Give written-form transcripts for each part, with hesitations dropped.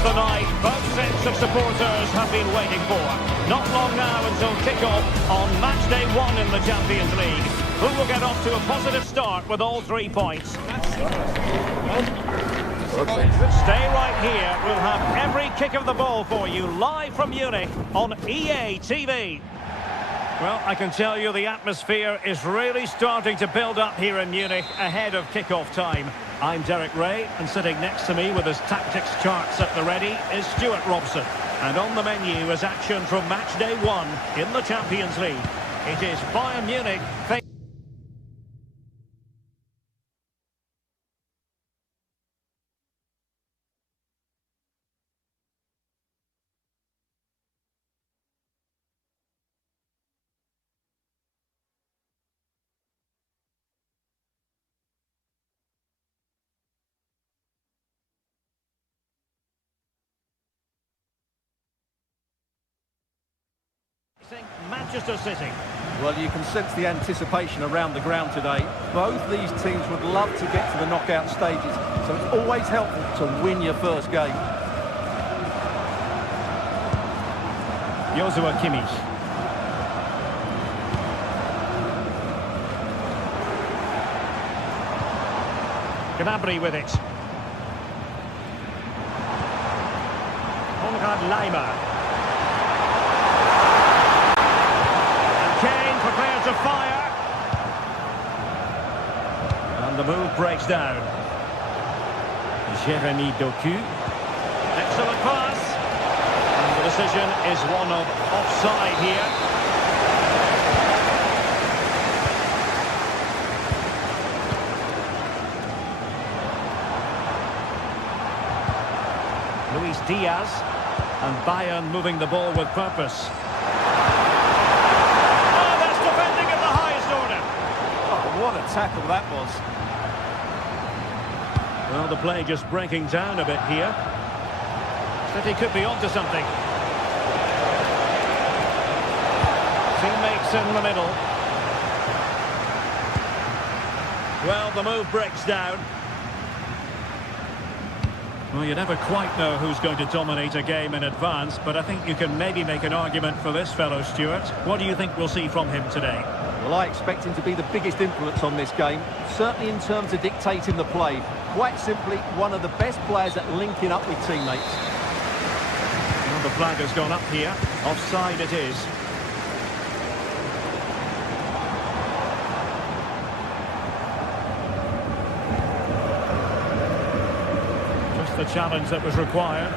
is the night both sets of supporters have been waiting for. Not long now until kick-off on match day 1 in the Champions League. Who will get off to a positive start with all 3 points? Stay right here. We'll have every kick of the ball for you live from Munich on EA TV. Well, I can tell you the atmosphere is really starting to build up here in Munich ahead of kick-off time. I'm Derek Ray, and sitting next to me with his tactics charts at the ready is Stuart Robson. And on the menu is action from match day 1 in the Champions League. It is Bayern Munich. Manchester City. Well, you can sense the anticipation around the ground today. Both these teams would love to get to the knockout stages, so it's always helpful to win your first game. Joshua Kimmich. Gnabry with it. Konrad Laimer. Prepared to fire. And the move breaks down. Jeremy Doku. Excellent pass. And the decision is one of offside here. Luis Diaz. And Bayern moving the ball with purpose. What a tackle that was. Well, the play just breaking down a bit here. City could be onto something. Teammates in the middle. Well, the move breaks down. Well, you never quite know who's going to dominate a game in advance, but I think you can maybe make an argument for this fellow, Stuart. What do you think we'll see from him today? Well, I expect him to be the biggest influence on this game, certainly in terms of dictating the play. Quite simply, one of the best players at linking up with teammates. Well, the flag has gone up here. Offside it is. Just the challenge that was required.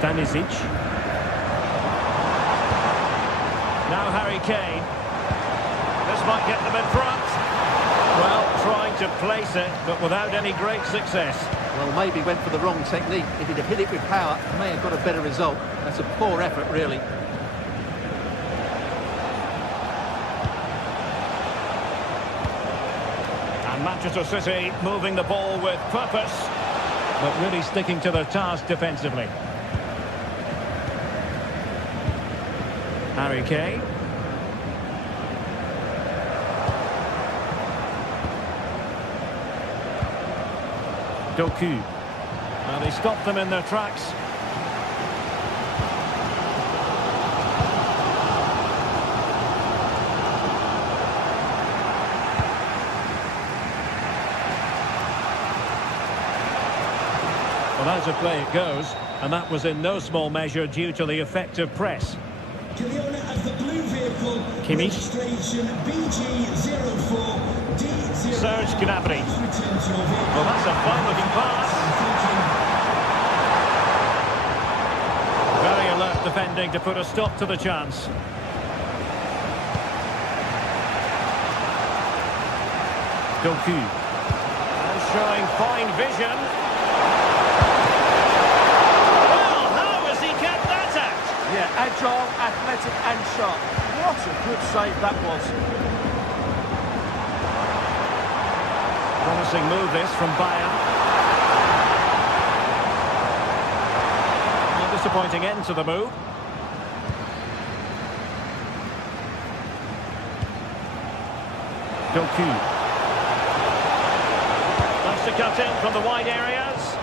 Stanisic. Now Harry Kane. This might get them in front. Well, trying to place it, but without any great success. Well, maybe went for the wrong technique. If he'd have hit it with power, may have got a better result. That's a poor effort, really. And Manchester City moving the ball with purpose, but really sticking to their task defensively. Harry Kane. Doku. Well, they stopped them in their tracks. Well, as a play it goes, and that was in no small measure due to the effective press. To the owner of the blue vehicle, Kimmich. registration BG04D0. Serge Gnabry. Well, that's a fine-looking pass. Very alert defending to put a stop to the chance. Doku. And showing fine vision. Yeah, agile, athletic and sharp. What a good save that was. Promising move this from Bayern. A disappointing end to the move. Doku. to cut in from the wide areas.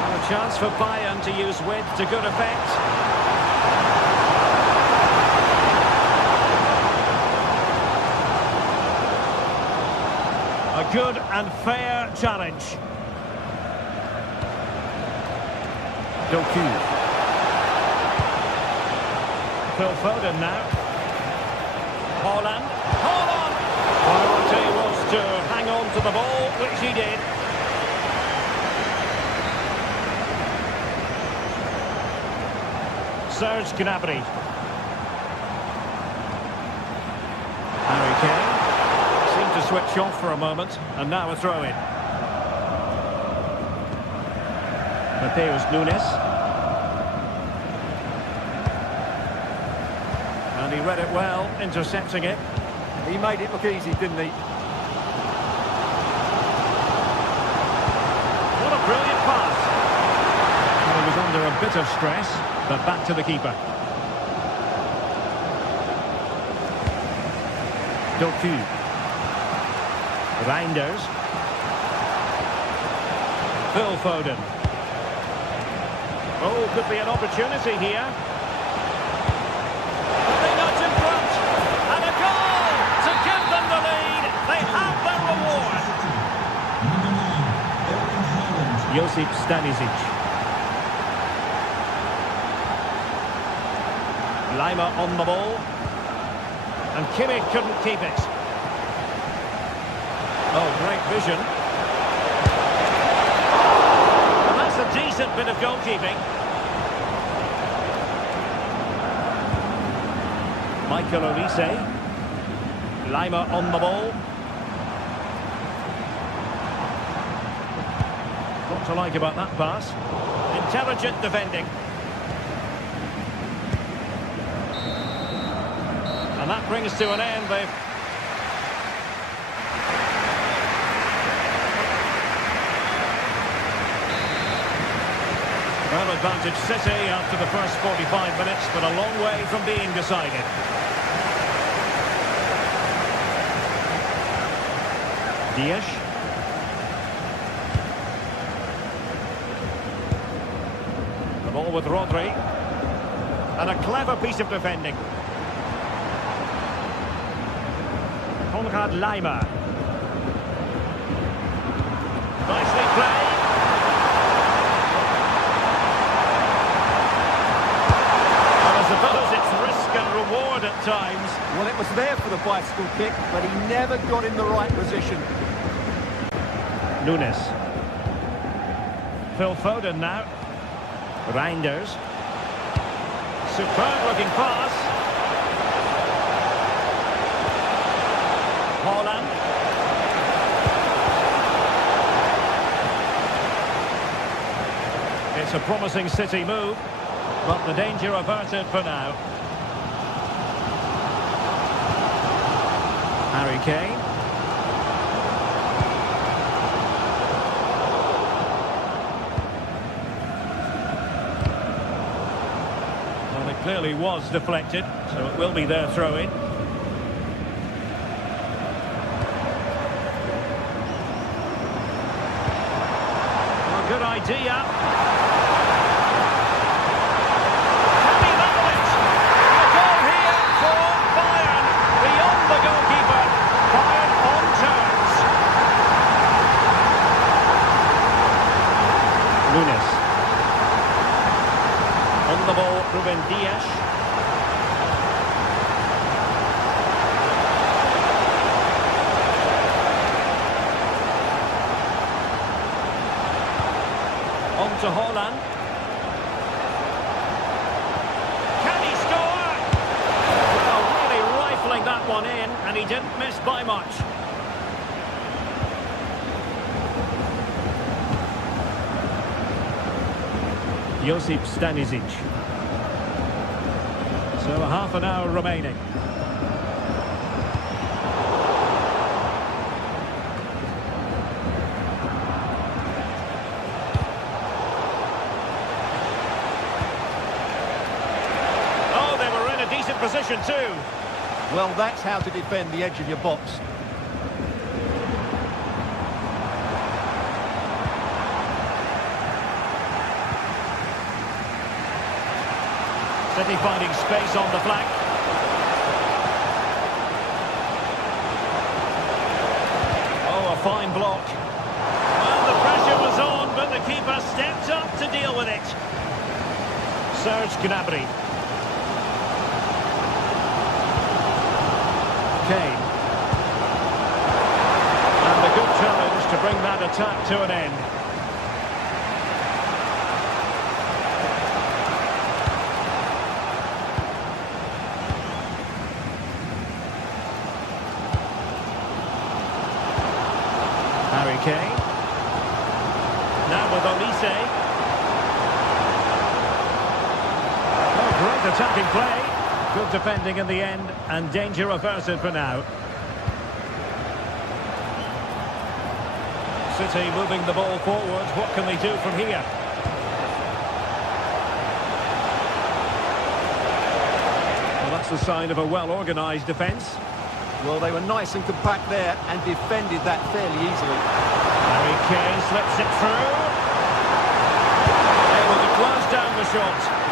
And a chance for Bayern to use width to good effect. A good and fair challenge. Doku. Phil Foden now. Haaland. Priority was to hang on to the ball, which he did. Serge Gnabry. Harry Kane. Seemed to switch off for a moment, and now a throw-in. Mateus Nunes. And he read it well, intercepting it. He made it look easy, didn't he? What a brilliant pass. Well, he was under a bit of stress, but back to the keeper. Doku. Reinders. Phil Foden. Oh, could be an opportunity here. But they nudge in front. And a goal to give them the lead. They have their reward. Josip Stanisic. Lima on the ball. And Kimmich couldn't keep it. Oh, great vision. Well, that's a decent bit of goalkeeping. Michael Olise. Lima on the ball. What to like about that pass? Intelligent defending. And that brings to an end the... Well, advantage City after the first 45 minutes, but a long way from being decided. Dias. The ball with Rodri. And a clever piece of defending. Konrad Lima. Nicely played. And I suppose it's risk and reward at times. Well, it was there for the bicycle kick, but he never got in the right position. Nunes. Phil Foden now. Reinders. Superb looking pass. Haaland. It's a promising City move, but the danger averted for now. Harry Kane. Well, it clearly was deflected, so it will be their throw-in. Good idea. Can he level it? A goal here for Bayern. Beyond the goalkeeper. Bayern on terms. Nunes. On the ball, Ruben Dias. On to Haaland. Can he score? Well, really rifling that one in, and he didn't miss by much. Josip Stanisic. So half an hour remaining. Position too. Well, that's how to defend the edge of your box. City finding space on the flank. Oh, a fine block. Well, the pressure was on, but the keeper stepped up to deal with it. Serge Gnabry. Kane. And a good challenge to bring that attack to an end. Harry Kane. Now with Olise. Oh, great attacking play. Good defending in the end, and danger averted for now. City moving the ball forward. What can they do from here? Well, that's the sign of a well-organised defence. Well, they were nice and compact there and defended that fairly easily. Harry Kane slips it through. Able to close down the shot.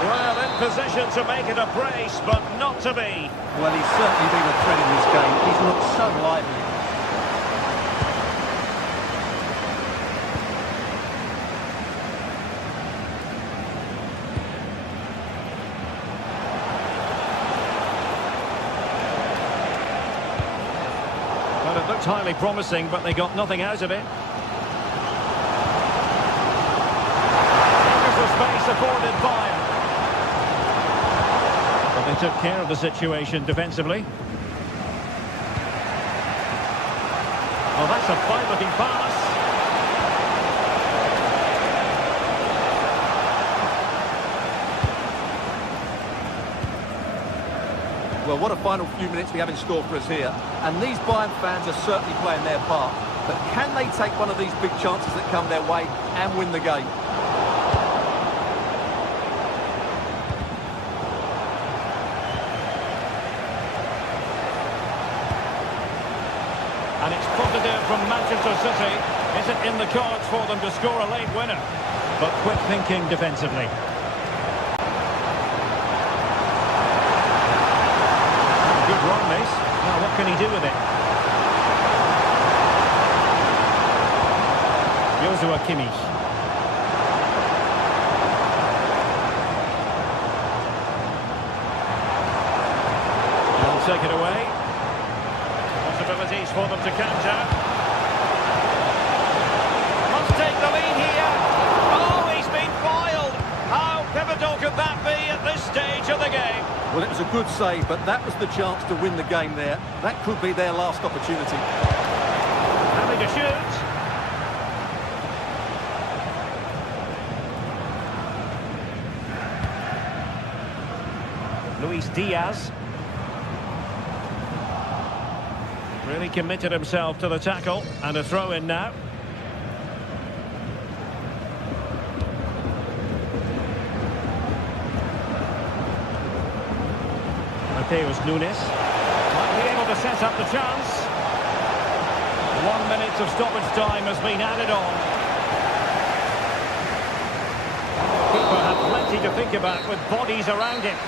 Well, in position to make it a brace, but not to be. Well, he's certainly been a threat in this game. He's looked so lively. Well, it looked highly promising, but they got nothing out of it. Here's the space afforded by him. But they took care of the situation defensively. Oh, that's a fine-looking pass. Well, what a final few minutes we have in store for us here. And these Bayern fans are certainly playing their part. But can they take one of these big chances that come their way and win the game? And it's positive from Manchester City. Is it in the cards for them to score a late winner? But quick thinking defensively. Good run, this. Now, what can he do with it? Joshua Kimmich. And take it away. Possibilities for them to counter. Must take the lead here. Oh, he's been foiled. How pivotal could that be at this stage of the game? Well, it was a good save, but that was the chance to win the game there. That could be their last opportunity. Having to shoot. Luis Diaz. Really committed himself to the tackle, and a throw in now. Mateus Nunes might be able to set up the chance. 1 minute of stoppage time has been added on. Keeper had plenty to think about with bodies around him.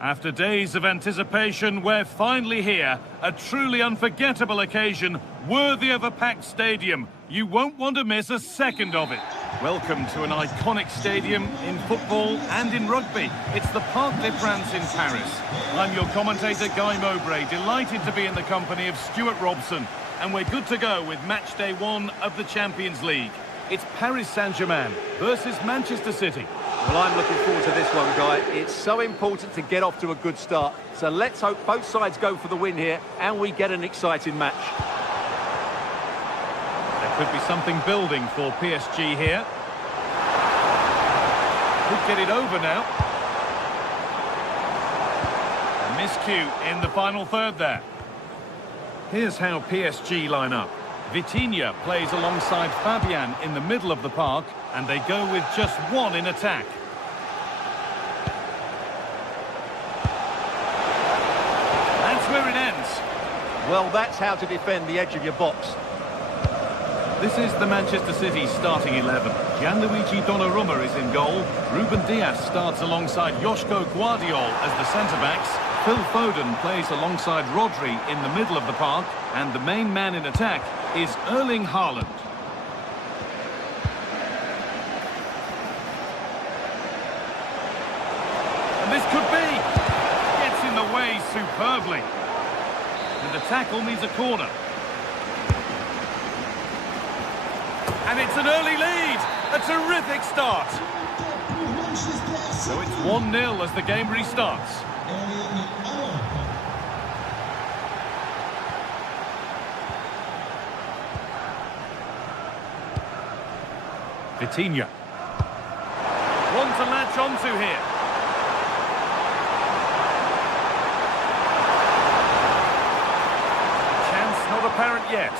After days of anticipation, we're finally here. A truly unforgettable occasion, worthy of a packed stadium. You won't want to miss a second of it. Welcome to an iconic stadium in football and in rugby. It's the Parc des Princes in Paris. I'm your commentator, Guy Mowbray, delighted to be in the company of Stuart Robson. And we're good to go with match day 1 of the Champions League. It's Paris Saint-Germain versus Manchester City. Well, I'm looking forward to this one, Guy. It's so important to get off to a good start. So let's hope both sides go for the win here and we get an exciting match. There could be something building for PSG here. Could get it over now. A miscue in the final third there. Here's how PSG line up. Vitinha plays alongside Fabian in the middle of the park, and they go with just one in attack. That's where it ends. Well, that's how to defend the edge of your box. This is the Manchester City starting 11. Gianluigi Donnarumma is in goal. Ruben Dias starts alongside Joško Guardiol as the centre-backs. Phil Foden plays alongside Rodri in the middle of the park, and the main man in attack is Erling Haaland. And this could be. Gets in the way superbly. And the tackle needs a corner. And it's an early lead. A terrific start. So it's 1-0 as the game restarts. Vitinha. One to latch onto here. Chance not apparent yet.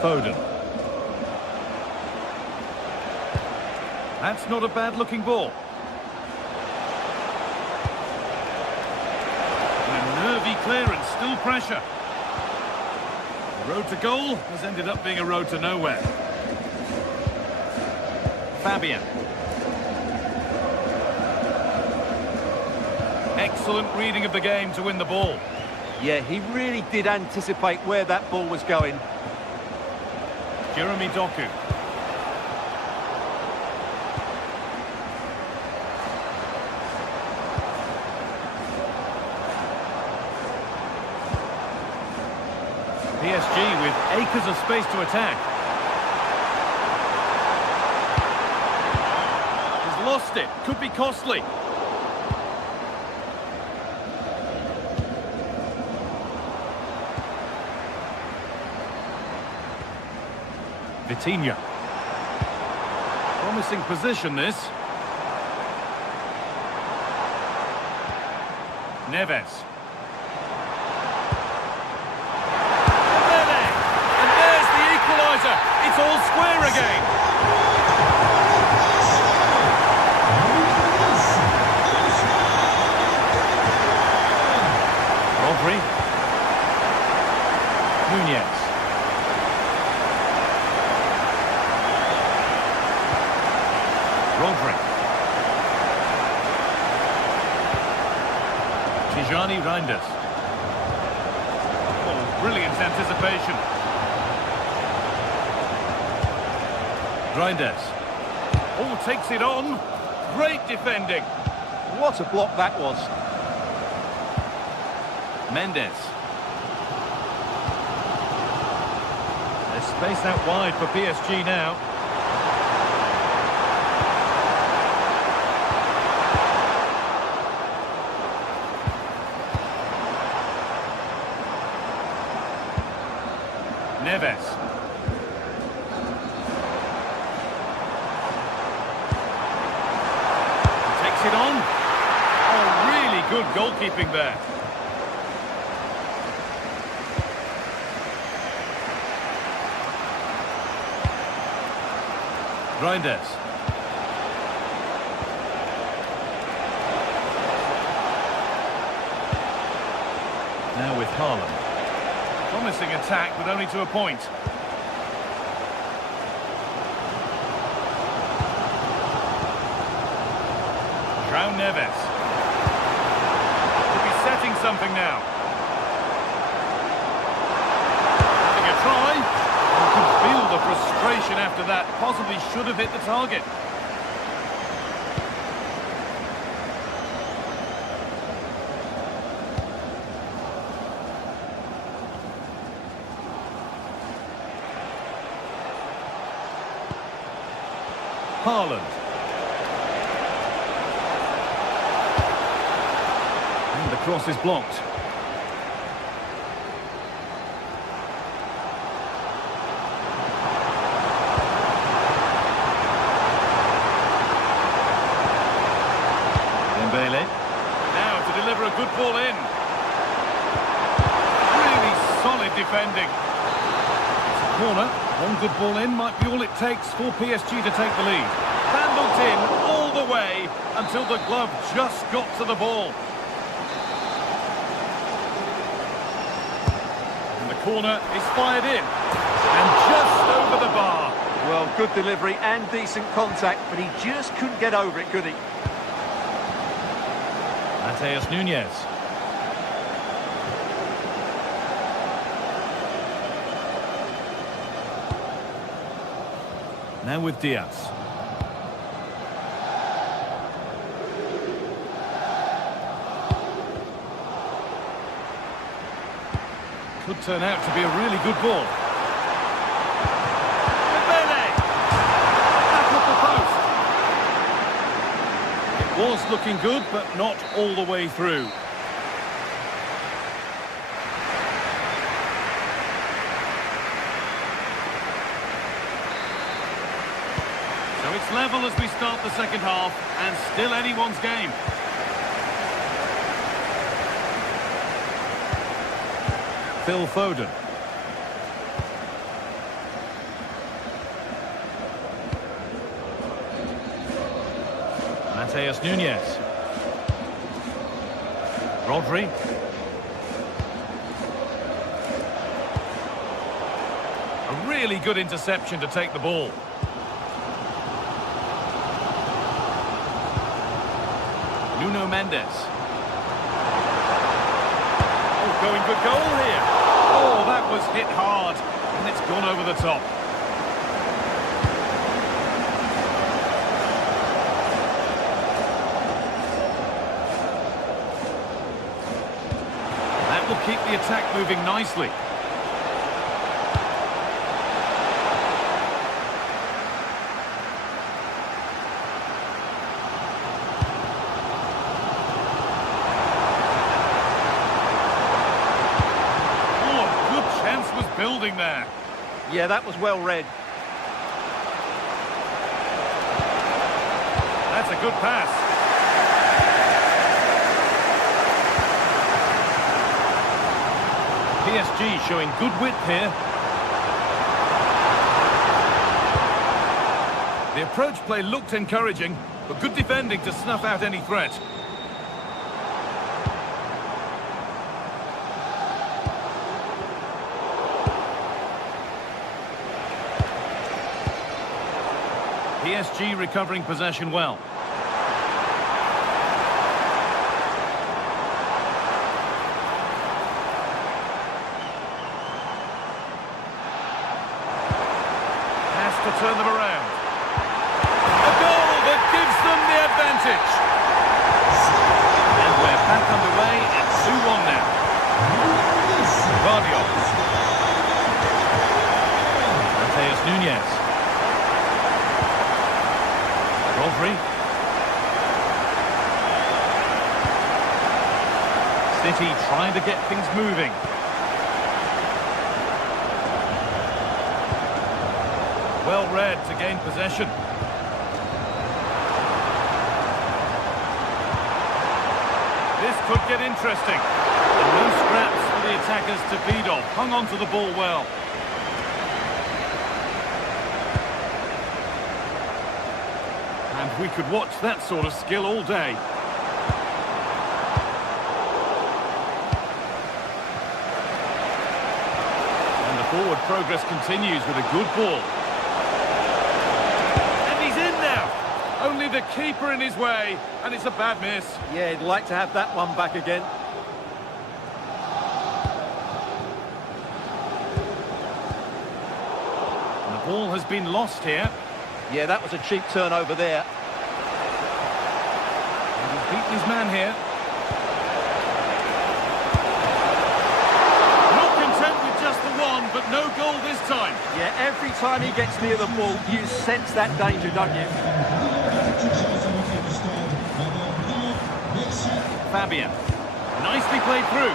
Foden. That's not a bad-looking ball. And a nervy clearance, still pressure. The road to goal has ended up being a road to nowhere. Fabian. Excellent reading of the game to win the ball. Yeah, he really did anticipate where that ball was going. Jeremy Doku. PSG with acres of space to attack. He's lost it. Could be costly. Vitinha. Promising position, this. Neves. It's all square again. Rodri. Nunez. Rodri. Tijani Reinders. Oh, brilliant anticipation. Reinders. Oh, takes it on. Great defending. What a block that was. Mendes. There's space out wide for PSG now. Neves. It on. Oh, really good goalkeeping there. Reinders. Now with Haaland. Promising attack, but only to a point. Neves. Could be setting something now. Having a try. You can feel the frustration after that. Possibly should have hit the target. Haaland. And the cross is blocked. Dembele. Now to deliver a good ball in. Really solid defending. It's a corner. One good ball in might be all it takes for PSG to take the lead. Handled in all the way until the glove just got to the ball. And the corner is fired in. And just over the bar. Well, good delivery and decent contact, but he just couldn't get over it, could he? Mateus Nunes. Now with Diaz. Could turn out to be a really good ball. Dembele! Back up the post. It was looking good, but not all the way through. So it's level as we start the second half, and still anyone's game. Phil Foden. Mateus Nunes. Rodri. A really good interception to take the ball. Nuno Mendes. Oh, going for goal here. Oh, that was hit hard, and it's gone over the top. That will keep the attack moving nicely. Building there. Yeah, that was well read. That's a good pass. PSG showing good width here. The approach play looked encouraging, but good defending to snuff out any threat. PSG recovering possession well. Has to turn them around. A goal that gives them the advantage. And we're back underway at 2-1 now. Guardiola. Mateus Nunes. Rodri. City trying to get things moving. Well read to gain possession. This could get interesting. And no scraps for the attackers to feed off. Hung on to the ball well. And we could watch that sort of skill all day. And the forward progress continues with a good ball. And he's in now. Only the keeper in his way, and it's a bad miss. Yeah, he'd like to have that one back again. And the ball has been lost here. Yeah, that was a cheap turnover there. And he's beaten his man here. Not content with just the one, but no goal this time. Yeah, every time he gets near the ball, you sense that danger, don't you? Fabian. Nicely played through.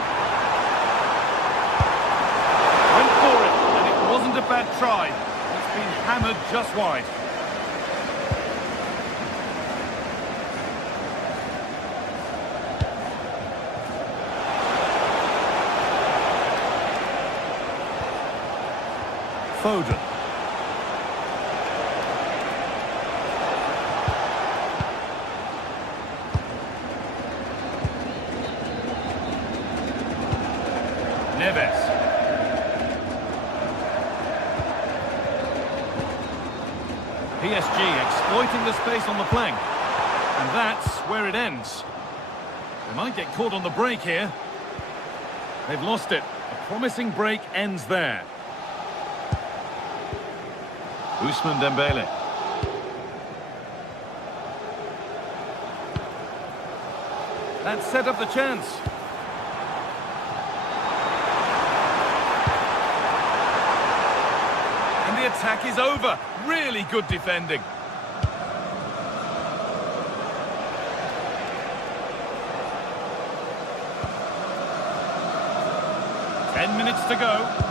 Went for it, and it wasn't a bad try. It's been hammered just wide. Foden. Neves. PSG exploiting the space on the flank. And that's where it ends. They might get caught on the break here. They've lost it. A promising break ends there. Ousmane Dembele. That set up the chance. And the attack is over. Really good defending. Ten minutes to go.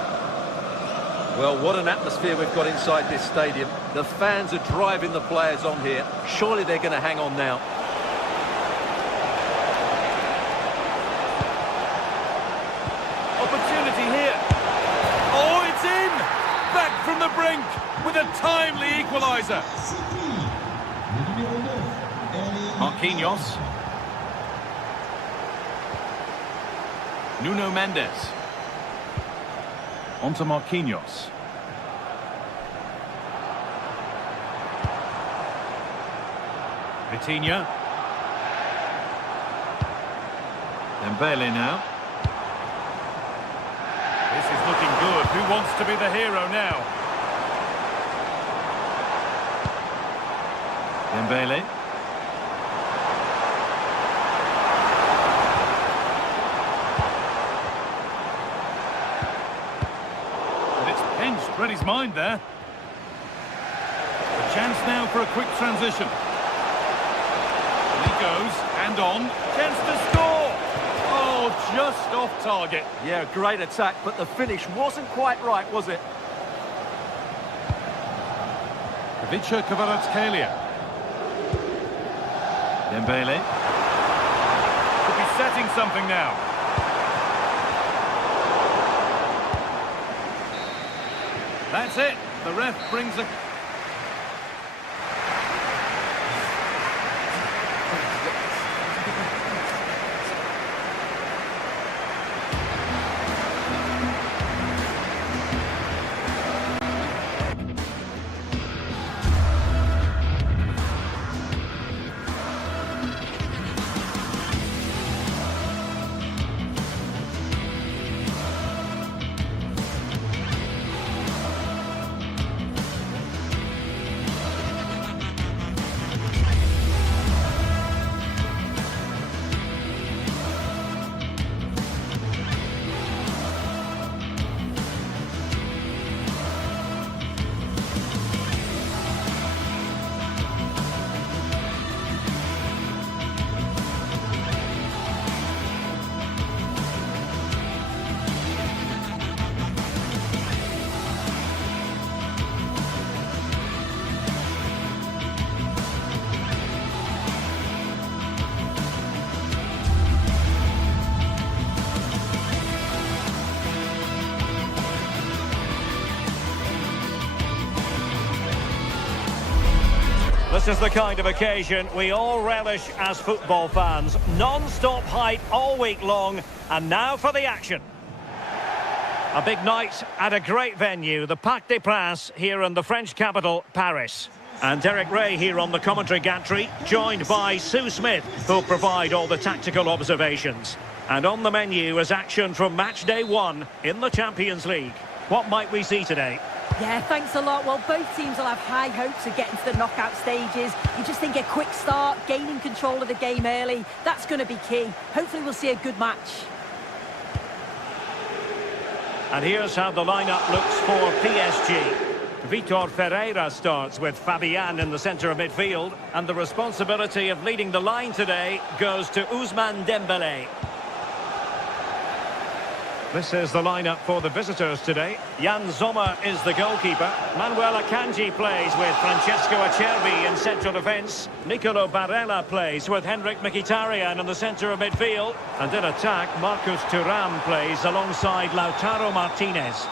Well, what an atmosphere we've got inside this stadium. The fans are driving the players on here. Surely they're going to hang on now. Opportunity here. Oh, it's in! Back from the brink with a timely equaliser. Marquinhos. Nuno Mendes. On to Marquinhos. Vitinha. Dembele now. This is looking good. Who wants to be the hero now? Dembele. Read his mind there. A chance now for a quick transition. And he goes, and on. Chance to score! Oh, just off target. Yeah, great attack, but the finish wasn't quite right, was it? Ivica Kvaratskhelia. Dembele. Could be setting something now. That's it. The ref brings a... This is the kind of occasion we all relish as football fans. Non-stop hype all week long, and now for the action. A big night at a great venue, the Parc des Princes here in the French capital, Paris. And Derek Ray here on the commentary gantry, joined by Sue Smith, who'll provide all the tactical observations. And on the menu is action from match day 1 in the Champions League. What might we see today? Yeah, thanks a lot. Well, both teams will have high hopes of getting to the knockout stages. You just think a quick start, gaining control of the game early, that's going to be key. Hopefully we'll see a good match. And here's how the lineup looks for PSG. Vitor Ferreira starts with Fabian in the centre of midfield. And the responsibility of leading the line today goes to Ousmane Dembélé. This is the lineup for the visitors today. Jan Sommer is the goalkeeper. Manuel Akanji plays with Francesco Acerbi in central defence. Nicolo Barella plays with Henrik Mkhitaryan in the centre of midfield. And in attack, Marcus Thuram plays alongside Lautaro Martinez.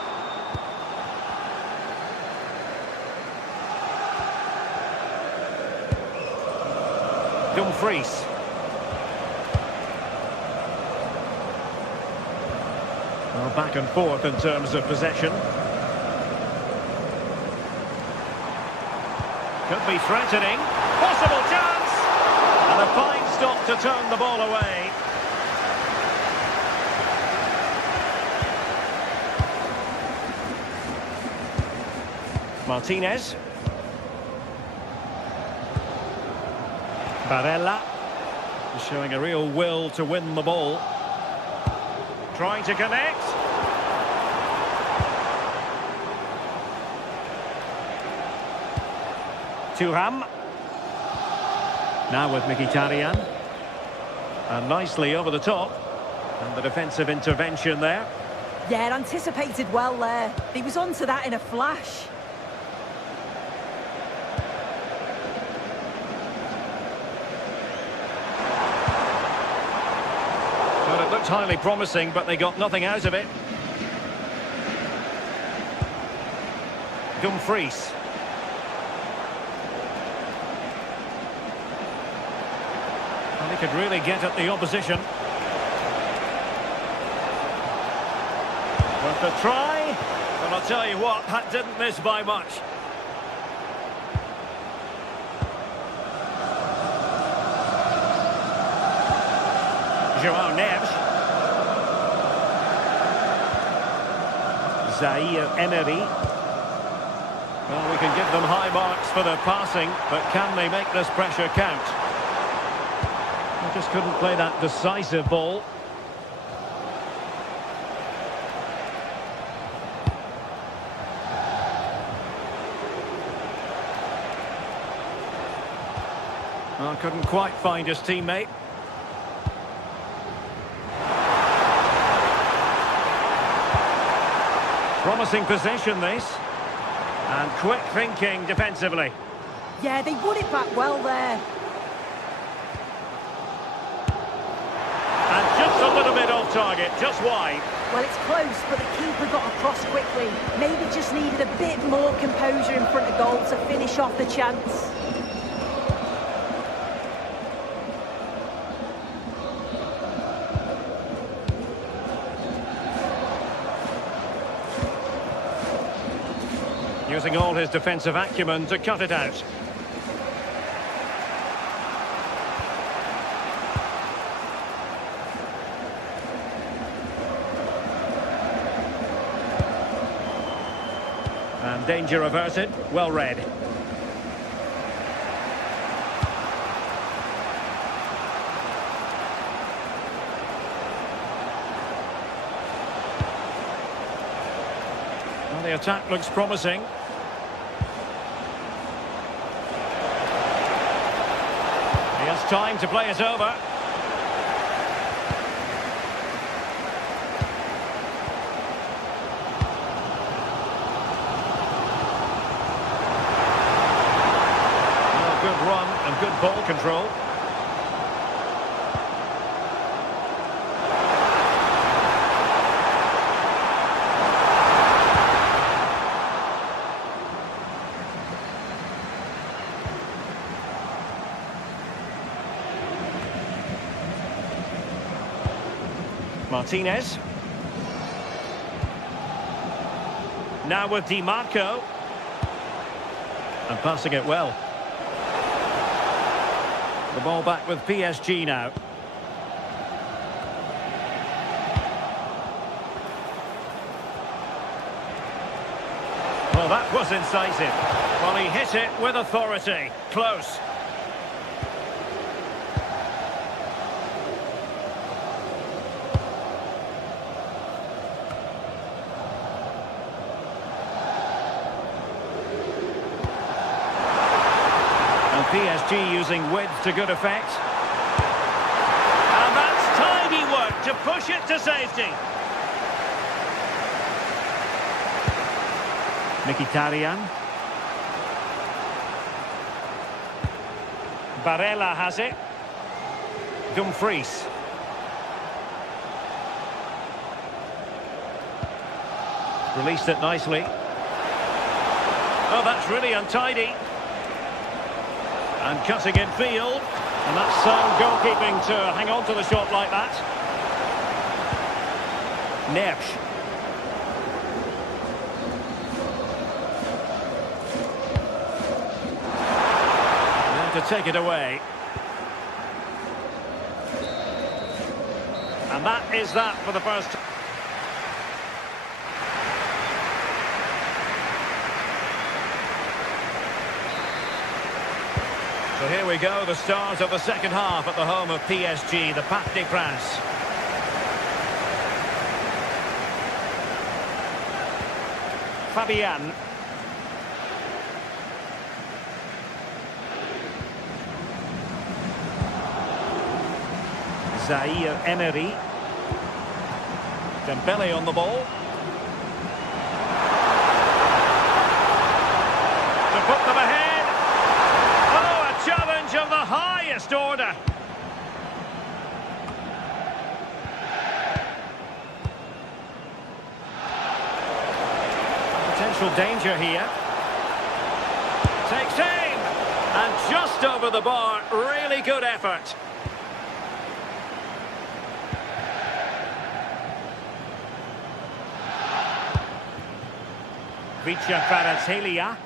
Dumfries. Well, back and forth in terms of possession. Could be threatening. Possible chance! And a fine stop to turn the ball away. Martinez. Barella. Showing a real will to win the ball. Trying to connect. Thuram. Now with Mkhitaryan. And nicely over the top. And the defensive intervention there. Yeah, anticipated well there. He was onto that in a flash. Well, it looked highly promising, but they got nothing out of it. Dumfries. And he could really get at the opposition. Worth a try. But I'll tell you what, that didn't miss by much. João Neves. Zaire Emery. Well, we can give them high marks for their passing, but can they make this pressure count? They just couldn't play that decisive ball. Well, couldn't quite find his teammate. Promising possession, this. And quick thinking defensively. Yeah, they won it back well there. And just a little bit off target, just wide. Well, it's close, but the keeper got across quickly. Maybe just needed a bit more composure in front of goal to finish off the chance. Using all his defensive acumen to cut it out. And danger averted, well read. Well, the attack looks promising. He has time to play it over. Well, good run and good ball control. Martinez. Now with Di Marco. And passing it well. The ball back with PSG now. Well, that was incisive. Well, he hit it with authority. Close. And PSG using width to good effect. And that's tidy work to push it to safety. Mkhitaryan. Barella has it. Dumfries. Released it nicely. Oh, that's really untidy. And cutting in field. And that's sound goalkeeping to hang on to the shot like that. Neves. To take it away. And that is that for the first time. So here we go, the start of the second half at the home of PSG, the Parc des Princes. Fabian. Zaire Emery. Dembele on the ball. To put them ahead. Oh, a challenge of the highest order. Potential danger here. Takes aim. And just over the bar. Really good effort. Vicha Kvaratskhelia.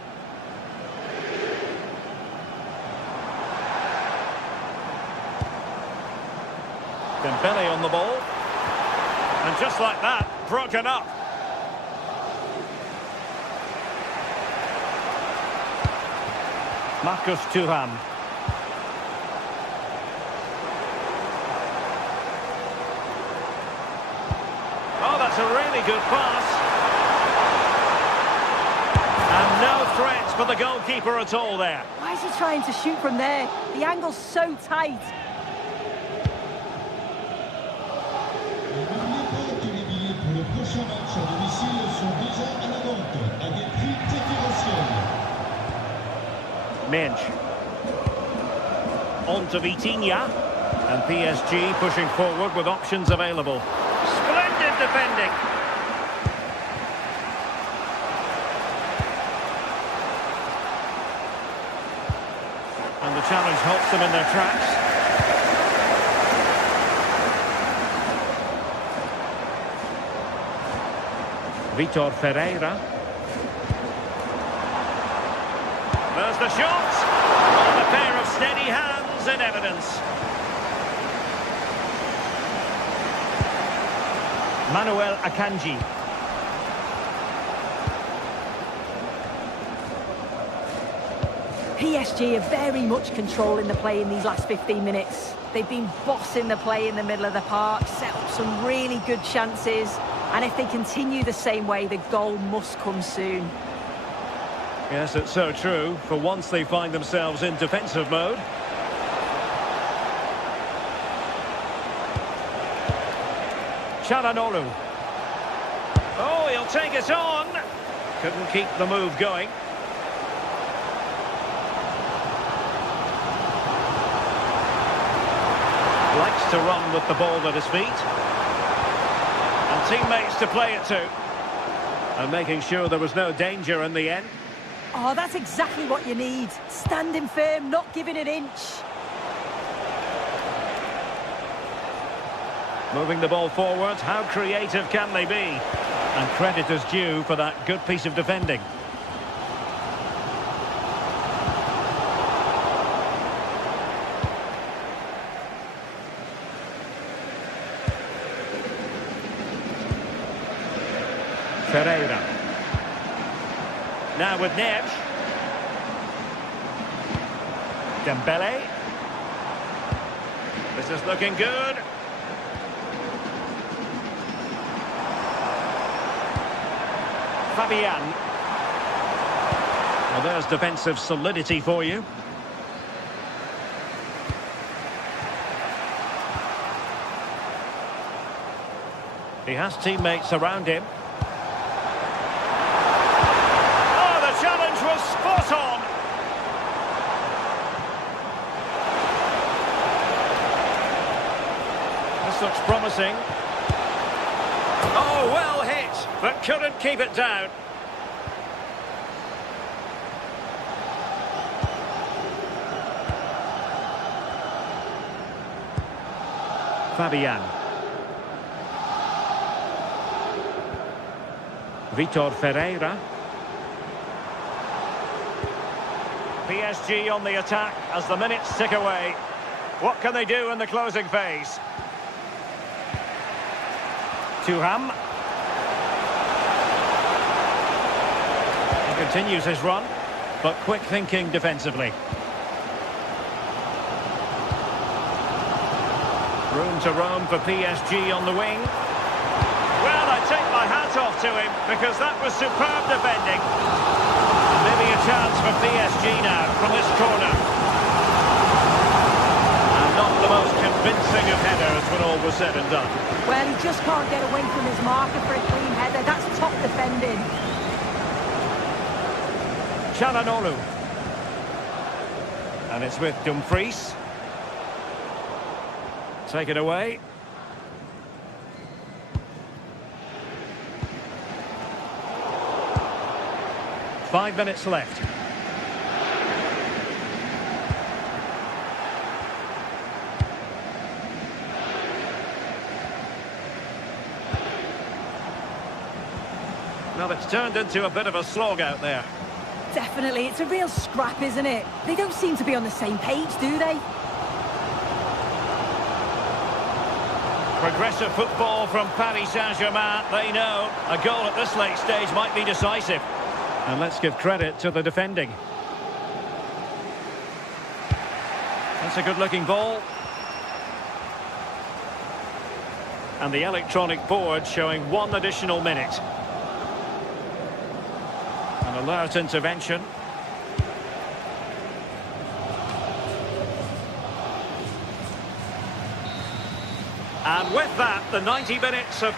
Dembele on the ball. And just like that, broken up. Marcus Thuram. Oh, that's a really good pass. And no threats for the goalkeeper at all there. Why is he trying to shoot from there? The angle's so tight. Mensch. On to Vitinha. And PSG pushing forward with options available. Splendid defending. And the challenge halts them in their tracks. Vitor Ferreira. There's the shot. And a pair of steady hands in evidence. Manuel Akanji. PSG are very much controlling the play in these last 15 minutes. They've been bossing the play in the middle of the park, set up some really good chances, and if they continue the same way, the goal must come soon. Yes, it's so true. For once they find themselves in defensive mode. Çalhanoğlu. Oh, he'll take it on. Couldn't keep the move going. Likes to run with the ball at his feet. And teammates to play it to. And making sure there was no danger in the end. Oh, that's exactly what you need. Standing firm, not giving an inch. Moving the ball forward, how creative can they be? And credit is due for that good piece of defending. Pereira. Now with Neves. Dembele. This is looking good. Fabian. Well, there's defensive solidity for you. He has teammates around him. Oh, the challenge was spot on. This looks promising. Oh, well hit, but couldn't keep it down. Fabian. Vitor Ferreira. PSG on the attack as the minutes tick away. What can they do in the closing phase? Thuram. He continues his run, but quick thinking defensively. Room to roam for PSG on the wing. Well, I take my hat off to him because that was superb defending. Maybe a chance for PSG now from this corner. And not the most convincing of headers when all was said and done. Well, he just can't get away from his marker for a clean header. That's top defending. Çalhanoğlu. And it's with Dumfries. Take it away. Five minutes left. Well, it's turned into a bit of a slog out there. Definitely, it's a real scrap, isn't it? They don't seem to be on the same page, do they? Progressive football from Paris Saint-Germain. They know a goal at this late stage might be decisive. And let's give credit to the defending. That's a good-looking ball. And the electronic board showing 1 additional minute. An alert intervention. And with that, the 90 minutes of...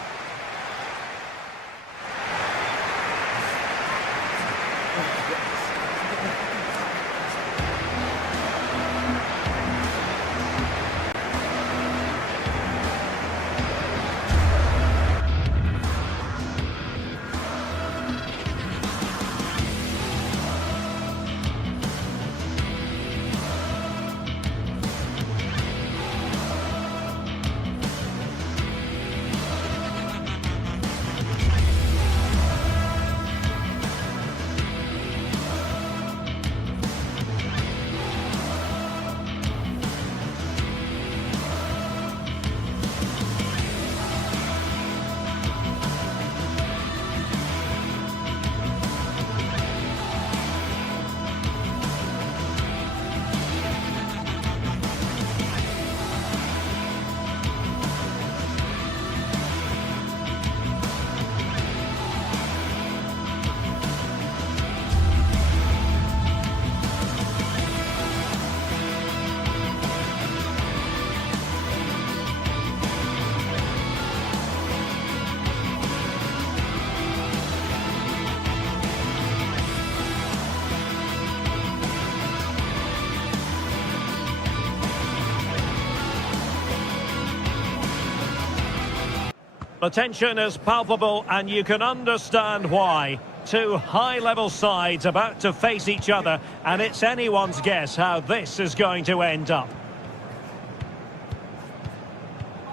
The tension is palpable and you can understand why. Two high-level sides about to face each other, and it's anyone's guess how this is going to end up.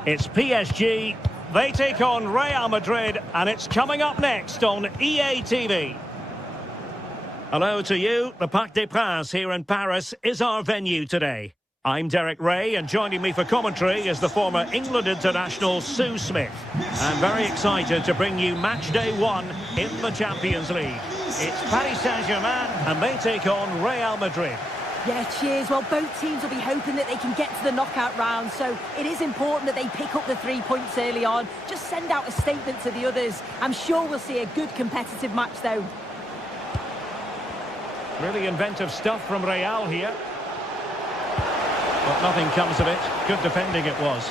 It's PSG They take on Real Madrid, and it's coming up next on EA TV. Hello to you. The Parc des Princes here in Paris is our venue today. I'm Derek Ray, and joining me for commentary is the former England international Sue Smith. I'm very excited to bring you match day 1 in the Champions League. It's Paris Saint-Germain, and they take on Real Madrid. Yeah, cheers. Well, both teams will be hoping that they can get to the knockout round, so it is important that they pick up the 3 points early on. Just send out a statement to the others. I'm sure we'll see a good competitive match, though. Really inventive stuff from Real here. But nothing comes of it. Good defending it was.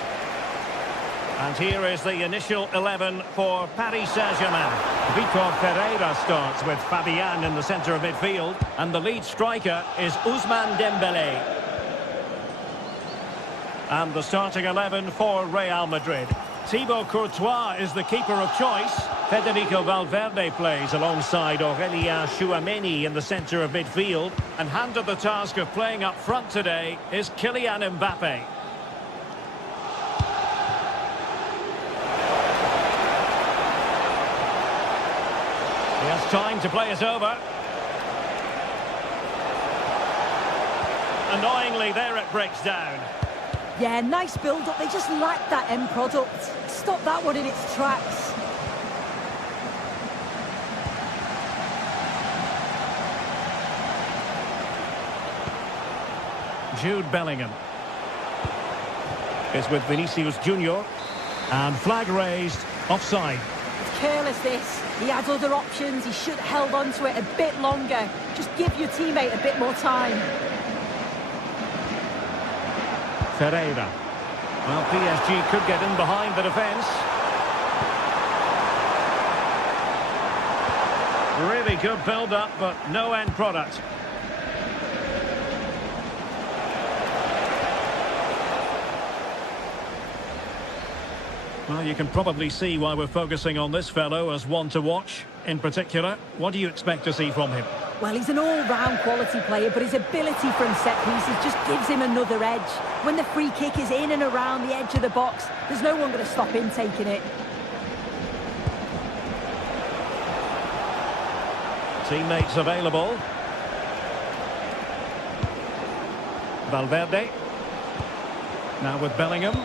And here is the initial 11 for Paris Saint-Germain. Vitor Pereira starts with Fabian in the centre of midfield. And the lead striker is Ousmane Dembélé. And the starting 11 for Real Madrid. Thibaut Courtois is the keeper of choice. Federico Valverde plays alongside Aurélien Tchouaméni in the centre of midfield. And handed the task of playing up front today is Kylian Mbappe. He has time to play it over. Annoyingly, there it breaks down. Yeah, nice build-up. They just lack that end product. Stop that one in its tracks. Jude Bellingham is with Vinicius Junior, and flag raised, offside. It's careless, this. He had other options. He should have held on to it a bit longer. Just give your teammate a bit more time. Ferreira. Well, PSG could get in behind the defence. Really good build-up, but no end product. Well, you can probably see why we're focusing on this fellow as one to watch. In particular, what do you expect to see from him? Well, he's an all-round quality player, but his ability from set pieces just gives him another edge. When the free kick is in and around the edge of the box, there's no one going to stop him taking it. Teammates available. Valverde. Now with Bellingham.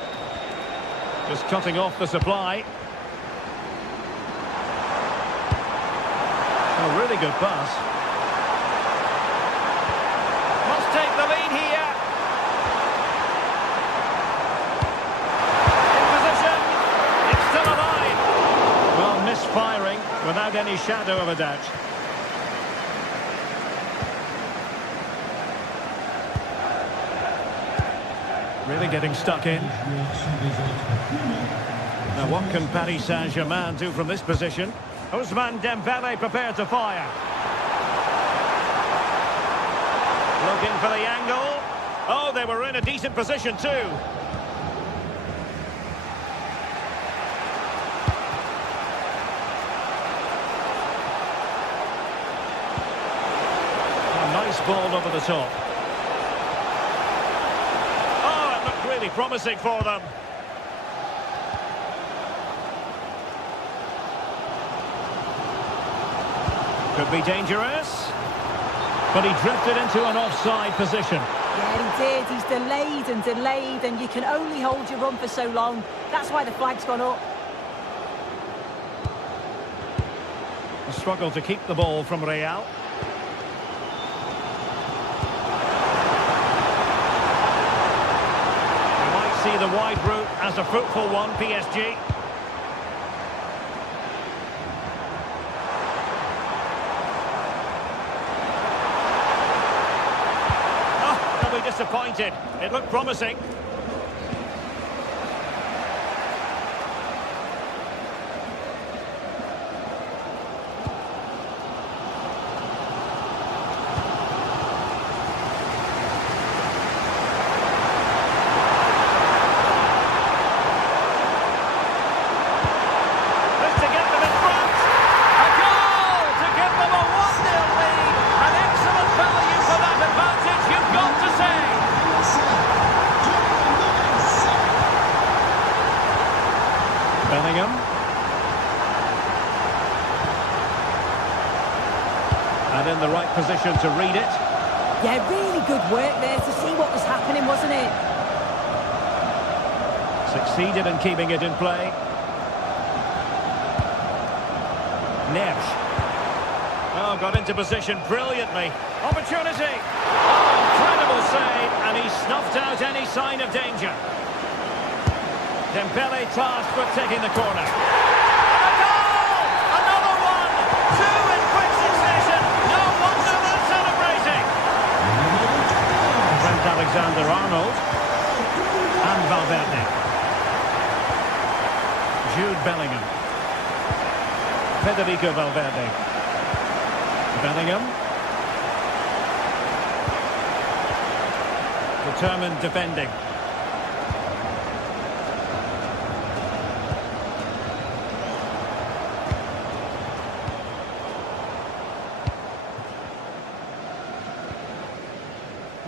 Just cutting off the supply. A really good pass. Must take the lead here. In position. It's still alive. Well, misfiring without any shadow of a doubt. Really getting stuck in. Now what can Paris Saint-Germain do from this position? Ousmane Dembélé prepared to fire. Looking for the angle. Oh, they were in a decent position too. A nice ball over the top. Really promising for them. Could be dangerous. But he drifted into an offside position. Yeah, he did. He's delayed, and you can only hold your run for so long. That's why the flag's gone up. A struggle to keep the ball from Real. See the wide route as a fruitful one, PSG. Oh, they'll be disappointed. It looked promising. the right position to read it. Yeah, really good work there to see what was happening, wasn't it? Succeeded in keeping it in play. Neves. Oh, got into position brilliantly. Opportunity. Oh, incredible save, and he snuffed out any sign of danger. Dembele tasked with taking the corner. And a goal! Another one! Two in quick succession. No wonder they're celebrating. Trent Alexander-Arnold. And Valverde. Jude Bellingham. Federico Valverde. Bellingham. Determined defending.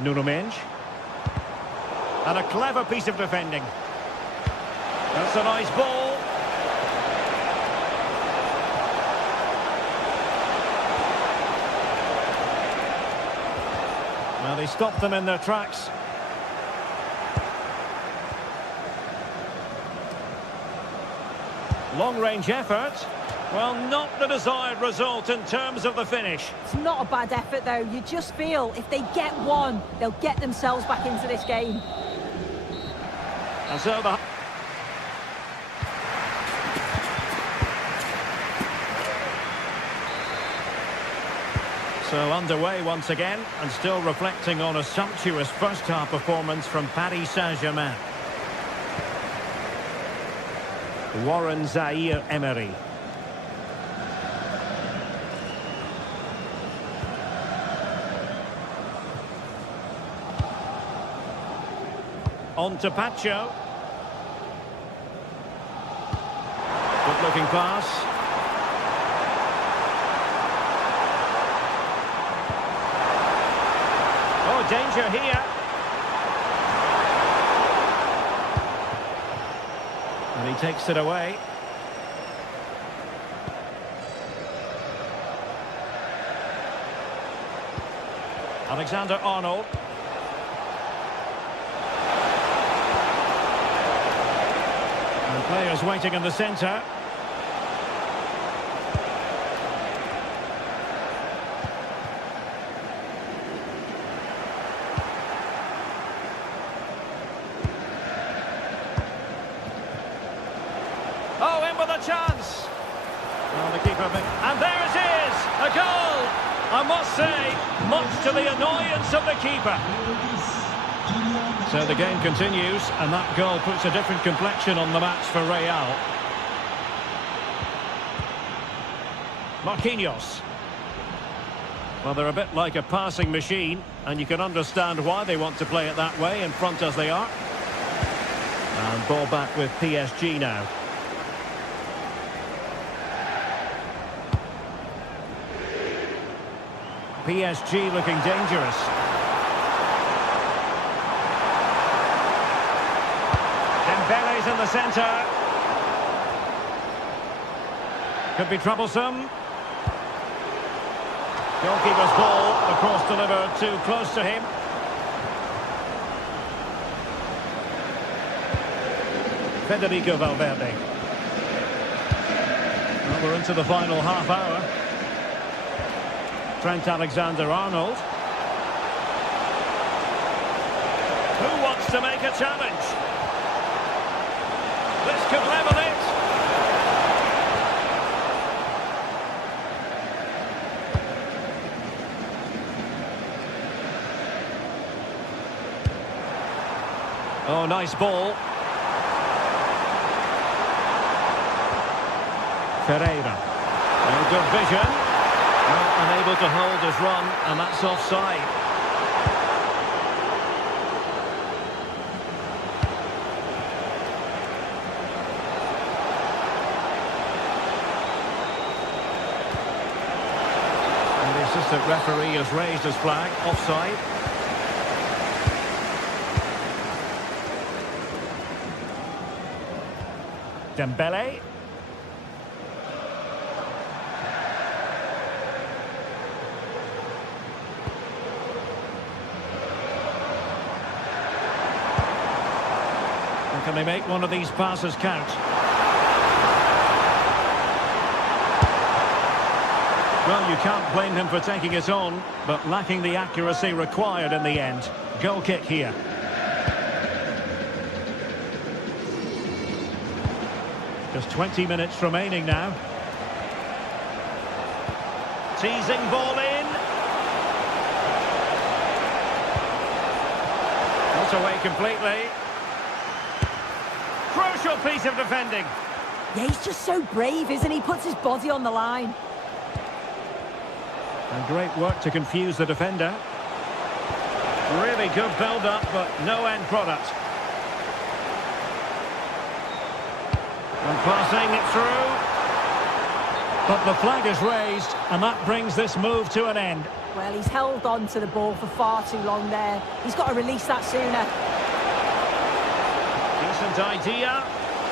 Nuno Mendes. And a clever piece of defending. That's a nice ball. Well, they stopped them in their tracks. Long-range effort. Well, not the desired result in terms of the finish. It's not a bad effort, though. You just feel if they get one, they'll get themselves back into this game. And so the... So underway once again, and still reflecting on a sumptuous first-half performance from Paris Saint-Germain. Warren Zaïre-Emery. On to Pacho. Good-looking pass. Oh, danger here. And he takes it away. Alexander-Arnold. And players waiting in the centre. Oh, in with a chance. Well, the keeper, and there it is, a goal. I must say, much to the annoyance of the keeper. So the game continues, and that goal puts a different complexion on the match for Real. Marquinhos. Well, they're a bit like a passing machine, and you can understand why they want to play it that way, in front as they are. And ball back with PSG now. PSG looking dangerous. Dembele's in the centre. Could be troublesome. Goalkeeper's ball, the cross delivered too close to him. Federico Valverde. Well, we're into the final half hour. Trent Alexander-Arnold. Who wants to make a challenge? This could level it. Oh, nice ball. Ferreira. Oh, good vision. Well, unable to hold his run, and that's offside. And the assistant referee has raised his flag, offside. Dembele. Can they make one of these passes count? Well, you can't blame him for taking it on, but lacking the accuracy required in the end. Goal kick here. Just 20 minutes remaining now. Teasing ball in. Not away completely. Crucial piece of defending. Yeah, he's just so brave, isn't he? Puts his body on the line. And great work to confuse the defender. Really good build-up, but no end product. And passing it through. But the flag is raised, and that brings this move to an end. Well, he's held on to the ball for far too long there. He's got to release that sooner. Decent idea.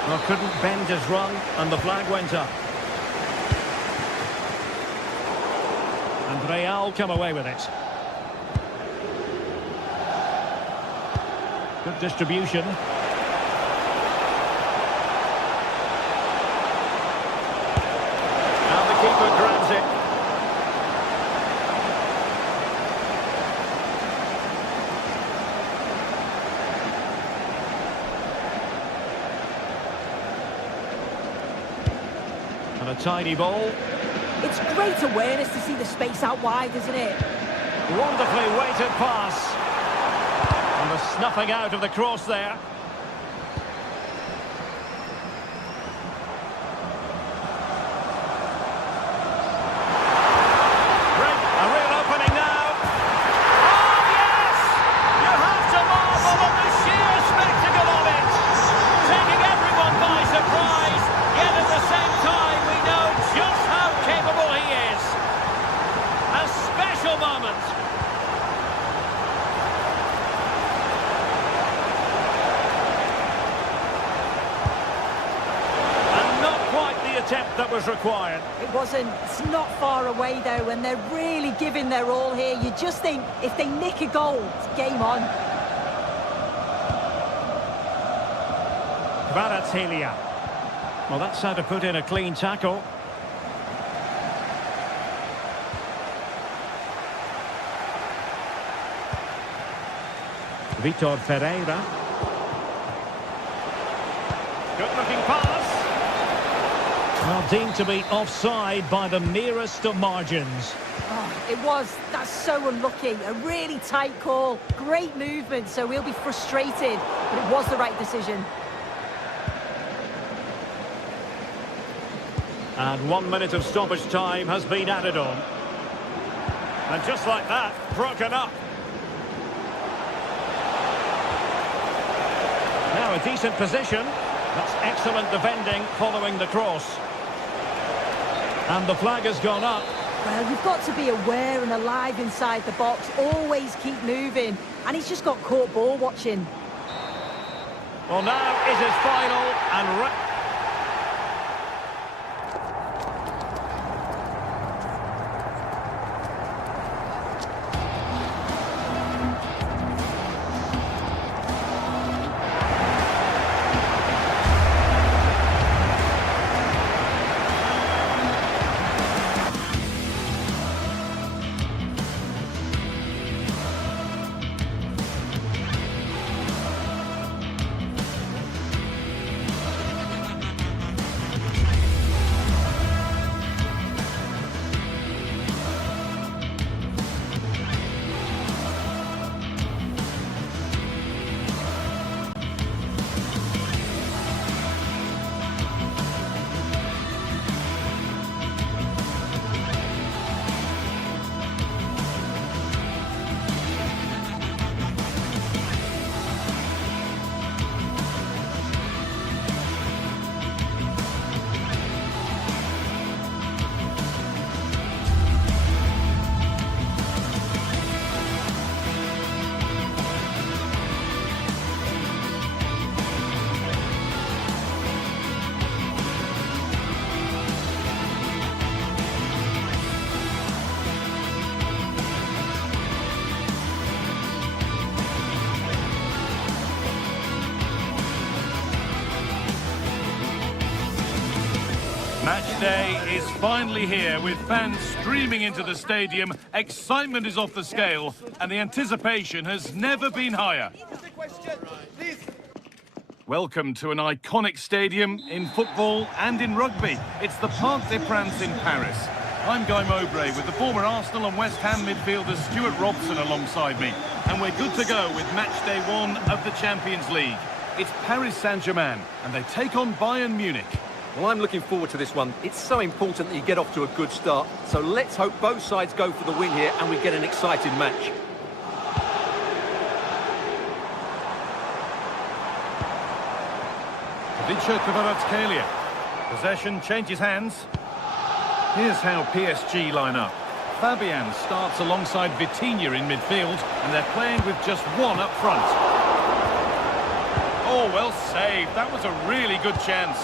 Well, couldn't bend his run, and the flag went up. And Real come away with it. Good distribution. Now the keeper grabs it. And a tidy ball. It's great awareness to see the space out wide, isn't it? Wonderfully weighted pass. And the snuffing out of the cross there. A real opening now. Oh, yes! You have to marvel at the sheer spectacle of it. Taking everyone by surprise, yet at the same time we know just how capable he is. A special moment. Attempt that was required. It wasn't. It's not far away though, and they're really giving their all here. You just think if they nick a goal, it's game on. Kvaratskhelia. Well, that's how to put in a clean tackle. Vitor Pereira. Good looking pass. Well, deemed to be offside by the merest of margins. Oh, it was. That's so unlucky. A really tight call. Great movement, so we'll be frustrated. But it was the right decision. And 1 minute of stoppage time has been added on. And just like that, broken up. Now a decent position. That's excellent defending following the cross. And the flag has gone up. Well, you've got to be aware and alive inside the box. Always keep moving. And he's just got caught ball watching. Well, now it is final and... Match day is finally here with fans streaming into the stadium. Excitement is off the scale and the anticipation has never been higher. Welcome to an iconic stadium in football and in rugby. It's the Parc des Princes in Paris. I'm Guy Mowbray with the former Arsenal and West Ham midfielder Stuart Robson alongside me. And we're good to go with match day 1 of the Champions League. It's Paris Saint-Germain and they take on Bayern Munich. Well, I'm looking forward to this one. It's so important that you get off to a good start. So let's hope both sides go for the win here and we get an exciting match. Vicha Kvaratskhelia. Possession changes hands. Here's how PSG line up. Fabian starts alongside Vitinha in midfield, and they're playing with just one up front. Oh, well saved. That was a really good chance.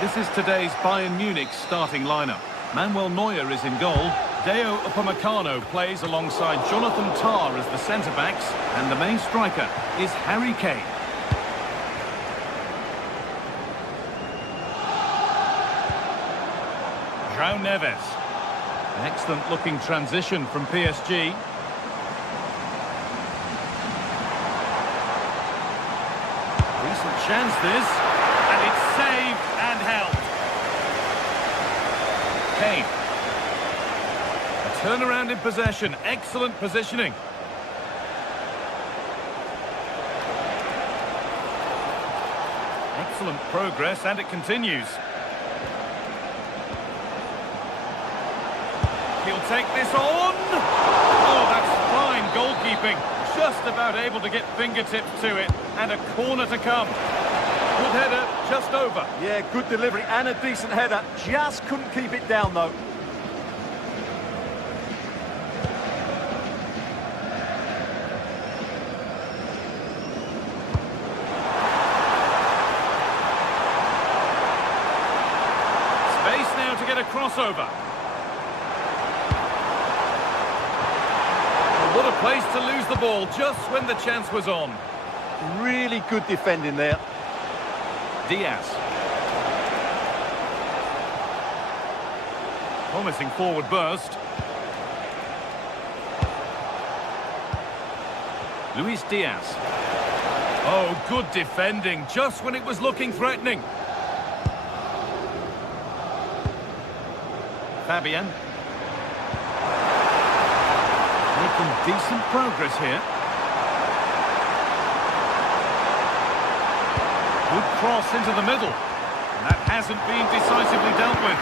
This is today's Bayern Munich starting lineup. Manuel Neuer is in goal. Deo Upamecano plays alongside Jonathan Tah as the centre-backs, and the main striker is Harry Kane. João Neves. An excellent-looking transition from PSG. Decent chance this, and it's saved and held. Kane. A turnaround in possession, excellent positioning. Excellent progress, and it continues. He'll take this on. Oh, that's fine goalkeeping. Just about able to get fingertips to it, and a corner to come. Good header, just over. Yeah, good delivery and a decent header. Just couldn't keep it down, though. Space now to get a crossover. What a place to lose the ball just when the chance was on. Really good defending there. Diaz. Promising forward burst. Luis Diaz. Oh, good defending, just when it was looking threatening. Fabian. Making decent progress here. Good cross into the middle. And that hasn't been decisively dealt with.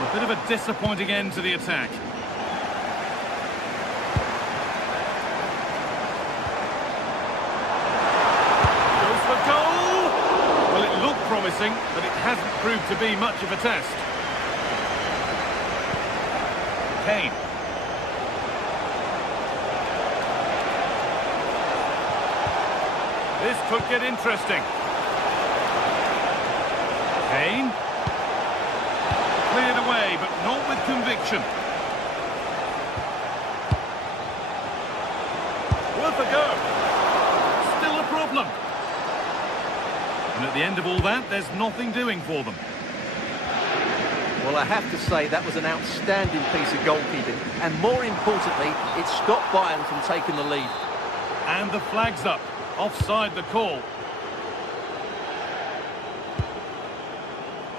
A bit of a disappointing end to the attack. Goes for goal! Well, it looked promising, but it hasn't proved to be much of a test. Kane. This could get interesting. Kane. Cleared away, but not with conviction. Worth a go. Still a problem. And at the end of all that, there's nothing doing for them. Well, I have to say that was an outstanding piece of goalkeeping. And more importantly, it stopped Bayern from taking the lead. And the flag's up. Offside the call.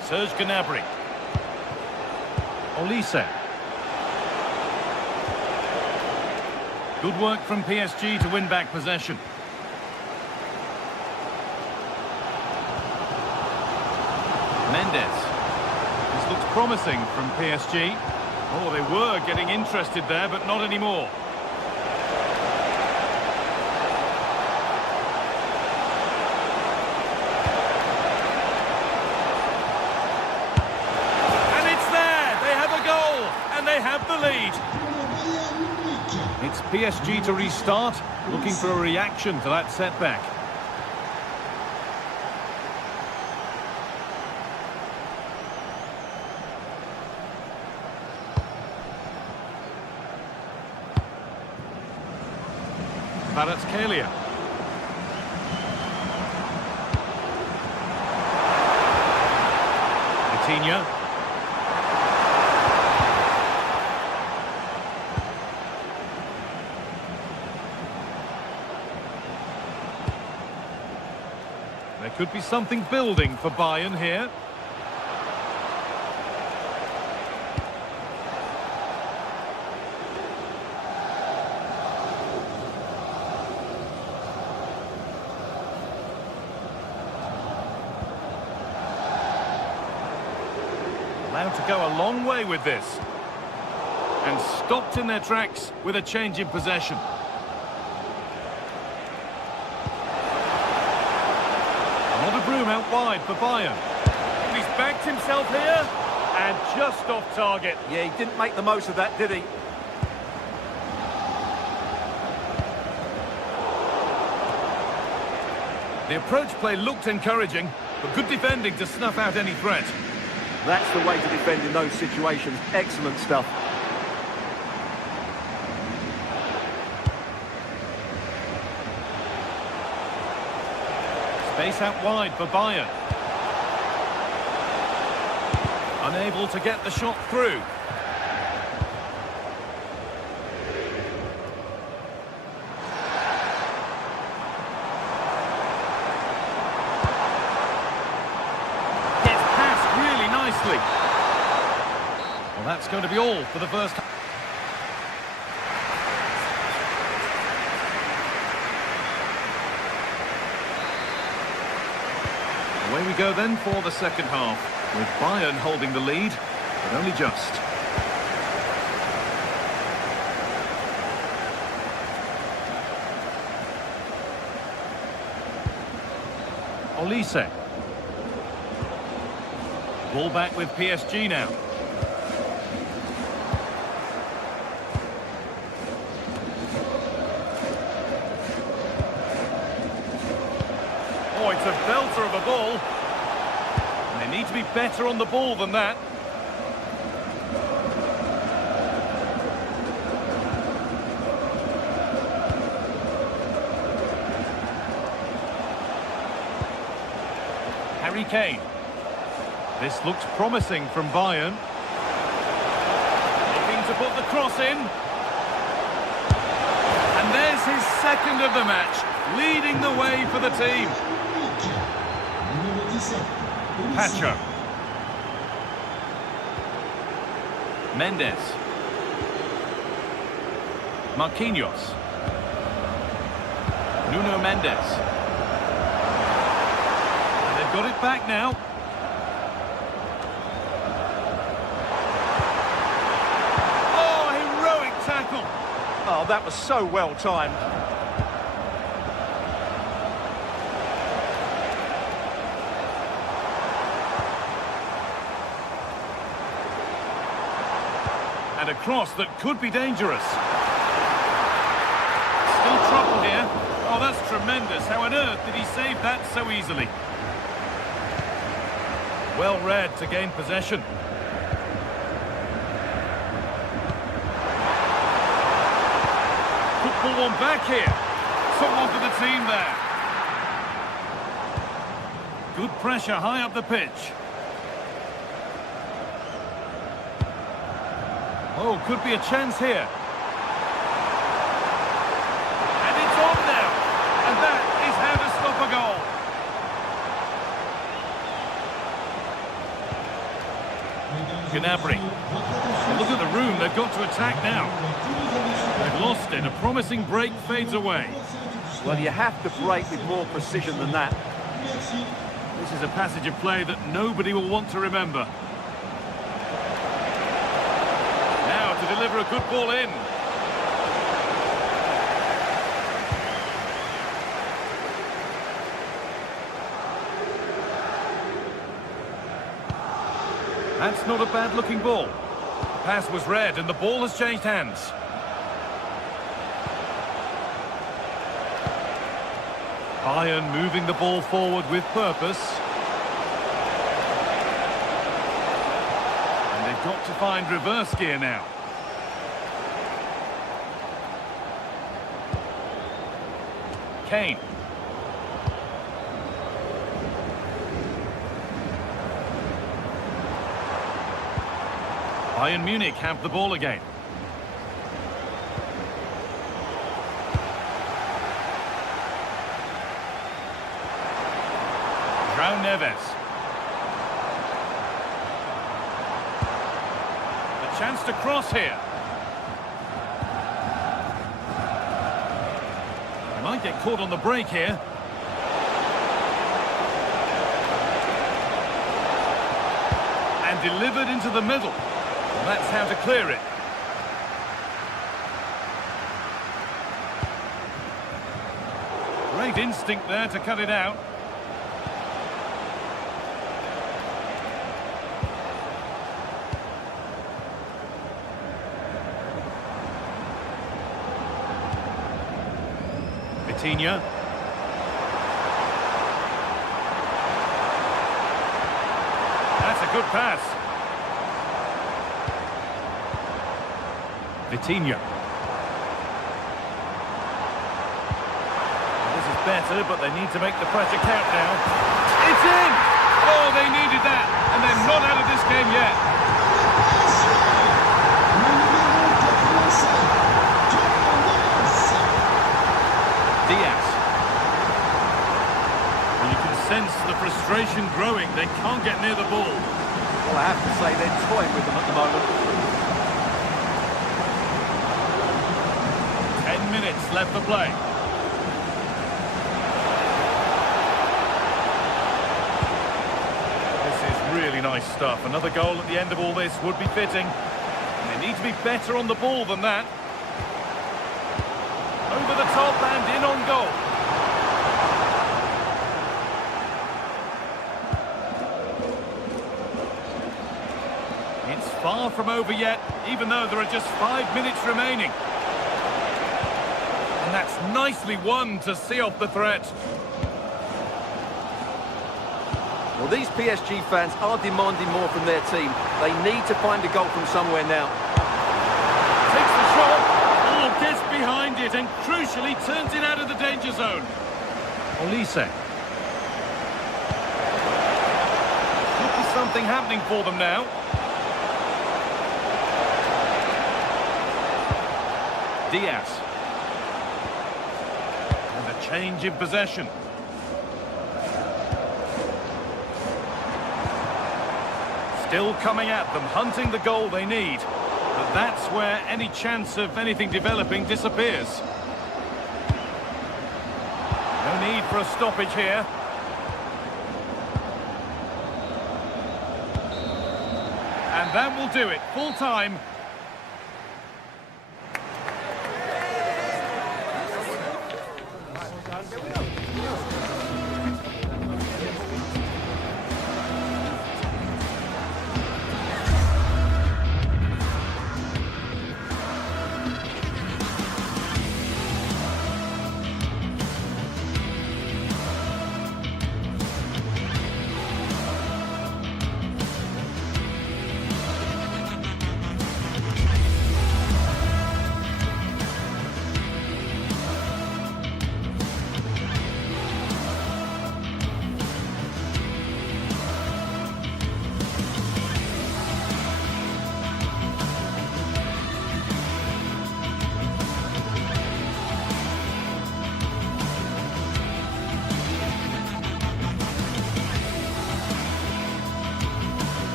Serge Gnabry. Olise. Good work from PSG to win back possession. Mendes. This looks promising from PSG. Oh, they were getting interested there, but not anymore. They have the lead. It's PSG to restart, looking for a reaction to that setback. Kvaratskhelia. Coutinho. There could be something building for Bayern here. Allowed to go a long way with this. And stopped in their tracks with a change in possession. Not a broom out wide for Bayern. He's backed himself here and just off target. Yeah, he didn't make the most of that, did he? The approach play looked encouraging, but good defending to snuff out any threat. That's the way to defend in those situations. Excellent stuff. Space out wide for Bayern. Unable to get the shot through. Gets past really nicely. Well, that's going to be all for the first half. Away we go then for the second half, with Bayern holding the lead, but only just. Olise. Ball back with PSG now. Oh, it's a belter of a ball. And they need to be better on the ball than that. Harry Kane. This looks promising from Bayern. Looking to put the cross in. And there's his second of the match, leading the way for the team. Pacho. Mendes. Marquinhos. Nuno Mendes. And they've got it back now. Oh, heroic tackle. Oh, that was so well timed. And a cross that could be dangerous. Still trouble here. Oh, that's tremendous. How on earth did he save that so easily? Well read to gain possession. Football one back here. Someone for the team there. Good pressure high up the pitch. Oh, could be a chance here. And it's on now. And that is how to stop a goal. Gnabry. Look at the room they've got to attack now. They've lost it. A promising break fades away. Well, you have to break with more precision than that. This is a passage of play that nobody will want to remember. Now to deliver a good ball in. That's not a bad-looking ball. The pass was read and the ball has changed hands. Bayern moving the ball forward with purpose. And they've got to find reverse gear now. Kane. Bayern Munich have the ball again. João Neves. A chance to cross here. They might get caught on the break here. And delivered into the middle. Well, that's how to clear it. Great instinct there to cut it out. Vitinha. That's a good pass. Vitinha. This is better, but they need to make the pressure count now. It's in! Oh, they needed that, and they're not out of this game yet. Diaz. Well, you can sense the frustration growing. They can't get near the ball. Well, I have to say they're toying with them at the moment. 10 minutes left to play. This is really nice stuff. Another goal at the end of all this would be fitting. They need to be better on the ball than that. Over the top and in on goal. It's far from over yet, even though there are just 5 minutes remaining. And that's nicely won to see off the threat. Well, these PSG fans are demanding more from their team. They need to find a goal from somewhere now. Takes the shot. Oh, gets behind it and crucially turns it out of the danger zone. Olise. Could be something happening for them now. Diaz. And a change in possession. Still coming at them, hunting the goal they need. But that's where any chance of anything developing disappears. No need for a stoppage here. And that will do it. Full time.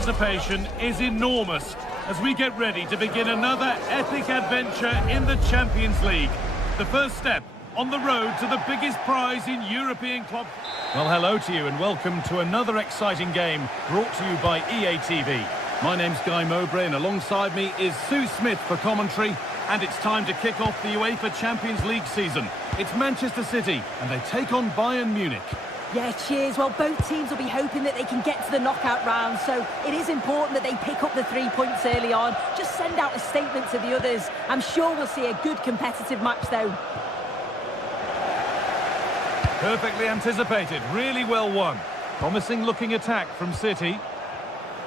anticipation is enormous as we get ready to begin another epic adventure in the Champions League. The first step on the road to the biggest prize in European club. Well, hello to you and welcome to another exciting game brought to you by EA TV. My name's Guy Mowbray and alongside me is Sue Smith for commentary, and it's time to kick off the UEFA Champions League season. It's Manchester City and they take on Bayern Munich. Yeah, cheers. Well, both teams will be hoping that they can get to the knockout round, so it is important that they pick up the 3 points early on. Just send out a statement to the others. I'm sure we'll see a good competitive match though. Perfectly anticipated, really well won. Promising looking attack from City.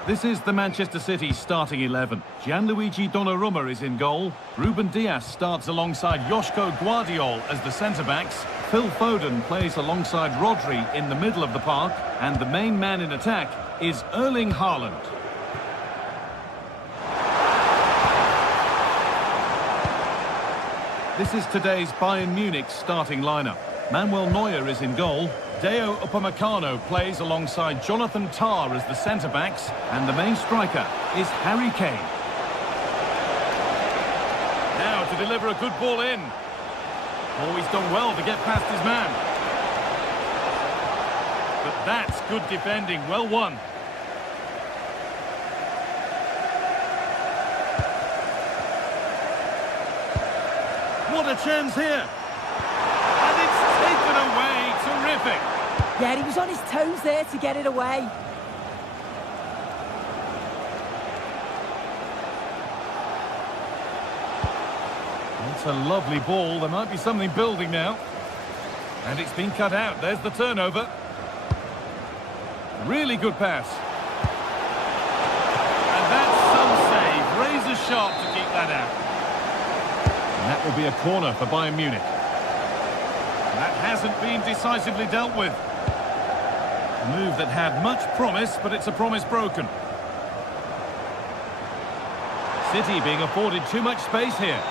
This is the Manchester City starting 11. Gianluigi Donnarumma is in goal. Ruben Dias starts alongside Joško Guardiol as the centre-backs. Phil Foden plays alongside Rodri in the middle of the park. And the main man in attack is Erling Haaland. This is today's Bayern Munich starting lineup. Manuel Neuer is in goal. Deo Upamecano plays alongside Jonathan Tah as the centre-backs, and the main striker is Harry Kane. Now to deliver a good ball in. Always done well to get past his man. But that's good defending, well won. What a chance here! And it's taken away, terrific! Yeah, he was on his toes there to get it away. It's a lovely ball. There might be something building now. And it's been cut out. There's the turnover. Really good pass. And that's some save. Razor sharp to keep that out. And that will be a corner for Bayern Munich. That hasn't been decisively dealt with. A move that had much promise, but it's a promise broken. City being afforded too much space here.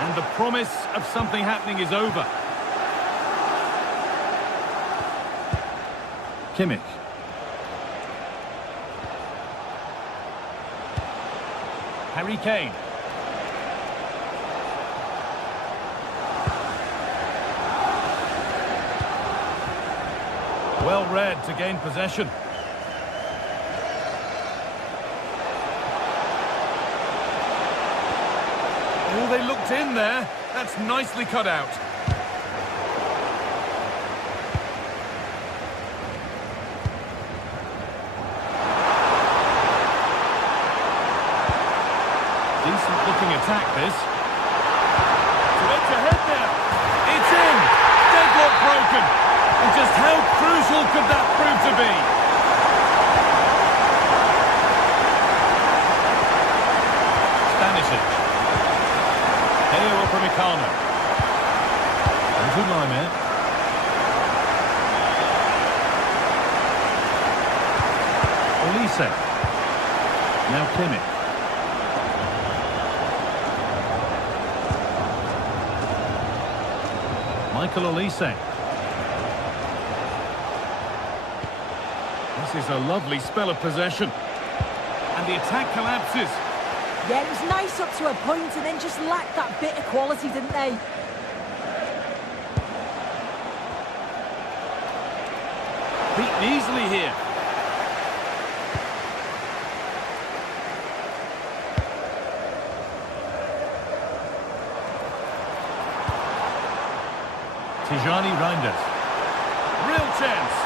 And the promise of something happening is over. Kimmich. Harry Kane. Well read to gain possession. Oh, they looked in there. That's nicely cut out. Decent looking attack, this. To edge ahead there. It's in. Deadlock broken. And just how crucial could that prove to be? Stanisic. Deo Upamecano. Into Laimer. Olise. Now Kimmich. Michael Olise. This is a lovely spell of possession. And the attack collapses. Yeah, it was nice up to a point and then just lacked that bit of quality, didn't they? Beaten easily here. Tijani Reinders. Real chance.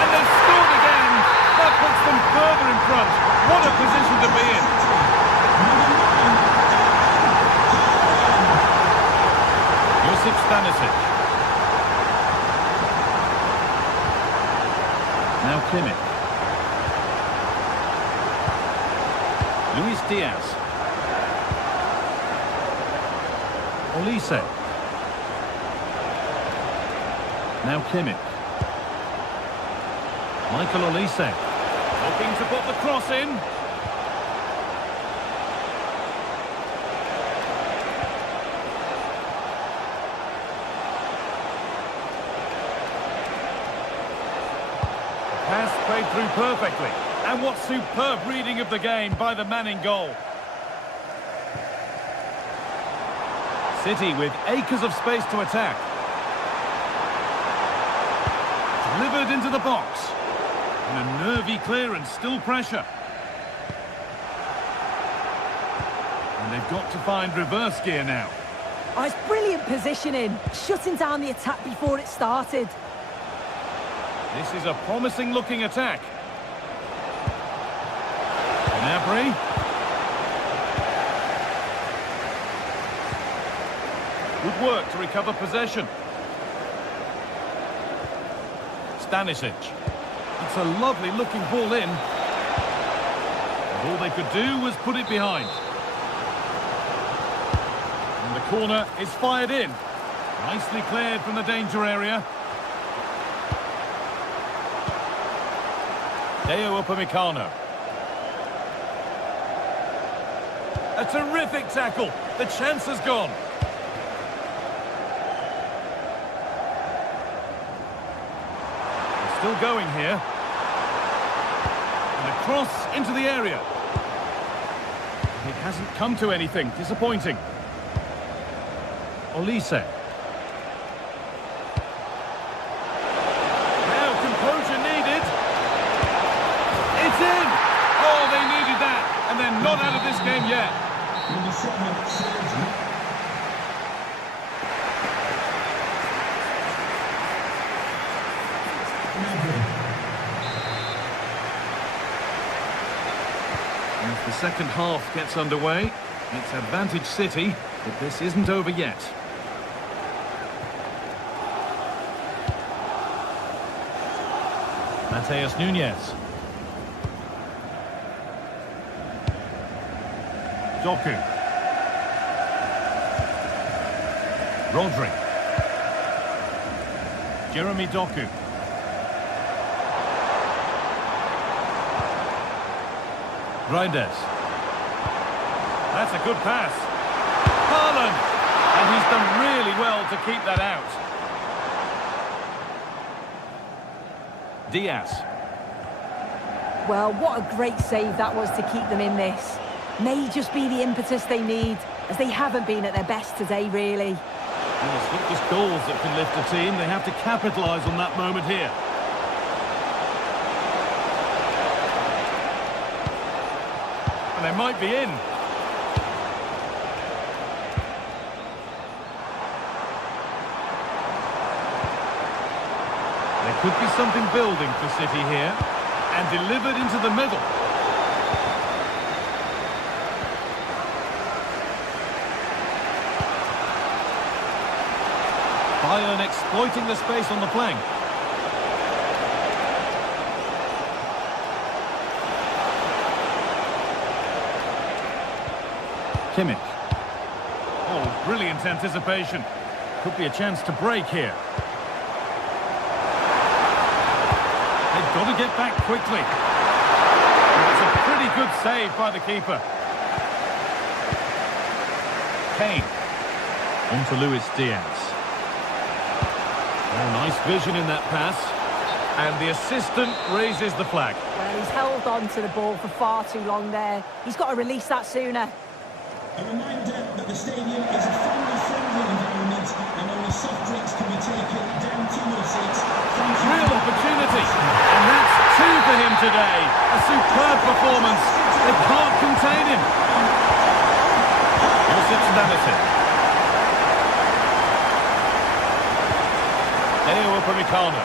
And they've scored again. That puts them further in front. What a position to be in. Josip Stanisic. Now Kimmich. Luis Diaz. Olise. Now Kimmich. Michael Olise. Looking to put the cross in. Pass played played through perfectly. And what superb reading of the game by the man in goal. City with acres of space to attack. Delivered into the box. And a nervy clearance, still pressure. And they've got to find reverse gear now. Oh, it's brilliant positioning, shutting down the attack before it started. This is a promising looking attack. Gnabry. Good work to recover possession. Stanisic. It's a lovely looking ball in. And all they could do was put it behind. And the corner is fired in. Nicely cleared from the danger area. Deo Upamecano. A terrific tackle. The chance has gone. Still going here. And a cross into the area. It hasn't come to anything. Disappointing. Olise. Now composure needed. It's in! Oh, they needed that. And they're not out of this game yet. As the second half gets underway, it's advantage City, but this isn't over yet. Mateus Nunes. Doku. Rodri. Jeremy Doku. Reinders. That's a good pass. Haaland! And he's done really well to keep that out. Diaz. Well, what a great save that was to keep them in this. May just be the impetus they need, as they haven't been at their best today, really. Well, it's not just goals that can lift a team. They have to capitalise on that moment here. And they might be in. There could be something building for City here. And delivered into the middle. Bayern exploiting the space on the flank. Kimmich. Oh, brilliant anticipation. Could be a chance to break here. They've got to get back quickly. It's a pretty good save by the keeper. Kane. On to Luis Diaz. Oh, nice vision in that pass. And the assistant raises the flag. Well, he's held on to the ball for far too long there. He's got to release that sooner. A reminder that the stadium is a family-friendly environment and only soft drinks can be taken down to your seats. Real opportunity. And that's two for him today. A superb performance. They can't contain him. Josip Stanisic. Deo Upamecano.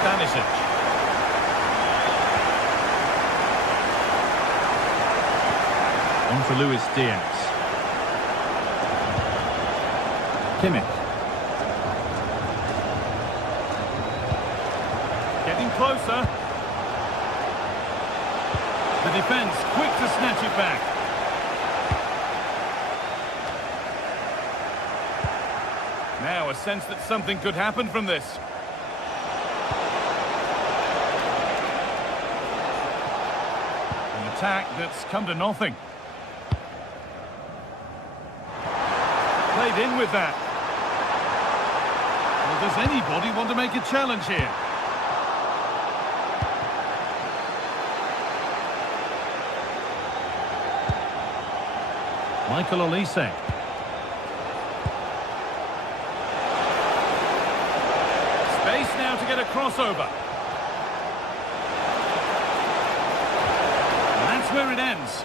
Stanisic. On for Luis Diaz. Kimmich. Getting closer. The defence quick to snatch it back. Now a sense that something could happen from this. An attack that's come to nothing. Played in with that. Well, does anybody want to make a challenge here? Michael Olise. Space now to get a crossover. And that's where it ends.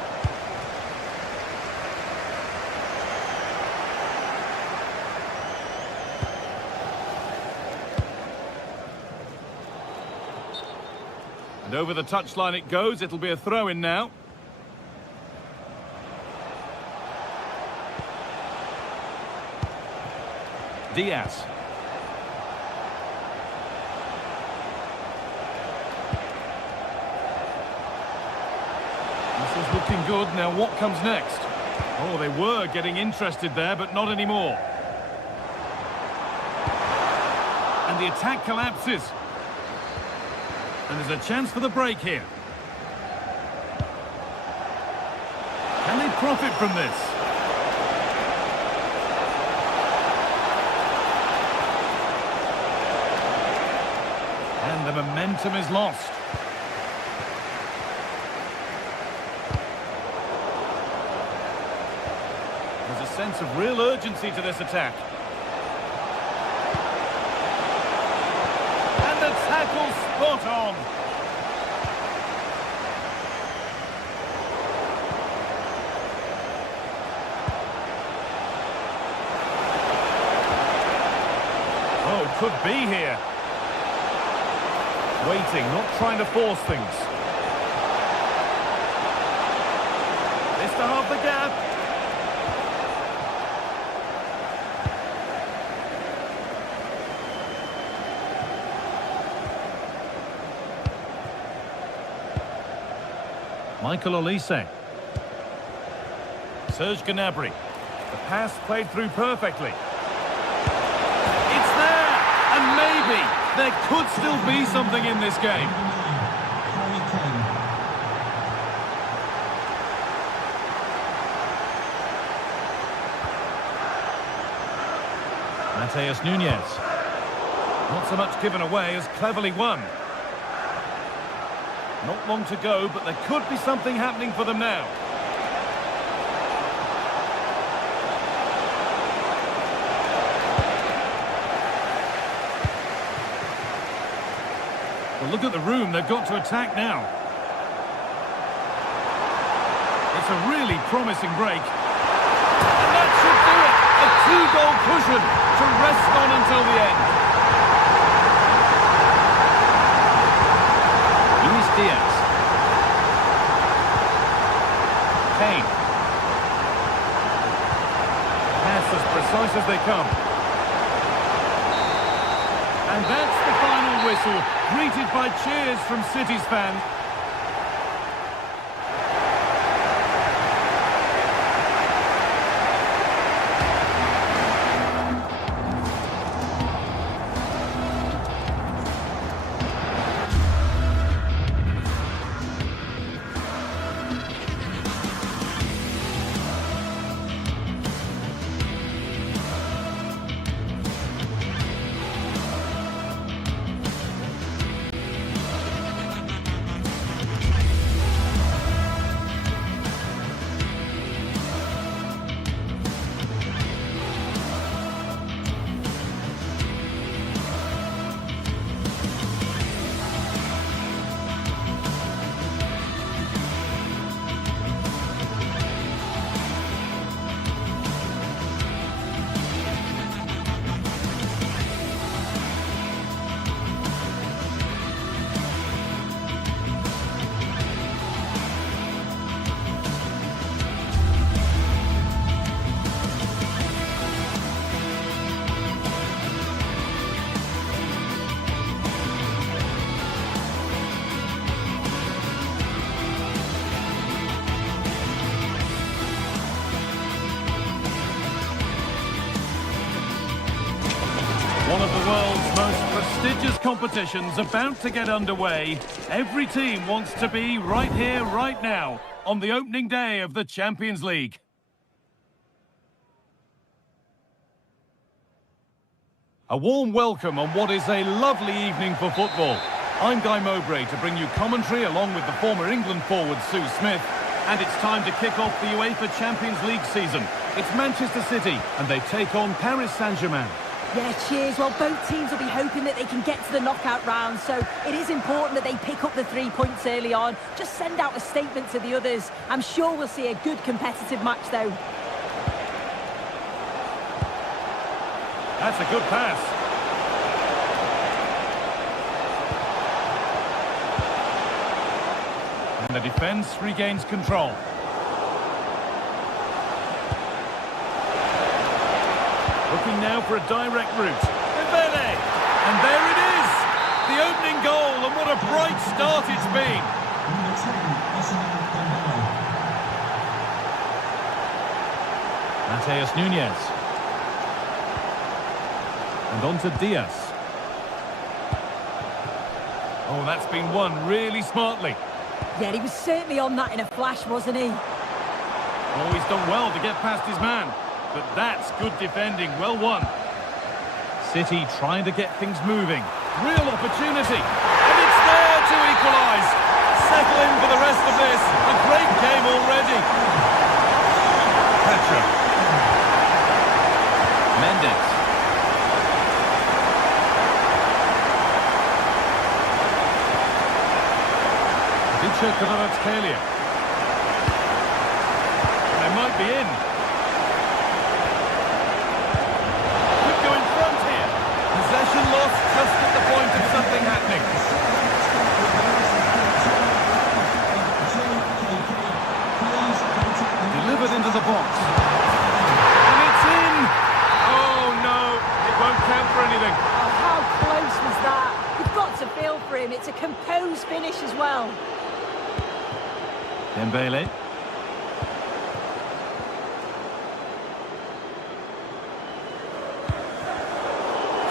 And over the touchline it goes. It'll be a throw-in now. Diaz. This is looking good. Now what comes next? Oh, they were getting interested there, but not anymore. And the attack collapses. And there's a chance for the break here. Can they profit from this? And the momentum is lost. There's a sense of real urgency to this attack. And the tackle spot on. Oh, could be here. Waiting, not trying to force things. This to half the gap. Michael Olise. Serge Gnabry. The pass played through perfectly. It's there! And maybe there could still be something in this game. Mateus Nunes. Not so much given away as cleverly won. Not long to go, but there could be something happening for them now. Well, look at the room they've got to attack now. It's a really promising break. And that should do it! A two-goal cushion to rest on until the end. Diaz. Kane. Pass as precise as they come. And that's the final whistle, greeted by cheers from City's fans. One of the world's most prestigious competitions about to get underway. Every team wants to be right here, right now, on the opening day of the Champions League. A warm welcome on what is a lovely evening for football. I'm Guy Mowbray to bring you commentary along with the former England forward Sue Smith. And it's time to kick off the UEFA Champions League season. It's Manchester City, and they take on Paris Saint-Germain. Yeah, cheers. Well, both teams will be hoping that they can get to the knockout round, so it is important that they pick up the 3 points early on. Just send out a statement to the others. I'm sure we'll see a good competitive match, though. That's a good pass. And the defence regains control. Looking now for a direct route. Dembele! And there it is! The opening goal, and what a bright start it's been! Number 10, Dembele. Mateus Nunes. And on to Diaz. Oh, that's been won really smartly. Yeah, he was certainly on that in a flash, wasn't he? Oh, he's done well to get past his man. But that's good defending, well won. City trying to get things moving. Real opportunity. And it's there to equalise. Settle in for the rest of this. A great game already. Thatcher. Mendes. Kvaratskhelia. They might be in. Could go in front here. Possession lost just at the point of something happening. Delivered into the box. And it's in! Oh no, it won't count for anything. Oh, how close was that? You've got to feel for him. It's a composed finish as well. Dembele.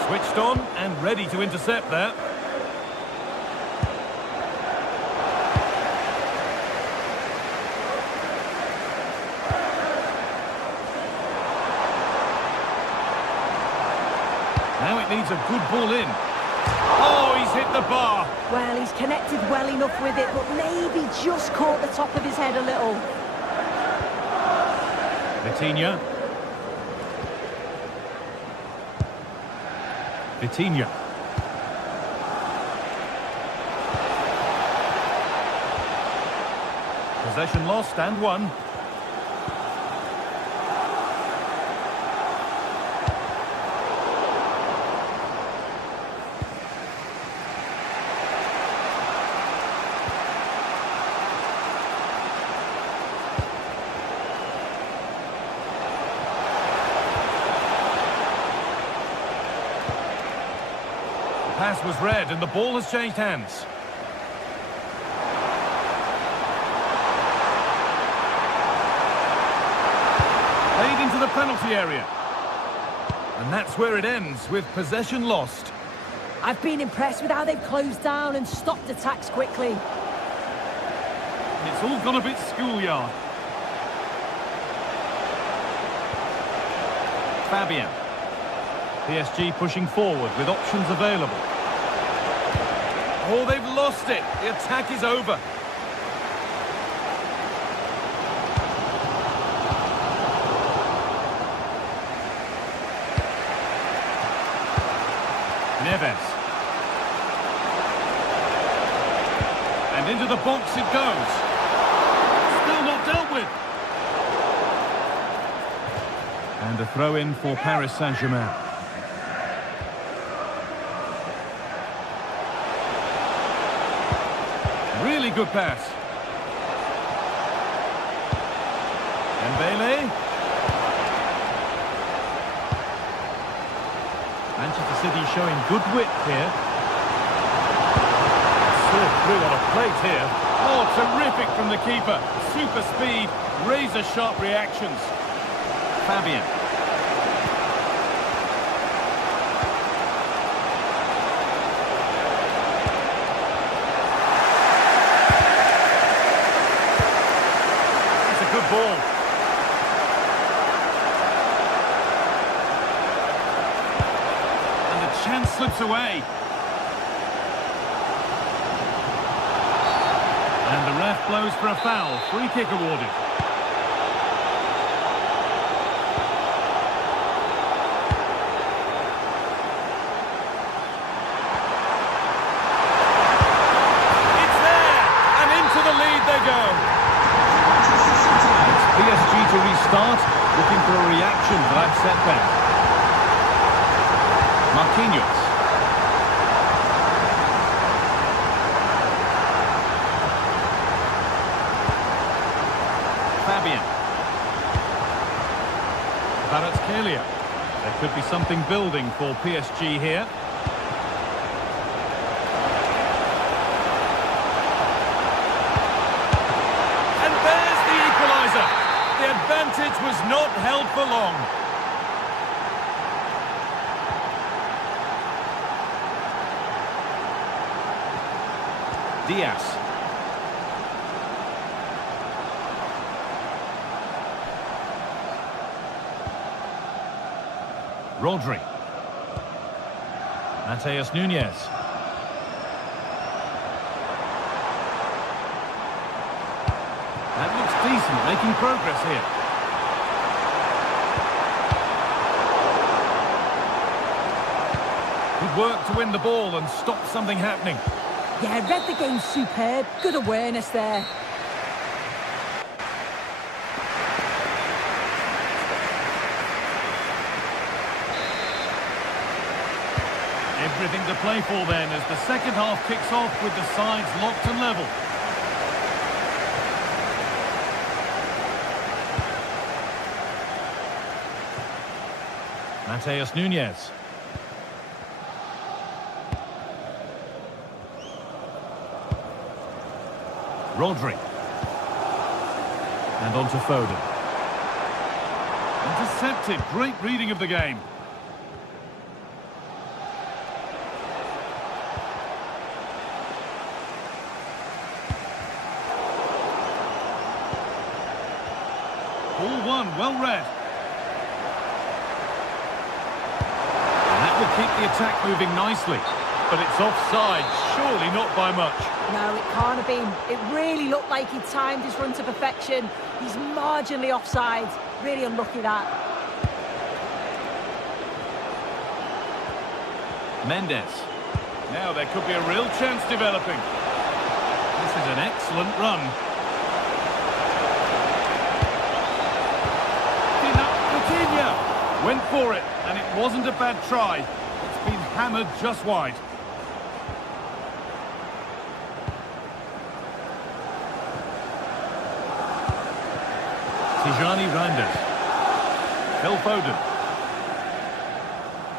Switched on and ready to intercept there. Now it needs a good ball in. Oh, he's hit the bar. Well, he's connected well enough with it, but maybe just caught the top of his head a little. Vitinha. Vitinha. Possession lost and won. Pass was read and the ball has changed hands. Played into the penalty area. And that's where it ends, with possession lost. I've been impressed with how they've closed down and stopped attacks quickly. It's all gone a bit schoolyard. Fabian. PSG pushing forward with options available. Oh, they've lost it. The attack is over. Neves. And into the box it goes. Still not dealt with. And a throw-in for Paris Saint-Germain. Really good pass. Dembele. Manchester City showing good width here. Served through on a plate here. Oh, terrific from the keeper. Super speed, razor-sharp reactions. Fabian. It's a good ball. And the chance slips away. And the ref blows for a foul. Free kick awarded. It's there! And into the lead they go. It's PSG to restart, looking for a reaction to that setback. Marquinhos. Fabian. Kvaratskhelia. There could be something building for PSG here. And there's the equaliser. The advantage was not held for long. Diaz. Rodri. Mateus Nunes. That looks decent, making progress here. Good work to win the ball and stop something happening. Yeah, read the game superb. Good awareness there. Everything to play for then as the second half kicks off with the sides locked and level. Mateus Nunes. Rodri. And on to Foden. Intercepted. Great reading of the game. Ball one, well read. And that will keep the attack moving nicely. But it's offside, surely not by much. No, it can't have been. It really looked like he timed his run to perfection. He's marginally offside. Really unlucky that. Mendes. Now there could be a real chance developing. This is an excellent run. Coutinho went for it, and it wasn't a bad try. It's been hammered just wide. Tijani Reinders. Phil Foden.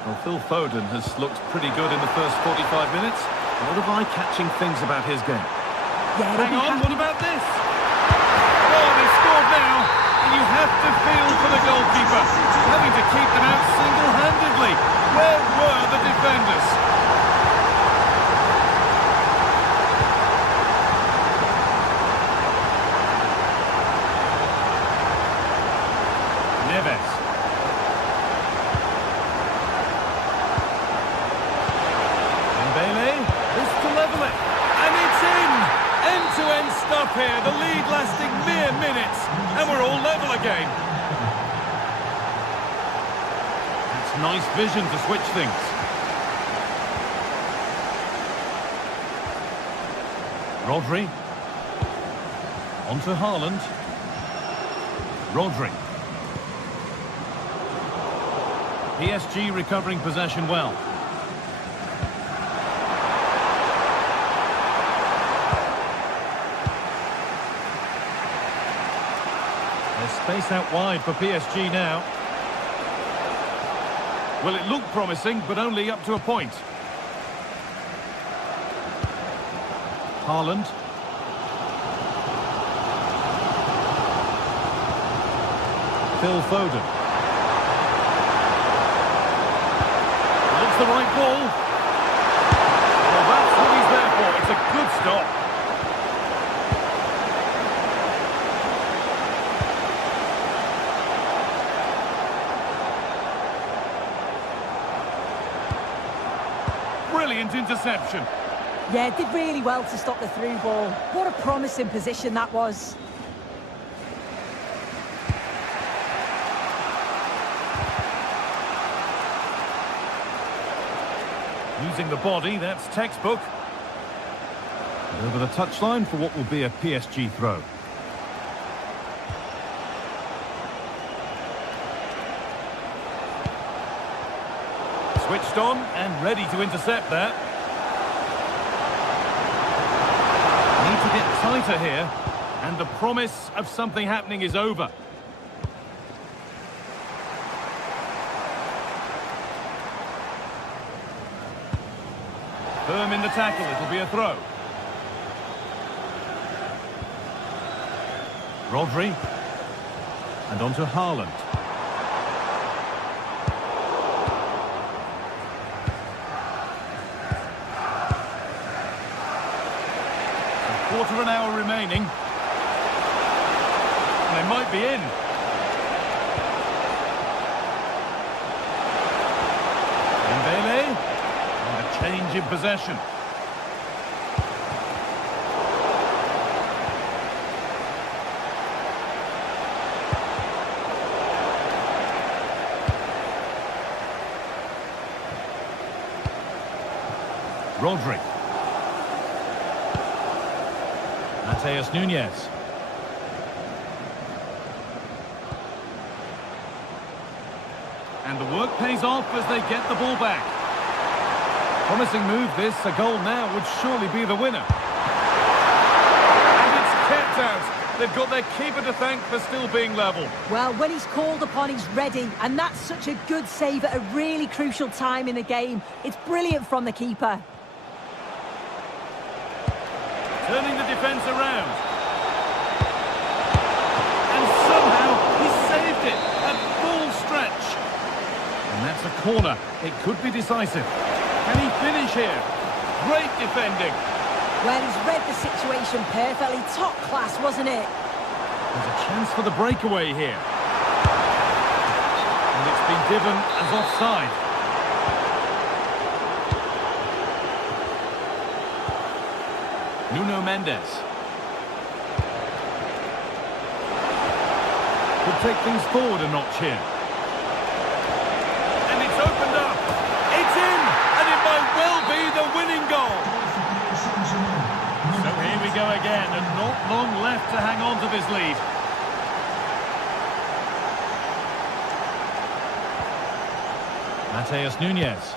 Well, Phil Foden has looked pretty good in the first 45 minutes. A lot of eye-catching things about his game. Yeah, Hang on, what about this? Oh, they scored now, and you have to feel for the goalkeeper, having to keep them out single-handedly. Where were the defenders? Neves. Dembele, this to level it, and it's in! End-to-end stuff here, the lead lasting mere minutes, and we're all level again. It's nice vision to switch things. Rodri. On to Haaland. Rodri. PSG recovering possession well. There's space out wide for PSG now. Well, it looked promising, but only up to a point. Haaland. Phil Foden. Looks the right ball. Well, that's what he's there for. It's a good stop. Brilliant interception. Yeah, did really well to stop the through ball. What a promising position that was. Using the body, that's textbook. And over the touchline for what will be a PSG throw. Switched on and ready to intercept that. Need to get tighter here, and the promise of something happening is over. Firm in the tackle, it'll be a throw. Rodri. And on to Haaland. A quarter of an hour remaining. And they might be in. Dembele. And a change in possession. Rodri. Mateus Nunes. And the work pays off as they get the ball back. Promising move this, a goal now would surely be the winner. And it's kept out. They've got their keeper to thank for still being level. Well, when he's called upon, he's ready. And that's such a good save at a really crucial time in the game. It's brilliant from the keeper. Turning the defence around. And somehow he saved it. A full stretch. And that's a corner. It could be decisive. Can he finish here? Great defending. Well, he's read the situation perfectly. Top class, wasn't it? There's a chance for the breakaway here. And it's been given as offside. Nuno Mendes. Could take things forward a notch here. And it's opened up. It's in! And it might well be the winning goal. So here we go again, and not long left to hang on to this lead. Mateus Nunes.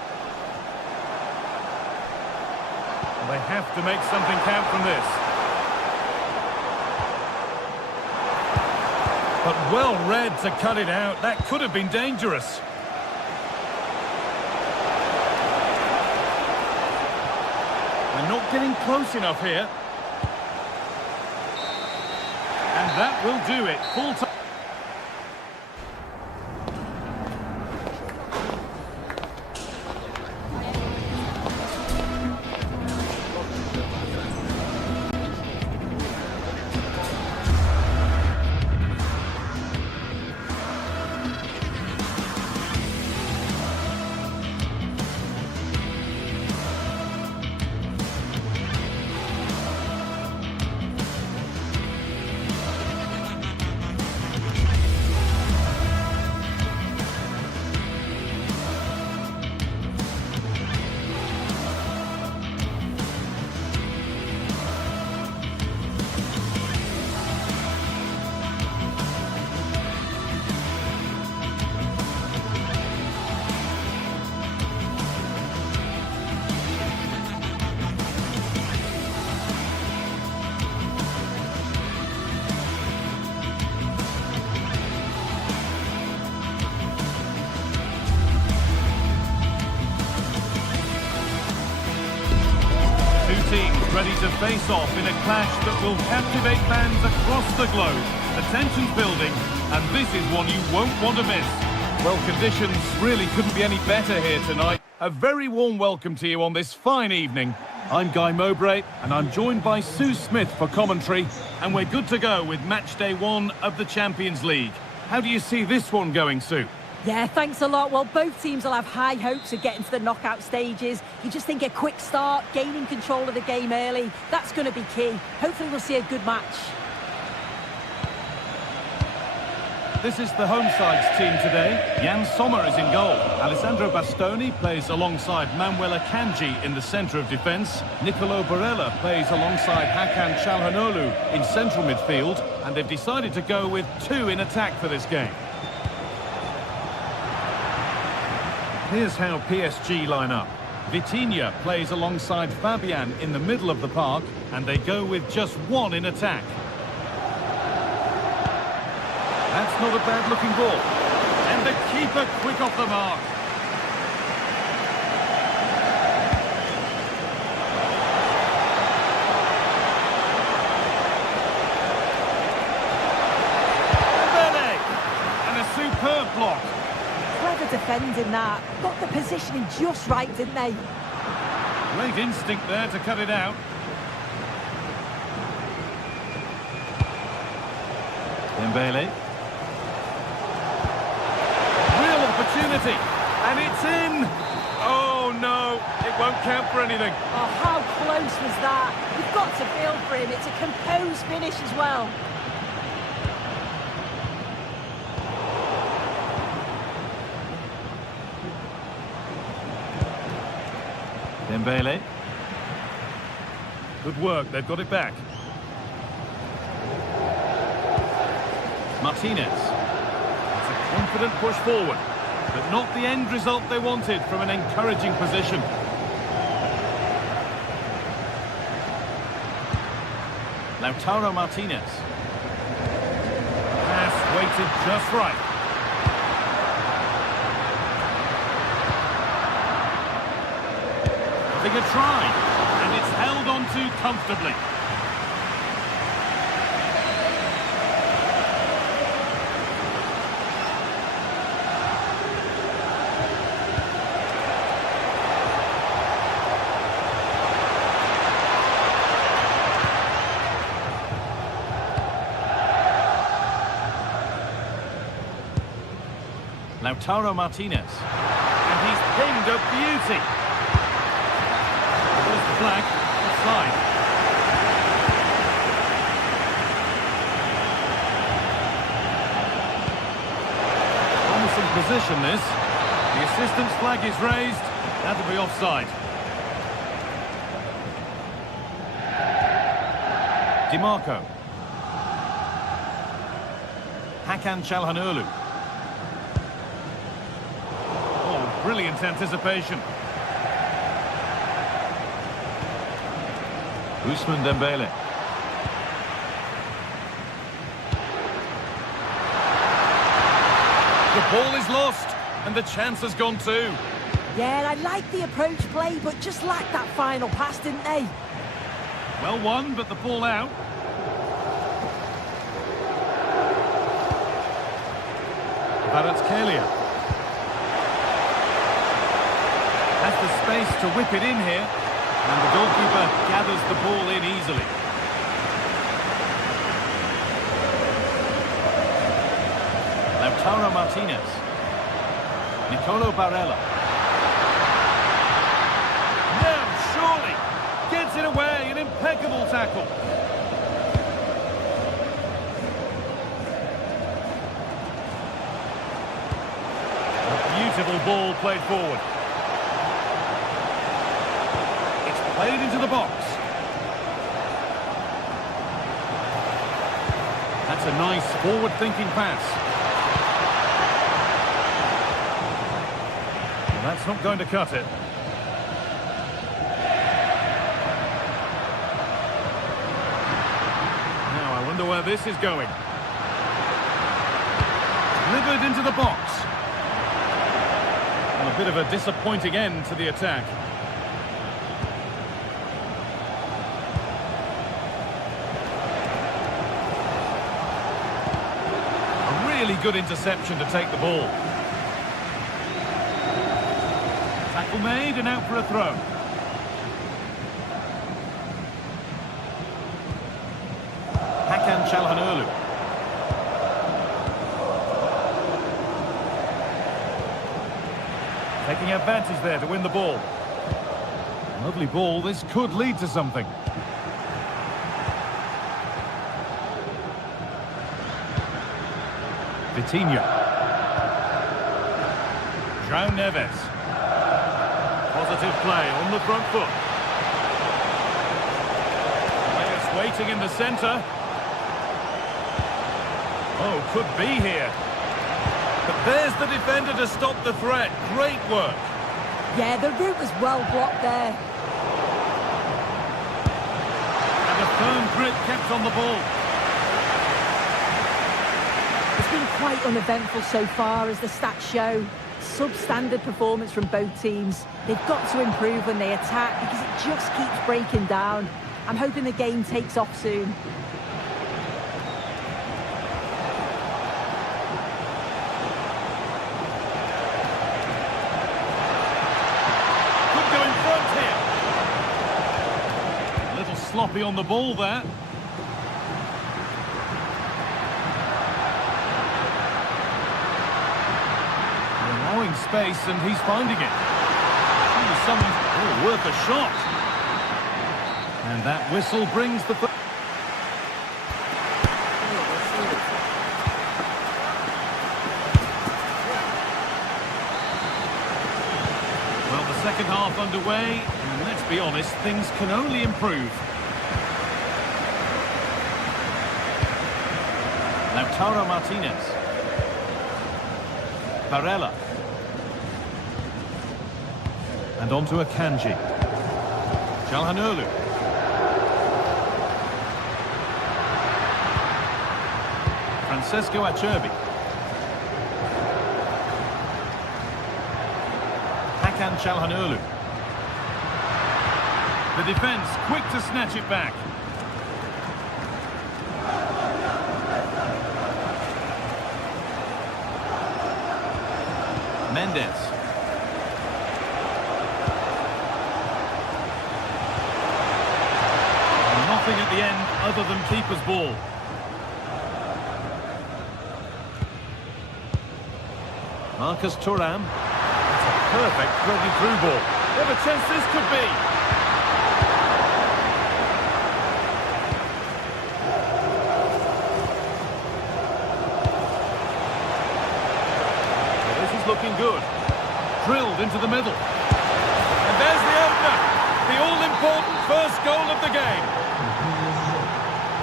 They have to make something count from this. But well read to cut it out. That could have been dangerous. They're not getting close enough here. And that will do it. Full time. Teams ready to face off in a clash that will captivate fans across the globe. The tension's building, and this is one you won't want to miss. Well, conditions really couldn't be any better here tonight. A very warm welcome to you on this fine evening. I'm Guy Mowbray, and I'm joined by Sue Smith for commentary, and we're good to go with match day 1 of the Champions League. How do you see this one going, Sue? Yeah, thanks a lot. Well, both teams will have high hopes of getting to the knockout stages. You just think a quick start, gaining control of the game early, that's going to be key. Hopefully we'll see a good match. This is the home side's team today. Jan Sommer is in goal. Alessandro Bastoni plays alongside Manuel Akanji in the centre of defence. Nicolo Barella plays alongside Hakan Çalhanoğlu in central midfield. And they've decided to go with two in attack for this game. Here's how PSG line up. Vitinha plays alongside Fabian in the middle of the park. And they go with just one in attack. That's not a bad-looking ball. And the keeper quick off the mark. Dembele! And a superb block. Clever defending that. Got the positioning just right, didn't they? Great instinct there to cut it out. Dembele. Opportunity, and it's in. Oh no, it won't count for anything. Oh, how close was that? You've got to feel for him. It's a composed finish as well. Dembele. Good work, they've got it back. Martinez. It's a confident push forward. But not the end result they wanted from an encouraging position. Lautaro Martinez. Pass weighted just right. Having a try, and it's held on to comfortably. Lautaro Martinez. And he's pinned a beauty. There's the flag. Offside. Promising position this. The assistant's flag is raised. That'll be offside. DiMarco. Hakan Çalhanoğlu. Brilliant anticipation. Ousmane Dembele. The ball is lost, and the chance has gone too. Yeah, I like the approach play, but just lacked that final pass, didn't they? Well won, but the ball out. Kvaratskhelia. Has the space to whip it in here, and the goalkeeper gathers the ball in easily. Lautaro Martinez. Nicolo Barella. No, surely! Gets it away, an impeccable tackle. A beautiful ball played forward. Played into the box. That's a nice forward-thinking pass. Well, that's not going to cut it. Now I wonder where this is going. Delivered into the box. And a bit of a disappointing end to the attack. Really good interception to take the ball. Tackle made and out for a throw. Hakan Çalhanoğlu. Taking advantage there to win the ball. Lovely ball, this could lead to something. Vitinha. João Neves. Positive play on the front foot. Players waiting in the centre. Oh, could be here. But there's the defender to stop the threat. Great work. Yeah, the route was well blocked there. And a firm grip kept on the ball. It's been quite uneventful so far, as the stats show. Substandard performance from both teams. They've got to improve when they attack, because it just keeps breaking down. I'm hoping the game takes off soon. Could go in front here. A little sloppy on the ball there. Allowing space, and he's finding it. Someone's worth a shot. And that whistle brings the... Well, the second half underway, and let's be honest, things can only improve. Lautaro Martinez. Barella. And on to Akanji. Calhanoglu. Francesco Acerbi. Hakan Calhanoglu. The defence quick to snatch it back. Mendes. Nothing at the end other than keeper's ball. Marcus Thuram. It's a perfect threading through ball. What a chance this could be. Well, this is looking good. Drilled into the middle. And there's the opener. The all-important first goal of the game.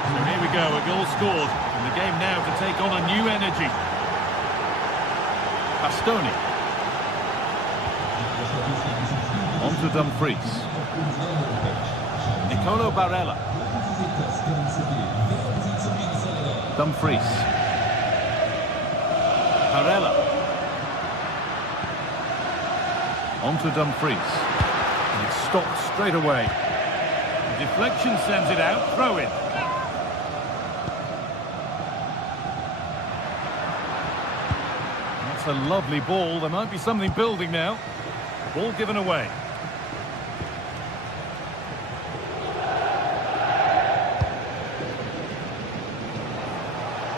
So here we go, a goal scored. And the game now to take on a new energy. Bastoni. On to Dumfries. Nicolo Barella. Dumfries. Barella. On to Dumfries. And it's stopped straight away. The deflection sends it out, throw in. That's a lovely ball. There might be something building now. Ball given away.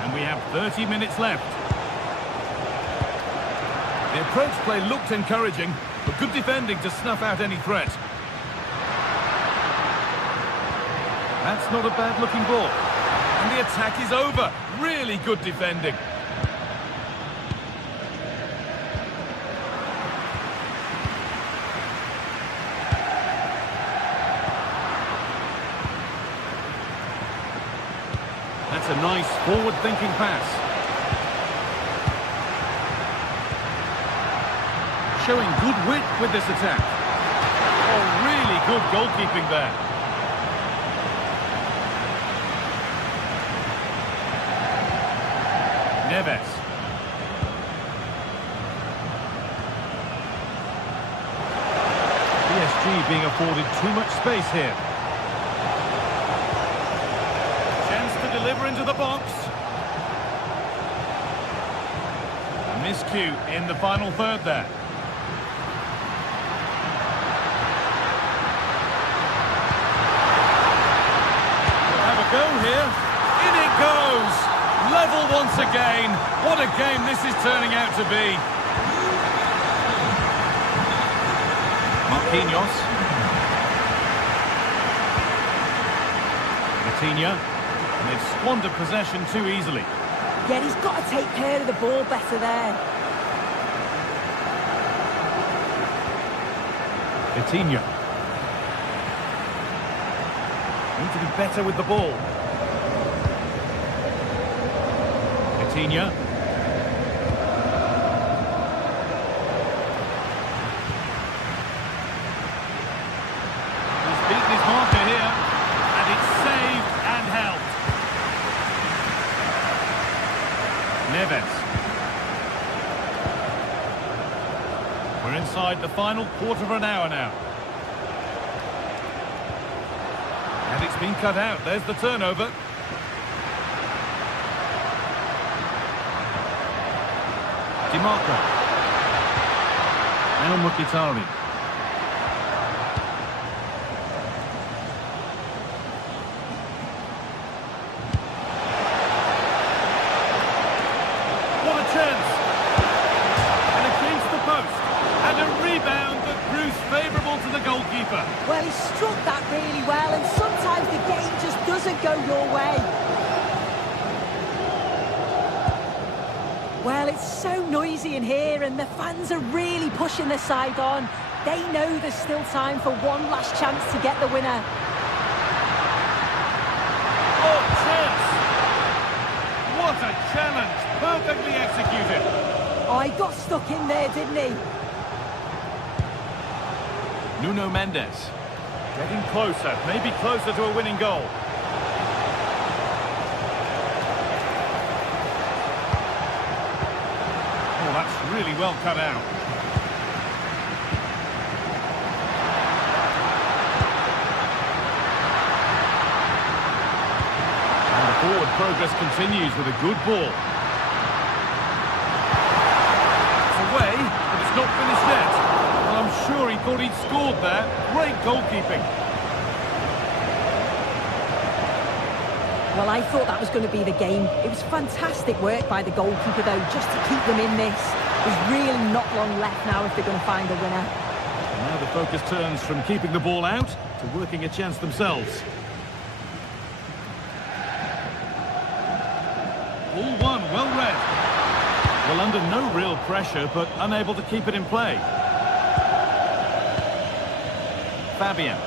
And we have 30 minutes left. The approach play looked encouraging, but good defending to snuff out any threat. That's not a bad-looking ball. And the attack is over. Really good defending. That's a nice forward-thinking pass. Showing good wit with this attack. Oh, really good goalkeeping there. Neves. PSG being afforded too much space here. Chance to deliver into the box. A miscue in the final third there. Go here. In it goes. Level once again. What a game this is turning out to be. Marquinhos. Vitinha. And they've squandered possession too easily. Yeah, he's got to take care of the ball better there. Vitinha. Need to be better with the ball. Vitinha. He's beaten his marker here, and it's saved and held. Neves. We're inside the final quarter of an hour now. And it's been cut out. There's the turnover. DiMarco. Now Mkhitaryan. What a chance! And against the post. And a rebound that proves favourable to the goalkeeper. Well, he struck that really well, and sometimes the game just doesn't go your way. Well, it's so noisy in here, and the fans are really pushing their side on. They know there's still time for one last chance to get the winner. Oh, chance! What a challenge! Perfectly executed. Oh, he got stuck in there, didn't he? Nuno Mendes. Getting closer, maybe closer to a winning goal. Oh, that's really well cut out. And the forward progress continues with a good ball. It's away, but it's not finished yet. Well, I'm sure he thought he'd scored there. Great goalkeeping. Well, I thought that was going to be the game. It was fantastic work by the goalkeeper, though, just to keep them in this. There's really not long left now if they're going to find a winner. And now the focus turns from keeping the ball out to working a chance themselves. All one, well read. Well, under no real pressure, but unable to keep it in play. Fabian.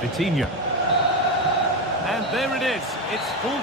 Vitinha. And there it is. It's full.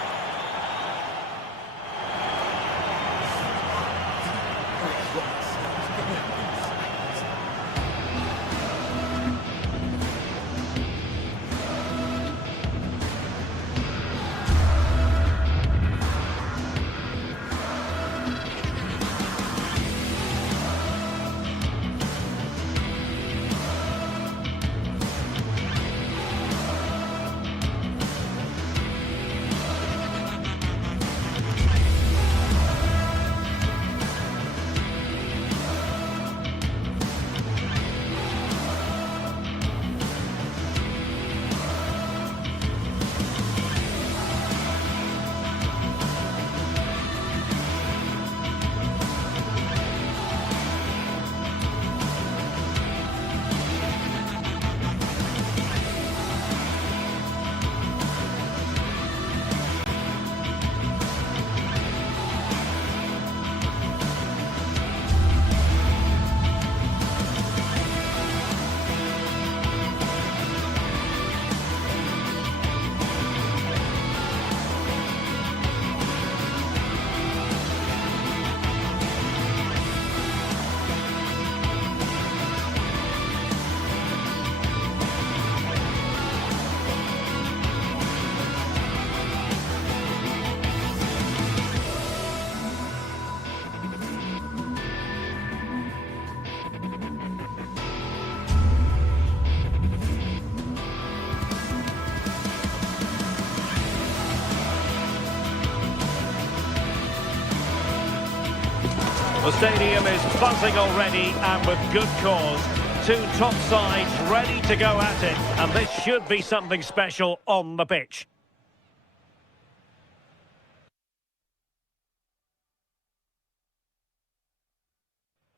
The stadium is buzzing already, and with good cause. Two top sides ready to go at it, and this should be something special on the pitch.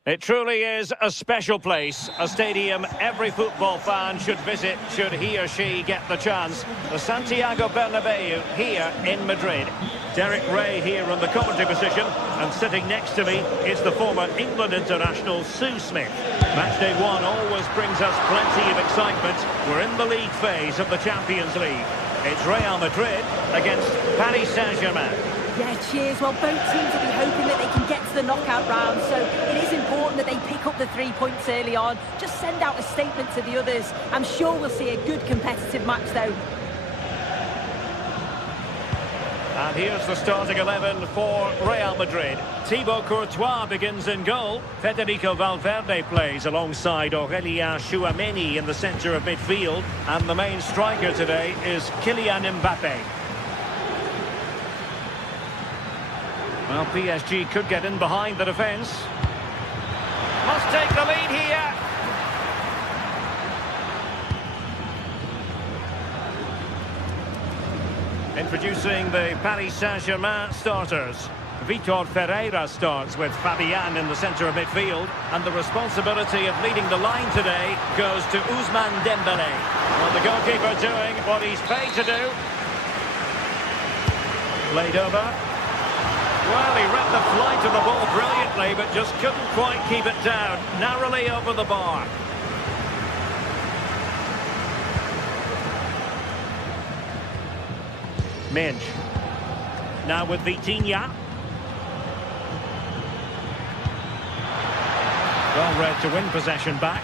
It truly is a special place, a stadium every football fan should visit should he or she get the chance. The Santiago Bernabeu here in Madrid. Derek Ray here in the commentary position, and sitting next to me is the former England international Sue Smith. Matchday 1 always brings us plenty of excitement. We're in the league phase of the Champions League. It's Real Madrid against Paris Saint-Germain. Yeah, cheers. Well, both teams will be hoping that they can get to the knockout round, so it is important that they pick up the 3 points early on. Just send out a statement to the others. I'm sure we'll see a good competitive match, though. And here's the starting 11 for Real Madrid. Thibaut Courtois begins in goal. Federico Valverde plays alongside Aurélien Tchouaméni in the centre of midfield. And the main striker today is Kylian Mbappé. Well, PSG could get in behind the defence. Must take the lead here. Introducing the Paris Saint-Germain starters. Vitor Ferreira starts with Fabian in the centre of midfield. And the responsibility of leading the line today goes to Ousmane Dembélé. Well, the goalkeeper doing what he's paid to do. Played over. Well, he read the flight of the ball brilliantly, but just couldn't quite keep it down. Narrowly over the bar. Minge. Now with Vitinha. Well read to win possession back.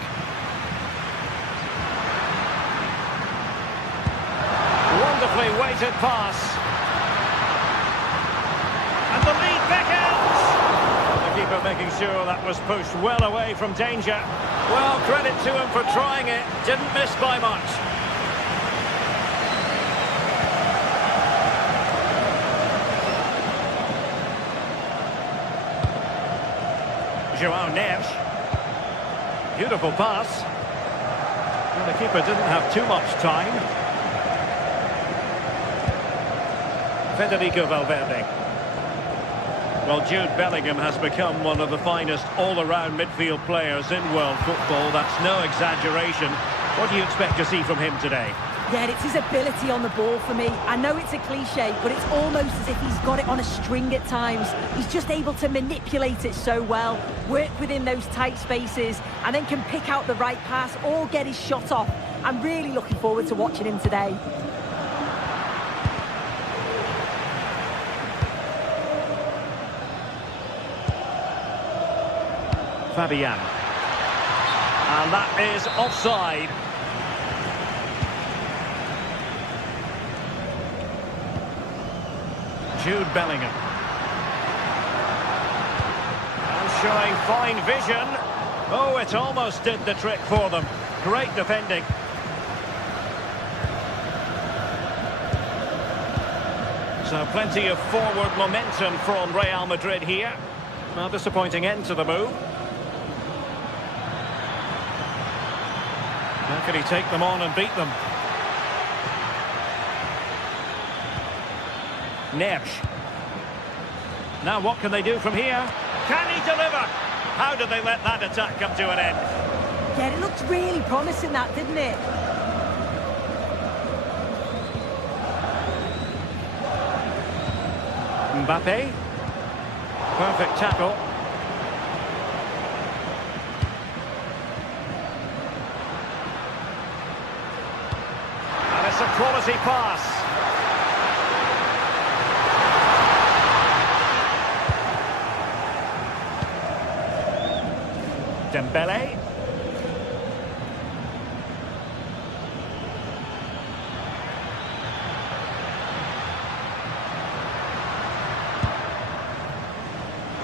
Wonderfully weighted pass. And the lead beckons. The keeper making sure that was pushed well away from danger. Well, credit to him for trying it. Didn't miss by much. João Neves. Beautiful pass. Well, the keeper didn't have too much time. Federico Valverde. Well, Jude Bellingham has become one of the finest all-around midfield players in world football. That's no exaggeration. What do you expect to see from him today? Yeah, it's his ability on the ball for me. I know it's a cliche, but it's almost as if he's got it on a string at times. He's just able to manipulate it so well, work within those tight spaces, and then can pick out the right pass or get his shot off. I'm really looking forward to watching him today. Fabian. And that is offside. Jude Bellingham. And showing fine vision. Oh, it almost did the trick for them. Great defending. So plenty of forward momentum from Real Madrid here. Well, disappointing end to the move. How can he take them on and beat them? Neves. Now what can they do from here? Can he deliver? How did they let that attack come to an end? Yeah, it looked really promising, that, didn't it? Mbappé. Perfect tackle. And it's a quality pass. Dembélé.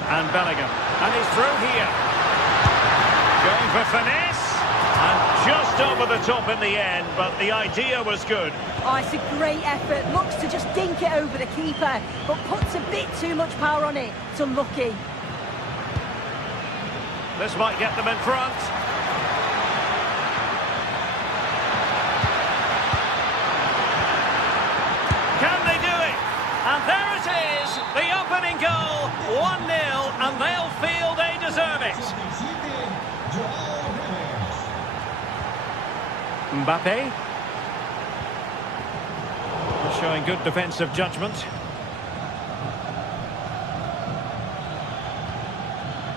And Bellingham. And he's through here. Going for finesse. And just over the top in the end, but the idea was good. Oh, it's a great effort. Looks to just dink it over the keeper, but puts a bit too much power on it. It's unlucky. This might get them in front. Can they do it? And there it is, the opening goal, 1-0, and they'll feel they deserve it. Mbappe. Showing good defensive judgment.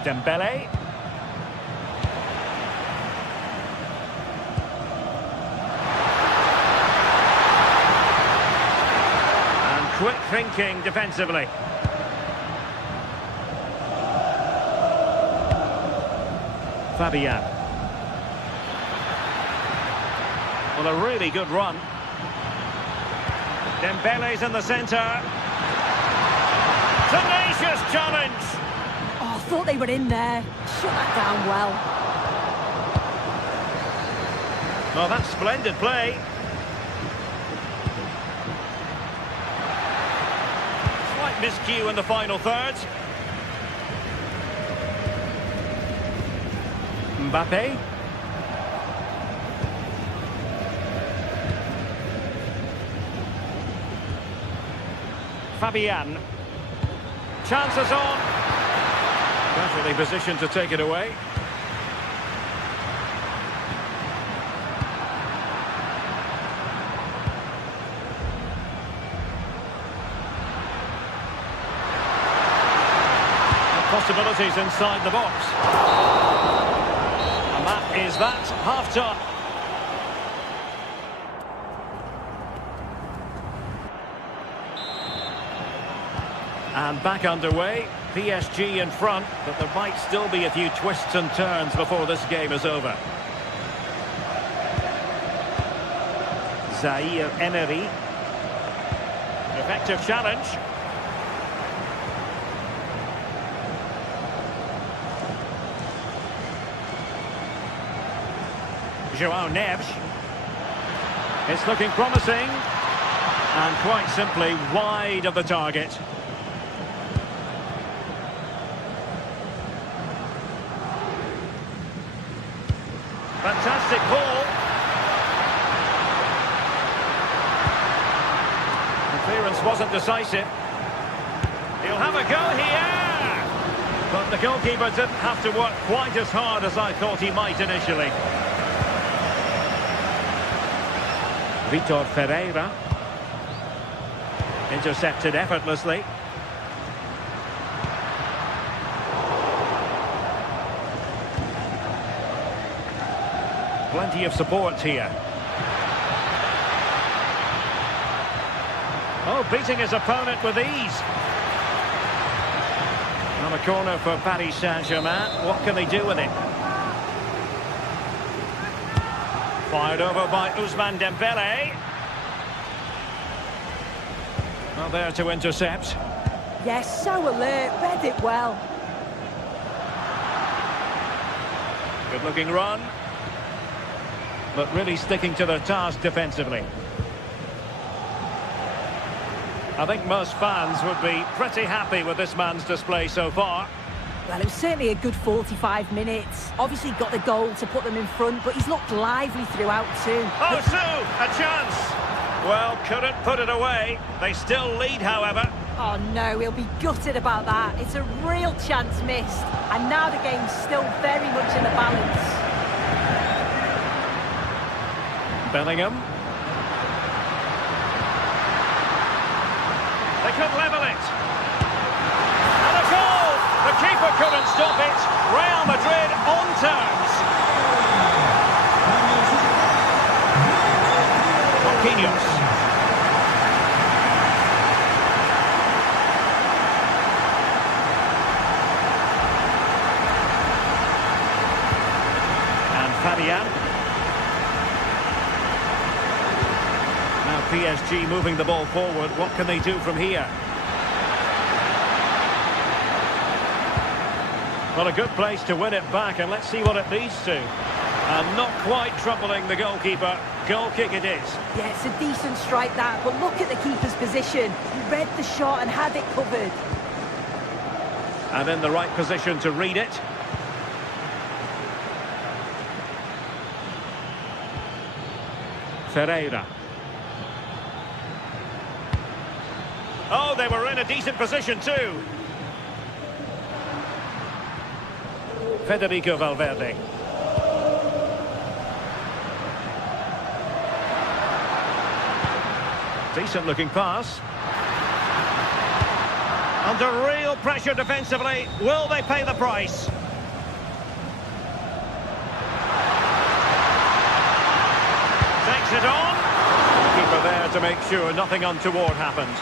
Dembele. And quick thinking defensively. Fabian. Well, a really good run. Dembele's in the centre. Tenacious challenge. Oh, I thought they were in there. Shut that down well. Well, that's splendid play. Slight miscue in the final third. Mbappe. Fabian. Chances on. Perfectly positioned to take it away. Possibilities inside the box. And that is that. Half-time. And back underway. PSG in front, but there might still be a few twists and turns before this game is over. Zaire Emery. Effective challenge. Joao Neves. It's looking promising. And quite simply wide of the target. Fantastic ball. The clearance wasn't decisive. He'll have a go here. But the goalkeeper didn't have to work quite as hard as I thought he might initially. Vitor Ferreira. Intercepted effortlessly. Plenty of support here. Oh, beating his opponent with ease. On a corner for Paris Saint-Germain. What can they do with it? Fired over by Ousmane Dembele. Well, there to intercept. Yes, so alert. Read it well. Good looking run. But really sticking to their task defensively. I think most fans would be pretty happy with this man's display so far. Well, it was certainly a good 45 minutes. Obviously got the goal to put them in front, but he's looked lively throughout too. Oh, Sue, a chance! Well, couldn't put it away. They still lead, however. Oh no, he'll be gutted about that. It's a real chance missed. And now the game's still very much in the balance. Bellingham. They could level it. And a goal! The keeper couldn't stop it. Real Madrid on terms. Marquinhos. And Fabian. Now PSG moving the ball forward. What can they do from here? Well, a good place to win it back, and let's see what it leads to. And not quite troubling the goalkeeper. Goal kick it is. Yeah, it's a decent strike that, but look at the keeper's position. He read the shot and had it covered. And in the right position to read it. Ferreira. Oh, they were in a decent position too. Federico Valverde. Decent-looking pass. Under real pressure defensively. Will they pay the price? Takes it on. Keeper there to make sure nothing untoward happened.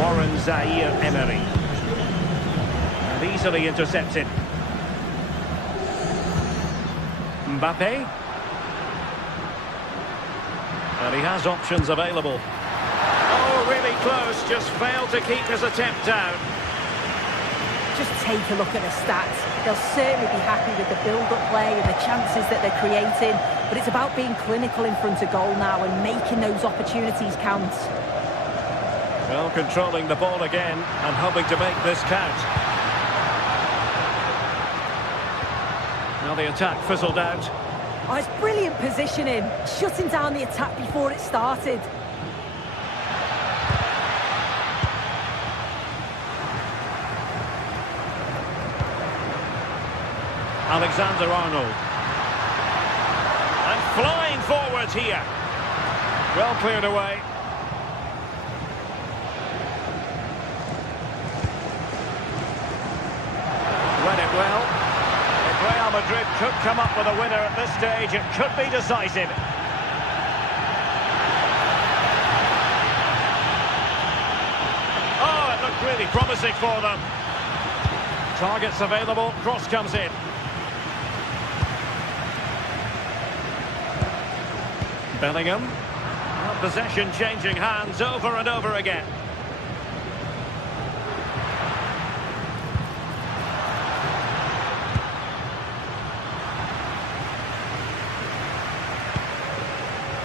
Warren Zaire-Emery. And easily intercepted. Mbappe. And he has options available. Oh, really close. Just failed to keep his attempt down. Just take a look at the stats. They'll certainly be happy with the build-up play and the chances that they're creating. But it's about being clinical in front of goal now and making those opportunities count. Well, controlling the ball again and hoping to make this count. Now the attack fizzled out. Oh, it's brilliant positioning, shutting down the attack before it started. Alexander-Arnold. And flying forwards here. Well cleared away. Read it well. If Real Madrid could come up with a winner at this stage, it could be decisive. Oh, it looked really promising for them. Targets available, cross comes in. Bellingham. Well, possession changing hands over and over again.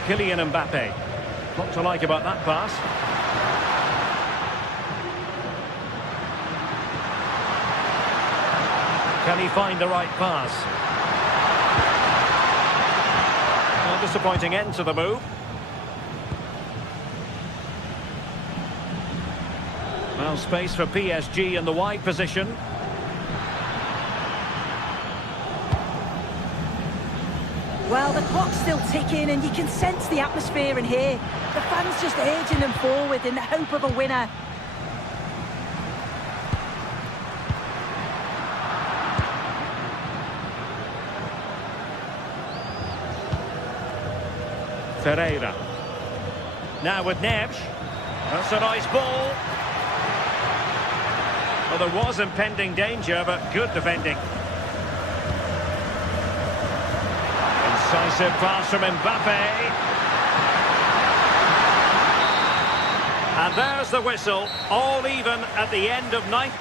Kylian Mbappe. What to like about that pass? Can he find the right pass? Well, disappointing end to the move. Well, space for PSG in the wide position. Well, the clock's still ticking and you can sense the atmosphere in here. The fans just urging them forward in the hope of a winner. Ferreira. Now with Neves. That's a nice ball. Well, there was impending danger, but good defending. Incisive pass from Mbappe. And there's the whistle. All even at the end of 90.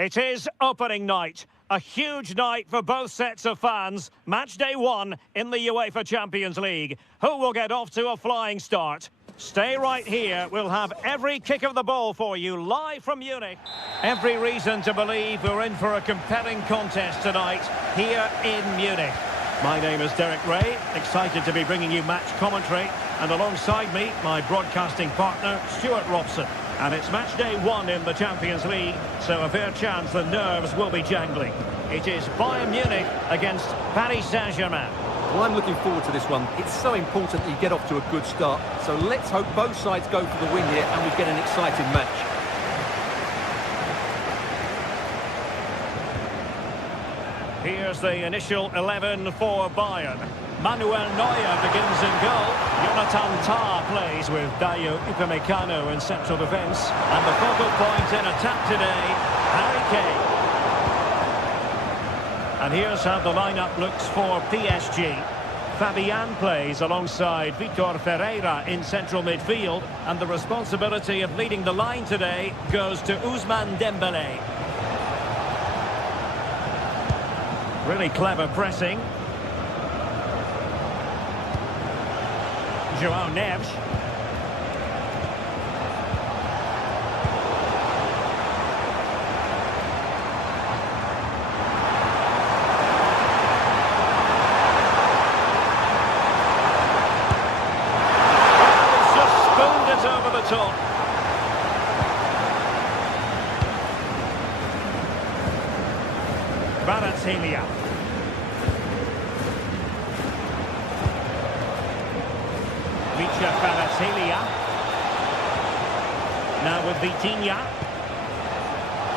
It is opening night. A huge night for both sets of fans. Match day 1 in the UEFA Champions League. Who will get off to a flying start? Stay right here. We'll have every kick of the ball for you live from Munich. Every reason to believe we're in for a compelling contest tonight here in Munich. My name is Derek Ray, excited to be bringing you match commentary. And alongside me, my broadcasting partner, Stuart Robson. And it's match day 1 in the Champions League, so a fair chance the nerves will be jangling. It is Bayern Munich against Paris Saint-Germain. Well, I'm looking forward to this one. It's so important that you get off to a good start. So let's hope both sides go for the win here and we get an exciting match. Here's the initial 11 for Bayern. Manuel Neuer begins in goal. Jonathan Tah plays with Dayo Upamecano in central defence. And the focal point in attack today, Harry Kane. And here's how the lineup looks for PSG. Fabian plays alongside Vitor Ferreira in central midfield. And the responsibility of leading the line today goes to Ousmane Dembélé. Really clever pressing. João Neves. It's just spooned it over the top. Kvaratskhelia. Kvaratskhelia. Now with Vitinha.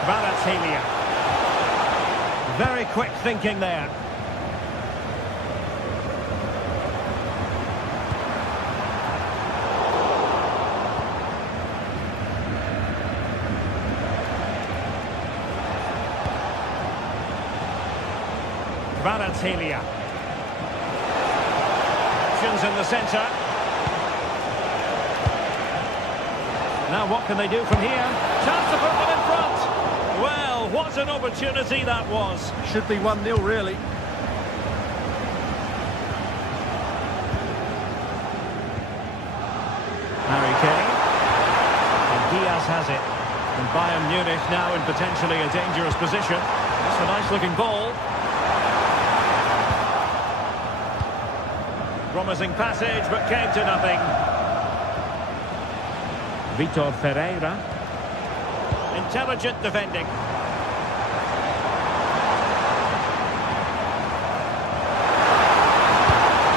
Kvaratskhelia. Very quick thinking there. Kvaratskhelia. Options in the centre. Now what can they do from here? Chance to put them in front. Well, what an opportunity that was. Should be 1-0 really. Harry Kane. And Diaz has it. And Bayern Munich now in potentially a dangerous position. It's a nice looking ball. Promising passage, but came to nothing. Vitor Ferreira. Intelligent defending.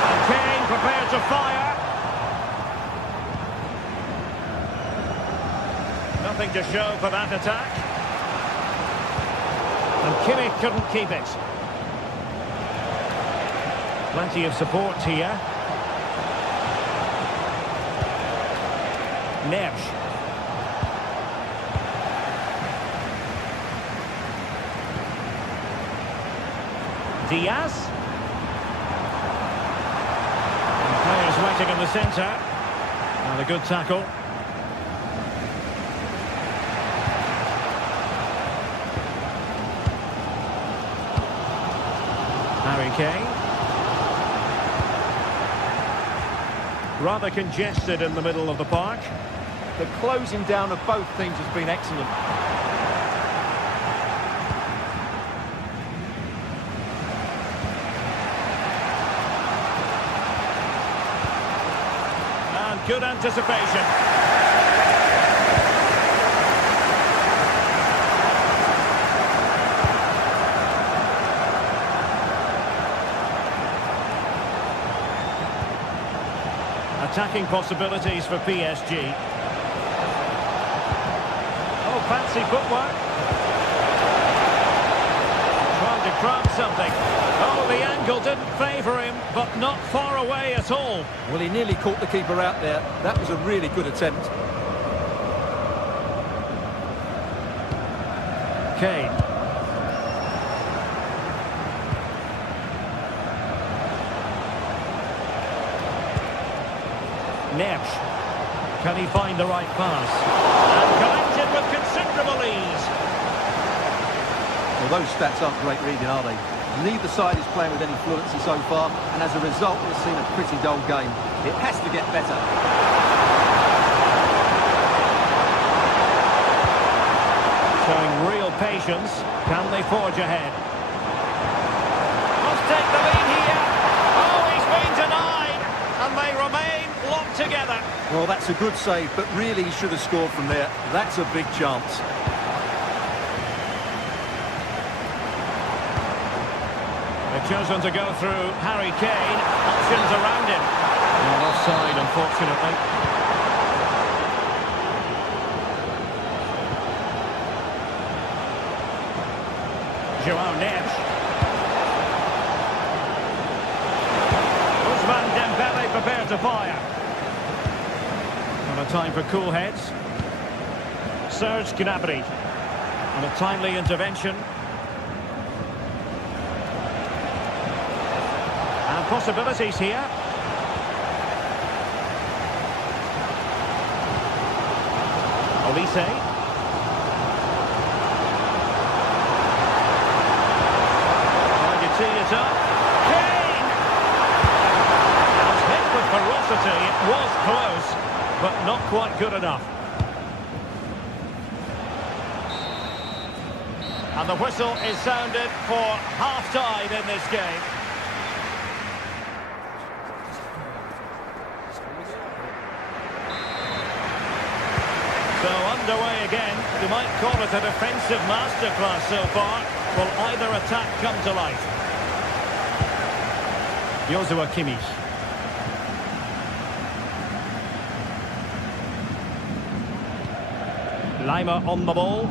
And Kane prepared to fire. Nothing to show for that attack. And Kimmich couldn't keep it. Plenty of support here. Neves. Diaz. And players waiting in the centre. And a good tackle. Harry Kane. Rather congested in the middle of the park. The closing down of both teams has been excellent. And good anticipation. Attacking possibilities for PSG. Oh, fancy footwork. Trying to craft something. Oh, the angle didn't favour him, but not far away at all. Well, he nearly caught the keeper out there. That was a really good attempt. Kane. Neves. Can he find the right pass? And collected with considerable ease. Well, those stats aren't great reading, are they? Neither side is playing with any fluency so far, and as a result, we've seen a pretty dull game. It has to get better. patience. Can they forge ahead? Must take the lead here. Oh, he's been denied. And they remain locked together. Well, that's a good save, but really he should have scored from there. That's a big chance. They've chosen to go through Harry Kane. Options around him. Not offside, unfortunately. Joao Neves. Ousmane Dembele prepared to fire. And a time for cool heads. Serge Gnabry. And a timely intervention. And possibilities here. Olise. Tee it up. Kane! And hit with ferocity. It was close, but not quite good enough. And the whistle is sounded for half-time in this game. So underway again. You might call it a defensive masterclass so far. Will either attack come to light? Joshua Kimmich. Lima on the ball.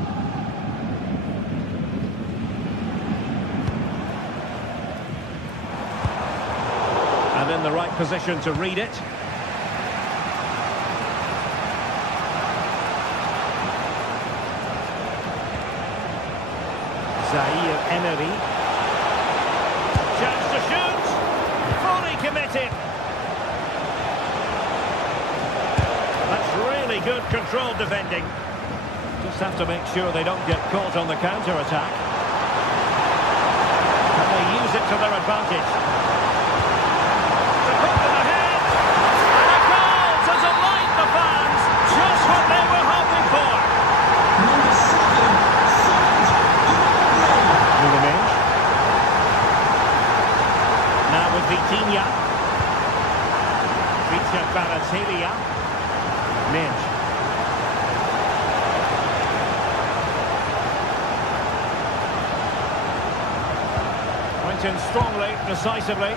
And in the right position to read it. Zaire Emery. Chance to shoot. Fully committed. That's really good controlled defending. Just have to make sure they don't get caught on the counter-attack. Can they use it to their advantage? To put them ahead. And a goal to delight the fans. Just what they were hoping for. Number 7, Now with Vitinha. Richard Baratelia. Minge. Went in strongly, decisively.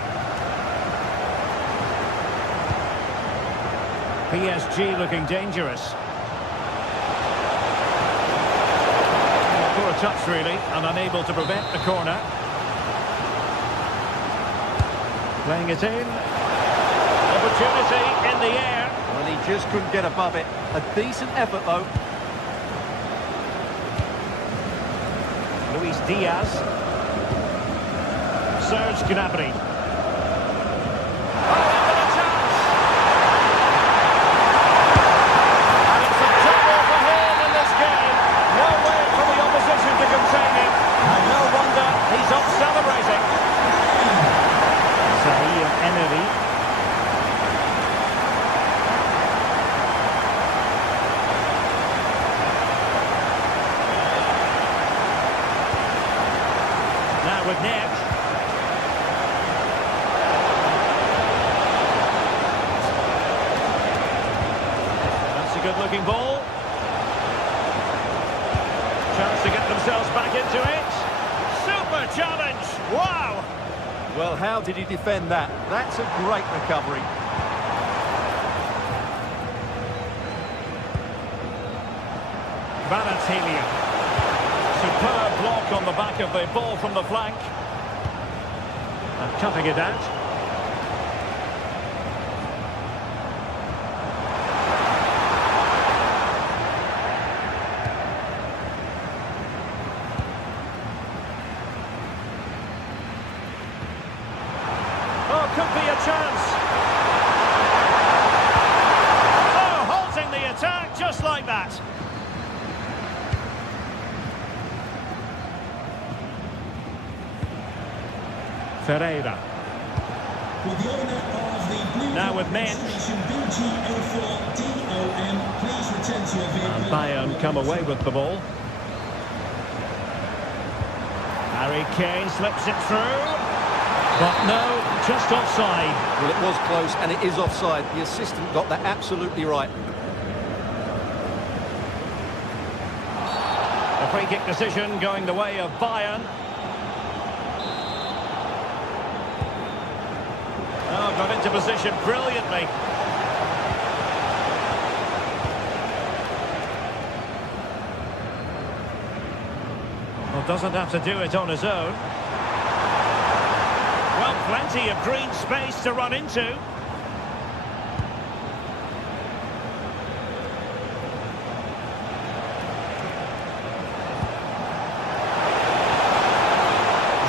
PSG looking dangerous. Poor touch really, and unable to prevent the corner. Playing it in. Opportunity in the air. Well, he just couldn't get above it. A decent effort, though. Luis Diaz. Serge Gnabry. Oh, into the chance! And it's a trouble for him in this game. No way for the opposition to contain him. And no wonder he's up celebrating. Zaire Emery. Now with Neves. That's a good-looking ball. Chance to get themselves back into it. Super challenge! Wow! Well, how did he defend that? That's a great recovery. Baratelia. Superb block on the back of the ball from the flank. And cutting it out. Oh, could be a chance. Oh, halting the attack just like that. Ferreira. with the owner of the blue Now with men. BG04DOM, please return to your vehicle. And Bayern come away with the ball. Harry Kane slips it through. But no, just offside. Well, it was close, and it is offside. The assistant got that absolutely right. A free kick decision going the way of Bayern. Oh, got into position brilliantly. Well, doesn't have to do it on his own. Well, plenty of green space to run into.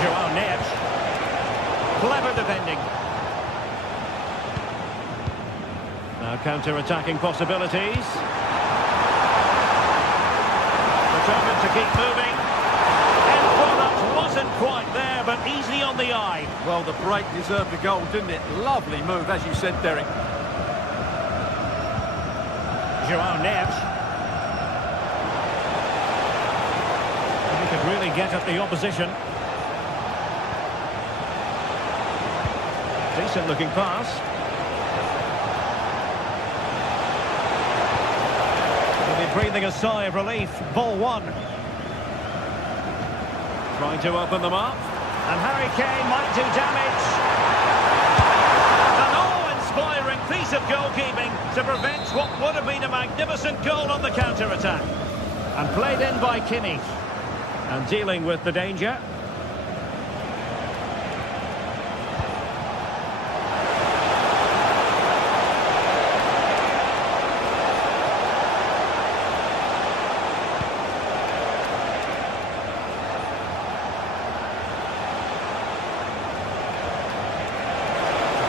Joao Neves. Clever defending. Now counter-attacking possibilities. Determined to keep moving. End product wasn't quite there, but easy on the eye. Well, the break deserved the goal, didn't it? Lovely move, as you said, Derek. Joao Neves. He could really get at the opposition. Decent looking pass. He'll be breathing a sigh of relief. Ball one. Trying to open them up. And Harry Kane might do damage. An awe-inspiring piece of goalkeeping to prevent what would have been a magnificent goal on the counter-attack. And played in by Kimmich. And dealing with the danger.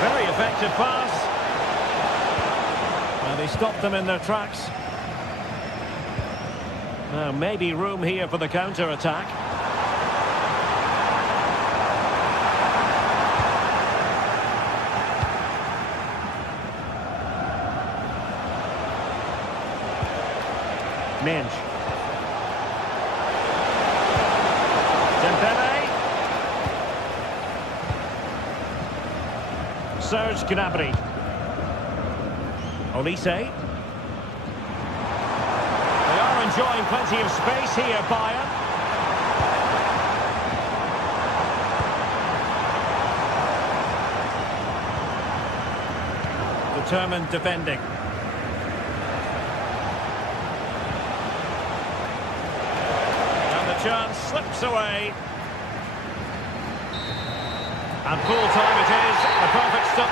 Very effective pass. And he stopped them in their tracks. Now maybe room here for the counter-attack. Minge. Dembele. Serge Gnabry. Olise. They are enjoying plenty of space here, Bayern. Determined defending. And the chance slips away. And full time it is, the perfect stop.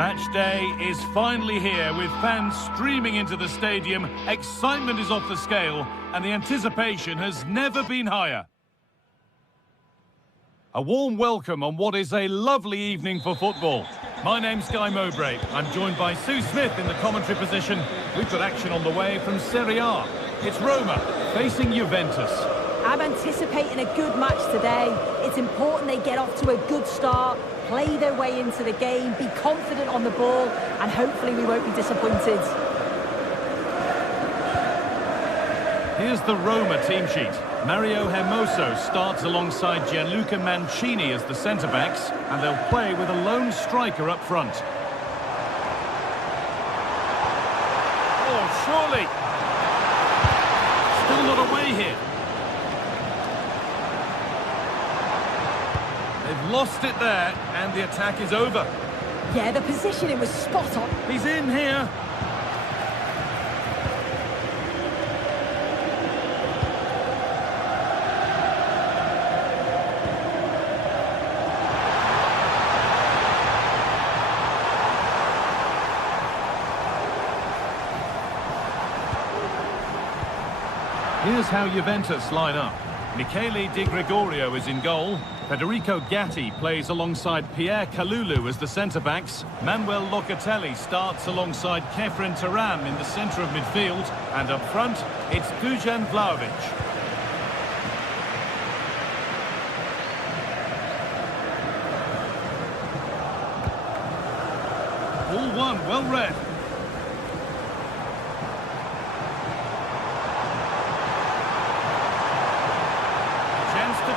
Match day is finally here with fans streaming into the stadium. Excitement is off the scale and the anticipation has never been higher. A warm welcome on what is a lovely evening for football. My name's Guy Mowbray. I'm joined by Sue Smith in the commentary position. We've got action on the way from Serie A. It's Roma facing Juventus. I'm anticipating a good match today. It's important they get off to a good start, play their way into the game, be confident on the ball, and hopefully we won't be disappointed. Here's the Roma team sheet. Mario Hermoso starts alongside Gianluca Mancini as the centre-backs, and they'll play with a lone striker up front. Oh, surely! Still not away here. They've lost it there, and the attack is over. Yeah, the positioning was spot on. He's in here. Here's how Juventus line up. Michele Di Gregorio is in goal. Federico Gatti plays alongside Pierre Kalulu as the centre-backs. Manuel Locatelli starts alongside Kefren Turam in the centre of midfield. And up front, it's Dusan Vlahovic. All one, well read.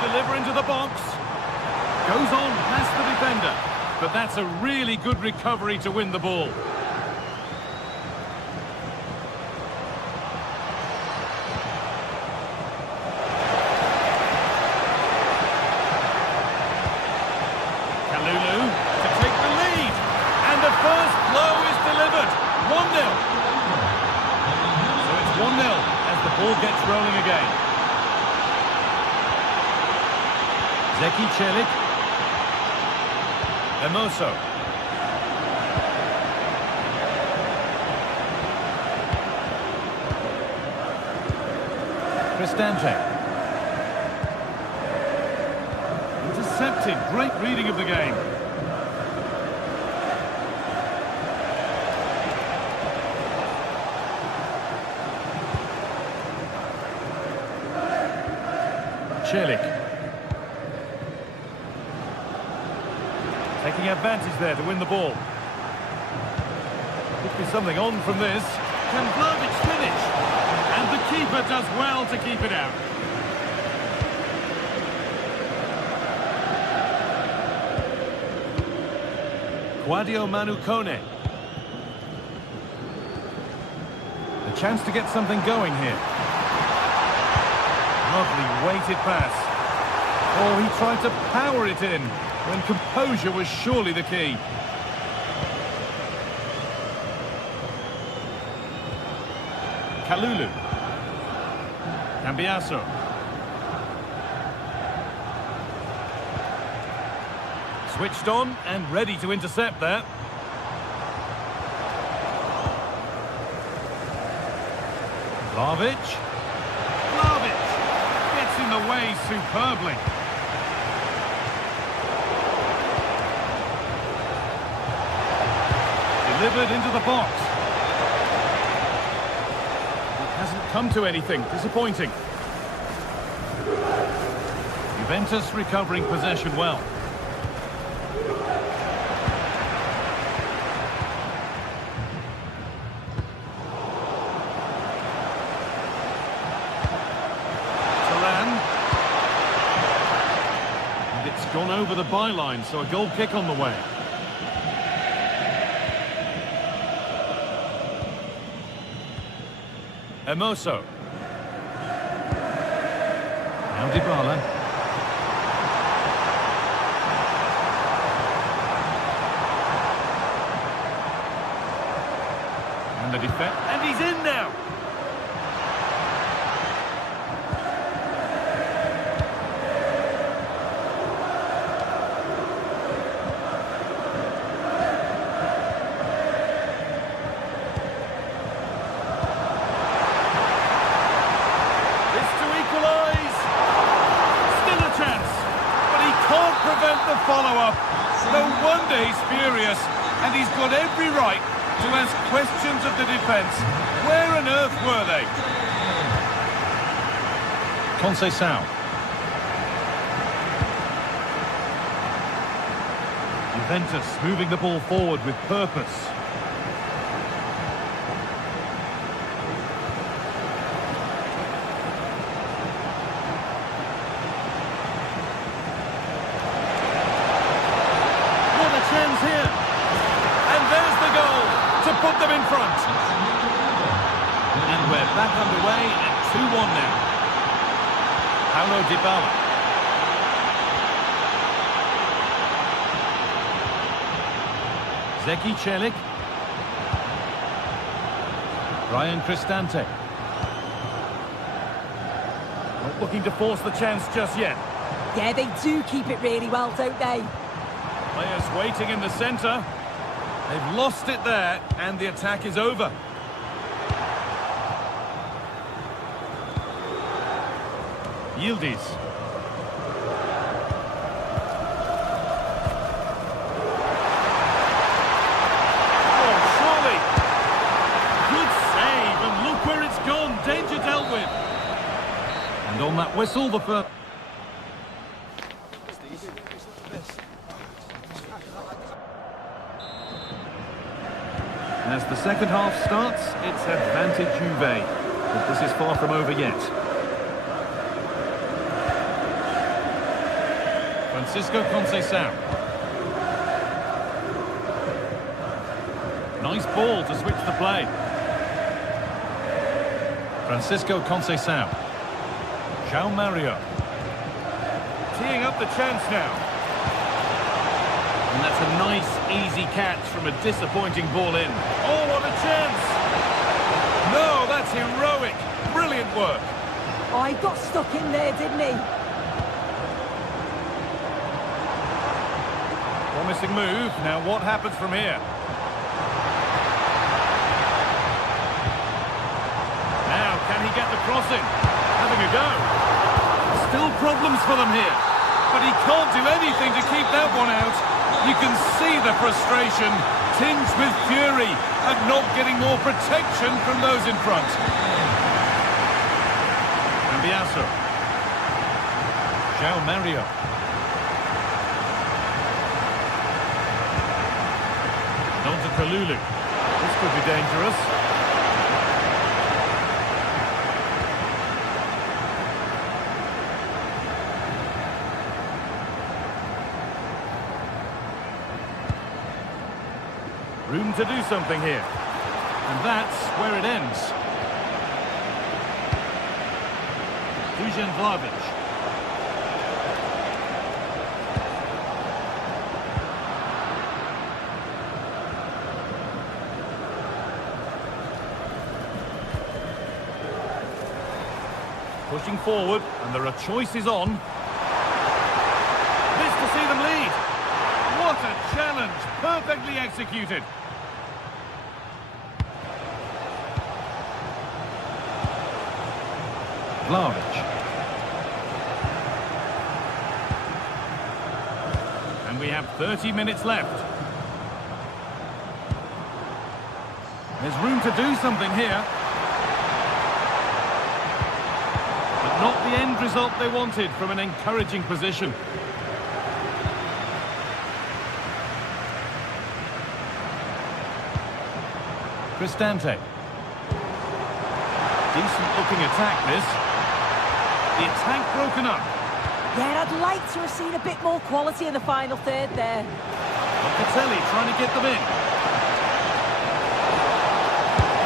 Deliver into the box. Goes on past the defender. But that's a really good recovery to win the ball. Kalulu to take the lead. And the first blow is delivered. 1-0. So it's 1-0 as the ball gets rolling again. Zeki Çelik. Hermoso. Cristante. Intercepted. Great reading of the game. Çelik. Taking advantage there to win the ball. Could be something on from this. Can Vlahovic finish? And the keeper does well to keep it out. Quadio Manu Kone. A chance to get something going here. Lovely weighted pass. Oh, he tried to power it in, when composure was surely the key. Kalulu. Cambiaso. Switched on and ready to intercept there. Vlahovic. Vlahovic gets in the way superbly. Delivered into the box. It hasn't come to anything. Disappointing. Juventus recovering possession well. Turan. And it's gone over the byline, so a goal kick on the way. Hermoso. Now Dybala. And the defense. And he's in now. And the follow-up. No wonder he's furious. And he's got every right to ask questions of the defence. Where on earth were they? Conceição. Juventus moving the ball forward with purpose. What a chance here. And there's the goal to put them in front. And we're back underway at 2-1 now. Paulo Dybala. Zeki Celik. Ryan Cristante. Not looking to force the chance just yet. Yeah, they do keep it really well, don't they? Players waiting in the centre. They've lost it there, and the attack is over. Yildiz. Oh, surely. Good save, and look where it's gone. Danger dealt with. And on that whistle, the first... As the second half starts, it's advantage Juve. But this is far from over yet. Francisco Conceição. Nice ball to switch the play. Francisco Conceição. João Mario. Teeing up the chance now. And that's a nice, easy catch from a disappointing ball in. Oh, what a chance! No, that's heroic. Brilliant work. Oh, he got stuck in there, didn't he? Promising move. Now what happens from here? Now, can he get the crossing? Having a go. Still problems for them here. But he can't do anything to keep that one out. You can see the frustration, tinged with fury, at not getting more protection from those in front. Cambiasso. João Mario. On to Kalulu. This could be dangerous. Room to do something here. And that's where it ends. Dusan Vlahovic. Pushing forward, and there are choices on. This to see them lead. What a challenge, perfectly executed. Vlahovic. And we have 30 minutes left. There's room to do something here. But not the end result they wanted from an encouraging position. Cristante. Decent looking attack, this. The attack broken up. Yeah, I'd like to have seen a bit more quality in the final third there. Locatelli trying to get them in.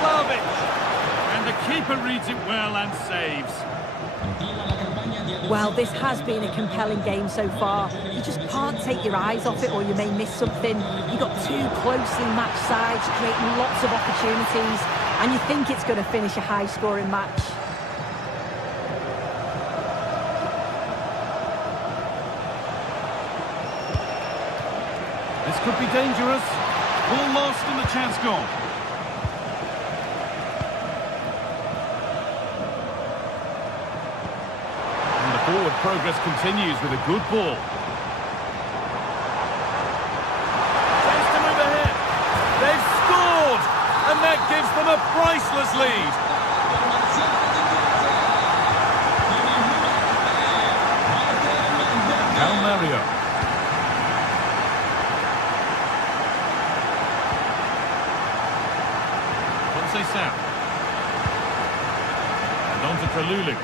Vlahovic. And the keeper reads it well and saves. Well, this has been a compelling game so far. You just can't take your eyes off it or you may miss something. You've got two closely matched sides creating lots of opportunities and you think it's going to finish a high-scoring match. This could be dangerous. Ball lost and the chance gone. And the forward progress continues with a good ball. them a priceless lead. Mario. Conceição. And on to Kalulu.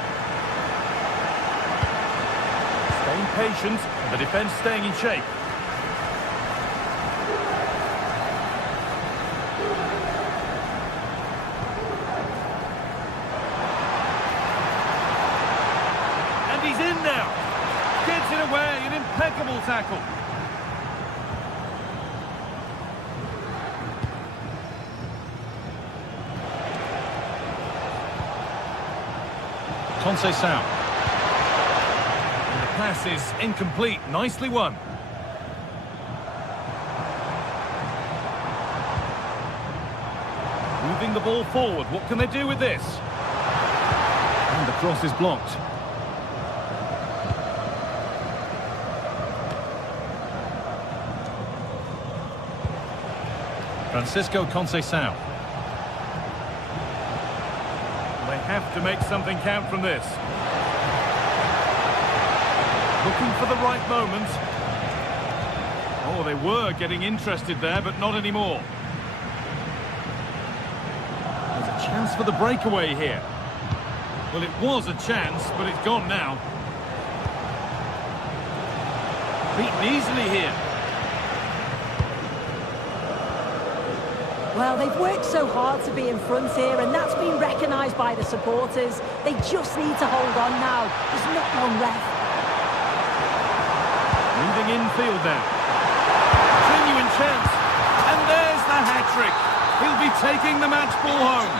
Staying patient, and the defence staying in shape. And he's in now. Gets it away, an impeccable tackle. Conceição. And the pass is incomplete, nicely won. Moving the ball forward, what can they do with this? And the cross is blocked. Francisco Conceição. They have to make something count from this. Looking for the right moment. Oh, they were getting interested there, but not anymore. There's a chance for the breakaway here. Well, it was a chance, but it's gone now. Beaten easily here. Well, they've worked so hard to be in front here, and that's been recognised by the supporters. They just need to hold on now. There's not long left. Moving infield now. Genuine chance. And there's the hat-trick. He'll be taking the match ball home.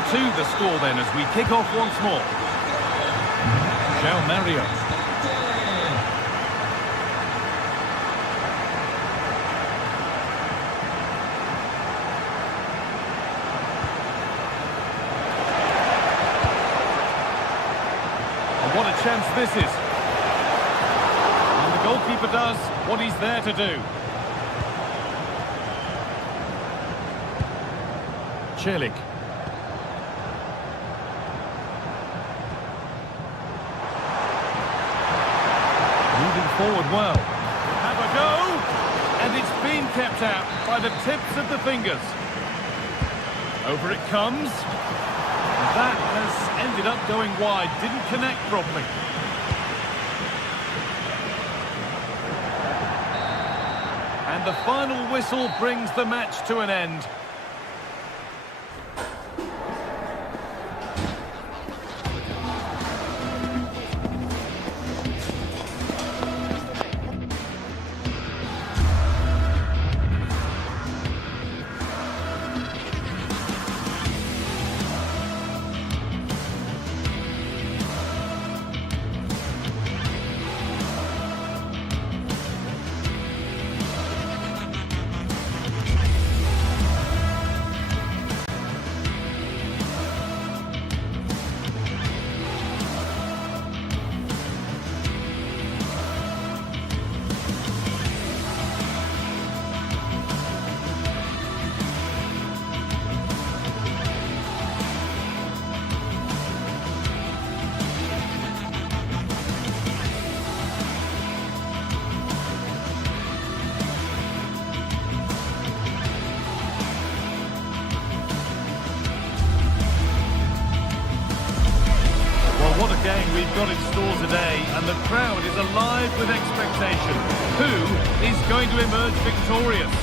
4-2 the score then as we kick off once more. Mario. What a chance this is. And the goalkeeper does what he's there to do. Celik. Moving forward well. Have a go. And it's been kept out by the tips of the fingers. Over it comes. That has ended up going wide, didn't connect properly. And the final whistle brings the match to an end. What a game we've got in store today, and the crowd is alive with expectation. Who is going to emerge victorious?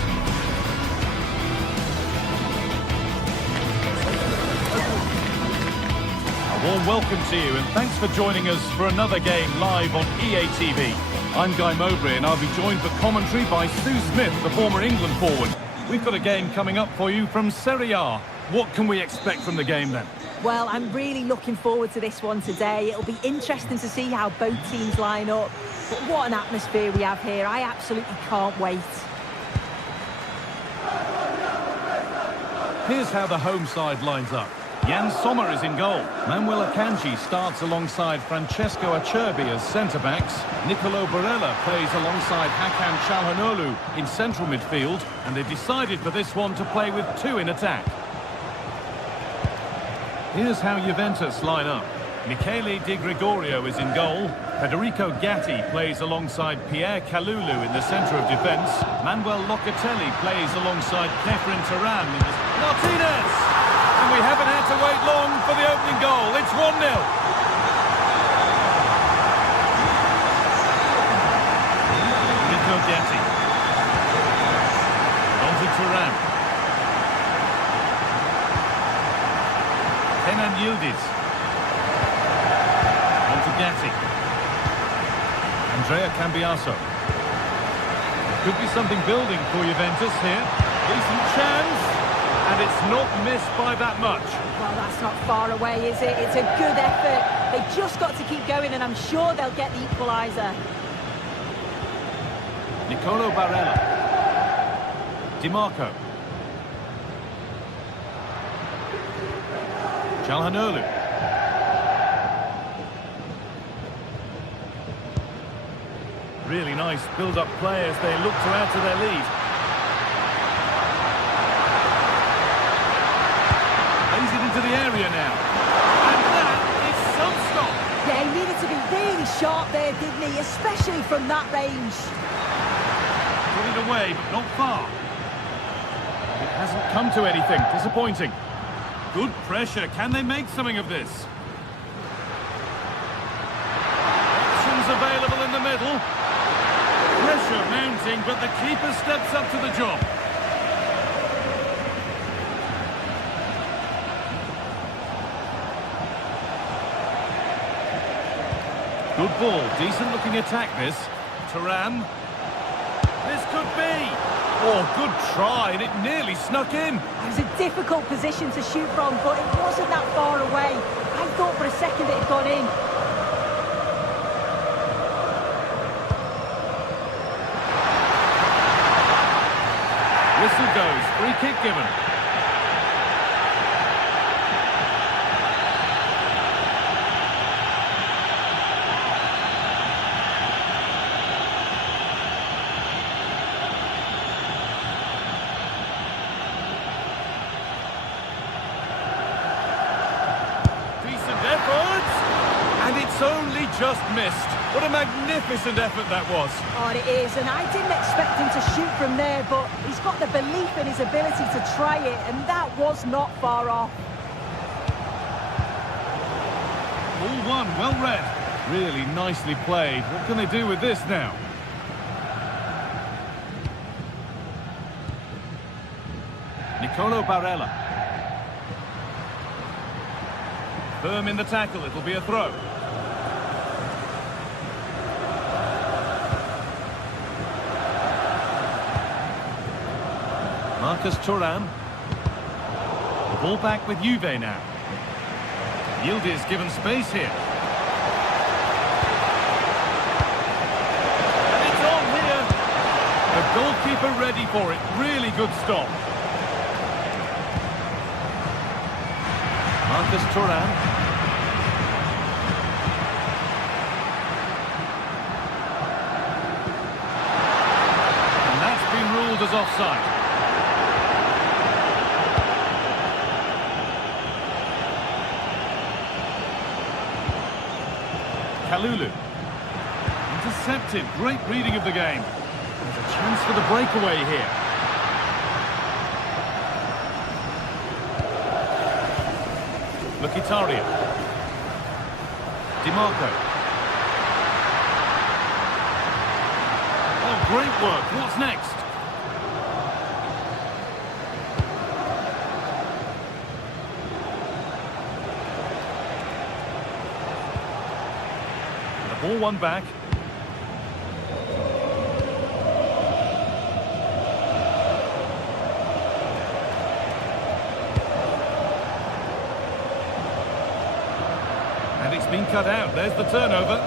A warm welcome to you, and thanks for joining us for another game live on EA TV. I'm Guy Mowbray, and I'll be joined for commentary by Sue Smith, the former England forward. We've got a game coming up for you from Serie A. What can we expect from the game then? Well, I'm really looking forward to this one today. It'll be interesting to see how both teams line up. But what an atmosphere we have here. I absolutely can't wait. Here's how the home side lines up. Jan Sommer is in goal. Manuel Akanji starts alongside Francesco Acerbi as centre-backs. Nicolo Barella plays alongside Hakan Çalhanoğlu in central midfield, and they've decided for this one to play with two in attack. Here's how Juventus line up. Michele Di Gregorio is in goal. Federico Gatti plays alongside Pierre Kalulu in the centre of defence. Manuel Locatelli plays alongside Kefren Turan in the... Martinez! And we haven't had to wait long for the opening goal. It's 1-0. Nico Gatti. On to Turan. Kenan Yildiz. On to Gatti. Andrea Cambiaso. Could be something building for Juventus here. Decent chance. And it's not missed by that much. Well, that's not far away, is it? It's a good effort. They've just got to keep going, and I'm sure they'll get the equaliser. Nicolo Barella. Di Marco. Çalhanoğlu. Really nice build-up play as they look to add to their lead. Plays it into the area now. And that is some stop. Yeah, he needed to be really sharp there, didn't he? Especially from that range. Put it away, but not far. It hasn't come to anything. Disappointing. Good pressure. Can they make something of this? Options available in the middle. Pressure mounting, but the keeper steps up to the job. Good ball, decent looking attack this. Turan. This could be. Oh, good try, and it nearly snuck in. It was a difficult position to shoot from, but it wasn't that far away. I thought for a second it had gone in. Whistle goes, free kick given. Decent effort, and it's only just missed. What a magnificent effort that was. Oh, it is, and I didn't expect him to shoot from there, but he's got the belief in his ability to try it, and that was not far off. All one, well read. Really nicely played. What can they do with this now? Nicolo Barella. Firm in the tackle, it'll be a throw. Marcus Thuram. The ball back with Juve now. Yildiz given space here. And it's on here. The goalkeeper ready for it. Really good stop. Marcus Thuram. And that's been ruled as offside. Kalulu. Intercepted. Great reading of the game. There's a chance for the breakaway here. Mkhitaryan. Di Marco. Oh, great work. What's next? Ball one back. And it's been cut out. There's the turnover.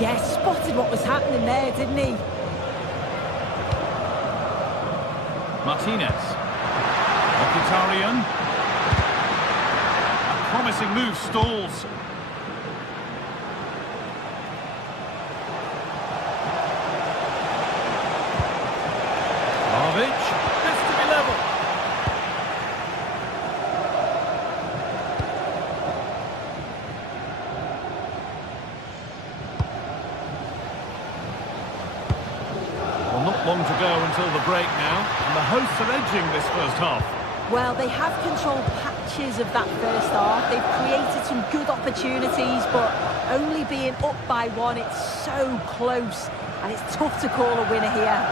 Yeah, spotted what was happening there, didn't he? Martinez. Mkhitaryan. promising move stalls. Vlahovic, this to be level. Well, not long to go until the break now, and the hosts are edging this first half. Well, they have controlled patches of that first half. They've created some good opportunities, but only being up by one, it's so close, and it's tough to call a winner here.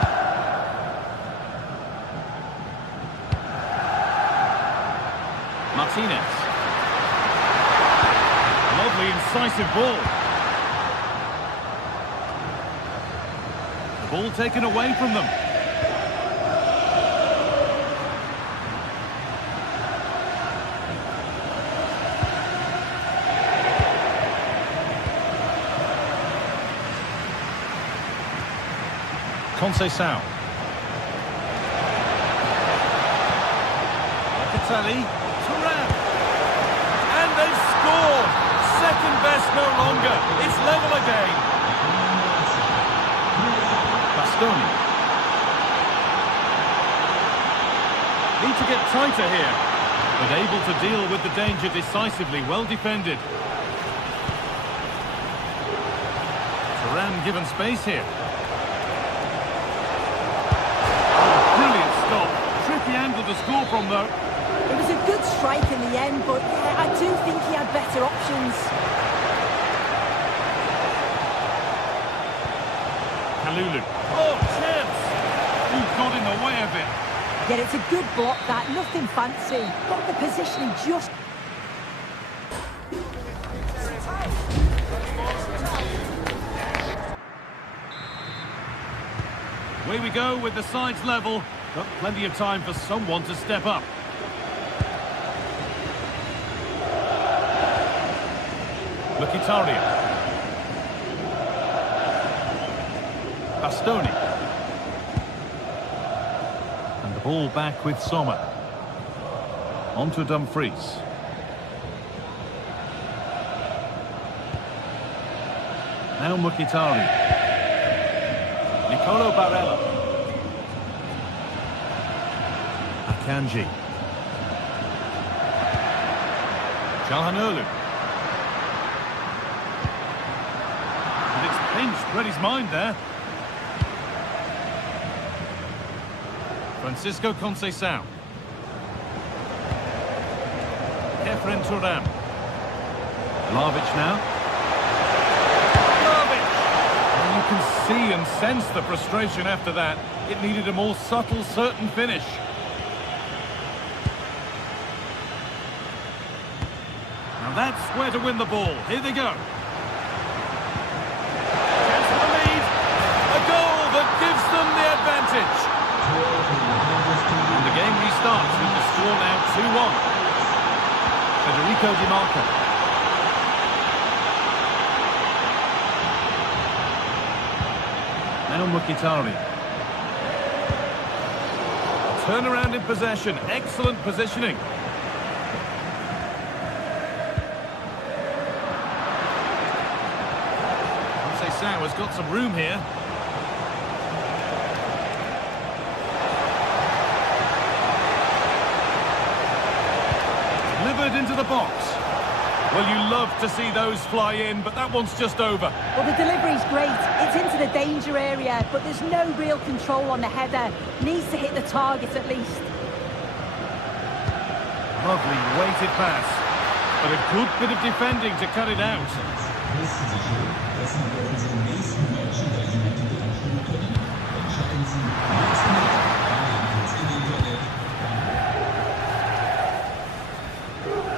Martinez. Lovely, incisive ball. The ball taken away from them. Conceição. Locatelli. Thuram. And they've scored. Second best no longer. It's level again. Bastoni. Need to get tighter here, but able to deal with the danger decisively. Well defended. Thuram given space here. Tricky angle to score from, though. It was a good strike in the end, but yeah, I do think he had better options. Kalulu. Oh, chance! Who got in the way of it? Yeah, it's a good block, that. Nothing fancy. Got the positioning just... Away we go with the sides level. Got plenty of time for someone to step up. Mkhitaryan. Bastoni. And the ball back with Sommer. On to Dumfries. Now Mkhitaryan. Nicolo Barella. Akanji. Calhanoglu. And it's pinched, read his mind there. Francisco Conceição. Efren Thuram. Vlahovic now. You can see and sense the frustration after that. It needed a more subtle, certain finish. Now that's where to win the ball. Here they go. Chance for the lead. A goal that gives them the advantage. And the game restarts with the score now 2-1. Federico Di Marco. Now Mkhitaryan. Turnaround in possession. Excellent positioning. Conceição has got some room here. Delivered into the box. Well, you love to see those fly in, but that one's just over. Well, the delivery's great. It's into the danger area, but there's no real control on the header. Needs to hit the target at least. Lovely weighted pass, but a good bit of defending to cut it out.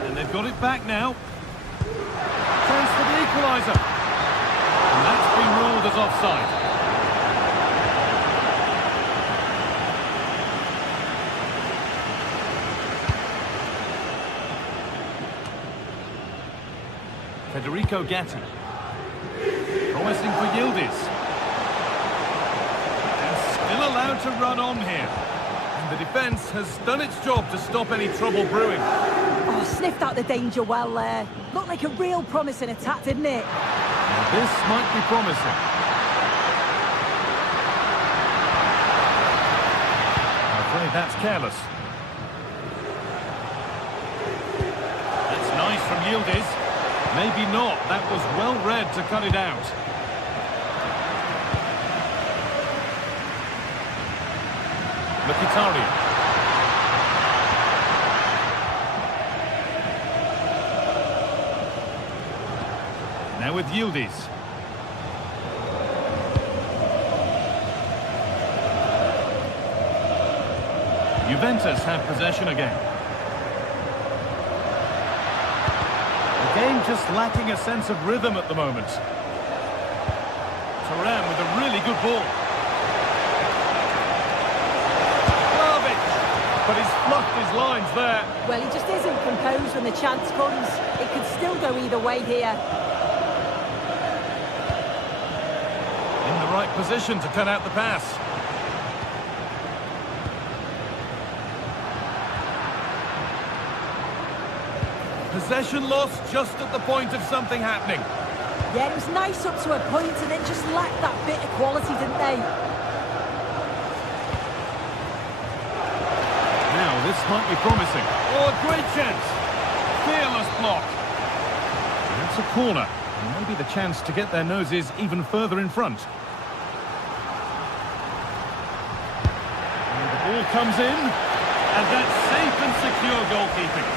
And they've got it back now. Chance for the equaliser. And that's been ruled as offside. Federico Gatti. Promising for Yildiz. And still allowed to run on here. And the defence has done its job to stop any trouble brewing. Oh, Oh, sniffed out the danger well there. Looked like a real promising attack, didn't it? This might be promising. I'm afraid that's careless. That's nice from Yildiz. Maybe not. That was well read to cut it out. Mkhitaryan. Now with Yildiz. Juventus have possession again. The game just lacking a sense of rhythm at the moment. Thuram with a really good ball. But he's fluffed his lines there. Well, he just isn't composed when the chance comes. It could still go either way here. In the right position to cut out the pass. Possession lost just at the point of something happening. Yeah, it was nice up to a point and then just lacked that bit of quality, didn't they? Now, this might be promising. Oh, a great chance. Fearless block. That's a corner. And maybe the chance to get their noses even further in front. And the ball comes in. And that's safe and secure goalkeeping.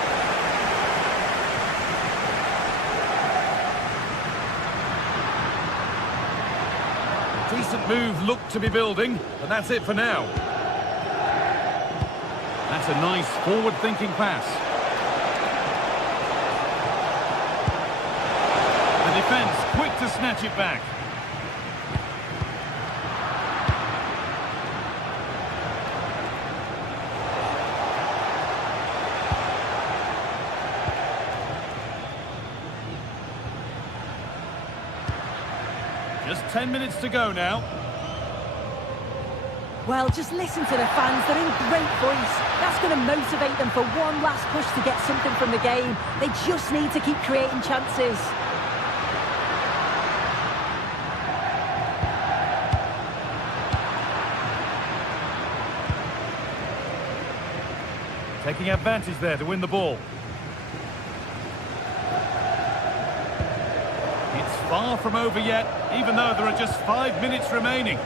A decent move looked to be building, but that's it for now. That's a nice forward-thinking pass. The defence quick to snatch it back. Just 10 minutes to go now. Well, just listen to the fans. They're in great voice. That's going to motivate them for one last push to get something from the game. They just need to keep creating chances. Taking advantage there to win the ball. It's far from over yet, even though there are just 5 minutes remaining.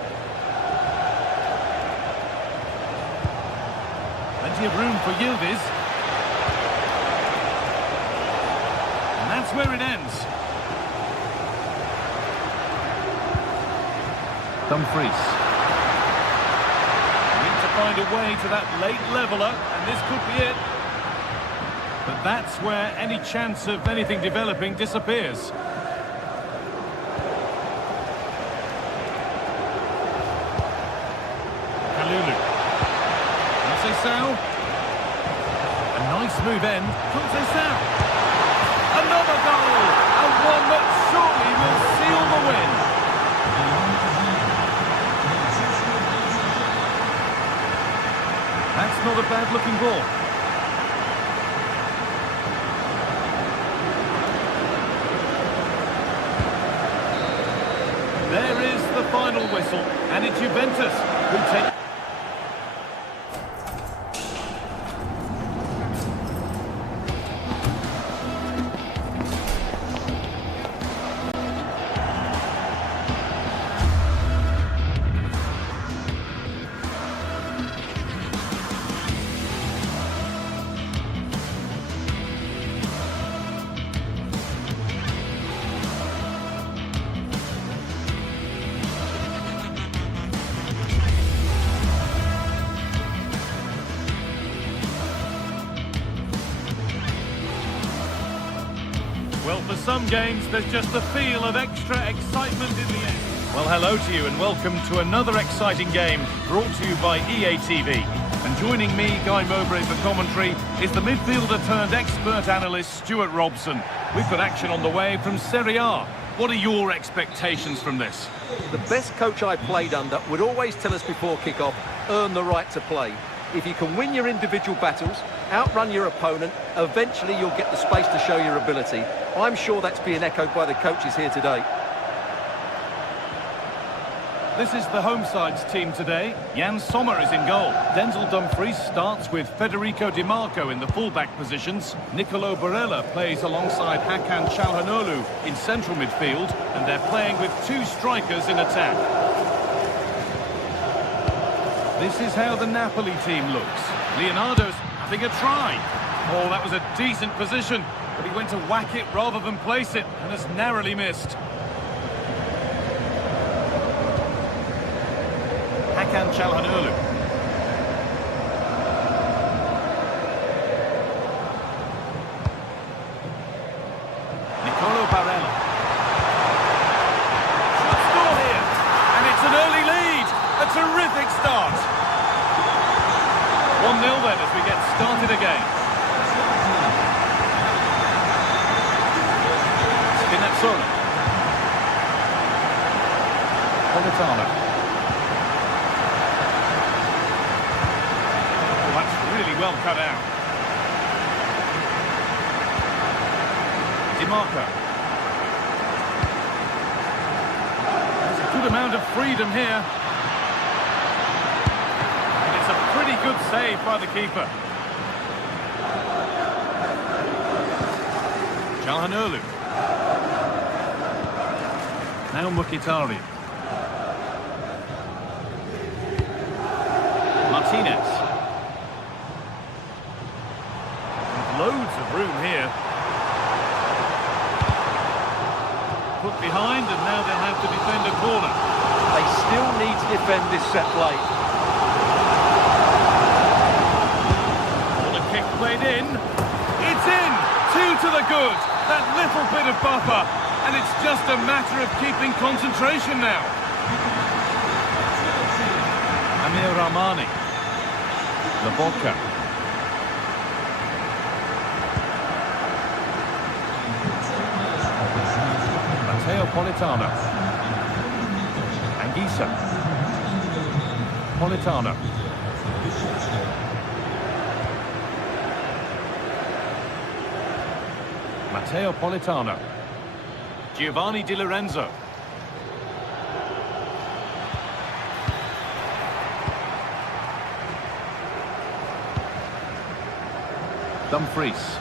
Plenty of room for Yildiz. And that's where it ends. Dumfries. Need to find a way to that late leveller, and this could be it. But that's where any chance of anything developing disappears. A nice move end. Conceição. Another goal! And one that surely will seal the win. That's not a bad looking ball. There is the final whistle, and it's Juventus who take... Well, for some games, there's just a feel of extra excitement in the end. Well, hello to you and welcome to another exciting game brought to you by EA TV. And joining me, Guy Mowbray, for commentary is the midfielder turned expert analyst Stuart Robson. We've got action on the way from Serie A. What are your expectations from this? The best coach I played under would always tell us before kick-off, earn the right to play. If you can win your individual battles, outrun your opponent, eventually you'll get the space to show your ability. I'm sure that's being echoed by the coaches here today. This is the home side's team today. Jan Sommer is in goal. Denzel Dumfries starts with Federico Di Marco in the fullback positions. Nicolo Barella plays alongside Hakan Çalhanoğlu in central midfield, and they're playing with two strikers in attack. This is how the Napoli team looks. Leonardo's having a try. Oh, that was a decent position, but he went to whack it rather than place it, and has narrowly missed. Hakan Çalhanoğlu. Nicolo Barella. Should score here, and it's an early lead. A terrific start. 1-0 then as we get started again. Spinazzola. Politano. Really well cut out. Di Marco. There's a good amount of freedom here. And it's a pretty good save by the keeper. Çalhanoğlu. Now Mkhitaryan. Martinez. Loads of room here. Put behind, and now they'll have to defend a corner. They still need to defend this set play. Well, the kick played in. It's in! 2 to the good. That little bit of buffer. And it's just a matter of keeping concentration now. Amir Rahmani. Lobotka. Politano. Anguissa. Politano. Matteo Politano. Giovanni Di Lorenzo. Dumfries.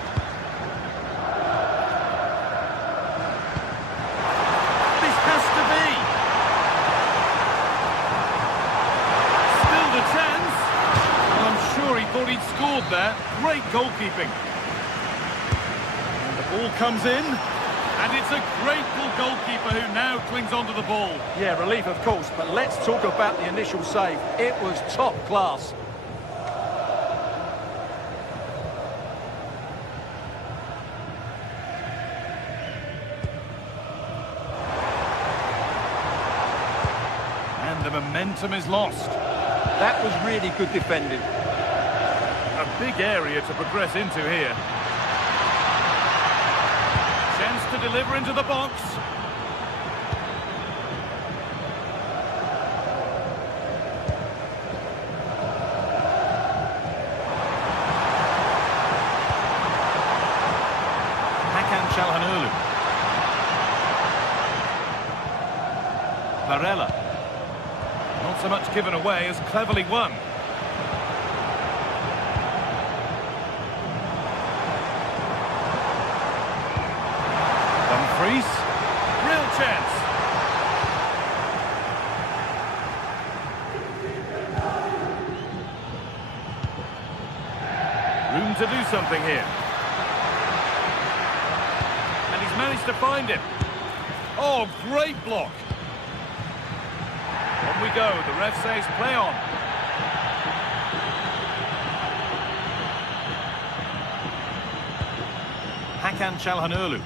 Thought he'd scored there. Great goalkeeping. And the ball comes in, and it's a grateful goalkeeper who now clings onto the ball. Yeah, relief of course, but let's talk about the initial save. It was top class. And the momentum is lost. That was really good defending. A big area to progress into here. Chance to deliver into the box. Hakan Çalhanoğlu. Barella. Not so much given away as cleverly won. Real chance. Room to do something here. And he's managed to find him. Oh, great block. On we go. The ref says play on. Hakan Çalhanoğlu.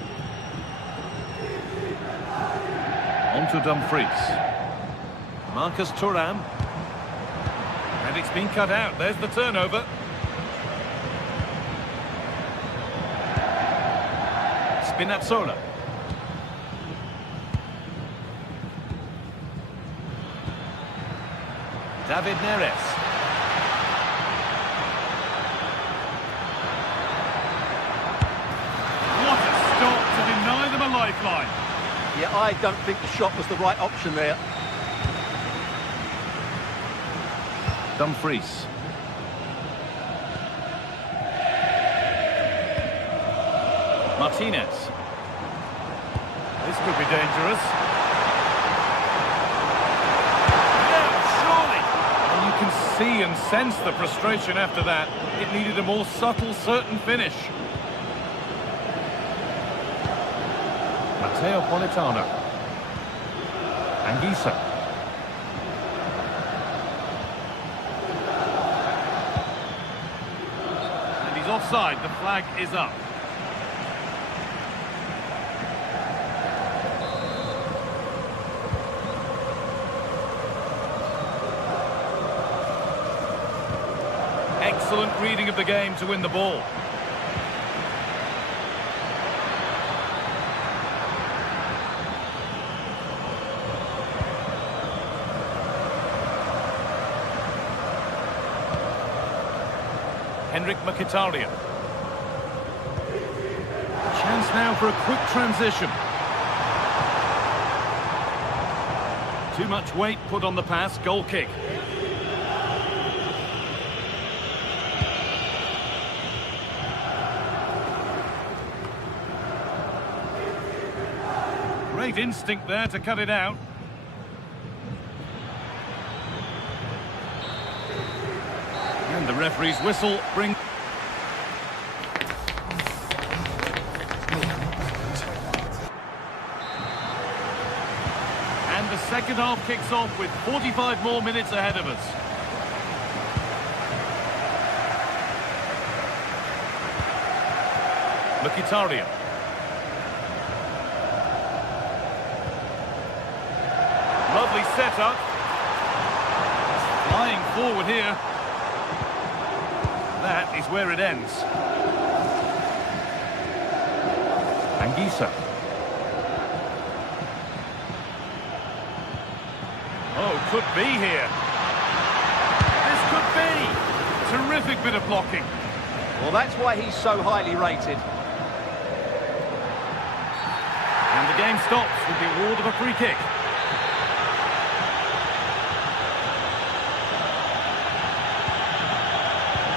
On to Dumfries. Marcus Thuram. And it's been cut out. There's the turnover. Spinazzola. David Neres. you, I don't think the shot was the right option there. Dumfries. Martinez. This could be dangerous. And you can see and sense the frustration after that. It needed a more subtle, certain finish. Matteo Politano. Anguissa. And he's offside. The flag is up. Excellent reading of the game to win the ball. Henrik Mkhitaryan. Chance now for a quick transition. Too much weight put on the pass, goal kick. Great instinct there to cut it out. And the referee's whistle brings... And the second half kicks off with 45 more minutes ahead of us. Mkhitaryan. Lovely setup. Flying forward here. That is where it ends. Anguissa. Oh, could be here. This could be. Terrific bit of blocking. Well, that's why he's so highly rated. And the game stops with the award of a free kick.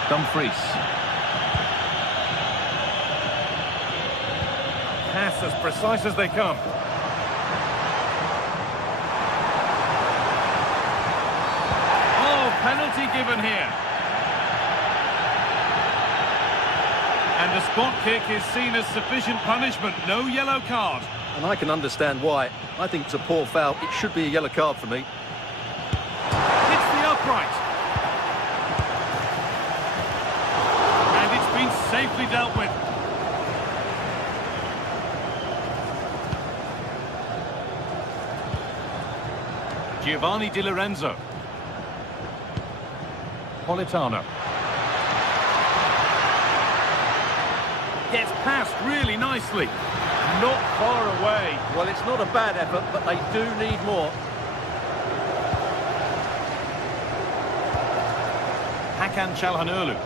Dumfries. Pass as precise as they come. Oh, penalty given here. And the spot kick is seen as sufficient punishment. No yellow card. And I can understand why. I think it's a poor foul. It should be a yellow card for me. Hits the upright. Been safely dealt with. Giovanni Di Lorenzo. Politano. Gets past really nicely. Not far away. Well, it's not a bad effort, but they do need more. Hakan Çalhanoğlu.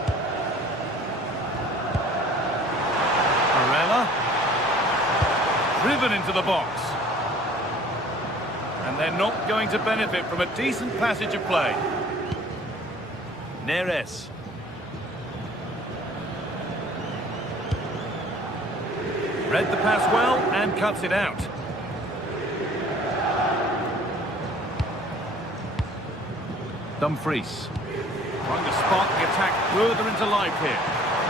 Driven into the box. And they're not going to benefit from a decent passage of play. Neres. Read the pass well and cuts it out. Dumfries. Trying to spark the attack further into life here.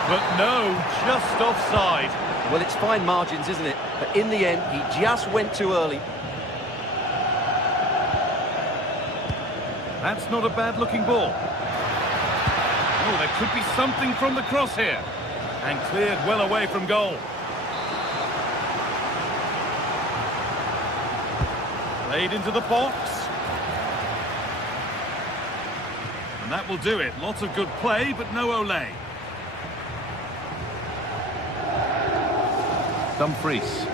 But no, just offside. Well, it's fine margins, isn't it? But in the end, he just went too early. That's not a bad-looking ball. Oh, there could be something from the cross here. And cleared well away from goal. Played into the box. And that will do it. Lots of good play, but no Olé. Dumfries. There's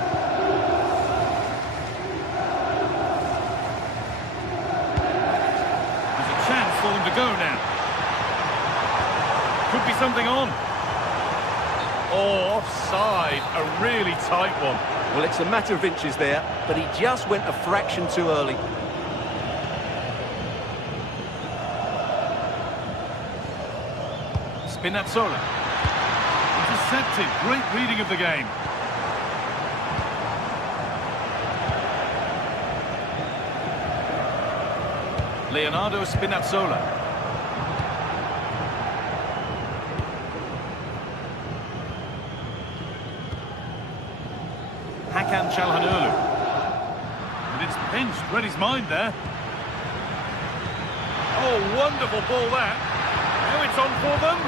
a chance for them to go now. Could be something on. Oh, offside. A really tight one. Well, it's a matter of inches there, but he just went a fraction too early. Spinazzola. Intercepted. Great reading of the game. Leonardo Spinazzola. Hakan Çalhanoğlu. And it's pinched. Read his mind there. Oh, wonderful ball that. Now it's on for them.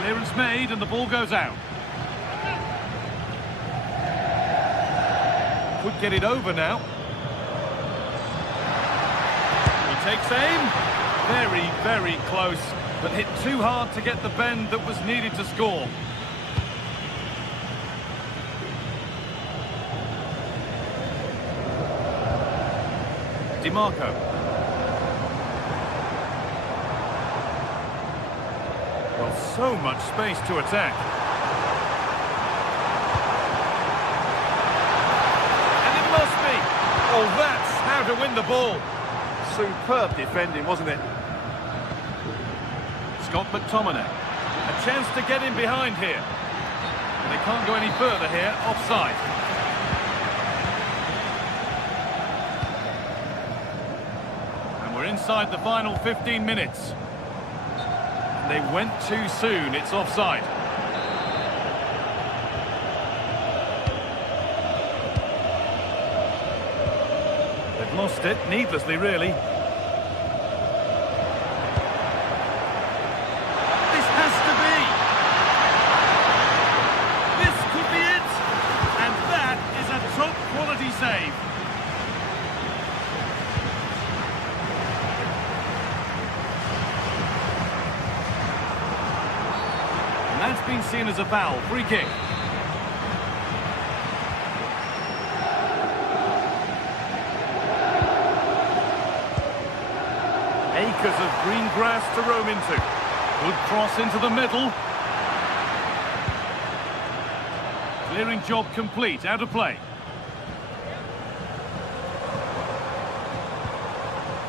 Clearance made and the ball goes out. Could get it over now. He takes aim. Very, very close, but hit too hard to get the bend that was needed to score. Di Marco. Well, so much space to attack. And it must be. Oh, that's how to win the ball. Superb defending, wasn't it? Scott McTominay. A chance to get in behind here. And they can't go any further here. Offside. And we're inside the final 15 minutes. They went too soon. It's offside. They've lost it needlessly, really. This has to be. This could be it. And that is a top quality save. And that's been seen as a foul. Free kick. Acres of green grass to roam into. Good cross into the middle. Clearing job complete. Out of play.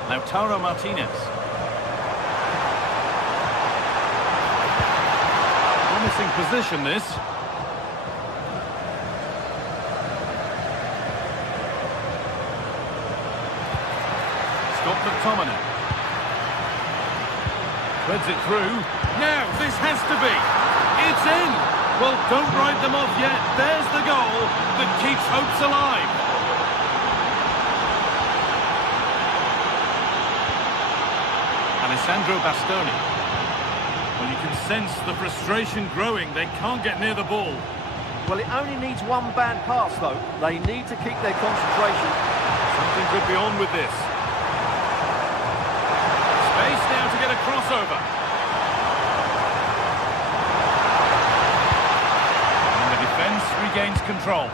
Lautaro Martinez. Promising position, this. Scott McTominay. Threads it through. Now, this has to be. It's in. Well, don't write them off yet. There's the goal that keeps hopes alive. Alessandro Bastoni. Well, you can sense the frustration growing. They can't get near the ball. Well, it only needs one bad pass, though. They need to keep their concentration. Something could be on with this. Space now to get a crossover. And the defence regains control.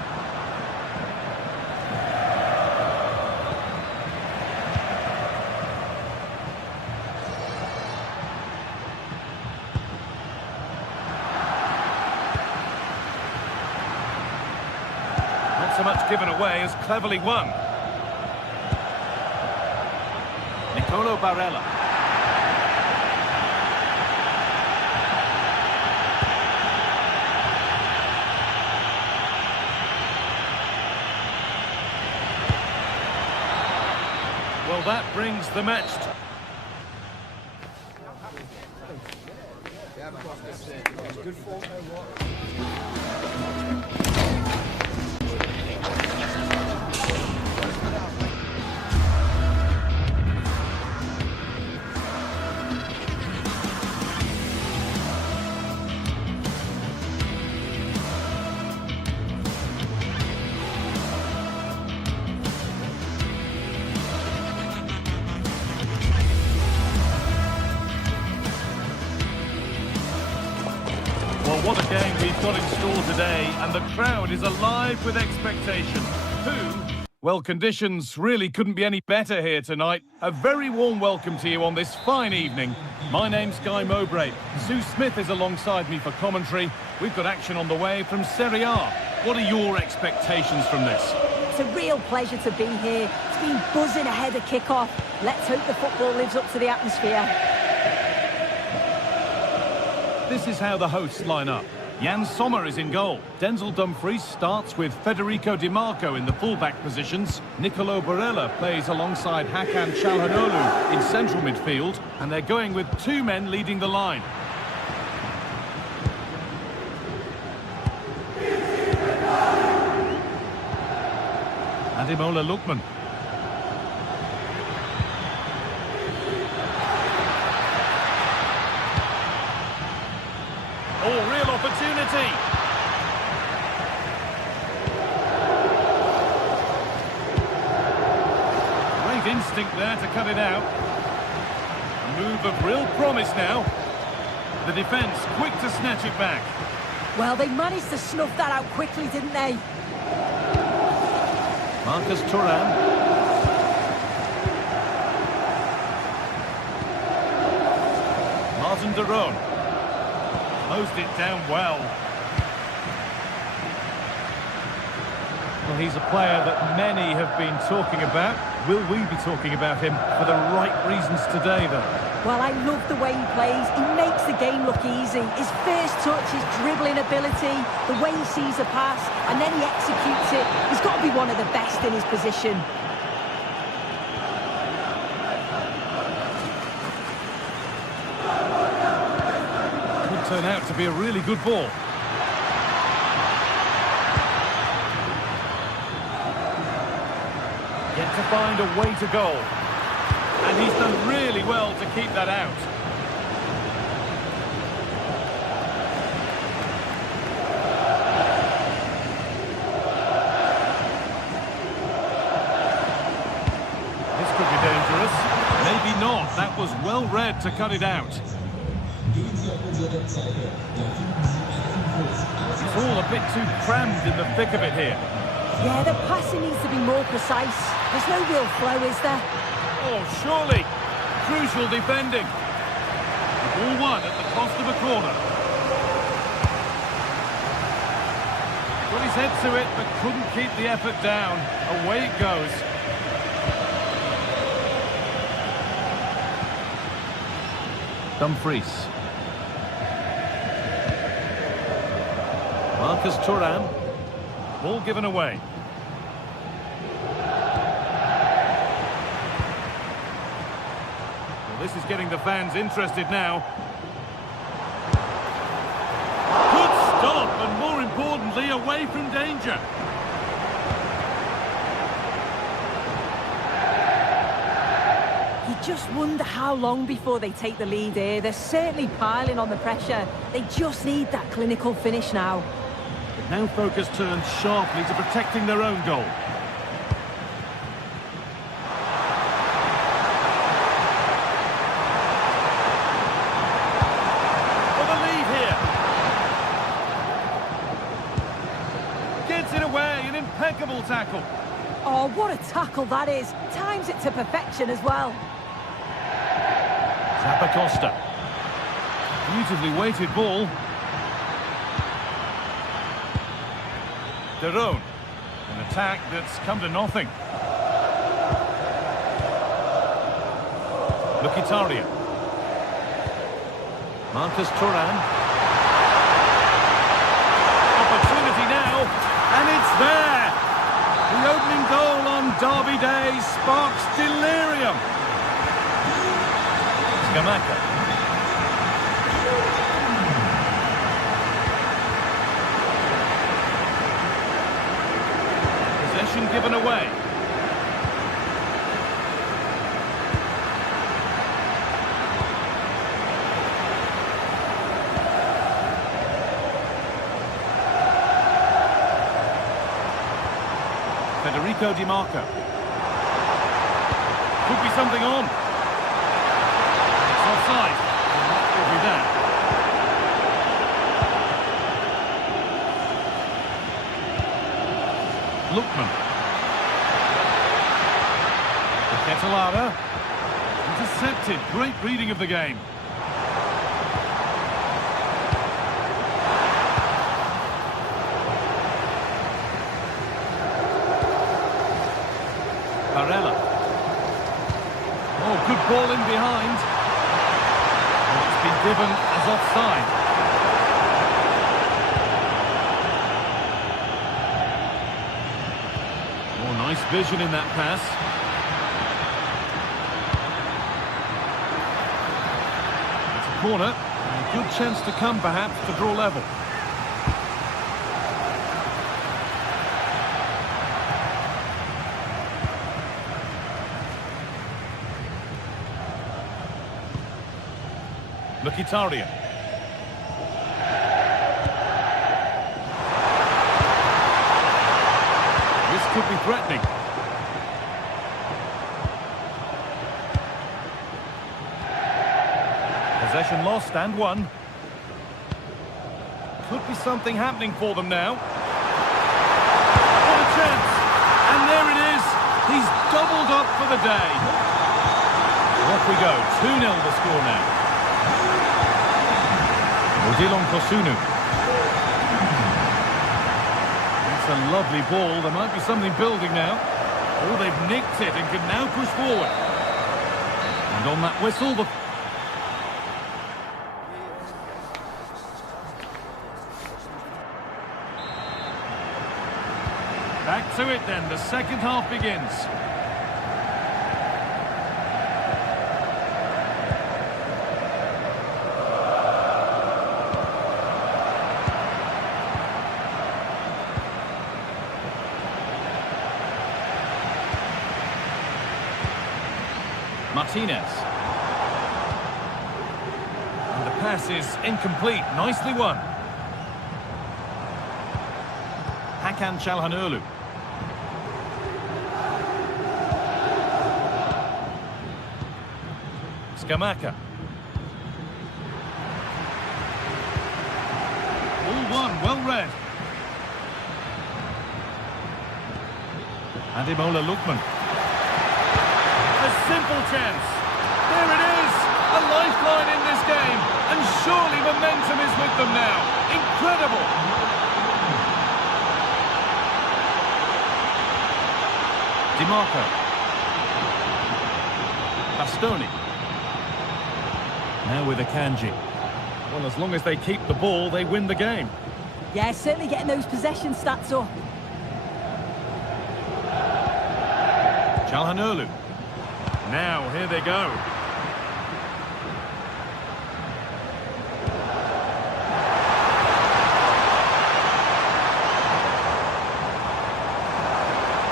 Not so much given away as cleverly won. Nicolo Barella. Well, that brings the match. Well, what a game we've got in store today, and the crowd is alive with expectation. Who Well, conditions really couldn't be any better here tonight. A very warm welcome to you on this fine evening. My name's Guy Mowbray. Sue Smith is alongside me for commentary. We've got action on the way from Serie A. What are your expectations from this? It's a real pleasure to be here. It's been buzzing ahead of kick-off. Let's hope the football lives up to the atmosphere. This is how the hosts line up. Jan Sommer is in goal. Denzel Dumfries starts with Federico Di Marco in the full-back positions. Nicolo Barella plays alongside Hakan Çalhanoğlu in central midfield. And they're going with two men leading the line. Ademola Lookman. Oh, real opportunity. Great instinct there to cut it out. A move of real promise now. The defence quick to snatch it back. Well, they managed to snuff that out quickly, didn't they? Marcus Thuram. Martin de Roon. Closed it down well. Well, he's a player that many have been talking about. Will we be talking about him for the right reasons today, though? Well, I love the way he plays. He makes the game look easy. His first touch, his dribbling ability, the way he sees a pass, and then he executes it. He's got to be one of the best in his position. Could turn out to be a really good ball. Yet to find a way to goal. And he's done really well to keep that out. This could be dangerous. Maybe not. That was well read to cut it out. It's all a bit too crammed in the thick of it here. Yeah, the passing needs to be more precise. There's no real flow, is there? Oh, surely. Crucial defending. The ball won at the cost of a corner. Got his head to it, but couldn't keep the effort down. Away it goes. Dumfries. Marcus Thuram. Ball given away. Well, this is getting the fans interested now. Good stop, and more importantly, away from danger. You just wonder how long before they take the lead here. They're certainly piling on the pressure. They just need that clinical finish now. But now focus turns sharply to protecting their own goal. For the lead here. Gets it away, an impeccable tackle. Oh, what a tackle that is. Times it to perfection as well. Zappacosta. Beautifully weighted ball. De Roon. An attack that's come to nothing. Mkhitaryan. Marcus Thuram. Opportunity now, and it's there. The opening goal on Derby Day sparks delirium. Scamacca. Possession given away. Federico Di Marco. Could be something on. It's offside. Could be that. Lookman. Ketelara. Intercepted. Great reading of the game. Barella. Oh, good ball in behind. And it's been given as offside. Oh, nice vision in that pass. It's a corner. And a good chance to come, perhaps, to draw level. Mkhitaryan. This could be threatening. Possession lost and won. Could be something happening for them now. What a chance! And there it is. He's doubled up for the day. Off we go. 2-0 the score now. Odilon Kosunu. It's a lovely ball. There might be something building now. Oh, they've nicked it and can now push forward. And on that whistle, the... Back to it then. The second half begins. Martinez. And the pass is incomplete. Nicely won. Hakan Çalhanoğlu. Scamacca. All one, well read. Ademola Lookman. A simple chance. There it is. A lifeline in this game. And surely momentum is with them now. Incredible. Di Marco. Bastoni. Now with Akanji. Well, as long as they keep the ball, they win the game. Yeah, certainly getting those possession stats up. Çalhanoğlu. Now, here they go.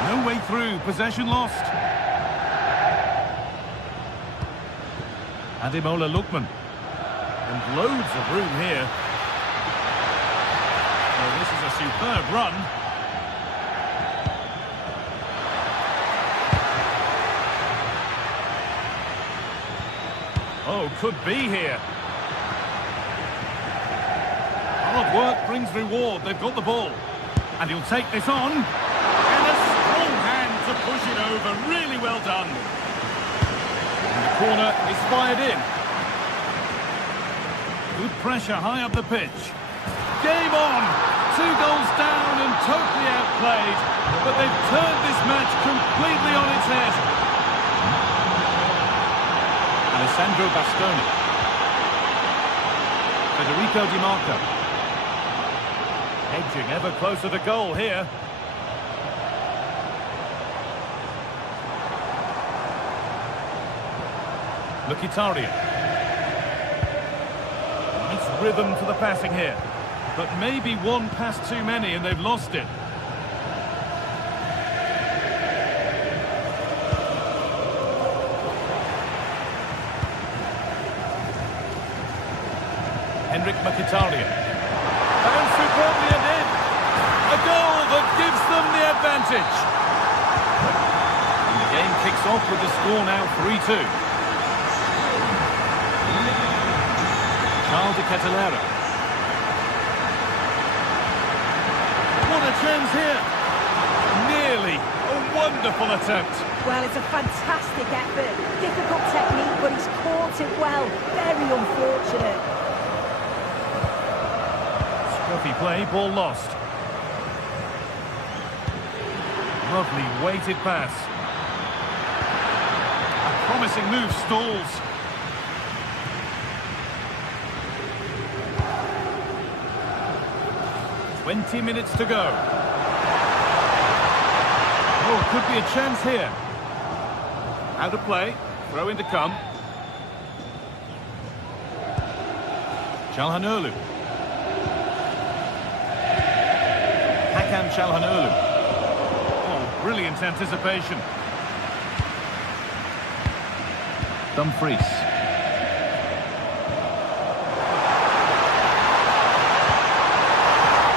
No way through. Possession lost. Ademola Lookman. And loads of room here. Well, this is a superb run. Oh, could be here. Hard work brings reward. They've got the ball. And he'll take this on. And a strong hand to push it over. Really well done. And the corner is fired in. Good pressure high up the pitch. Game on. 2 goals down and totally outplayed. But they've turned this match completely on its head. Alessandro Bastoni. Federico Di Marco. Edging ever closer to goal here. Mkhitaryan. Nice rhythm to the passing here. But maybe one pass too many and they've lost it. Henrik Mkhitaryan. Found superbly ahead. A goal that gives them the advantage. And the game kicks off with the score now 3-2. Charles de Ketelara. What a chance here. Nearly. Oh, Wonderful attempt. Well, it's a fantastic effort. Difficult technique, but he's caught it well. Very unfortunate. Scruffy play, ball lost. Lovely weighted pass. A promising move stalls. "20 minutes to go. Oh, could be a chance here. Out of play. Throw in to come. Çalhanoğlu. Hakan Çalhanoğlu. Oh, brilliant anticipation. Dumfries.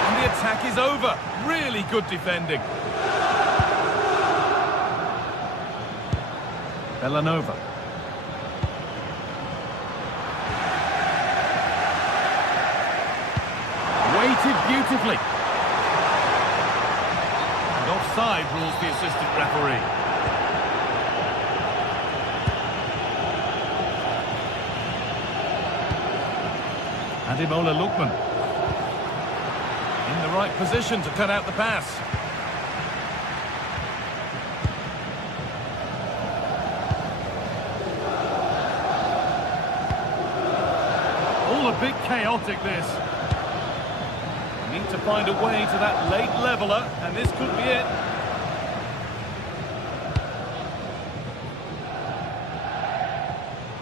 And the attack is over. Really good defending. Bellanova. Weighted beautifully. And offside rules the assistant referee. Ademola Lookman. In the right position to cut out the pass. All a bit chaotic, this. Need to find a way to that late leveller, and this could be it.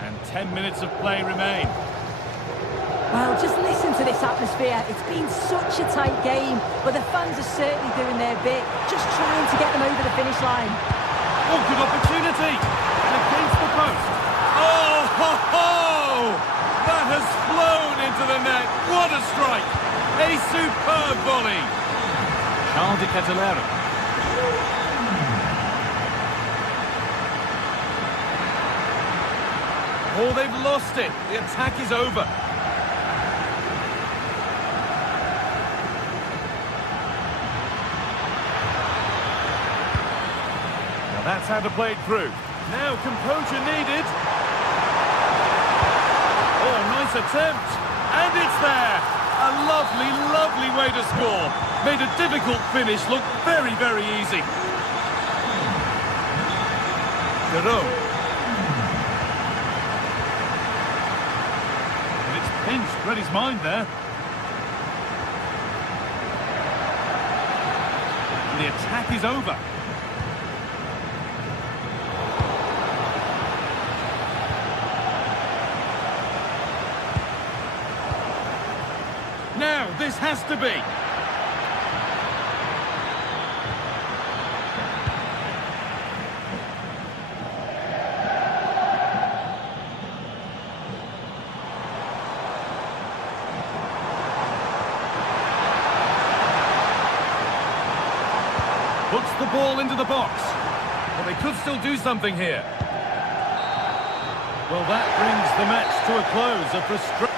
And 10 minutes of play remain. Well, just listen to this atmosphere. It's been such a tight game, but the fans are certainly doing their bit, just trying to get them over the finish line. Oh, good opportunity! And against the post. Oh, ho, ho! That has flown into the net. What a strike! A superb volley. Charles de Ketelaere. Oh, they've lost it. The attack is over. Now that's how to play it through. Now composure needed. Oh, nice attempt. And it's there. A lovely, lovely way to score. Made a difficult finish look very, very easy. Jerome. And it's pinched. Read his mind there. And the attack is over. Now, this has to be. Puts the ball into the box. Well, they could still do something here. Well, that brings the match to a close. A frustration.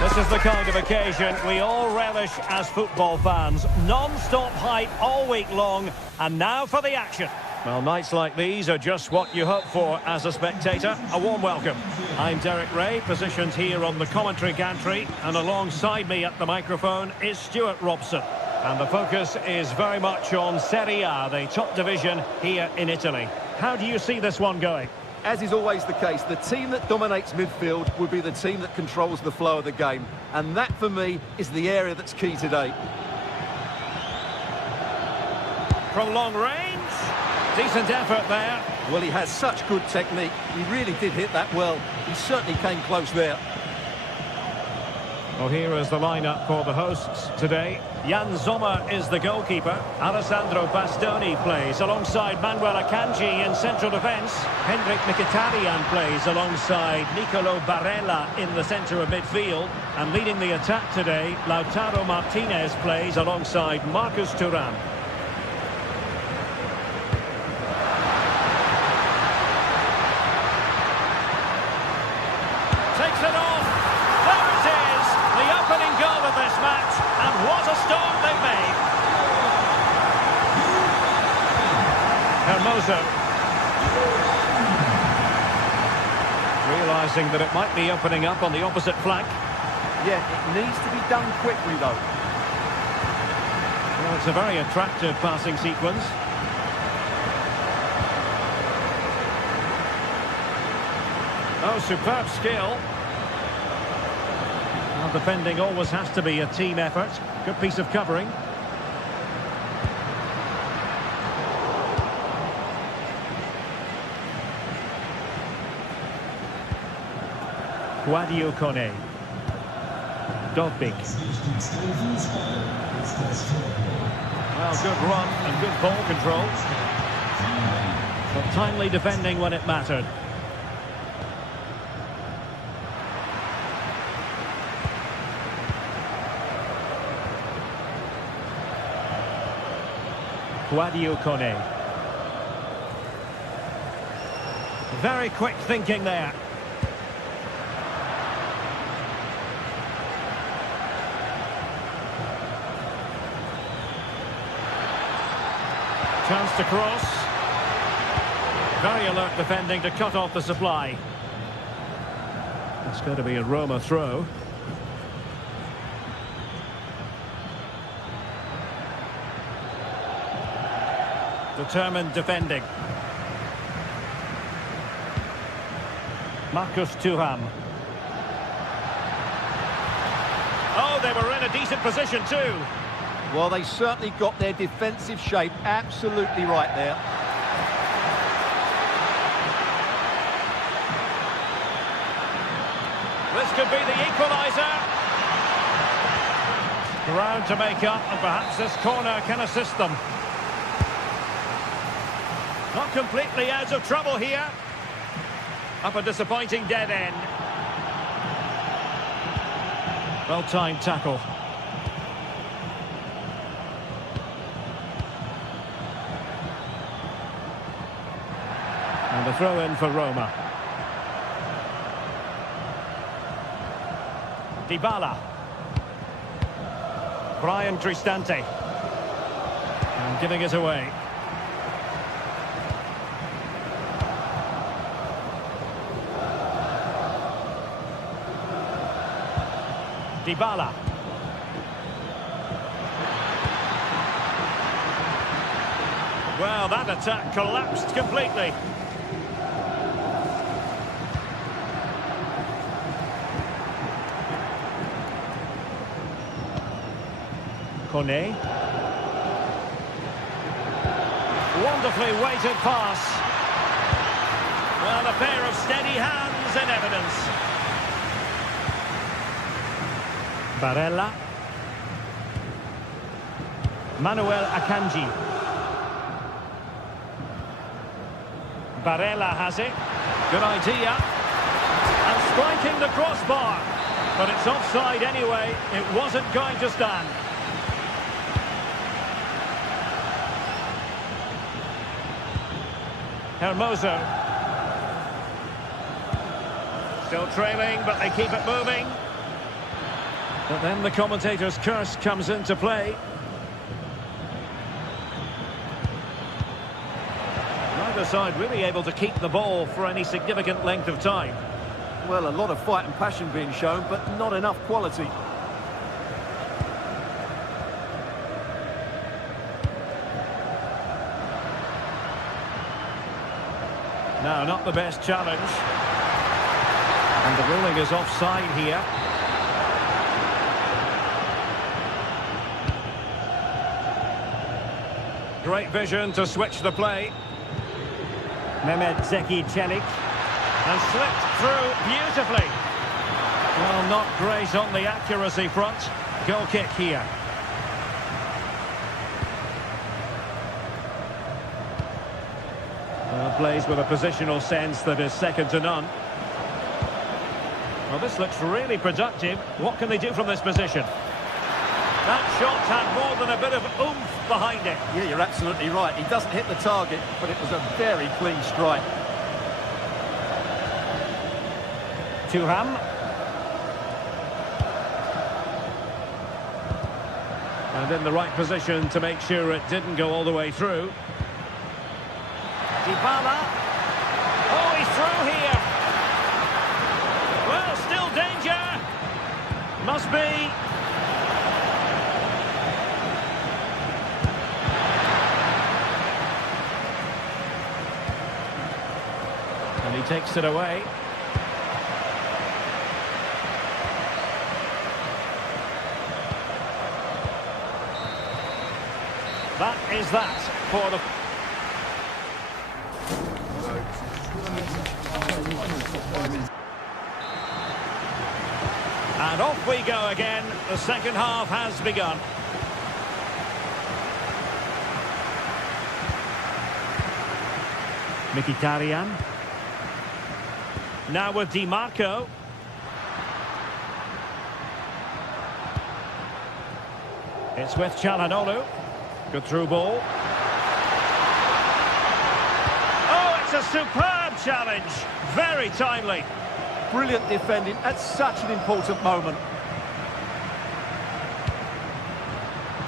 This is the kind of occasion we all relish as football fans. Non-stop hype all week long, and now for the action. Well, nights like these are just what you hope for as a spectator. A warm welcome. I'm Derek Ray, positioned here on the commentary gantry, and alongside me at the microphone is Stuart Robson. And the focus is very much on Serie A, the top division here in Italy. How do you see this one going? As is always the case, the team that dominates midfield will be the team that controls the flow of the game. And that, for me, is the area that's key today. From long range, decent effort there. Well, he has such good technique. He really did hit that well. He certainly came close there. Well, here is the lineup for the hosts today. Jan Sommer is the goalkeeper. Alessandro Bastoni plays alongside Manuel Akanji in central defence. Hendrik Mkhitaryan plays alongside Nicolo Barella in the centre of midfield. And leading the attack today, Lautaro Martinez plays alongside Marcus Thuram. Takes it off. There it is. The opening goal of this match. And what a start they've made. Hermoso. Realising that it might be opening up on the opposite flank. Yeah, it needs to be done quickly, though. Well, it's a very attractive passing sequence. Oh, superb skill. Well, defending always has to be a team effort. Good piece of covering. Guadio Kone. Dovbik. Well, good run and good ball control. But timely defending when it mattered. Guadio Kone. Very quick thinking there. Chance to cross. Very alert defending to cut off the supply. It's going to be a Roma throw. Determined defending. Marcus Thuram. Oh, they were in a decent position too. Well, they certainly got their defensive shape absolutely right there. This could be the equaliser. Ground to make up, and perhaps this corner can assist them. Not completely out of trouble here. Up a disappointing dead end. Well-timed tackle. And a throw-in for Roma. Dybala. Brian Cristante. And giving it away. Dybala. Well, that attack collapsed completely. Kone. Wonderfully weighted pass. Well, a pair of steady hands in evidence. Barella. Manuel Akanji. Barella has it. Good idea. And striking the crossbar. But it's offside anyway. It wasn't going to stand. Hermoso. Still trailing, but they keep it moving. But then the commentator's curse comes into play. Neither side really able to keep the ball for any significant length of time. Well, a lot of fight and passion being shown, but not enough quality. No, not the best challenge. And the ruling is offside here. Great vision to switch the play. Mehmet Zeki Çelik. And slipped through beautifully. Well, not great on the accuracy front. Goal kick here. Well, plays with a positional sense that is second to none. Well, this looks really productive. What can they do from this position? That shot had more than a bit of oomph behind it. Yeah, you're absolutely right. He doesn't hit the target, but it was a very clean strike. Thuram. And in the right position to make sure it didn't go all the way through. Dybala. Oh, he's through here. Well, still danger. Must be. And he takes it away. That is that for the... And off we go again. The second half has begun. Mkhitaryan. Now with Di Marco. It's with Çalhanoğlu. Good through ball. Oh, it's a superb challenge. Very timely. Brilliant defending at such an important moment.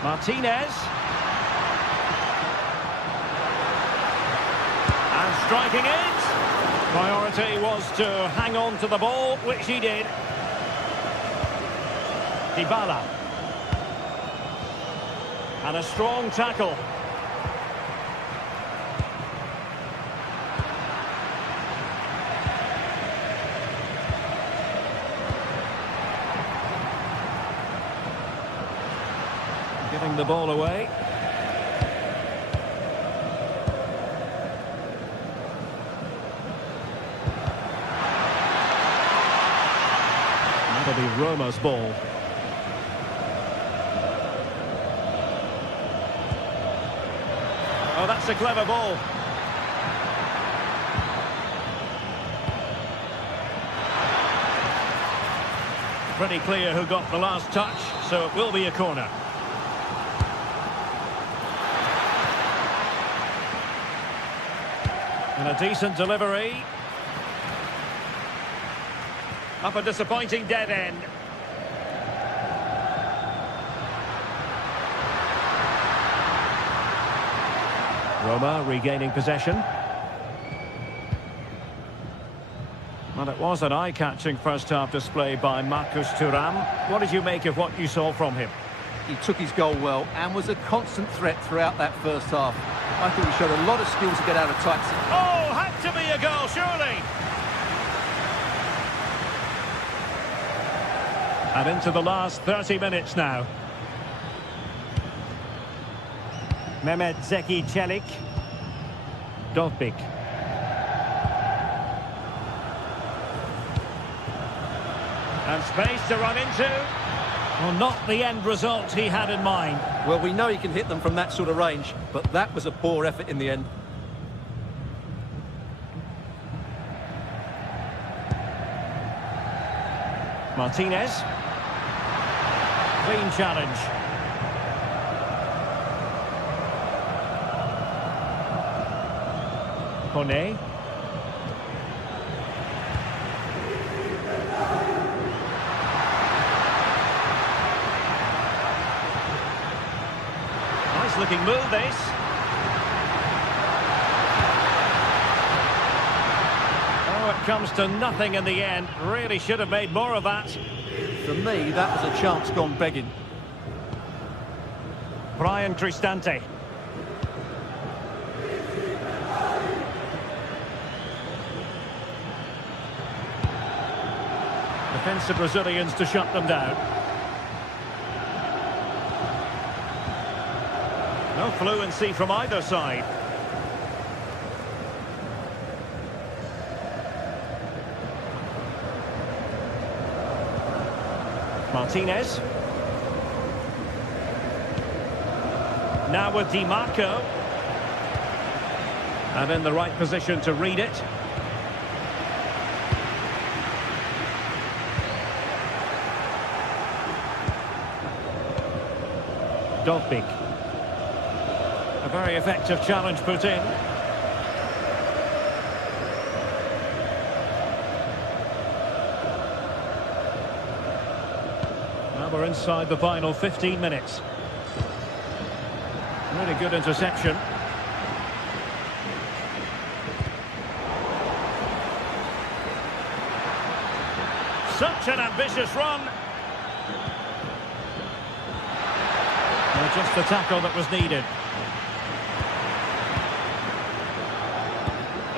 Martinez. And striking it. Priority was to hang on to the ball, which he did. Dybala. And a strong tackle. Giving the ball away. That'll be Roma's ball. Oh, that's a clever ball. Pretty clear who got the last touch, so it will be a corner. And a decent delivery. Up a disappointing dead end. Roma regaining possession. Well, it was an eye-catching first-half display by Marcus Thuram. What did you make of what you saw from him? He took his goal well and was a constant threat throughout that first half. I thought he showed a lot of skill to get out of tight. Oh, had to be a goal, surely! And into the last 30 minutes now. Mehmet Zeki Çelik. Dovbik. And space to run into. Well, not the end result he had in mind. Well, we know he can hit them from that sort of range, but that was a poor effort in the end. Martinez. Clean challenge. Kone. Nice looking move, this. Oh, it comes to nothing in the end. Really should have made more of that. For me, that was a chance gone begging. Brian Cristante. Defensive Brazilians to shut them down. No fluency from either side. Martinez. Now with Di Marco. And in the right position to read it. Dovbik. A very effective challenge put in. Now we're inside the final 15 minutes. Really good interception. Such an ambitious run. Well, just the tackle that was needed.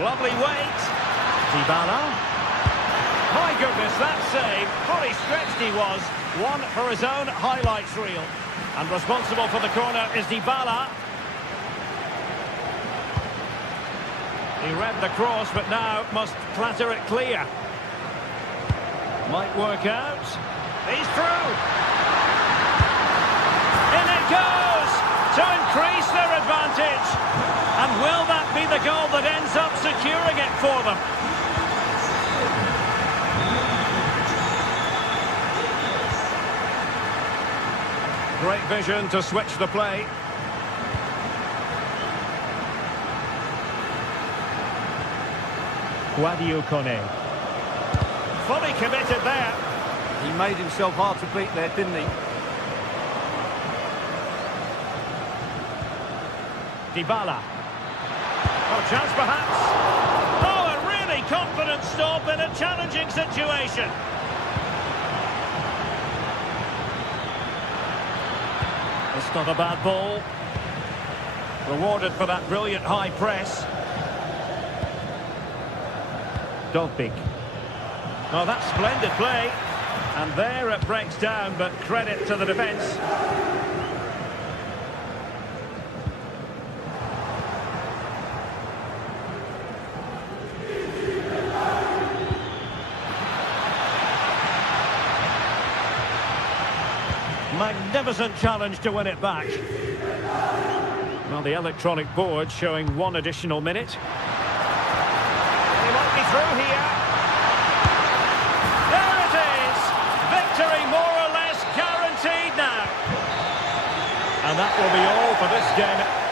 Lovely weight. Dybala. My goodness, that save. Fully stretched he was. One for his own highlights reel. And responsible for the corner is Dybala. He read the cross, but now must clatter it clear. Might work out. He's through. In it goes to increase their advantage. And will that be the goal that ends up securing it for them? Great vision to switch the play. Guadio Kone. Fully committed there. He made himself hard to beat there, didn't he? Dybala. Oh, chance perhaps. Oh, a really confident stop in a challenging situation. It's not a bad ball. Rewarded for that brilliant high press. Dovbik. Oh, that's splendid play. And there it breaks down, but credit to the defence. Magnificent challenge to win it back. Well, the electronic board showing one additional minute. He might be through here. There it is! Victory more or less guaranteed now. And that will be all for this game.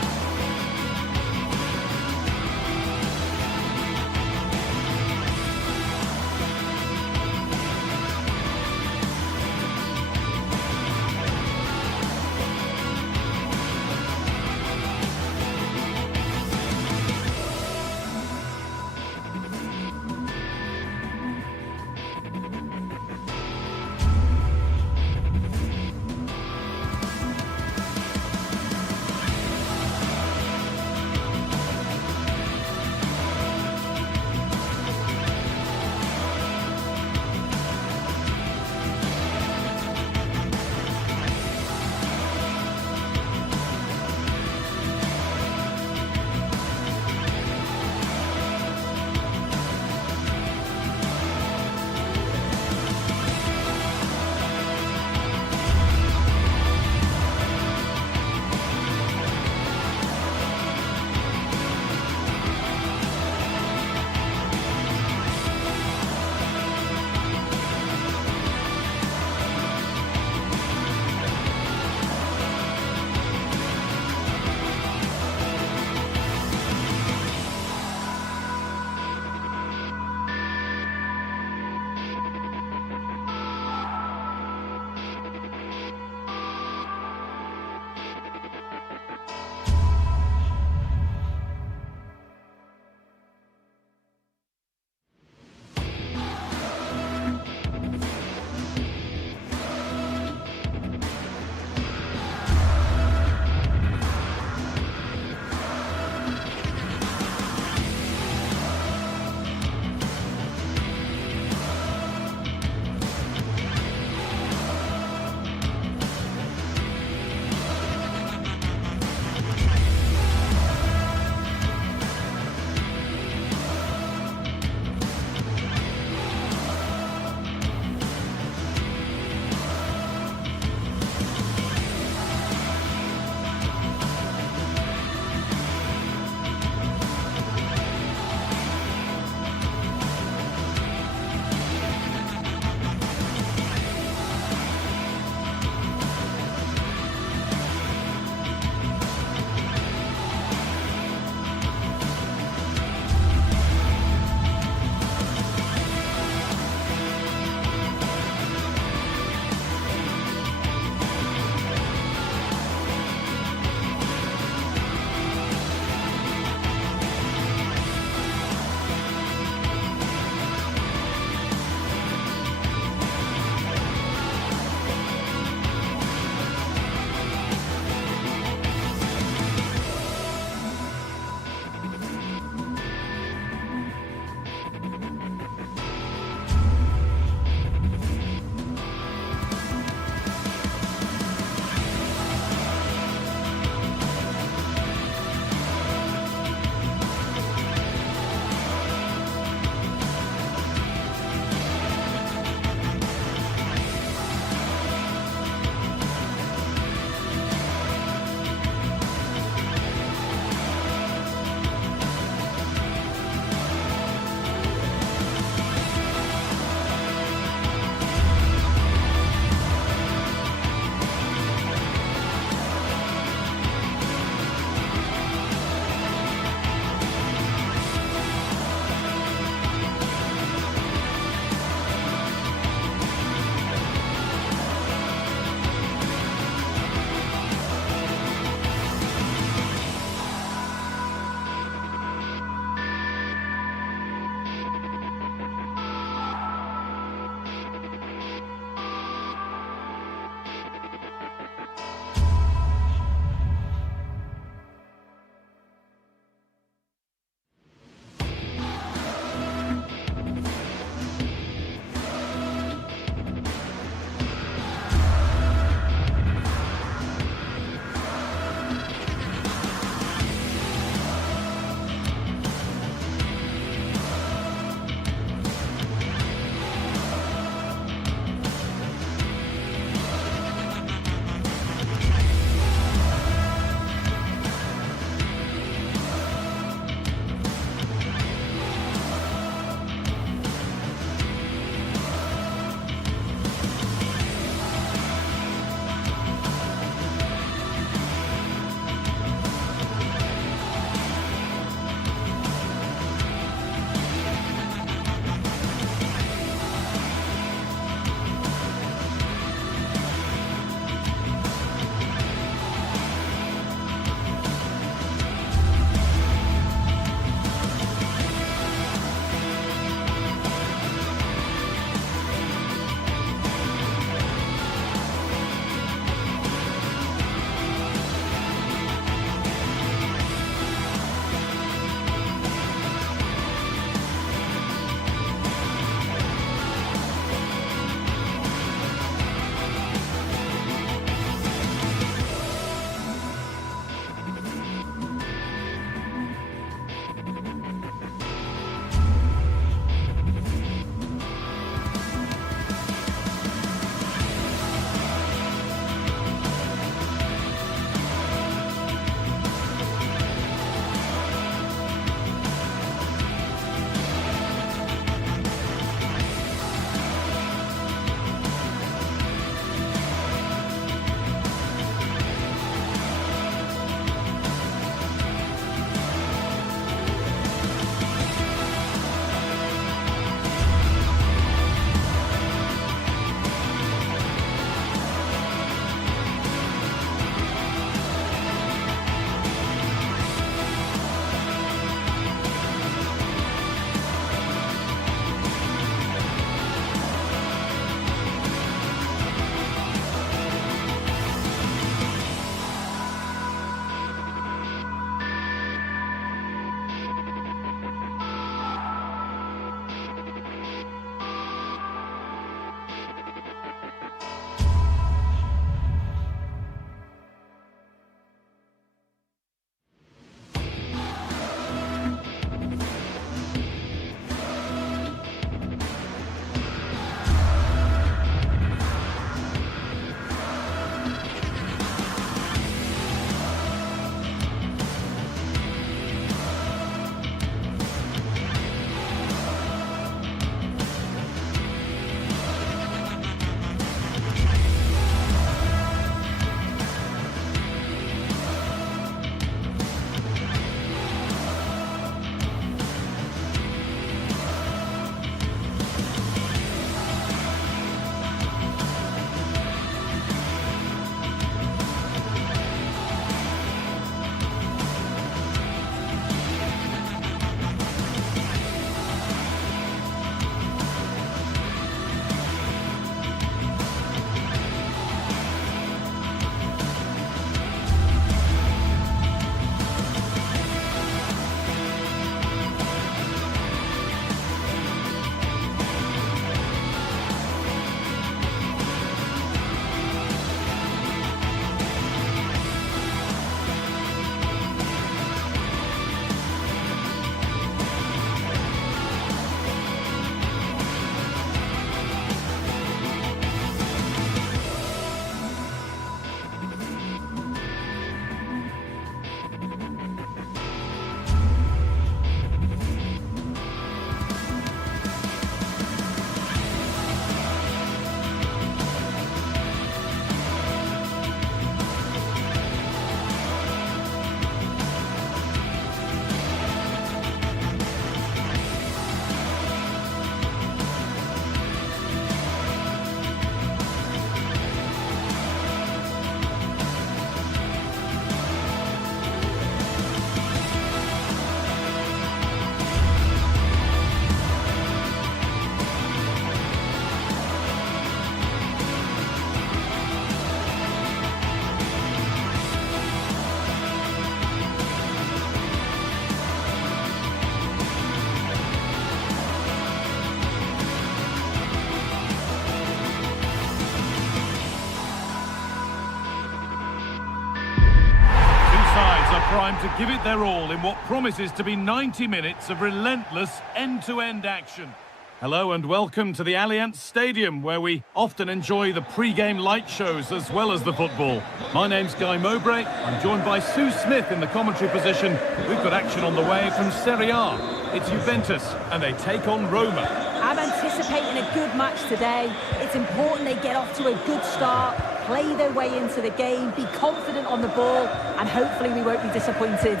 primed to give it their all in what promises to be 90 minutes of relentless end-to-end action. Hello and welcome to the Allianz Stadium, where we often enjoy the pre-game light shows as well as the football. My name's Guy Mowbray. I'm joined by Sue Smith in the commentary position. We've got action on the way from Serie A. It's Juventus, and they take on Roma. I'm anticipating a good match today. It's important they get off to a good start, play their way into the game, be confident on the ball, and hopefully we won't be disappointed.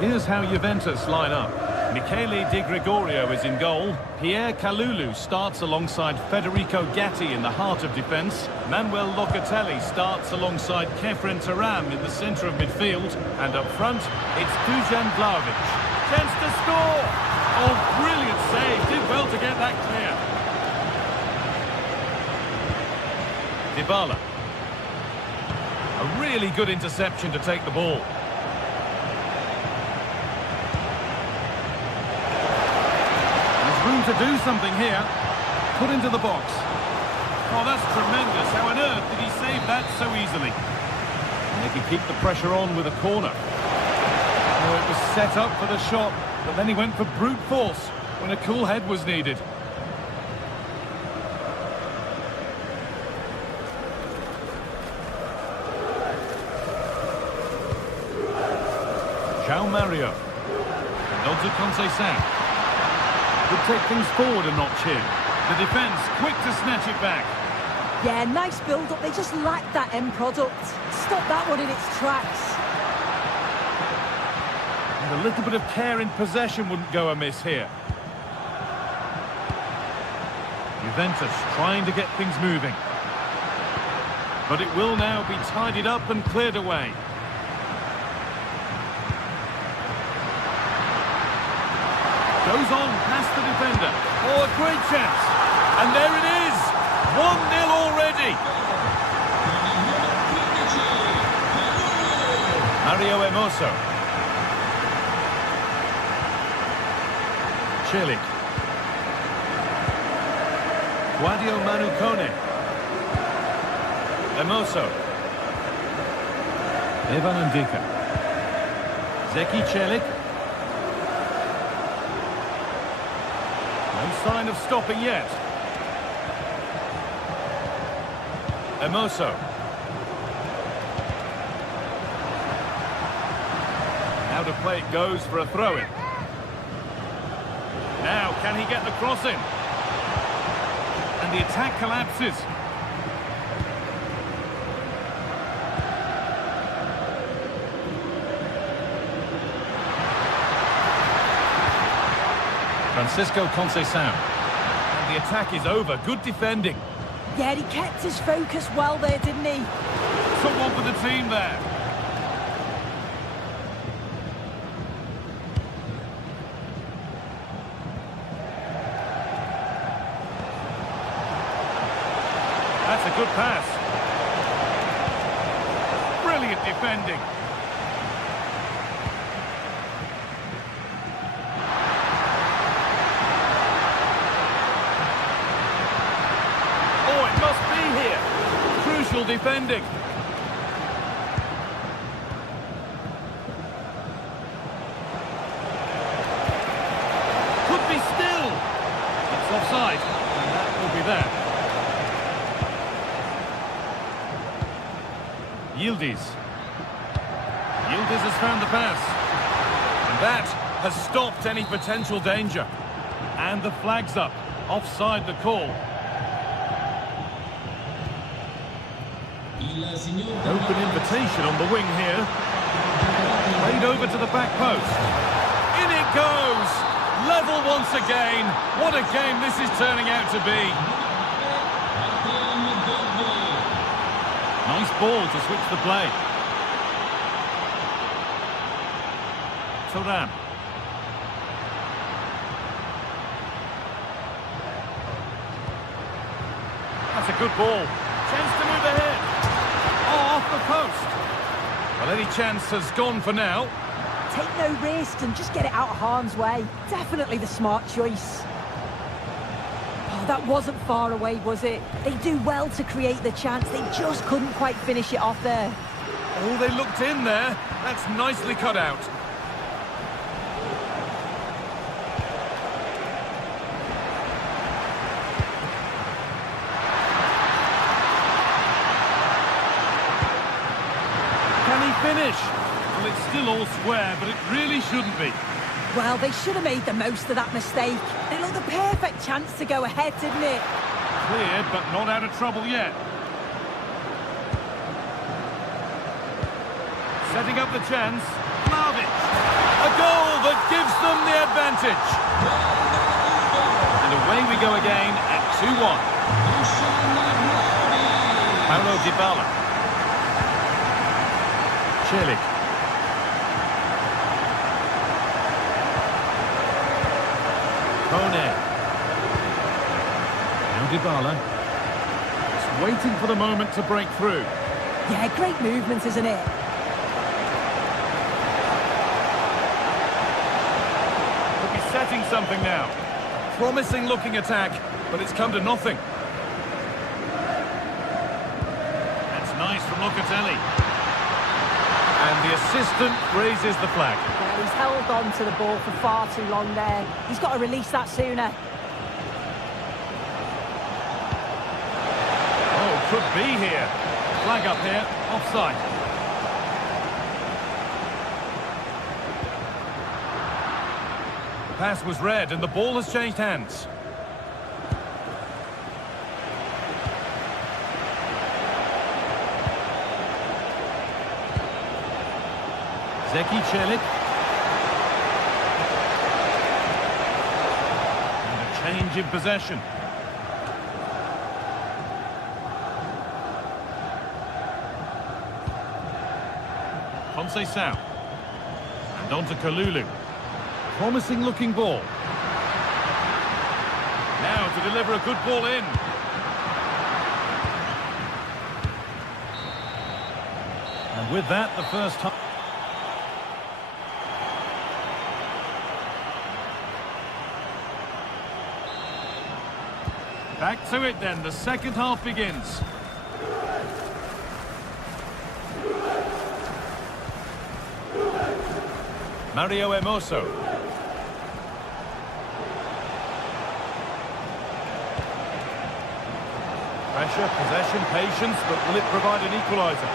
Here's how Juventus line up. Michele Di Gregorio is in goal. Pierre Kalulu starts alongside Federico Gatti in the heart of defence. Manuel Locatelli starts alongside Kefren Turam in the centre of midfield. And up front, it's Dusan Vlahovic. Chance to score! Oh, brilliant save. Did well to get that clear. Dybala. A really good interception to take the ball. Room to do something here. Put into the box. Oh, that's tremendous. How on earth did he save that so easily? And they could keep the pressure on with a corner. Oh, it was set up for the shot, but then he went for brute force when a cool head was needed. João Mario. Nods at Conceição. Could take things forward a notch here. The defence quick to snatch it back. Yeah, nice build-up. They just lack that end product. Stop that one in its tracks. And a little bit of care in possession wouldn't go amiss here. Juventus trying to get things moving. But it will now be tidied up and cleared away. Goes on past the defender. Oh, a great chance. And there it is. 1-0 already. Mario Hermoso. Celik. Guadio Manucone. Hermoso. Evan Ndika. Zeki Celik. No sign of stopping yet. Hermoso. Now to play it goes for a throw-in. Now, can he get the cross in? And the attack collapses. Francisco Conceição. And the attack is over. Good defending. Yeah, he kept his focus well there, didn't he? Someone for the team there. That's a good pass. Brilliant defending. Crucial defending. Could be still. It's offside. And that will be there. Yildiz. Yildiz has found the pass. And that has stopped any potential danger. And the flag's up. Offside the call. Open invitation on the wing here. Played over to the back post. In it goes! Level once again. What a game this is turning out to be. Nice ball to switch the play. Turam. That's a good ball. Chance to move ahead. Oh, off the post. Well, any chance has gone for now. Take no risk and just get it out of harm's way. Definitely the smart choice. Oh, Oh, that wasn't far away, was it? They do well to create the chance. They just couldn't quite finish it off there. Oh, they looked in there. That's nicely cut out. Can he finish? Well, it's still all square, but it really shouldn't be. Well, they should have made the most of that mistake. It looked the perfect chance to go ahead, didn't it? Cleared, but not out of trouble yet. Setting up the chance. Vlahovic. A goal that gives them the advantage. And away we go again at 2-1. Paulo Dybala. Celik. Kone. Now Dybala. Just waiting for the moment to break through. Yeah, great movement, isn't it? Could be setting something now. Promising looking attack, but it's come to nothing. That's nice from Locatelli. And the assistant raises the flag. Well, he's held on to the ball for far too long there. He's got to release that sooner. Oh, could be here. Flag up here, offside. The pass was read and the ball has changed hands. Zeki Celik. And a change in possession. Conceição. And on to Kalulu. Promising looking ball. Now to deliver a good ball in. And with that, the first half. Back to it then, the second half begins. Mario Hermoso. Pressure, possession, patience, but will it provide an equaliser?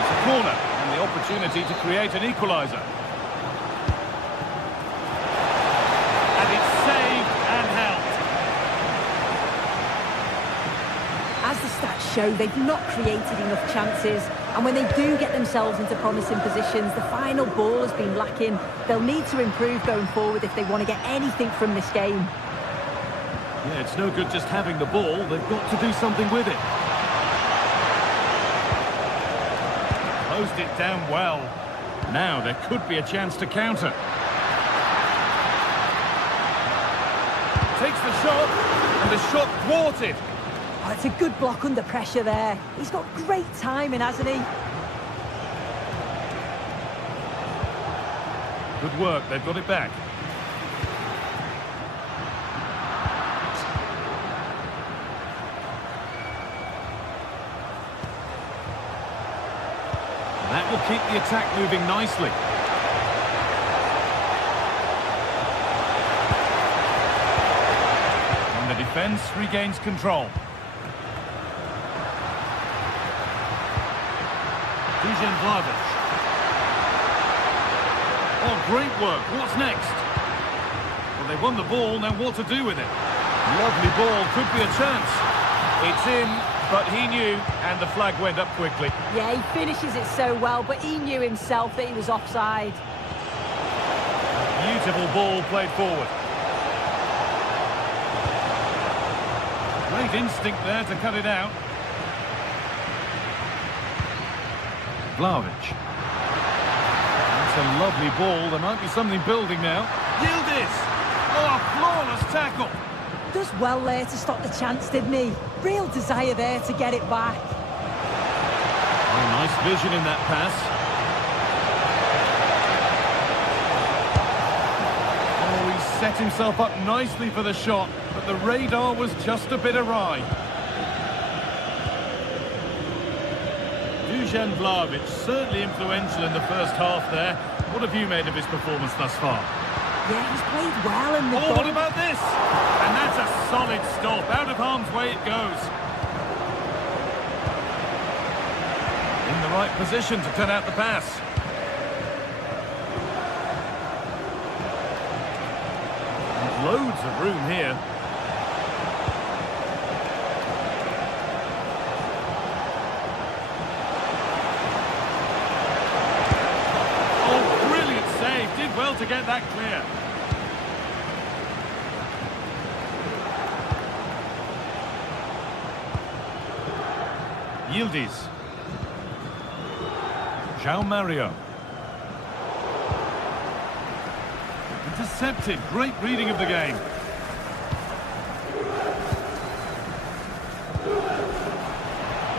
It's a corner and the opportunity to create an equaliser. And it's saved and held. As the stats show, they've not created enough chances, and when they do get themselves into promising positions, the final ball has been lacking. They'll need to improve going forward if they want to get anything from this game. Yeah, it's no good just having the ball, they've got to do something with it. Closed it down well. Now there could be a chance to counter. Takes the shot, and the shot thwarted. Oh, it's a good block under pressure there. He's got great timing, hasn't he? Good work, they've got it back. That will keep the attack moving nicely. And the defence regains control. Vlahovic. Oh, great work. What's next? Well, they won the ball, now what to do with it? Lovely ball, could be a chance. It's in, but he knew, and the flag went up quickly. Yeah, he finishes it so well, but he knew himself that he was offside. Beautiful ball played forward. Great instinct there to cut it out. Vlahovic. That's a lovely ball. There might be something building now. Yildiz! Oh, a flawless tackle. Does well there to stop the chance, didn't he? Real desire there to get it back. Oh, nice vision in that pass. Oh, he's set himself up nicely for the shot, but the radar was just a bit awry. Dusan Vlahovic, certainly influential in the first half there. What have you made of his performance thus far? Yeah, he's played well in the Oh, what about this? And that's a solid stop. Out of harm's way it goes. In the right position to cut out the pass. And loads of room here. Did well to get that clear. Yildiz. João Mario. Intercepted. Great reading of the game.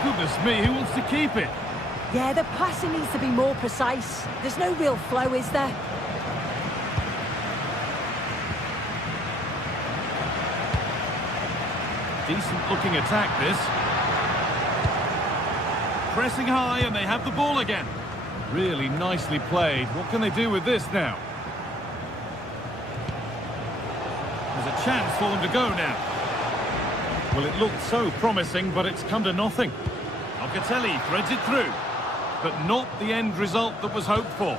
Goodness me, who wants to keep it? Yeah, the passing needs to be more precise. There's no real flow, is there? Decent looking attack, this. Pressing high and they have the ball again. Really nicely played. What can they do with this now? There's a chance for them to go now. Well, it looked so promising, but it's come to nothing. Locatelli threads it through, but not the end result that was hoped for.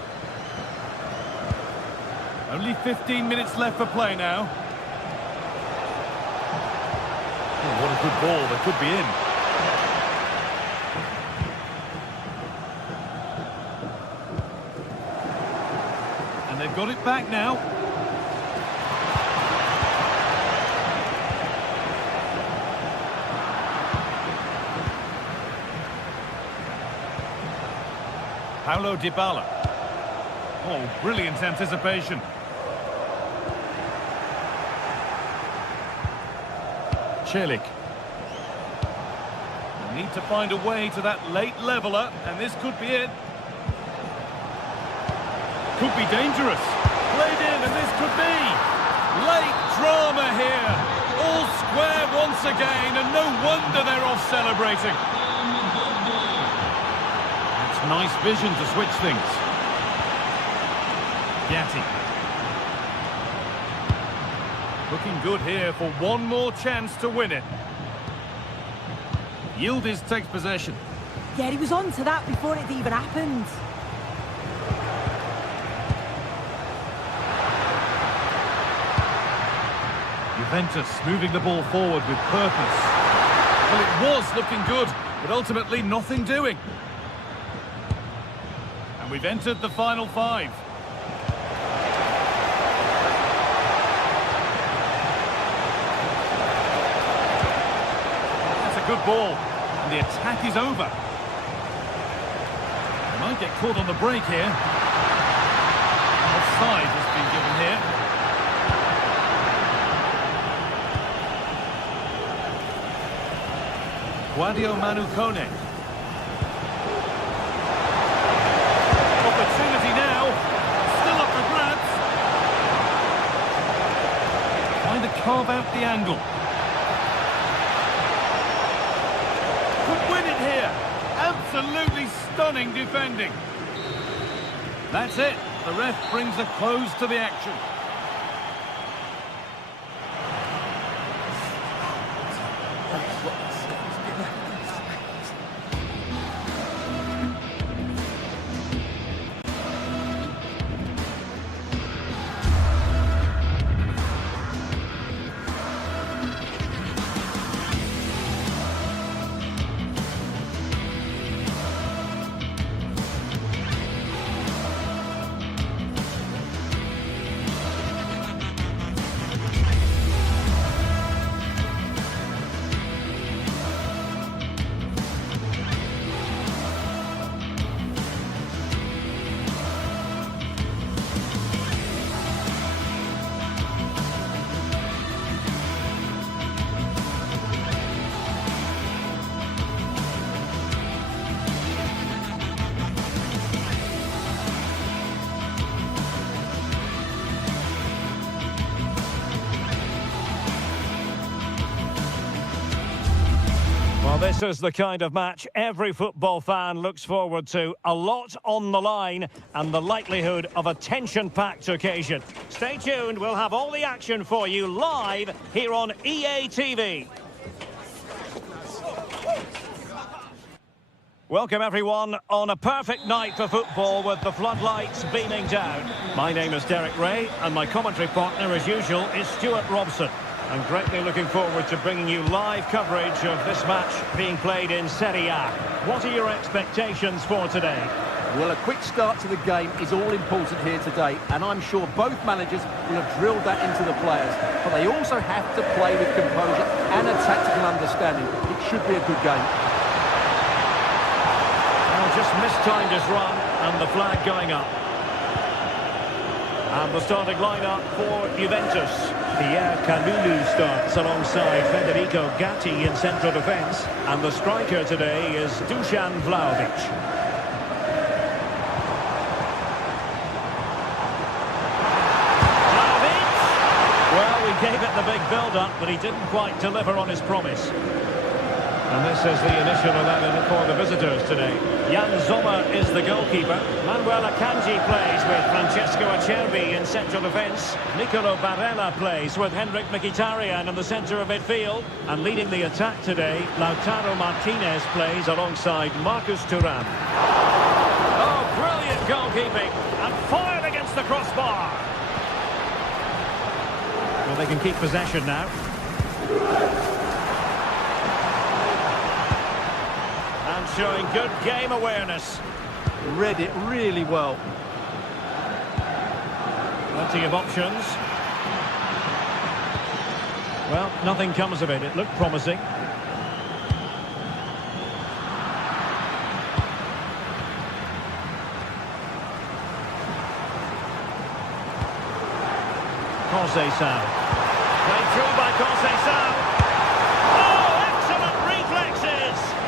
Only 15 minutes left for play now. Oh, what a good ball, they could be in. And they've got it back now. Paulo Dybala. Oh, brilliant anticipation. Celik. Need to find a way to that late leveller, and this could be it. Could be dangerous. Played in, and this could be. Late drama here. All square once again, and no wonder they're off celebrating. That's nice vision to switch things. Gatti. Looking good here for one more chance to win it. Yildiz takes possession. Yeah, he was on to that before it even happened. Juventus moving the ball forward with purpose. Well, it was looking good, but ultimately nothing doing. And we've entered the final five. Good ball, and the attack is over. They might get caught on the break here. Offside has been given here. Guadio Manu Kone. Opportunity now, still up for grabs. Trying to carve out the angle. Win it here. Absolutely stunning defending. That's it. The ref brings a close to the action. This is the kind of match every football fan looks forward to. A lot on the line and the likelihood of a tension-packed occasion. Stay tuned, we'll have all the action for you live here on EA TV. Welcome everyone on a perfect night for football with the floodlights beaming down. My name is Derek Ray and my commentary partner as usual is Stuart Robson. I'm greatly looking forward to bringing you live coverage of this match being played in Serie A. What are your expectations for today? Well, a quick start to the game is all important here today, and I'm sure both managers will have drilled that into the players. But they also have to play with composure and a tactical understanding. It should be a good game. Well, just mistimed his run and the flag going up. And the starting lineup for Juventus. Pierre Kalulu starts alongside Federico Gatti in central defence. And the striker today is Dusan Vlahovic. Vlahovic! Well, he gave it the big build-up, but he didn't quite deliver on his promise. And this is the initial 11 for the visitors today. Jan Sommer is the goalkeeper. Manuel Akanji plays with Francesco Acerbi in central defence. Nicolo Barella plays with Henrik Mkhitaryan in the centre of midfield. And leading the attack today, Lautaro Martinez plays alongside Marcus Thuram. Oh, brilliant goalkeeping. And fired against the crossbar. Well, they can keep possession now. Showing good game awareness. Read it really well. Plenty of options. Well, nothing comes of it. It looked promising. Conceição. Played through by Conceição.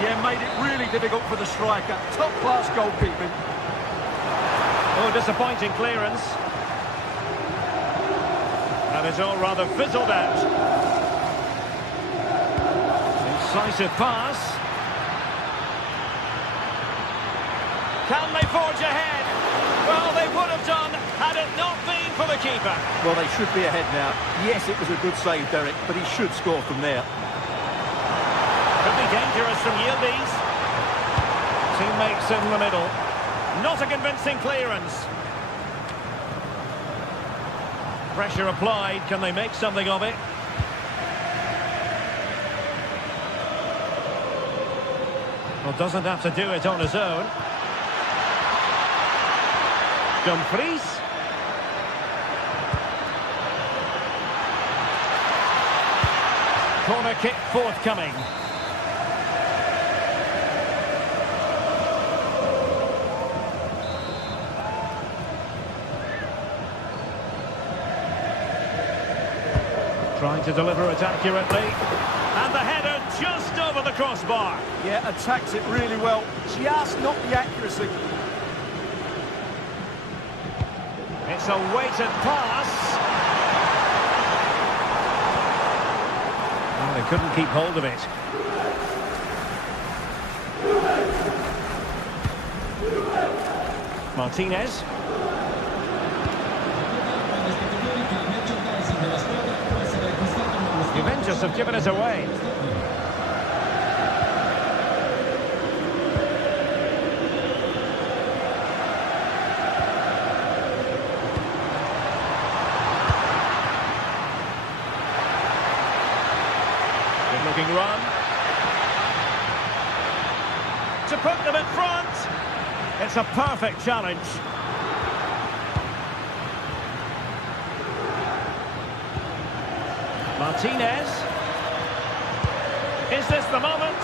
Yeah, made it really difficult for the striker. Top-class goalkeeping. Oh, disappointing clearance. And it's all rather fizzled out. Incisive pass. Can they forge ahead? Well, they would have done had it not been for the keeper. Well, they should be ahead now. Yes, it was a good save, Derek, but he should score from there. Could be dangerous from Yildiz. Teammates in the middle. Not a convincing clearance. Pressure applied. Can they make something of it? Well, doesn't have to do it on his own. Dumfries. Corner kick forthcoming. Trying to deliver it accurately. And the header just over the crossbar. Yeah, attacks it really well. Just not the accuracy. It's a weighted pass. Oh, they couldn't keep hold of it. Martinez. Juventus have given it away. Good-looking run. To put them in front. It's a perfect challenge. Martinez. Is this the moment?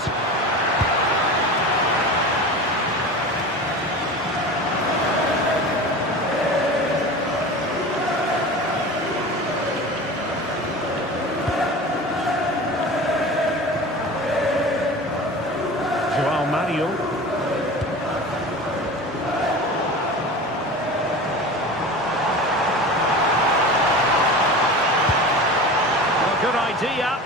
João Mario. Good idea.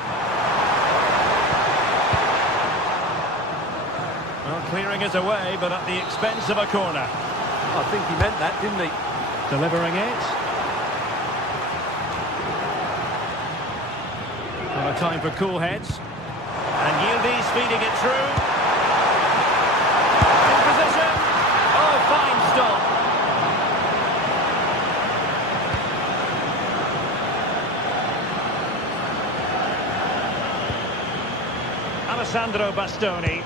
clearing it away, but at the expense of a corner. I think he meant that, didn't he? Delivering it. Well, a time for cool heads. And Yildiz feeding it through. In position. Oh, fine stop. Alessandro Bastoni.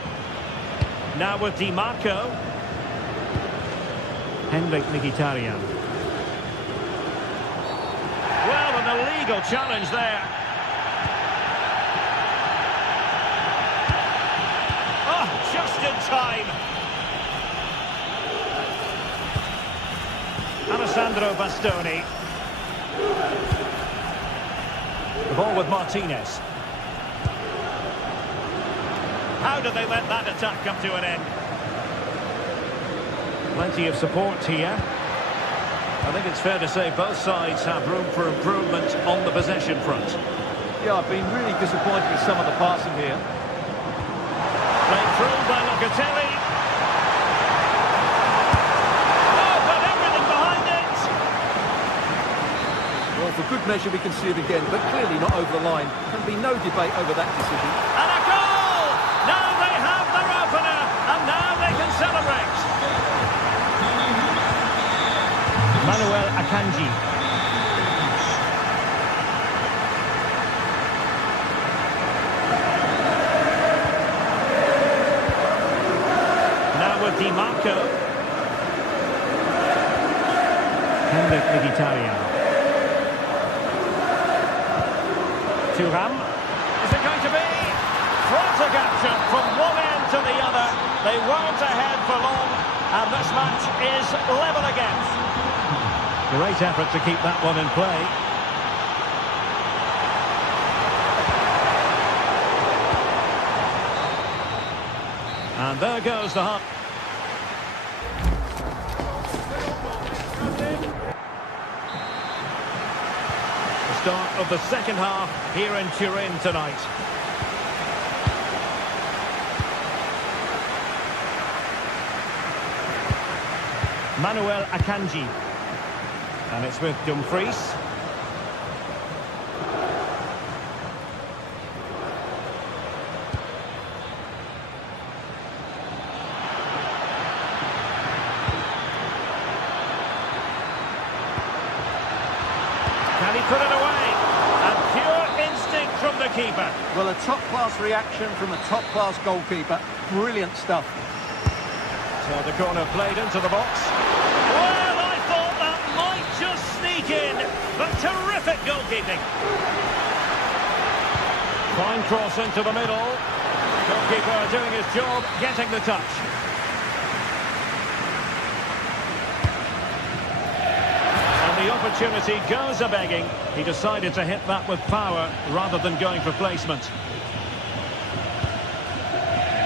Now with Di Marco. Henrik Mkhitaryan. Well, an illegal challenge there. Oh, just in time. Alessandro Bastoni. The ball with Martinez. How did they let that attack come to an end? Plenty of support here. I think it's fair to say both sides have room for improvement on the possession front. Yeah, I've been really disappointed with some of the passing here. Played through by Locatelli. Oh, got everything behind it! Well, for good measure, we can see it again, but clearly not over the line. There'll be no debate over that decision. And a goal! Now they have their opener, and now they can celebrate. Manuel Akanji. Now with Di Marco. Henrik Mkhitaryan. Thuram. Is it going to be? Frantic action from one end to the other. They weren't ahead for long, and this match is level again. Great effort to keep that one in play. And there goes the hunt. The start of the second half here in Turin tonight. Manuel Akanji. And it's with Dumfries. Can he put it away? And pure instinct from the keeper. Well, a top-class reaction from a top-class goalkeeper. Brilliant stuff. So the corner played into the box. Well, I thought that might just sneak in, but terrific goalkeeping. Fine cross into the middle. Goalkeeper doing his job, getting the touch. And the opportunity goes a-begging. He decided to hit that with power rather than going for placement.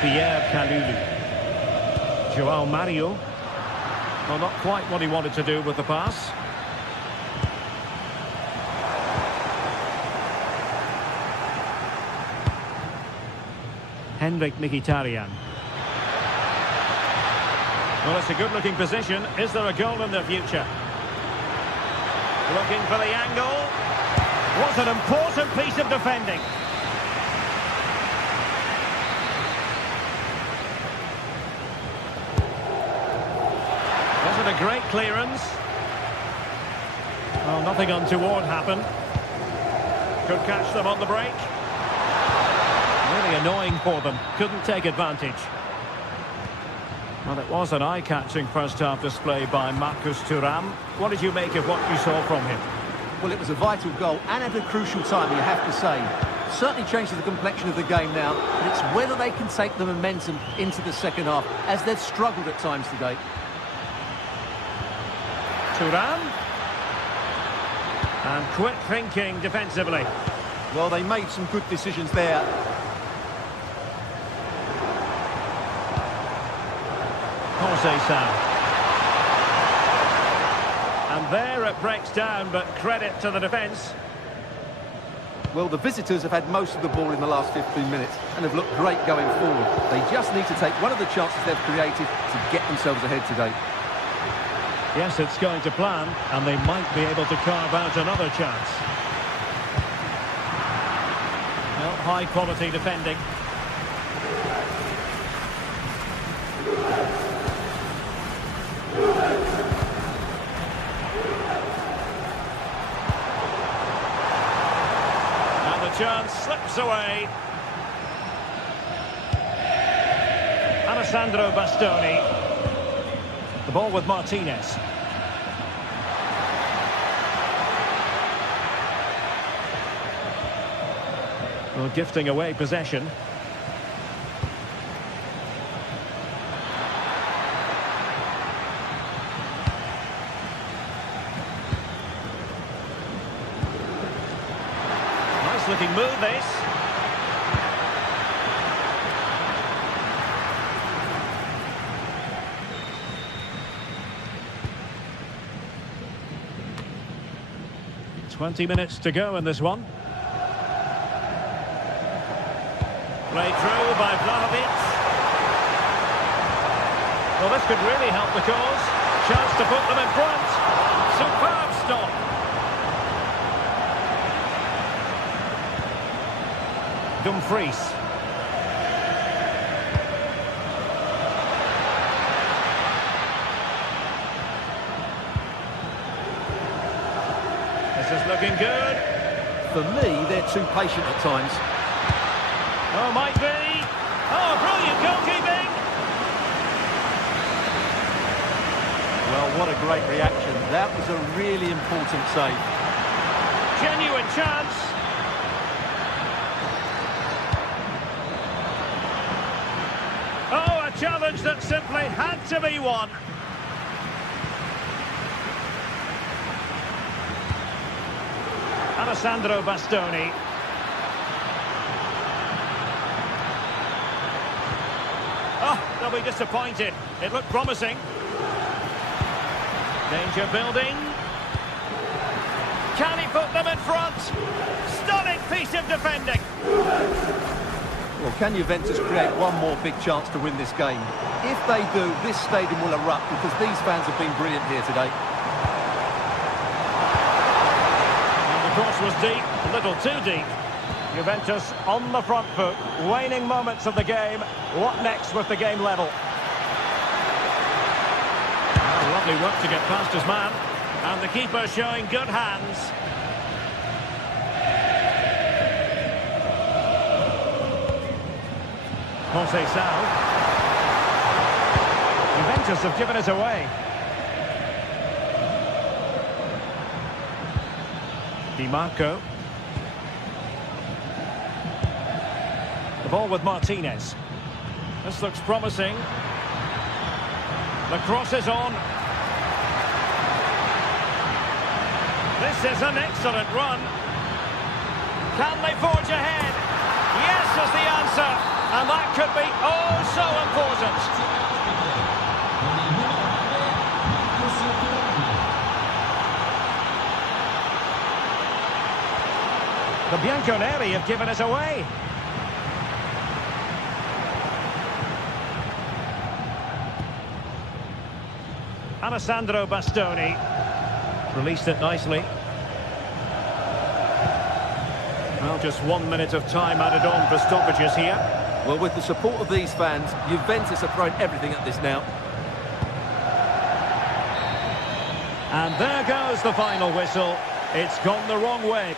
Pierre Kalulu. João Mario. Well, not quite what he wanted to do with the pass. Henrik Mkhitaryan. Well, it's a good-looking position. Is there a goal in the future? Looking for the angle. What an important piece of defending. Wasn't a great clearance. Well, nothing untoward happened. Could catch them on the break. Really annoying for them. Couldn't take advantage. Well, it was an eye-catching first-half display by Marcus Thuram. What did you make of what you saw from him? Well, it was a vital goal and at a crucial time, you have to say. Certainly changes the complexion of the game now, but it's whether they can take the momentum into the second half, as they've struggled at times today. Thuram. And quick thinking defensively. Well, they made some good decisions there. And there it breaks down, but credit to the defence. Well, the visitors have had most of the ball in the last 15 minutes and have looked great going forward. They just need to take one of the chances they've created to get themselves ahead today. Yes, it's going to plan, and they might be able to carve out another chance. Well, high-quality defending. And the chance slips away. Alessandro Bastoni. The ball with Martinez. Well, gifting away possession. Nice looking move, this. "20 minutes to go in this one. Played through by Vlahovic. Well, this could really help the cause. Chance to put them in front. Superb stop. Dumfries. This is looking good. For me, they're too patient at times. Oh, might be. Oh, brilliant goalkeeping. Well, what a great reaction. That was a really important save. Genuine chance. Oh, a challenge that simply had to be won. Alessandro Bastoni. Oh, they'll be disappointed. It looked promising. Danger building. Can he put them in front? Stunning piece of defending. Well, can Juventus create one more big chance to win this game? If they do, this stadium will erupt because these fans have been brilliant here today. And the cross was deep, a little too deep. Juventus on the front foot, waning moments of the game. What next with the game level? Oh, lovely work to get past his man. And the keeper showing good hands. Jose Sal. Juventus have given it away. Di Marco. The ball with Martinez. This looks promising. The cross is on. This is an excellent run. Can they forge ahead? Yes is the answer. And that could be oh so important. The Bianconeri have given it away. Alessandro Bastoni released it nicely. Well, just 1 minute of time added on for stoppages here. Well, with the support of these fans, Juventus are throwing everything at this now. And there goes the final whistle. It's gone the wrong way.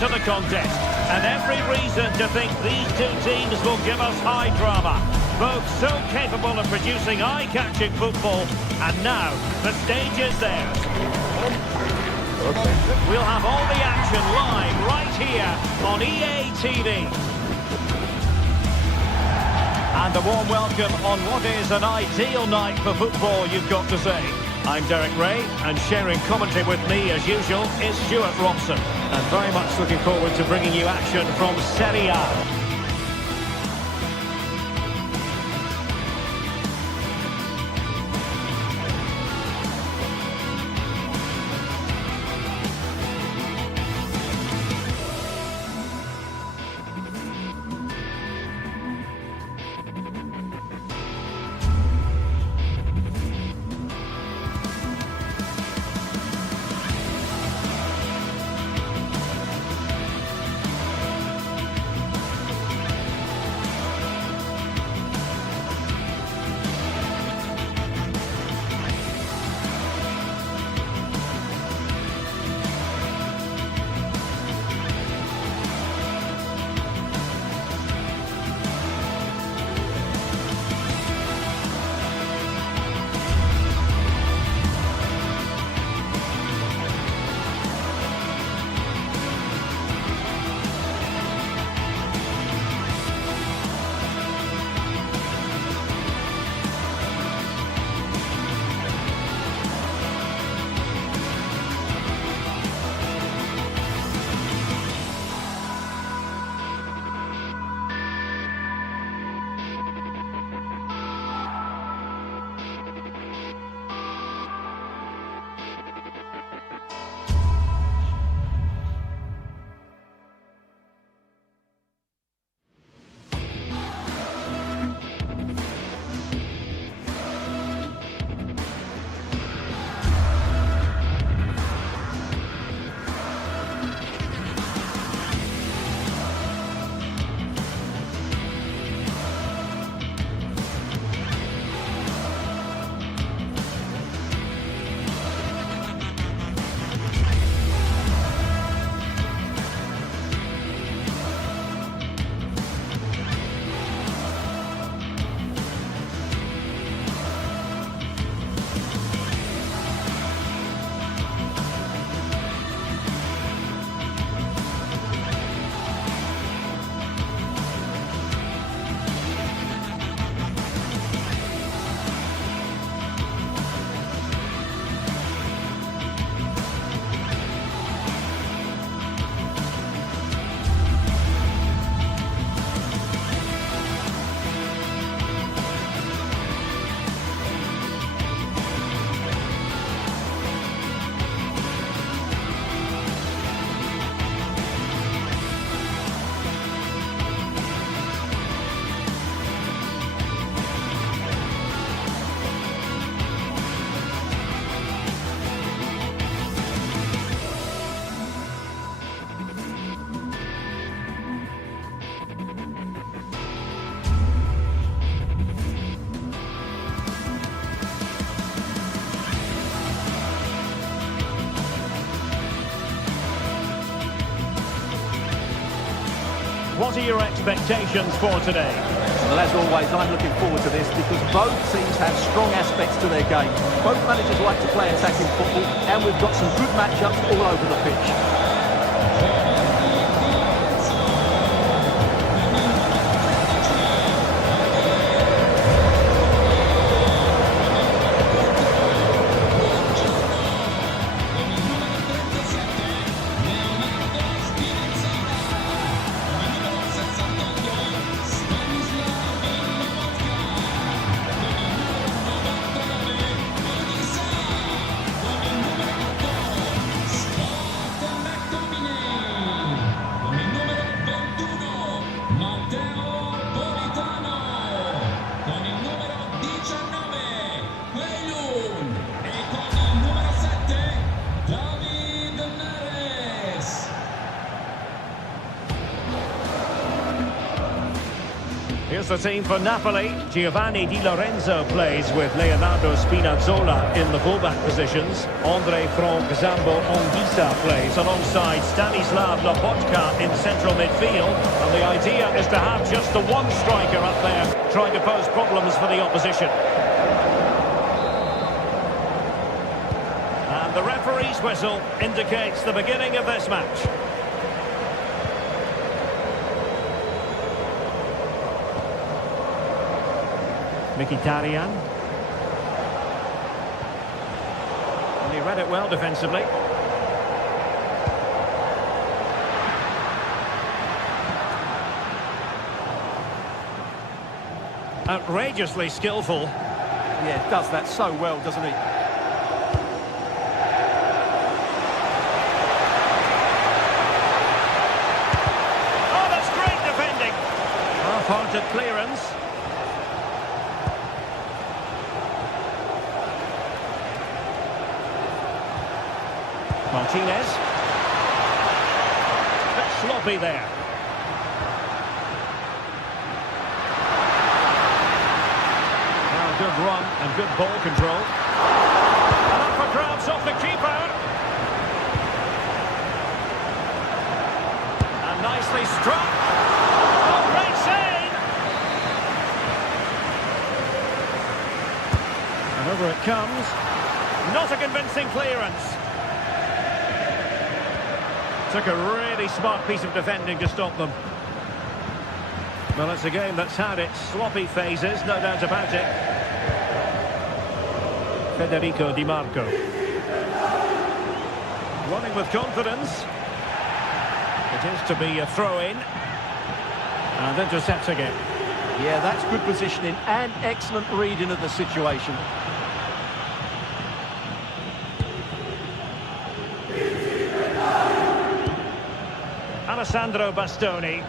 to the contest. And every reason to think these two teams will give us high drama. Both so capable of producing eye-catching football. And now, the stage is theirs. We'll have all the action live right here on EA TV. And a warm welcome on what is an ideal night for football, you've got to say. I'm Derek Ray, and sharing commentary with me, as usual, is Stuart Robson. And very much looking forward to bringing you action from Serie A. What are your expectations for today? Well, as always, I'm looking forward to this because both teams have strong aspects to their game. Both managers like to play attacking football, and we've got some good matchups all over the pitch. Here's the team for Napoli. Giovanni Di Lorenzo plays with Leonardo Spinazzola in the fullback positions. Andre Frank Zambo Anguissa plays alongside Stanislav Lobotka in central midfield. And the idea is to have just the one striker up there, trying to pose problems for the opposition. And the referee's whistle indicates the beginning of this match. Mkhitaryan. And he read it well defensively. Outrageously skillful. Yeah, does that so well, doesn't he? Oh, that's great defending. Half-hearted clearance. Martinez. Bit sloppy there. Well, good run and good ball control. And up for grabs off the keeper. And nicely struck. Oh, great save! And over it comes. Not a convincing clearance. Took a really smart piece of defending to stop them. Well, it's a game that's had its sloppy phases, no doubt about it. Federico Di Marco. Running with confidence. It is to be a throw-in. And intercepts again. Yeah, that's good positioning and excellent reading of the situation. Alessandro Bastoni.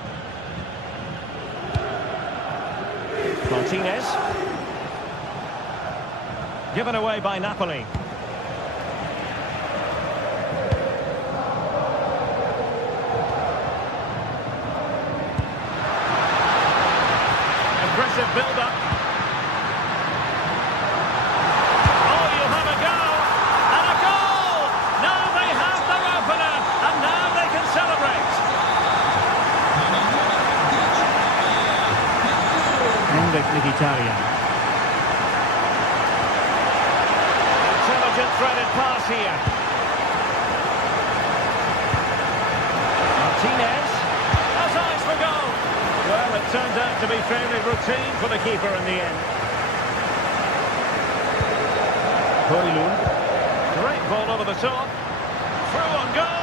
Martinez. Given away by Napoli. Aggressive build-up. Oh, you'll have a go. And a goal! Now they have their opener. And now they can celebrate. Mkhitaryan. Intelligent threaded pass here. Martinez has eyes for goal. Well, it turned out to be fairly routine for the keeper in the end. Højlund. Great ball over the top. Through on goal.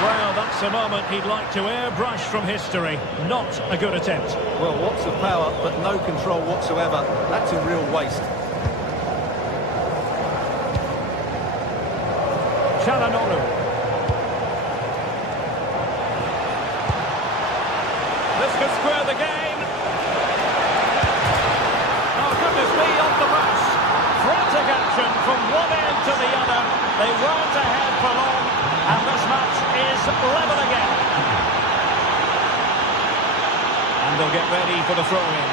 Well, that's a moment he'd like to airbrush from history. Not a good attempt. Well, lots of power, but no control whatsoever. That's a real waste. Çalhanoğlu. This could square the game. Oh, goodness me, off the pass. Frantic action from one end to the other. They weren't ahead for long, and this match is level again. And they'll get ready for the throw-in.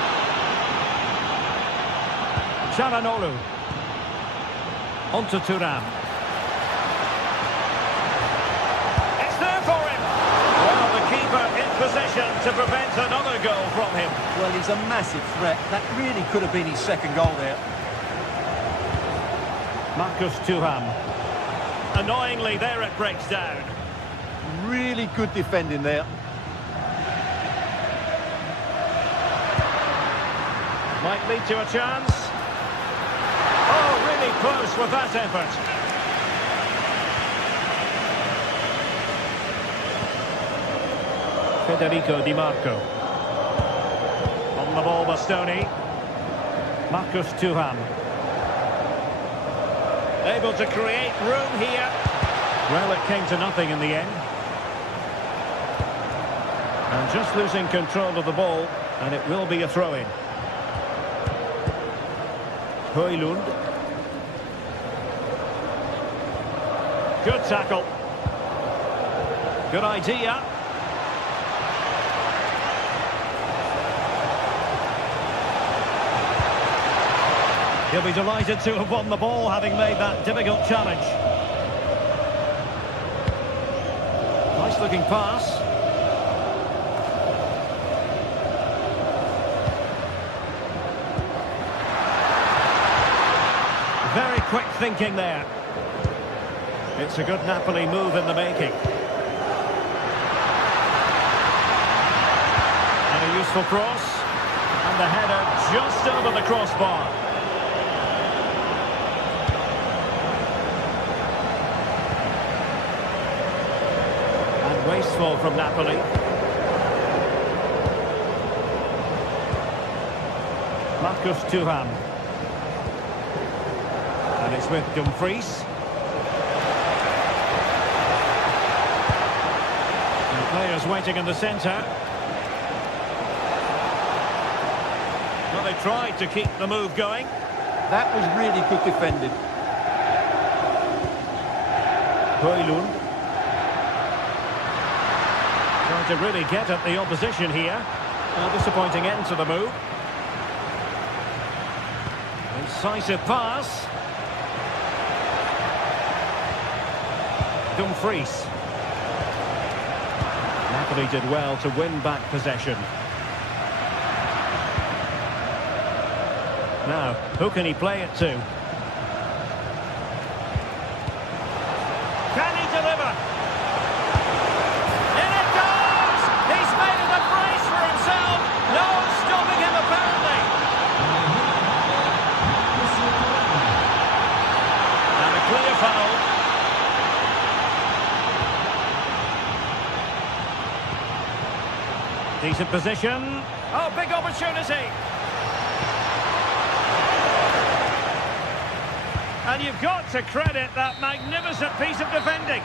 Çalhanoğlu. On to Thuram. It's there for him. Well, the keeper in possession to prevent another goal from him. Well, he's a massive threat. That really could have been his second goal there. Marcus Thuram. Annoyingly, there it breaks down. Really good defending there. Might lead to a chance. Oh, really close with that effort. Federico Di Marco. On the ball, Bastoni. Marcus Thuram. Able to create room here. Well, it came to nothing in the end. And just losing control of the ball, and it will be a throw-in. Højlund. Good tackle. Good idea. He'll be delighted to have won the ball, having made that difficult challenge. Nice looking pass. Very quick thinking there. It's a good Napoli move in the making. And a useful cross. And the header just over the crossbar. And wasteful from Napoli. Marcus Thuram. And it's with Dumfries. And players waiting in the centre. Well, they tried to keep the move going. That was really good defended. Højlund. Trying to really get at the opposition here. A disappointing end to the move. Incisive pass. Dumfries. Napoli did well to win back possession. Now, who can he play it to? Can he deliver? In it goes! He's made it a brace for himself. No stopping him, apparently. And a clear foul. Decent position. Oh, big opportunity. And you've got to credit that magnificent piece of defending.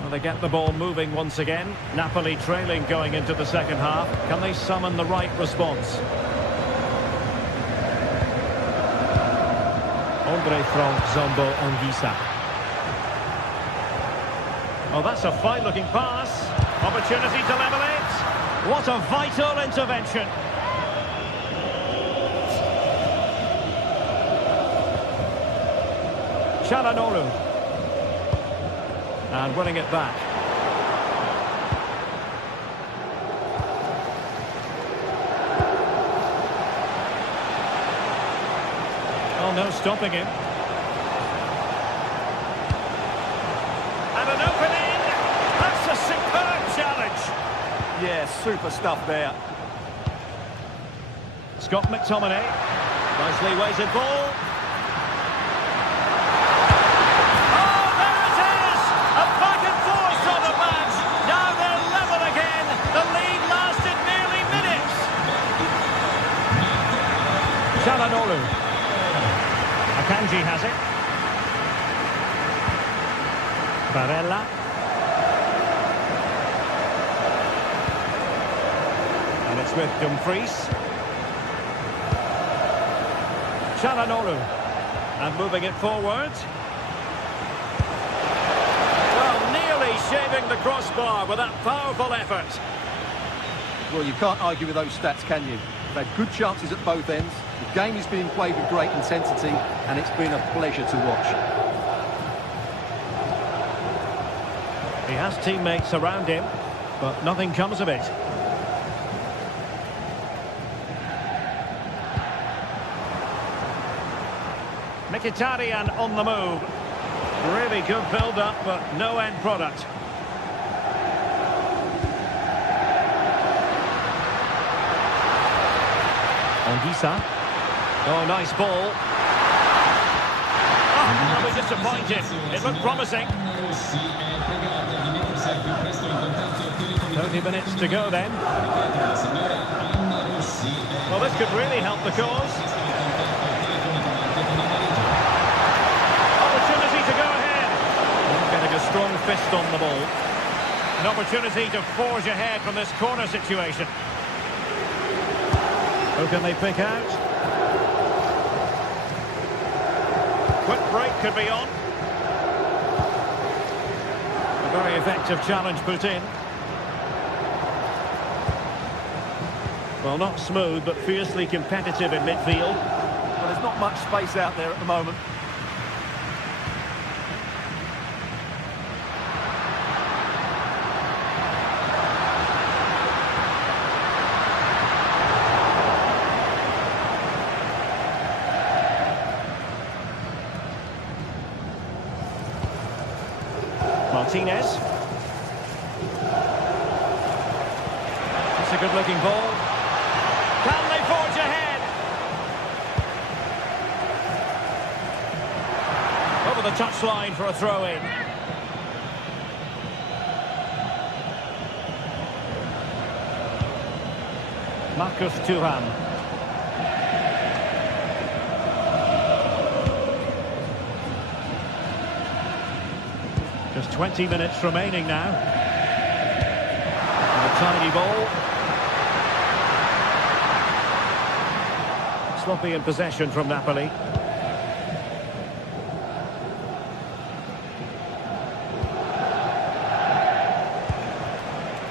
Well, they get the ball moving once again. Napoli trailing going into the second half. Can they summon the right response? Andre from Zombo Anguissa. Oh, that's a fine-looking pass. Opportunity to level it. What a vital intervention. Çalhanoğlu. And winning it back. Oh, no stopping him. And an opening. That's a superb challenge. Yeah, super stuff there. Scott McTominay. Nicely weighted ball. Oh, there it is! A back and forth sort of match. Now they're level again. The lead lasted nearly minutes. Çalhanoğlu. Akanji has it. Barella. And it's with Dumfries. Çalhanoğlu. And moving it forward. Well, nearly shaving the crossbar with that powerful effort. Well, you can't argue with those stats, can you? They've had good chances at both ends. The game is being played with great intensity, and it's been a pleasure to watch. He has teammates around him, but nothing comes of it. Mkhitaryan on the move. Really good build-up, but no end product. Anguissa. Oh, nice ball. Oh, probably disappointed. It looked promising. 30 minutes to go then. Well, this could really help the cause. Opportunity to go ahead. Getting a strong fist on the ball. An opportunity to forge ahead from this corner situation. Who can they pick out? Quick break could be on. Very effective challenge put in. Well, not smooth, but fiercely competitive in midfield. Well, there's not much space out there at the moment. Martinez. It's a good-looking ball. Can they forge ahead? Over the touchline for a throw-in. Marcus Thuram. Just 20 minutes remaining now. And a tiny ball. Sloppy in possession from Napoli.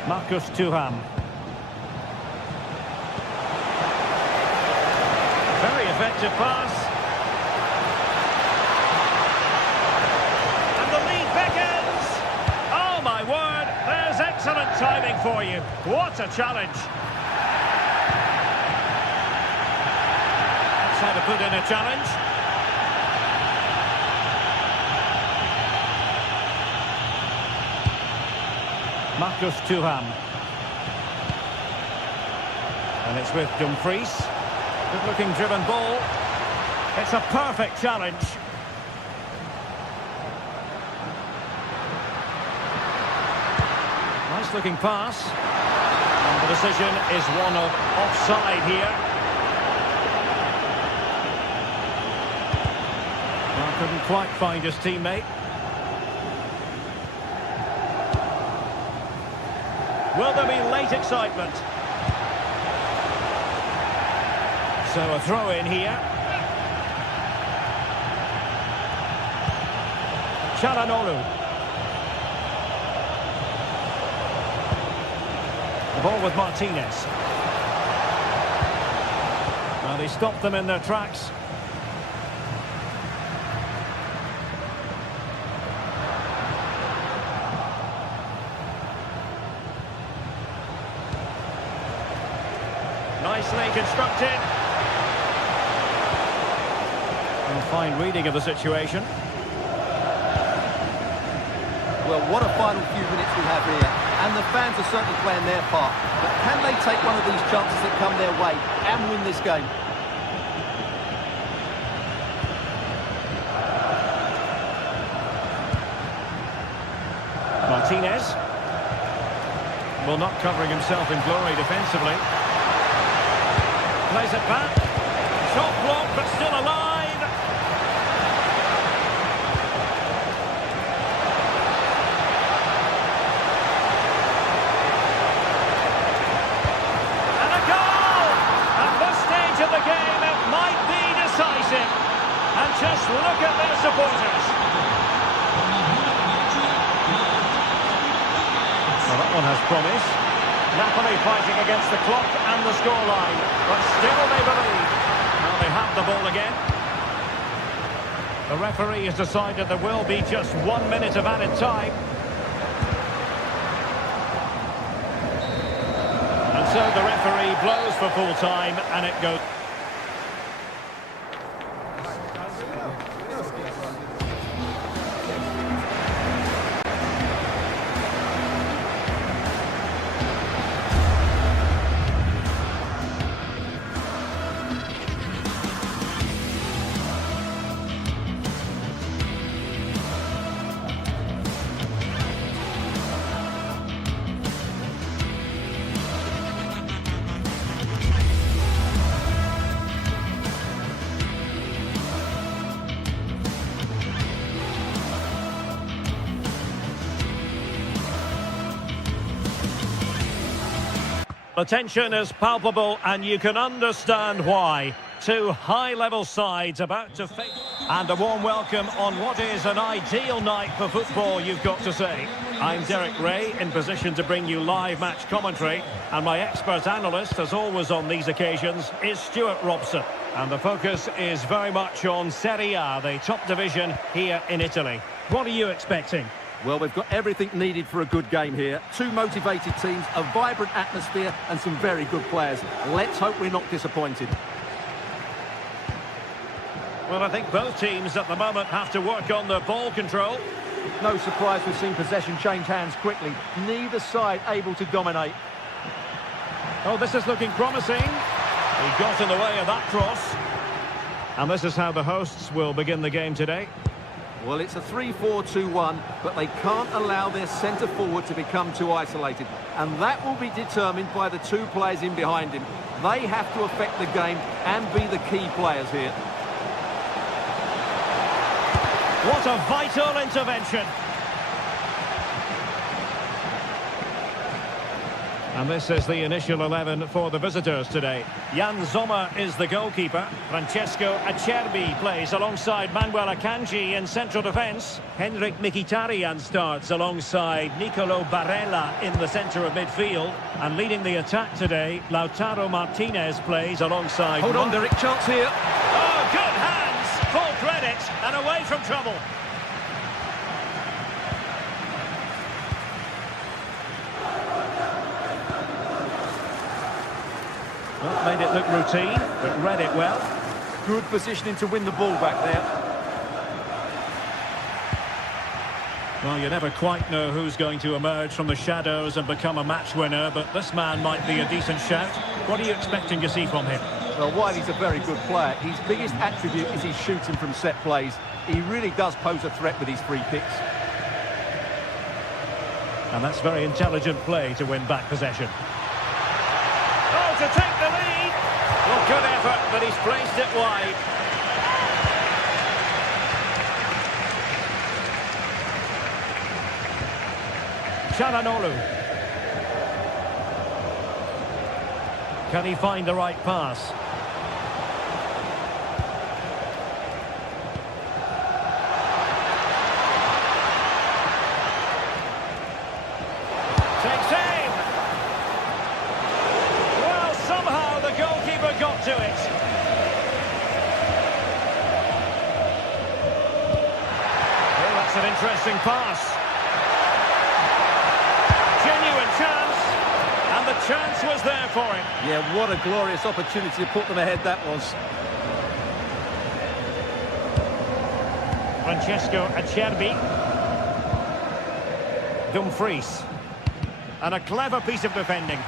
Marcus Thuram. Very effective pass. And the lead beckons. Oh my word, there's excellent timing for you. What a challenge. That's how to put in a challenge. Marcus Thuram. And it's with Dumfries. Good-looking driven ball. It's a perfect challenge. Nice-looking pass. And the decision is one of offside here. Well, couldn't quite find his teammate. Will there be late excitement? So a throw in here. Çalhanoğlu. The ball with Martinez. Well, they stopped them in their tracks. Nicely constructed. A fine reading of the situation. Well, what a final few minutes we have here. And the fans are certainly playing their part. But can they take one of these chances that come their way and win this game? Martinez. Well, not covering himself in glory defensively. Plays it back. Shot blocked, but still alive. And a goal! At this stage of the game, it might be decisive. And just look at their supporters. Well, that one has promise. Napoli fighting against the clock and the scoreline, but still they believe. Now they have the ball again. The referee has decided there will be just 1 minute of added time. And so the referee blows for full time, and it goes... The tension is palpable, and you can understand why. Two high-level sides about to face... And a warm welcome on what is an ideal night for football, you've got to say. I'm Derek Ray, in position to bring you live match commentary. And my expert analyst, as always on these occasions, is Stuart Robson. And the focus is very much on Serie A, the top division here in Italy. What are you expecting? Well, we've got everything needed for a good game here. Two motivated teams, a vibrant atmosphere and some very good players. Let's hope we're not disappointed. Well, I think both teams at the moment have to work on the ball control. No surprise we've seen possession change hands quickly. Neither side able to dominate. Oh, this is looking promising. He got in the way of that cross. And this is how the hosts will begin the game today. Well, it's a 3-4-2-1, but they can't allow their centre-forward to become too isolated. And that will be determined by the two players in behind him. They have to affect the game and be the key players here. What a vital intervention. And this is the initial 11 for the visitors today. Jan Sommer is the goalkeeper. Francesco Acerbi plays alongside Manuel Akanji in central defence. Henrik Mkhitaryan starts alongside Nicolo Barella in the centre of midfield. And leading the attack today, Lautaro Martinez plays alongside... Hold on, Derek, chance here. Oh, good hands! Full credit and away from trouble. Well, made it look routine, but read it well. Good positioning to win the ball back there. Well, you never quite know who's going to emerge from the shadows and become a match winner, but this man might be a decent shout. What are you expecting to see from him? Well, while he's a very good player, his biggest attribute is his shooting from set plays. He really does pose a threat with his free kicks. And that's very intelligent play to win back possession. Oh, to take the lead! Well, good effort, but he's placed it wide. Çalhanoğlu. Can he find the right pass? Takes aim! Well, somehow the goalkeeper got to it. Well, that's an interesting pass. Genuine chance, and the chance was there for him. Yeah, what a glorious opportunity to put them ahead that was. Francesco Acerbi. Dumfries. And a clever piece of defending.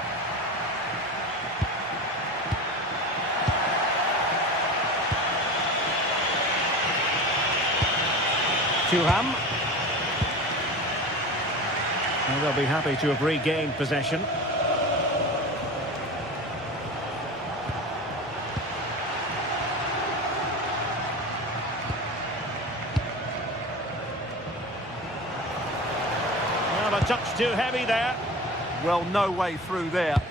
Thuram. And they'll be happy to have regained possession. Well, a touch too heavy there. Well, no way through there.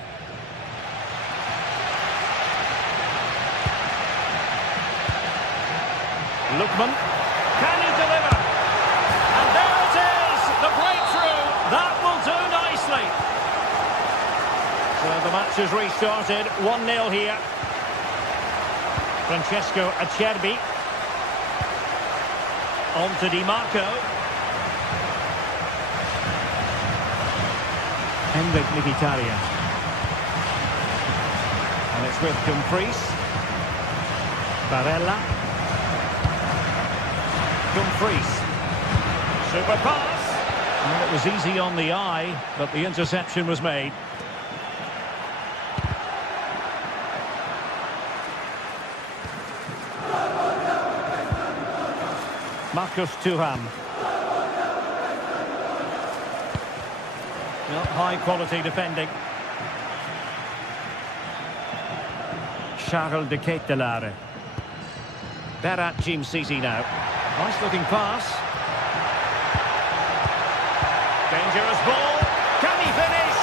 Lookman. Can he deliver? And there it is! The breakthrough! That will do nicely. So the match has restarted. 1-0 here. Francesco Acerbi. On to Di Marco. Henrik Mkhitaryan. And it's with Dumfries. Barella. Dumfries. Super pass. Well, it was easy on the eye, but the interception was made. Marcus Thuram. Well, high quality defending. Charles de Ketelaere. Berat Jim Sisi now. Nice looking pass. Dangerous ball. Can he finish?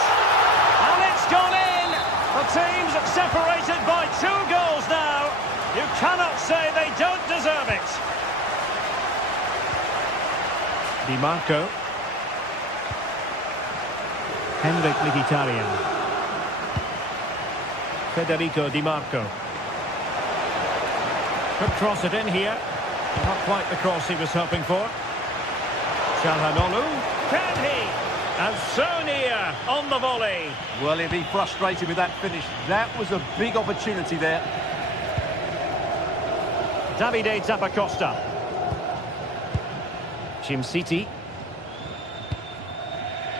And it's gone in. The team's separated by 2 goals now. You cannot say they don't deserve it. Di Marco. Henrik Mkhitaryan. Federico Di Marco. Could cross it in here. Not quite the cross he was hoping for. Çalhanoğlu. Can he? And so near on the volley. Well, he'll be frustrated with that finish. That was a big opportunity there. Davide Zappacosta. City.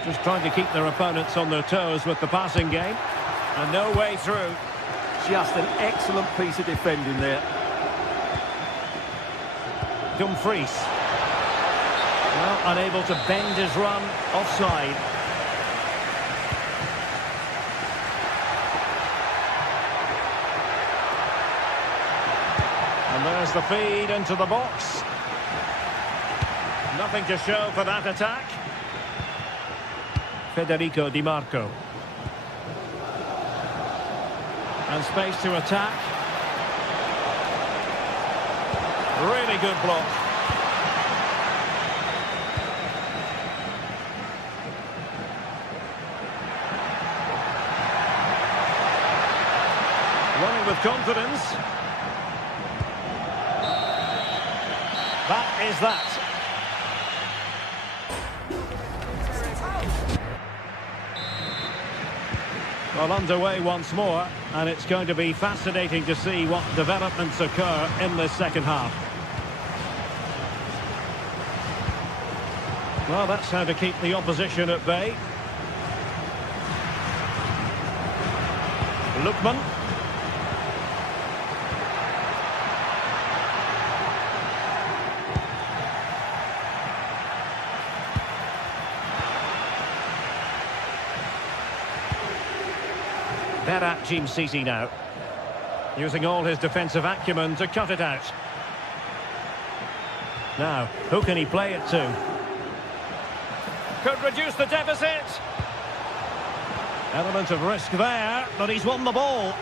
Just trying to keep their opponents on their toes with the passing game. And no way through. Just an excellent piece of defending there. Dumfries. Well, unable to bend his run. Offside. And there's the feed into the box. Nothing to show for that attack. Federico Di Marco. And space to attack. Really good block. Running with confidence. That is that. Well, underway once more, and it's going to be fascinating to see what developments occur in this second half. Well, that's how to keep the opposition at bay. Lookman. Berat City now, using all his defensive acumen to cut it out. Now, who can he play it to? Could reduce the deficit. Element of risk there, but he's won the ball.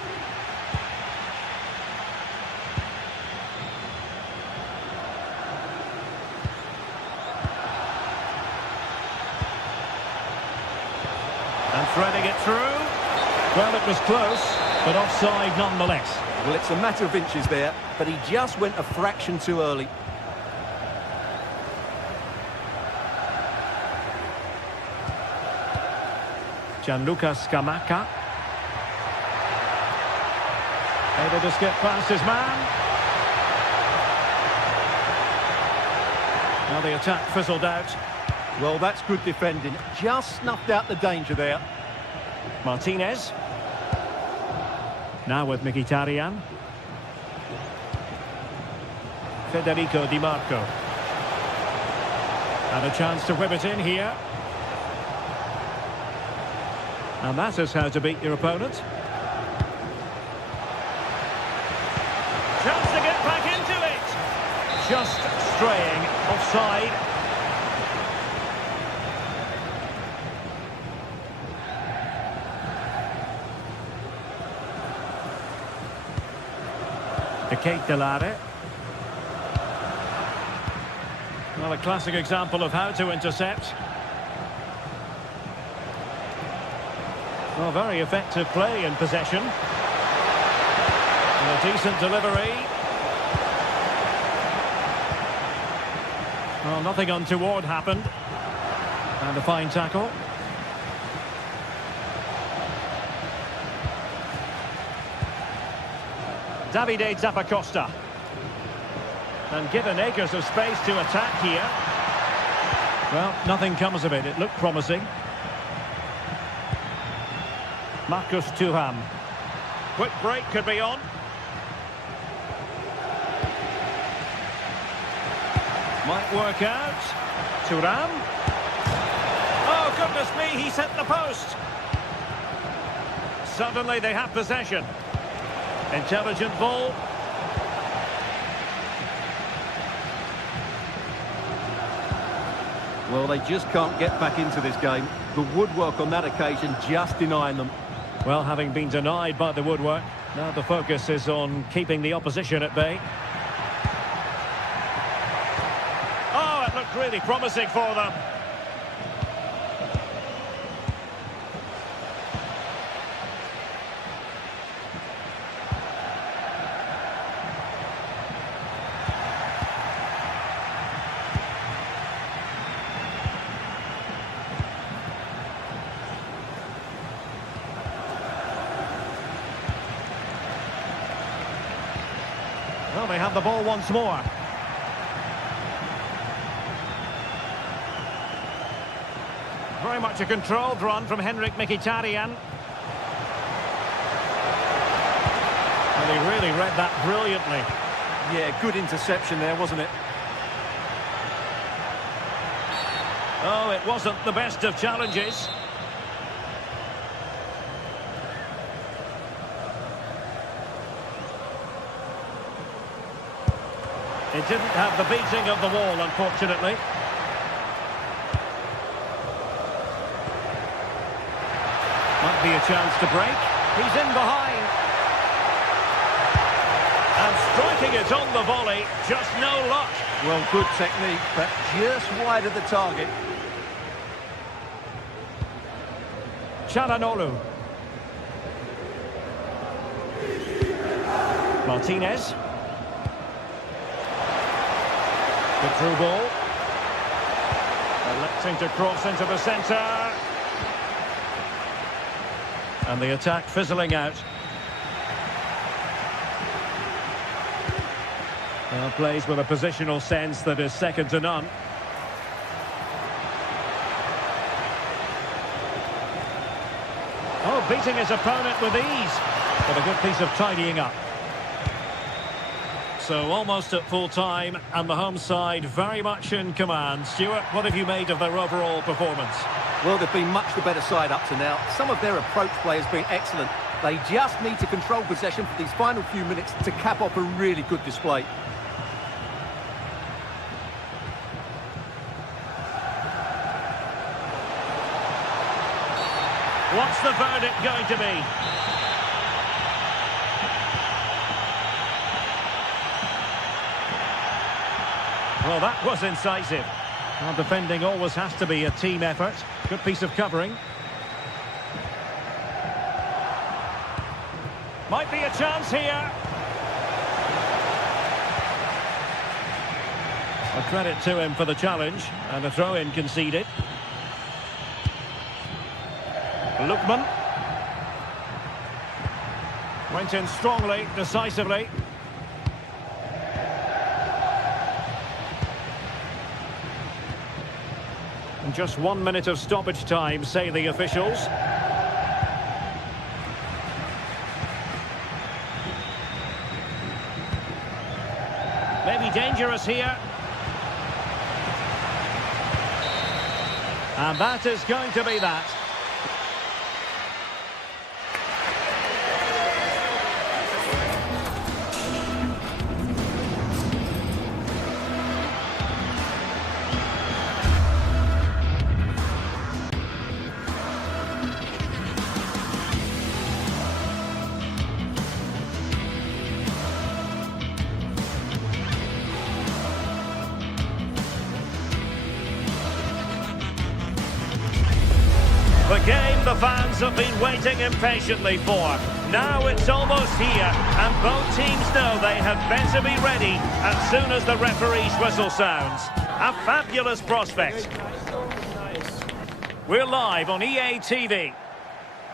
And threading it through. Well, it was close, but offside nonetheless. Well, it's a matter of inches there, but he just went a fraction too early. Gianluca Scamacca. Able to skip past his man. Now the attack fizzled out. Well, that's good defending. Just snuffed out the danger there. Martinez. Now with Mkhitaryan. Federico Di Marco. And a chance to whip it in here. And that is how to beat your opponent. Chance to get back into it. Just straying offside. Kate Delare. Well, a classic example of how to intercept. Well, very effective play in possession. And a decent delivery. Well, nothing untoward happened. And a fine tackle. Davide Zappacosta. And given acres of space to attack here. Well, nothing comes of it. It looked promising. Marcus Thuram. Quick break could be on. Might work out. Thuram. Oh, goodness me, he hit the post. Suddenly they have possession. Intelligent ball. Well, they just can't get back into this game. The woodwork on that occasion just denying them. Well, having been denied by the woodwork, now the focus is on keeping the opposition at bay. Oh, it looked really promising for them. Well, they have the ball once more. Very much a controlled run from Henrik Mkhitaryan. And he really read that brilliantly. Yeah, good interception there, wasn't it? Oh, it wasn't the best of challenges. It didn't have the beating of the wall, unfortunately. Might be a chance to break. He's in behind. And striking it on the volley, just no luck. Well, good technique, but just wide of the target. Çalhanoğlu. Martinez. The through ball. Electing to cross into the centre. And the attack fizzling out. Well, plays with a positional sense that is second to none. Oh, beating his opponent with ease. But a good piece of tidying up. So almost at full time, and the home side very much in command. Stuart, what have you made of their overall performance? Well, they've been much the better side up to now. Some of their approach play has been excellent. They just need to control possession for these final few minutes to cap off a really good display. What's the verdict going to be? Well, that was incisive. Well, defending always has to be a team effort. Good piece of covering. Might be a chance here. A credit to him for the challenge, and a throw-in conceded. Lookman. Went in strongly, decisively. And just 1 minute of stoppage time, say the officials. Maybe dangerous here. And that is going to be that. The game the fans have been waiting impatiently for. Now it's almost here, and both teams know they had better be ready as soon as the referee's whistle sounds. A fabulous prospect. We're live on EA TV.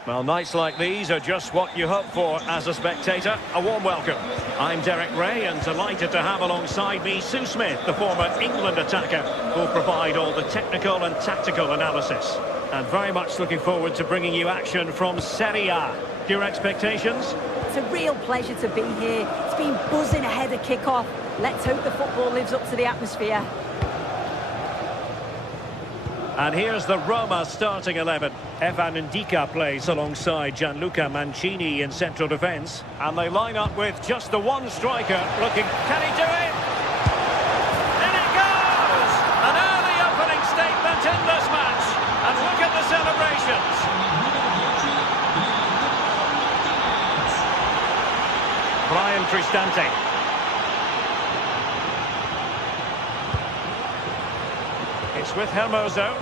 Well, nights like these are just what you hope for as a spectator. A warm welcome. I'm Derek Ray, and delighted to have alongside me Sue Smith, the former England attacker, who'll provide all the technical and tactical analysis. And very much looking forward to bringing you action from Serie A. Your expectations? It's a real pleasure to be here. It's been buzzing ahead of kick-off. Let's hope the football lives up to the atmosphere. And here's the Roma starting 11. Evan Ndika plays alongside Gianluca Mancini in central defence. And they line up with just the one striker looking... Can he do it? In it goes! An early opening statement in this match. And look at the celebrations. Brian Cristante. It's with Hermoso.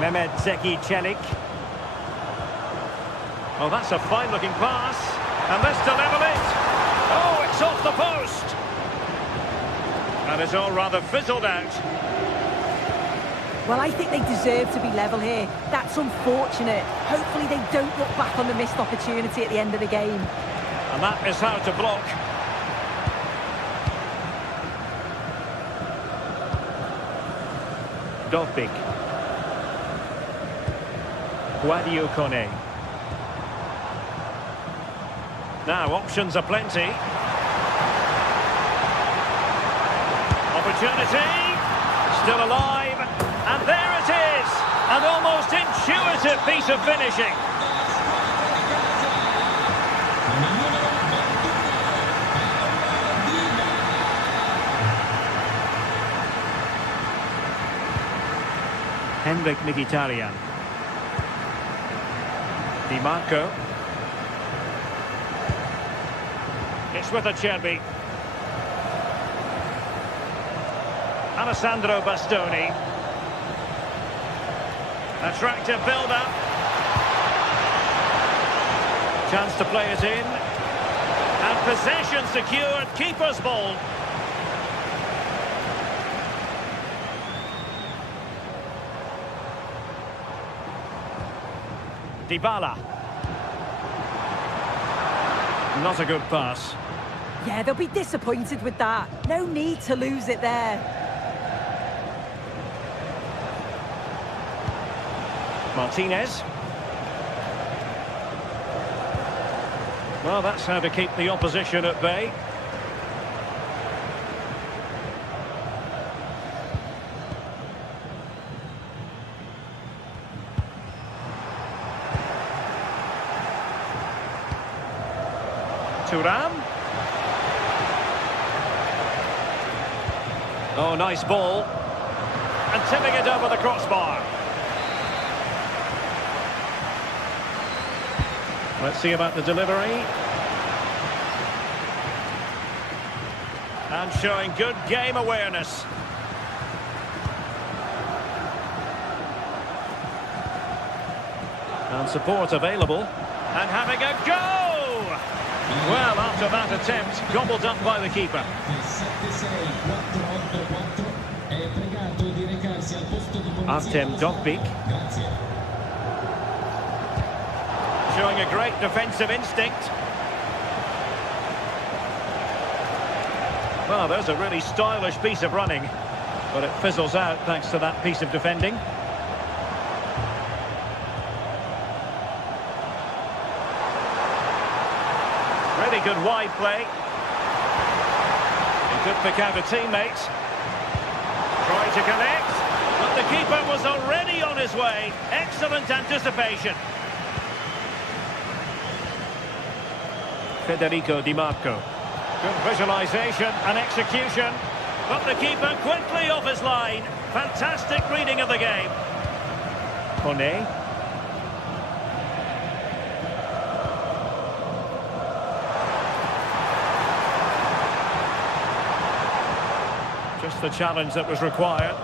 Mehmet Zeki Çelik. Oh, that's a fine-looking pass. And this to level it. Oh, it's off the post. And it's all rather fizzled out. Well, I think they deserve to be level here. That's unfortunate. Hopefully they don't look back on the missed opportunity at the end of the game. And that is how to block. Dovbik. Guadio Kone. Now, options are plenty. Opportunity. Still alive. And there it is. An almost intuitive piece of finishing. Henrik Mkhitaryan. Di Marco. It's with Acerbi. Alessandro Bastoni. Attractive build-up. Chance to play it in. And possession secured. Keeper's ball. Dybala. Not a good pass. Yeah, they'll be disappointed with that. No need to lose it there. Martinez. Well, that's how to keep the opposition at bay. Thuram. Oh, nice ball. And tipping it over the crossbar. Let's see about the delivery. And showing good game awareness. And support available. And having a go! Well, after that attempt, gobbled up by the keeper. Artem Dovbik. Showing a great defensive instinct. Well, there's a really stylish piece of running, but it fizzles out thanks to that piece of defending. Really good wide play. He could pick out a teammate. Try to connect, but the keeper was already on his way. Excellent anticipation. Federico Di Marco. Good visualisation and execution. But the keeper quickly off his line. Fantastic reading of the game. Kone. Just the challenge that was required.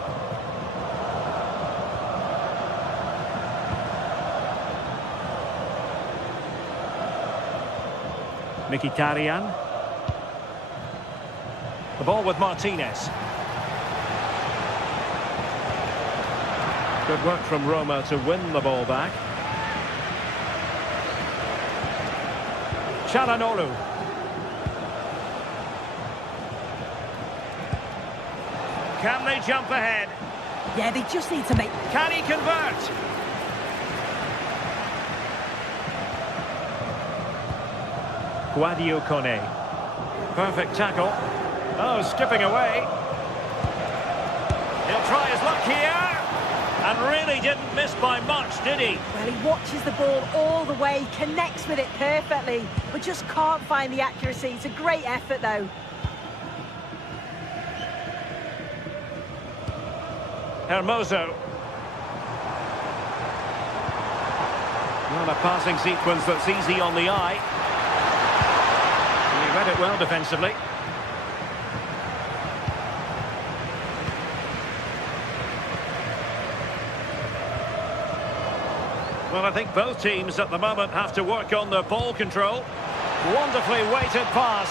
Mkhitaryan. The ball with Martinez. Good work from Roma to win the ball back. Çalhanoğlu. Can they jump ahead? Yeah, they just need to make... Can he convert? Guadio Kone. Perfect tackle. Oh, skipping away. He'll try his luck here. And really didn't miss by much, did he? Well, he watches the ball all the way, connects with it perfectly, but just can't find the accuracy. It's a great effort, though. Hermoso. Well, a passing sequence that's easy on the eye. Read it well defensively. Well, I think both teams at the moment have to work on their ball control. Wonderfully weighted pass,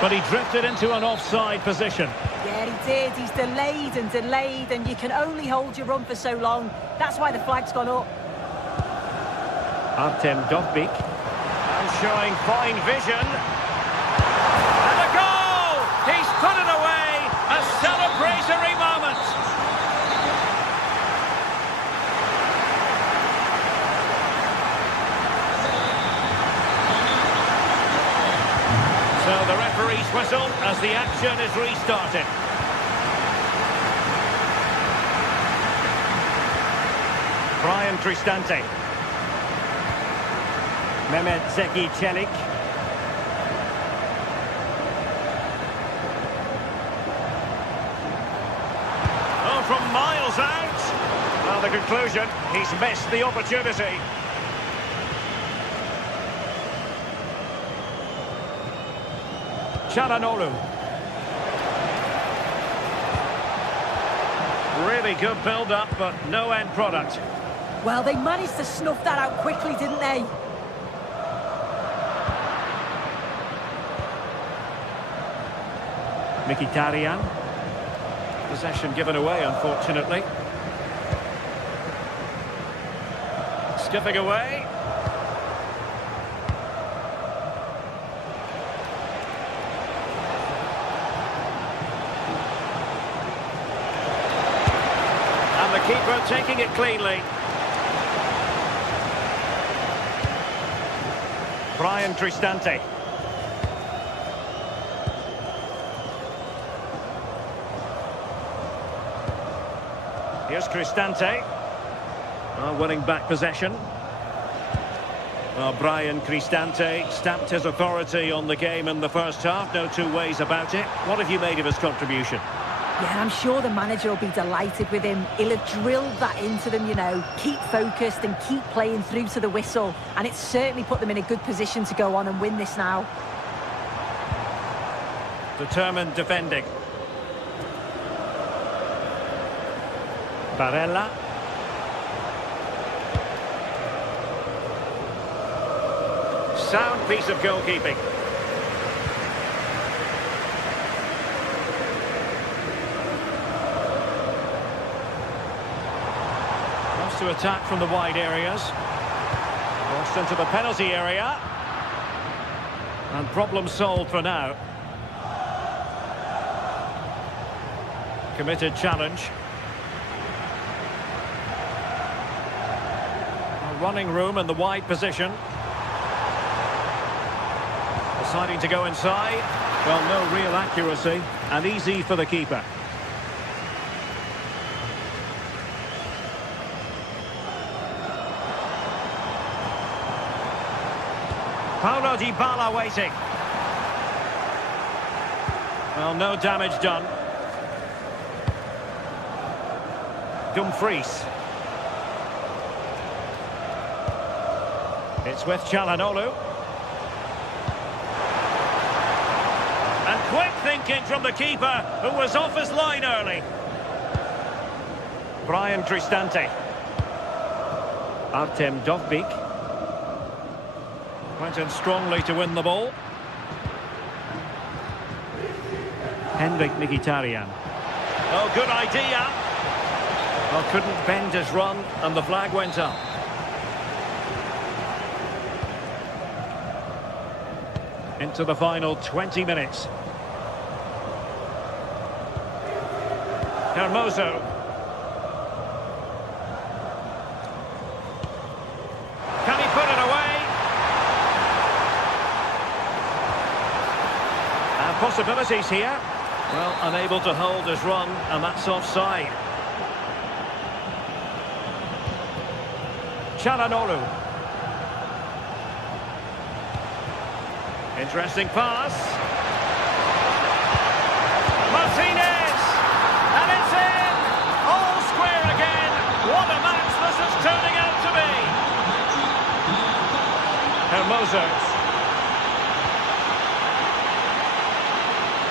but he drifted into an offside position. Yeah, he did. He's delayed, and you can only hold your run for so long. That's why the flag's gone up. Artem Dovbyk. And showing fine vision. And a goal! He's put it away! A celebratory moment! So the referee's whistle as the action is restarted. Brian Cristante. Mehmet Zeki Çelik. Oh, from miles out. Well, the conclusion, he's missed the opportunity. Çalhanoğlu. Really good build-up, but no end product. Well, they managed to snuff that out quickly, didn't they? Mkhitaryan. Possession given away, unfortunately. Skipping away. And the keeper taking it cleanly. Brian Cristante. Here's Cristante. Winning back possession. Brian Cristante stamped his authority on the game in the first half. No two ways about it. What have you made of his contribution? Yeah, I'm sure the manager will be delighted with him. He'll have drilled that into them, you know. Keep focused and keep playing through to the whistle. And it's certainly put them in a good position to go on and win this now. Determined defending. Barella. Sound piece of goalkeeping. Wants to attack from the wide areas. Crossed into the penalty area. And problem solved for now. Committed challenge. Running room in the wide position. Deciding to go inside. Well, no real accuracy. And easy for the keeper. Paulo Dybala waiting. Well, no damage done. Dumfries. It's with Çalhanoğlu. And quick thinking from the keeper, who was off his line early. Brian Cristante. Artem Dovbyk. Went in strongly to win the ball. Henrik Mkhitaryan. Oh, good idea. Well, couldn't bend his run, and the flag went up. Into the final 20 minutes. Hermoso. Can he put it away? And possibilities here. Well, unable to hold his run, and that's offside. Çalhanoğlu. Interesting pass. Martinez! And it's in! All square again! What a match this is turning out to be! Hermoso.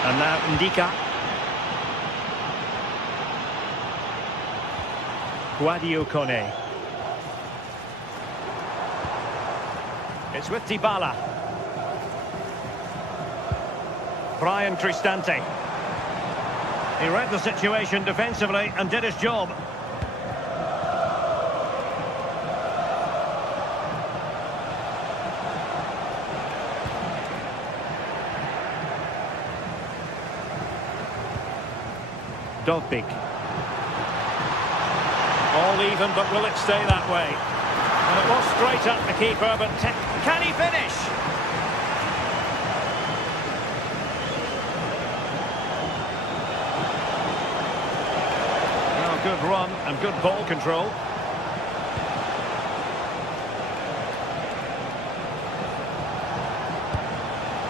And now Ndika. Guadio Kone. It's with Dybala. Brian Cristante. He read the situation defensively and did his job. Dogbik. All even, but will it stay that way? And it was straight at the keeper, but can he finish? Well, good run and good ball control.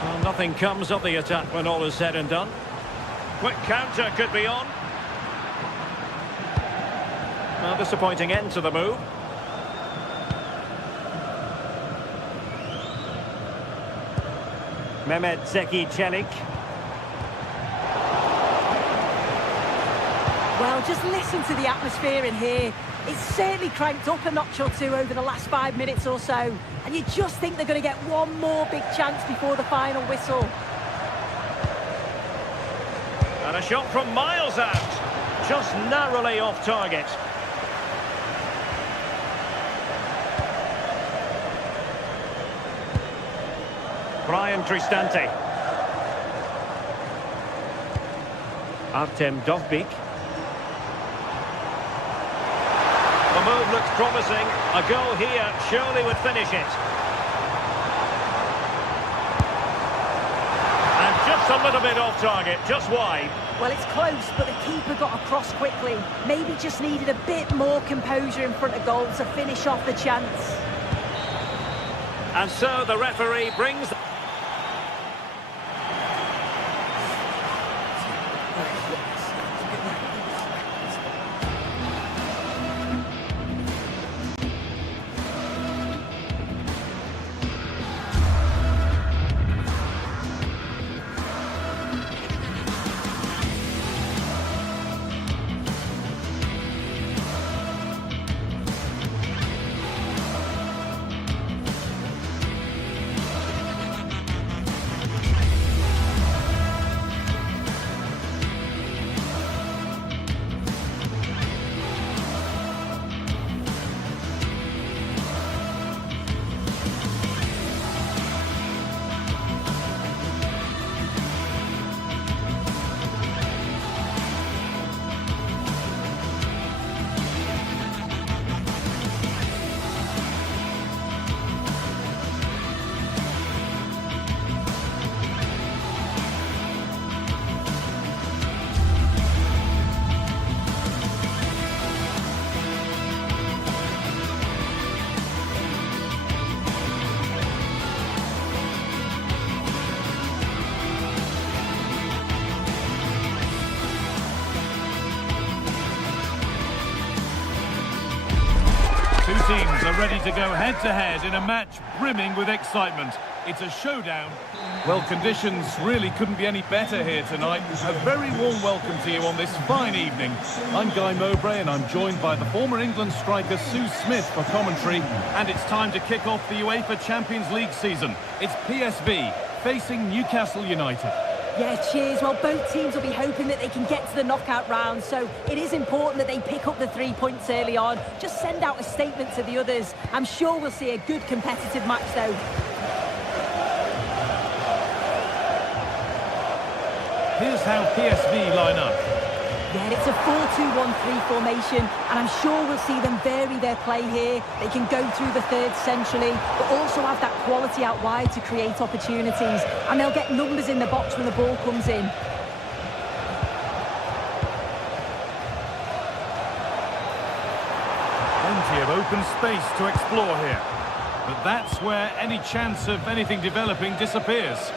Well, nothing comes of the attack when all is said and done. Quick counter could be on. Well, disappointing end to the move. Mehmet Zeki Çelik. Well, just listen to the atmosphere in here. It's certainly cranked up a notch or two over the last 5 minutes or so. And you just think they're going to get one more big chance before the final whistle. And a shot from miles out. Just narrowly off target. Brian Cristante. Artem Dogbik. The move looks promising. A goal here surely would finish it. And just a little bit off target, just wide. Well, it's close, but the keeper got across quickly. Maybe just needed a bit more composure in front of goal to finish off the chance. And so the referee brings... Two teams are ready to go head-to-head in a match brimming with excitement. It's a showdown. Well, conditions really couldn't be any better here tonight. A very warm welcome to you on this fine evening. I'm Guy Mowbray and I'm joined by the former England striker Sue Smith for commentary. And it's time to kick off the UEFA Champions League season. It's PSV facing Newcastle United. Yeah, cheers. Well, both teams will be hoping that they can get to the knockout round, so it is important that they pick up the 3 points early on. Just send out a statement to the others. I'm sure we'll see a good competitive match, though. Here's how PSV line up. Yeah, it's a 4-2-1-3 formation, and I'm sure we'll see them vary their play here. They can go through the third centrally, but also have that quality out wide to create opportunities, and they'll get numbers in the box when the ball comes in. Plenty of open space to explore here. But that's where any chance of anything developing disappears.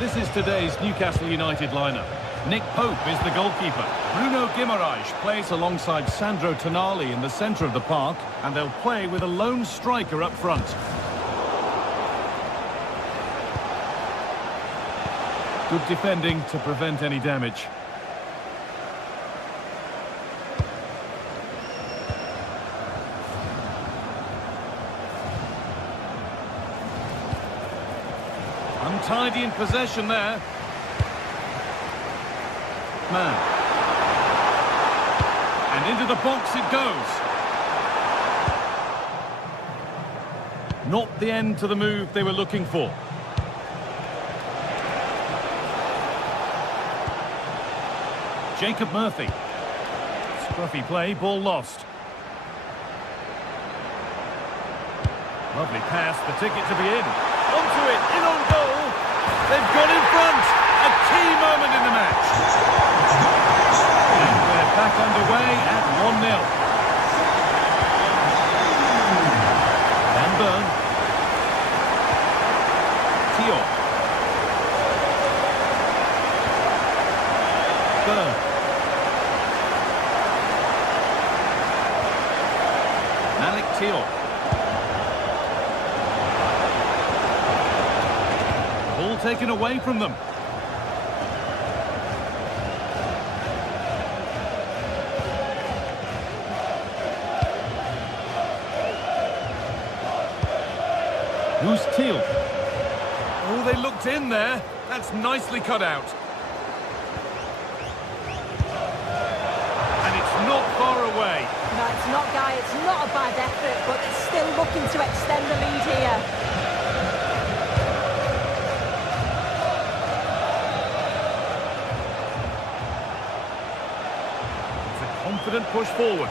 This is today's Newcastle United lineup. Nick Pope is the goalkeeper. Bruno Guimaraes plays alongside Sandro Tonali in the centre of the park, and they'll play with a lone striker up front. Good defending to prevent any damage. Untidy in possession there. Man. And into the box it goes. Not the end to the move they were looking for. Jacob Murphy. Scruffy play, ball lost. Lovely pass, the ticket to be in. Onto it, in on goal. They've got in front. A key moment in the match. And they're back underway at 1-0. Van Bern. Tio. Bern. Malik Tio. Ball taken away from them. Who's Teal? Oh, they looked in there. That's nicely cut out. And it's not far away. No, it's not, Guy. It's not a bad effort, but they're still looking to extend the lead here. It's a confident push forward.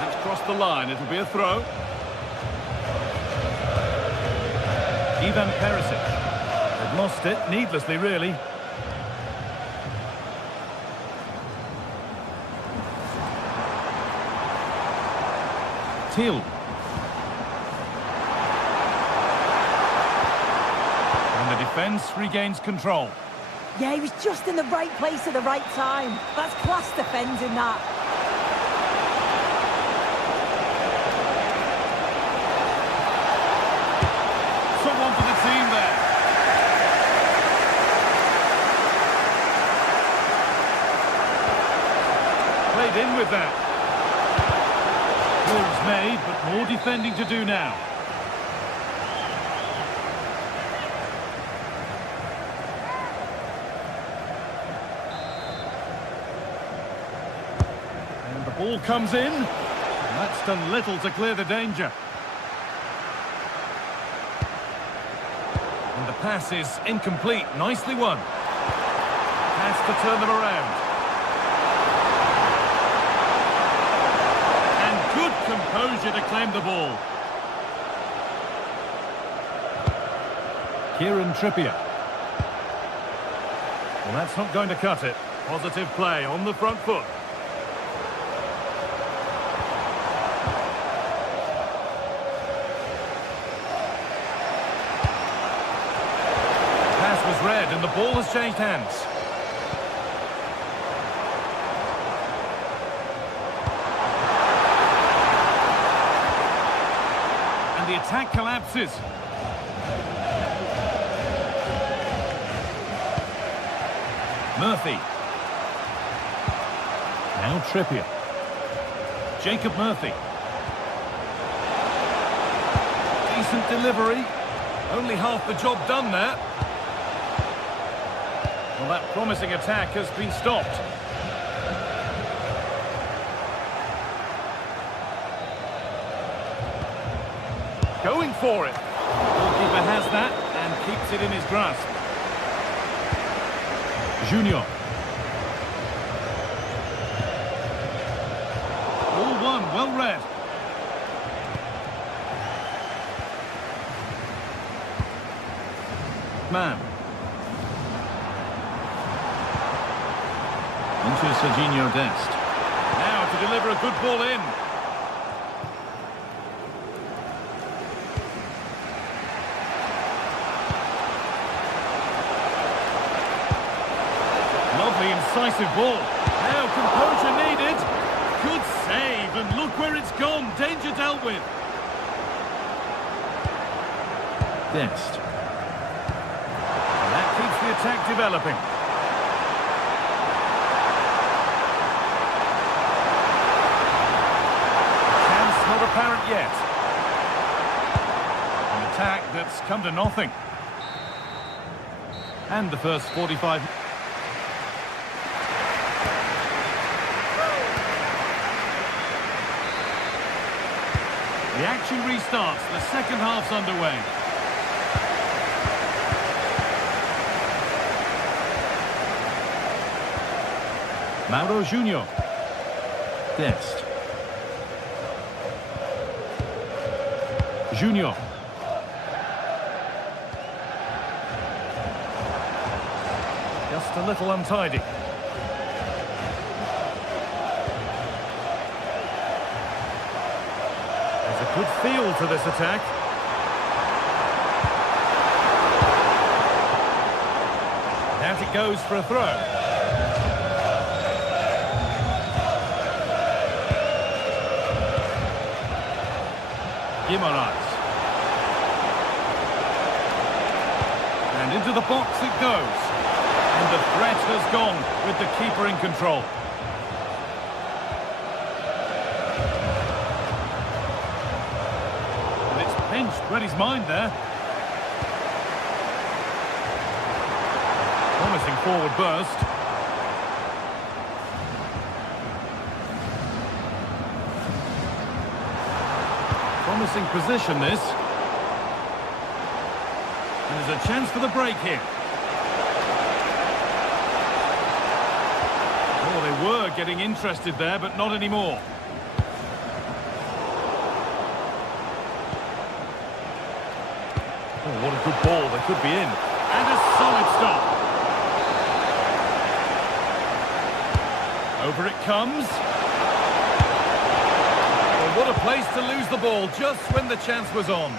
That's crossed the line. It'll be a throw. Ivan Perisic. They've lost it, needlessly, really. Teal. And the defence regains control. Yeah, he was just in the right place at the right time. That's class defending, that. Someone for the team there. Played in with that. Ball's made, but more defending to do now. And the ball comes in. And that's done little to clear the danger. And the pass is incomplete. Nicely won. Has to turn them around. And good composure to claim the ball. Kieran Trippier. Well, that's not going to cut it. Positive play on the front foot. Was red and the ball has changed hands. And the attack collapses. Murphy. Now Trippier. Jacob Murphy. Decent delivery. Only half the job done there. Well, that promising attack has been stopped. Going for it. The goalkeeper has that and keeps it in his grasp. Junior. All one, well read. Man. Into Serginho Dest. Now to deliver a good ball in. Lovely incisive ball. Now composure needed. Good save, and look where it's gone. Danger dealt with. Dest. And that keeps the attack developing. Chance not apparent yet. An attack that's come to nothing. And the first 45... The action restarts. The second half's underway. Mauro Junior. Dest. Junior. Just a little untidy. There's a good feel to this attack. Out it goes for a throw. Guimaraes. And into the box it goes. And the threat has gone with the keeper in control. And it's pinched Reddy's mind there. Promising forward burst. Promising position, this. And there's a chance for the break here. Oh, they were getting interested there, but not anymore. Oh, what a good ball. They could be in. And a solid stop. Over it comes. What a place to lose the ball just when the chance was on.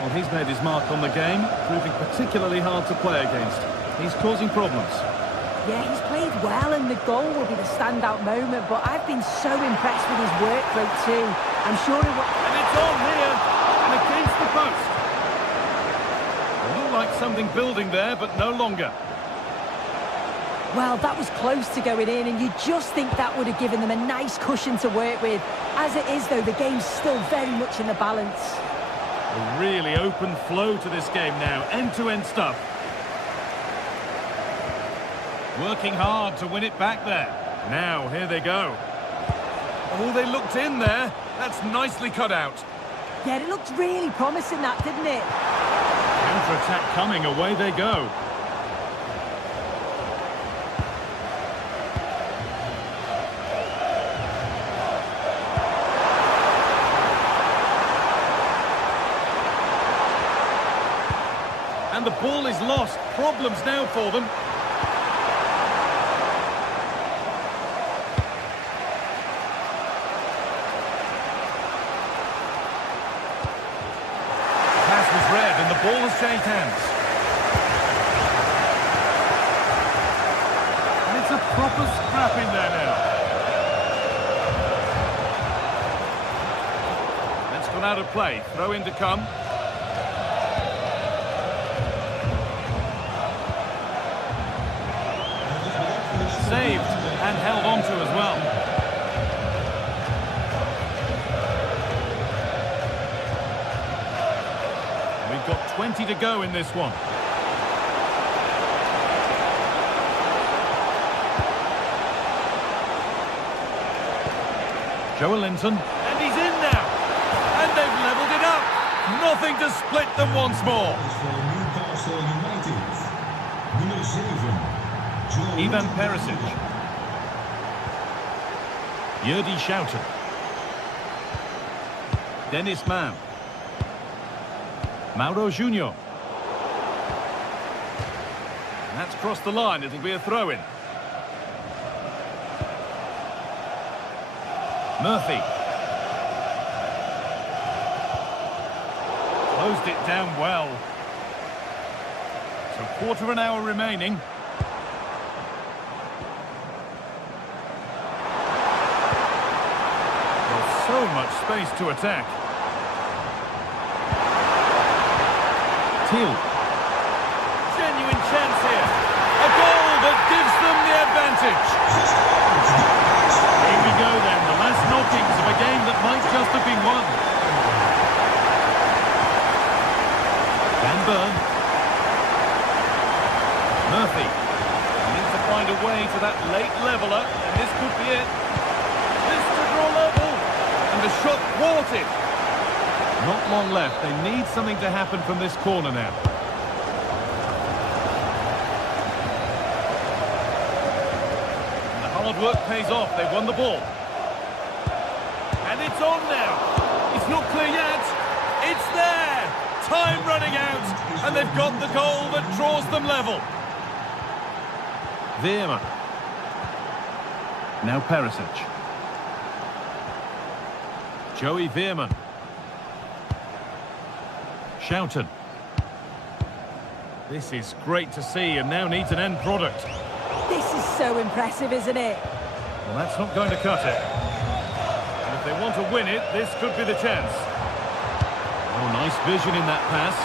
Well, he's made his mark on the game, proving particularly hard to play against. He's causing problems. Yeah, he's played well and the goal will be the standout moment, but I've been so impressed with his work rate too. I'm sure it will... And it's on here, and against the post. It looked like something building there, but no longer. Well, that was close to going in, and you just think that would have given them a nice cushion to work with. As it is, though, the game's still very much in the balance. A really open flow to this game now, end-to-end stuff. Working hard to win it back there. Now, here they go. Oh, they looked in there. That's nicely cut out. Yeah, it looked really promising, that, didn't it? Counter-attack coming, away they go. And the ball is lost. Problems now for them. Pass was read and the ball has changed hands. And it's a proper scrap in there now. That's gone out of play. Throw in to come. Saved and held on to as well. We've got 20 to go in this one. Joelinton. And he's in now. And they've levelled it up. Nothing to split them once more. Ivan Perisic. Yurdi Schouten. Dennis Mann. Mauro Junior. And that's crossed the line. It'll be a throw-in. Murphy. Closed it down well. So quarter of an hour remaining. So much space to attack. Thiel. chance here. A goal that gives them the advantage. Here we go then, the last knockings of a game that might just have been won. Van Burn. Murphy. Needs to find a way to that late leveller, and this could be it. This to draw level, and the shot thwarted. Not long left. They need something to happen from this corner now. The hard work pays off. They've won the ball. And it's on now. It's not clear yet. It's there. Time running out. And they've got the goal that draws them level. Veerman. Now Perisic. Joey Veerman. Schouten. This is great to see and now needs an end product. This is so impressive, isn't it? Well, that's not going to cut it. And if they want to win it, this could be the chance. Oh, nice vision in that pass.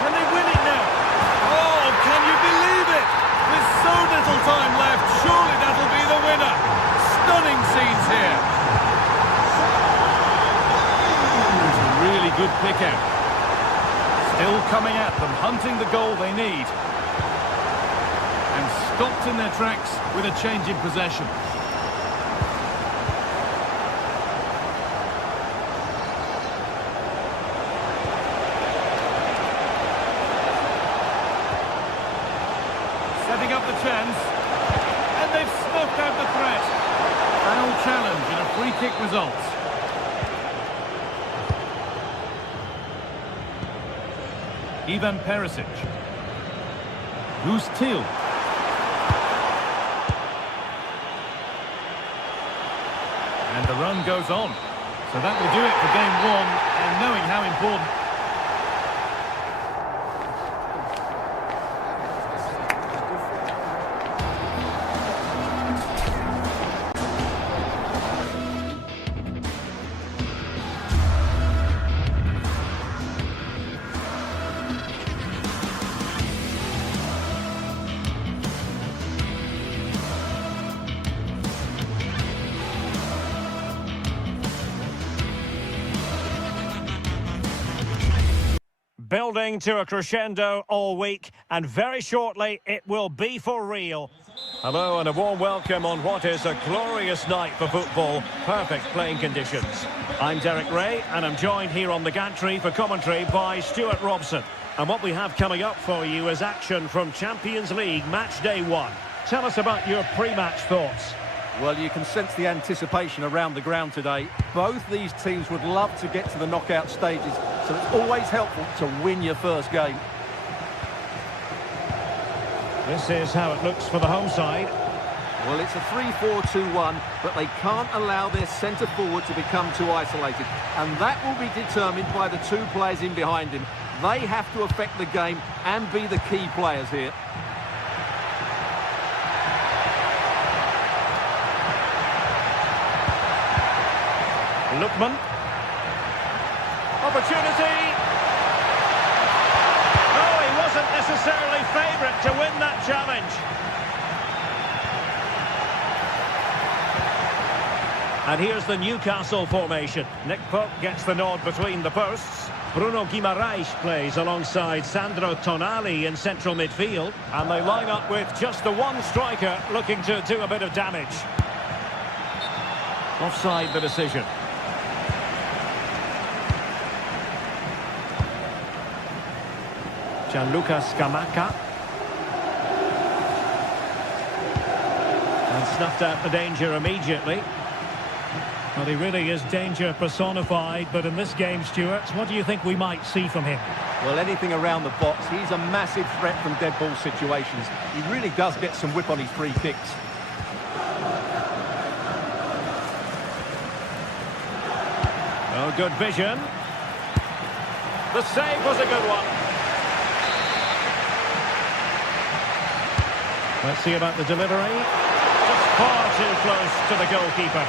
Can they win it now? Oh, can you believe it? With so little time left, surely that'll be the winner. Stunning scenes here. It's a really good pick out. Still coming at them, hunting the goal they need. And stopped in their tracks with a change in possession. Setting up the chance. And they've snuffed out the threat. Foul challenge and a free kick results. Ivan Perisic. Who's Till? And the run goes on. So that will do it for game one, and knowing how important. Building to a crescendo all week, and very shortly it will be for real. Hello and a warm welcome on what is a glorious night for football. Perfect playing conditions. I'm Derek Ray, and I'm joined here on the gantry for commentary by Stuart Robson. And what we have coming up for you is action from Champions League Match Day 1. Tell us about your pre-match thoughts. Well, you can sense the anticipation around the ground today. Both these teams would love to get to the knockout stages, so it's always helpful to win your first game. This is how it looks for the home side. Well, it's a 3-4-2-1, but they can't allow their centre forward to become too isolated. And that will be determined by the two players in behind him. They have to affect the game and be the key players here. Lookman. Opportunity. No, he wasn't necessarily favourite to win that challenge. And here's the Newcastle formation. Nick Pope gets the nod between the posts. Bruno Guimaraes plays alongside Sandro Tonali in central midfield. And they line up with just the one striker looking to do a bit of damage. Offside the decision. Gianluca Scamacca. And snuffed out the danger immediately. Well, he really is danger personified, but in this game, Stuart, what do you think we might see from him? Well, anything around the box. He's a massive threat from dead ball situations. He really does get some whip on his free kicks. Oh, good vision. The save was a good one. Let's see about the delivery. Just far too close to the goalkeeper.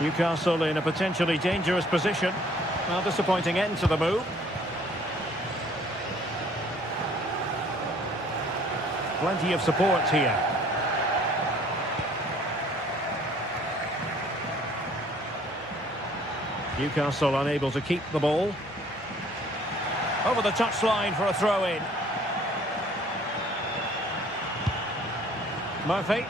Newcastle in a potentially dangerous position. Well, disappointing end to the move. Plenty of support here. Newcastle unable to keep the ball. Over the touchline for a throw-in. Murphy.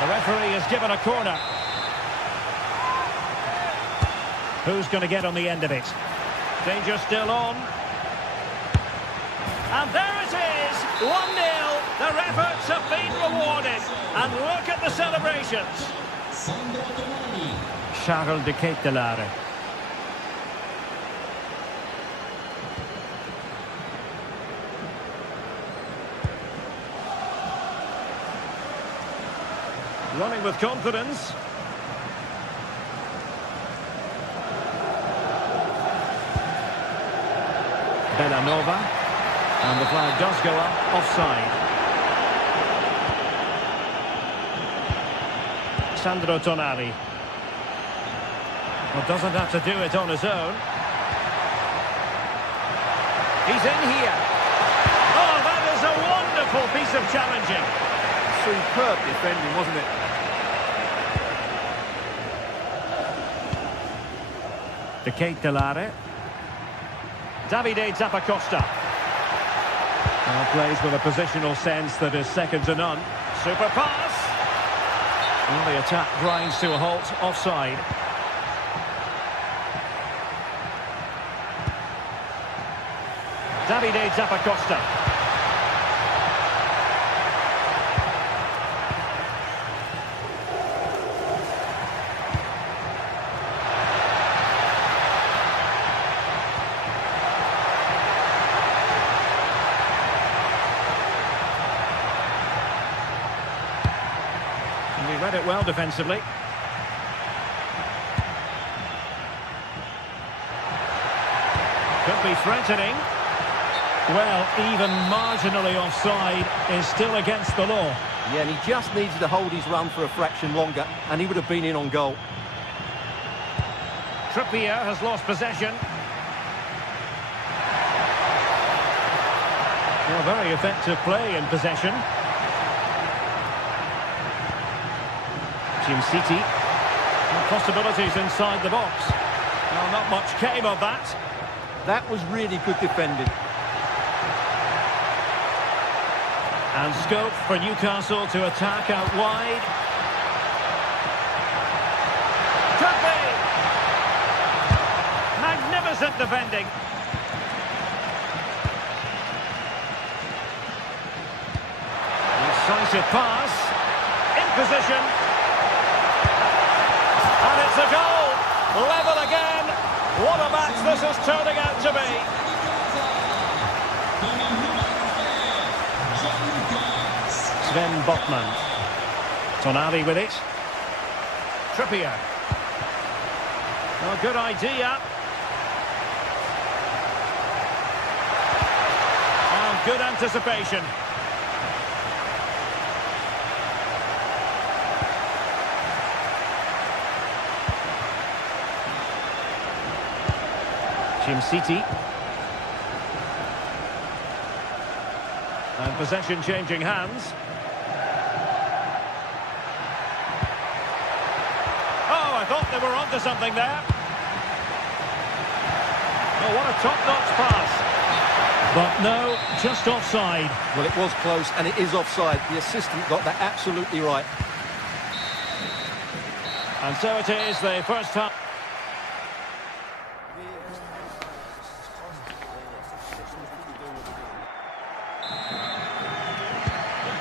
The referee has given a corner. Who's going to get on the end of it? Danger still on. And there it is, 1-0. Their efforts have been rewarded. And look at the celebrations. Charles de Ketelaere. Running with confidence. Bellanova. And the flag does go up, offside. Sandro Tonali. Well, doesn't have to do it on his own. He's in here. Oh, that is a wonderful piece of challenging. Superb defending, wasn't it? De Ketelaere. Davide Zappacosta. Plays with a positional sense that is second to none. Super pass. Well, the attack grinds to a halt, offside. Davide Zappacosta. He read it well defensively. Could be threatening. Well, even marginally offside is still against the law. Yeah, and he just needed to hold his run for a fraction longer, and he would have been in on goal. Trippier has lost possession. Well, very effective play in possession. Jim City. Possibilities inside the box. Well, not much came of that. That was really good defending. And scope for Newcastle to attack out wide. Could be! Magnificent defending. Decisive pass. In position. And it's a goal. Level again. What a match this is turning out to be. Sven Botman. Tonali with it. Trippier. Well, good idea. And good anticipation. Jim City. And possession changing hands. I thought they were onto something there. Oh, what a top-notch pass. But no, just offside. Well, it was close, and it is offside. The assistant got that absolutely right. And so it is, the first half.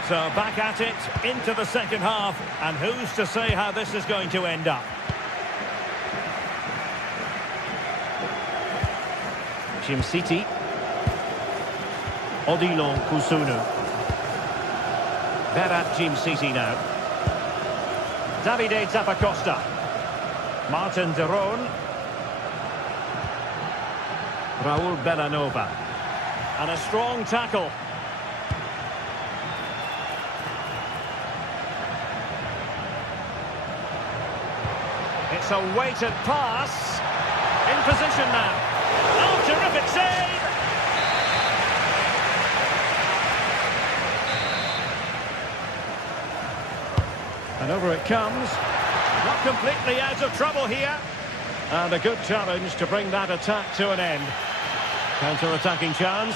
So back at it, into the second half. And who's to say how this is going to end up? Jim City. Odilon Kusunu. They're at Jim City now. Davide Zappacosta. Martin de Roon. Raul Bellanova. And a strong tackle. It's a weighted pass. In position now. Oh, terrific save! And over it comes. Not completely out of trouble here. And a good challenge to bring that attack to an end. Counter-attacking chance.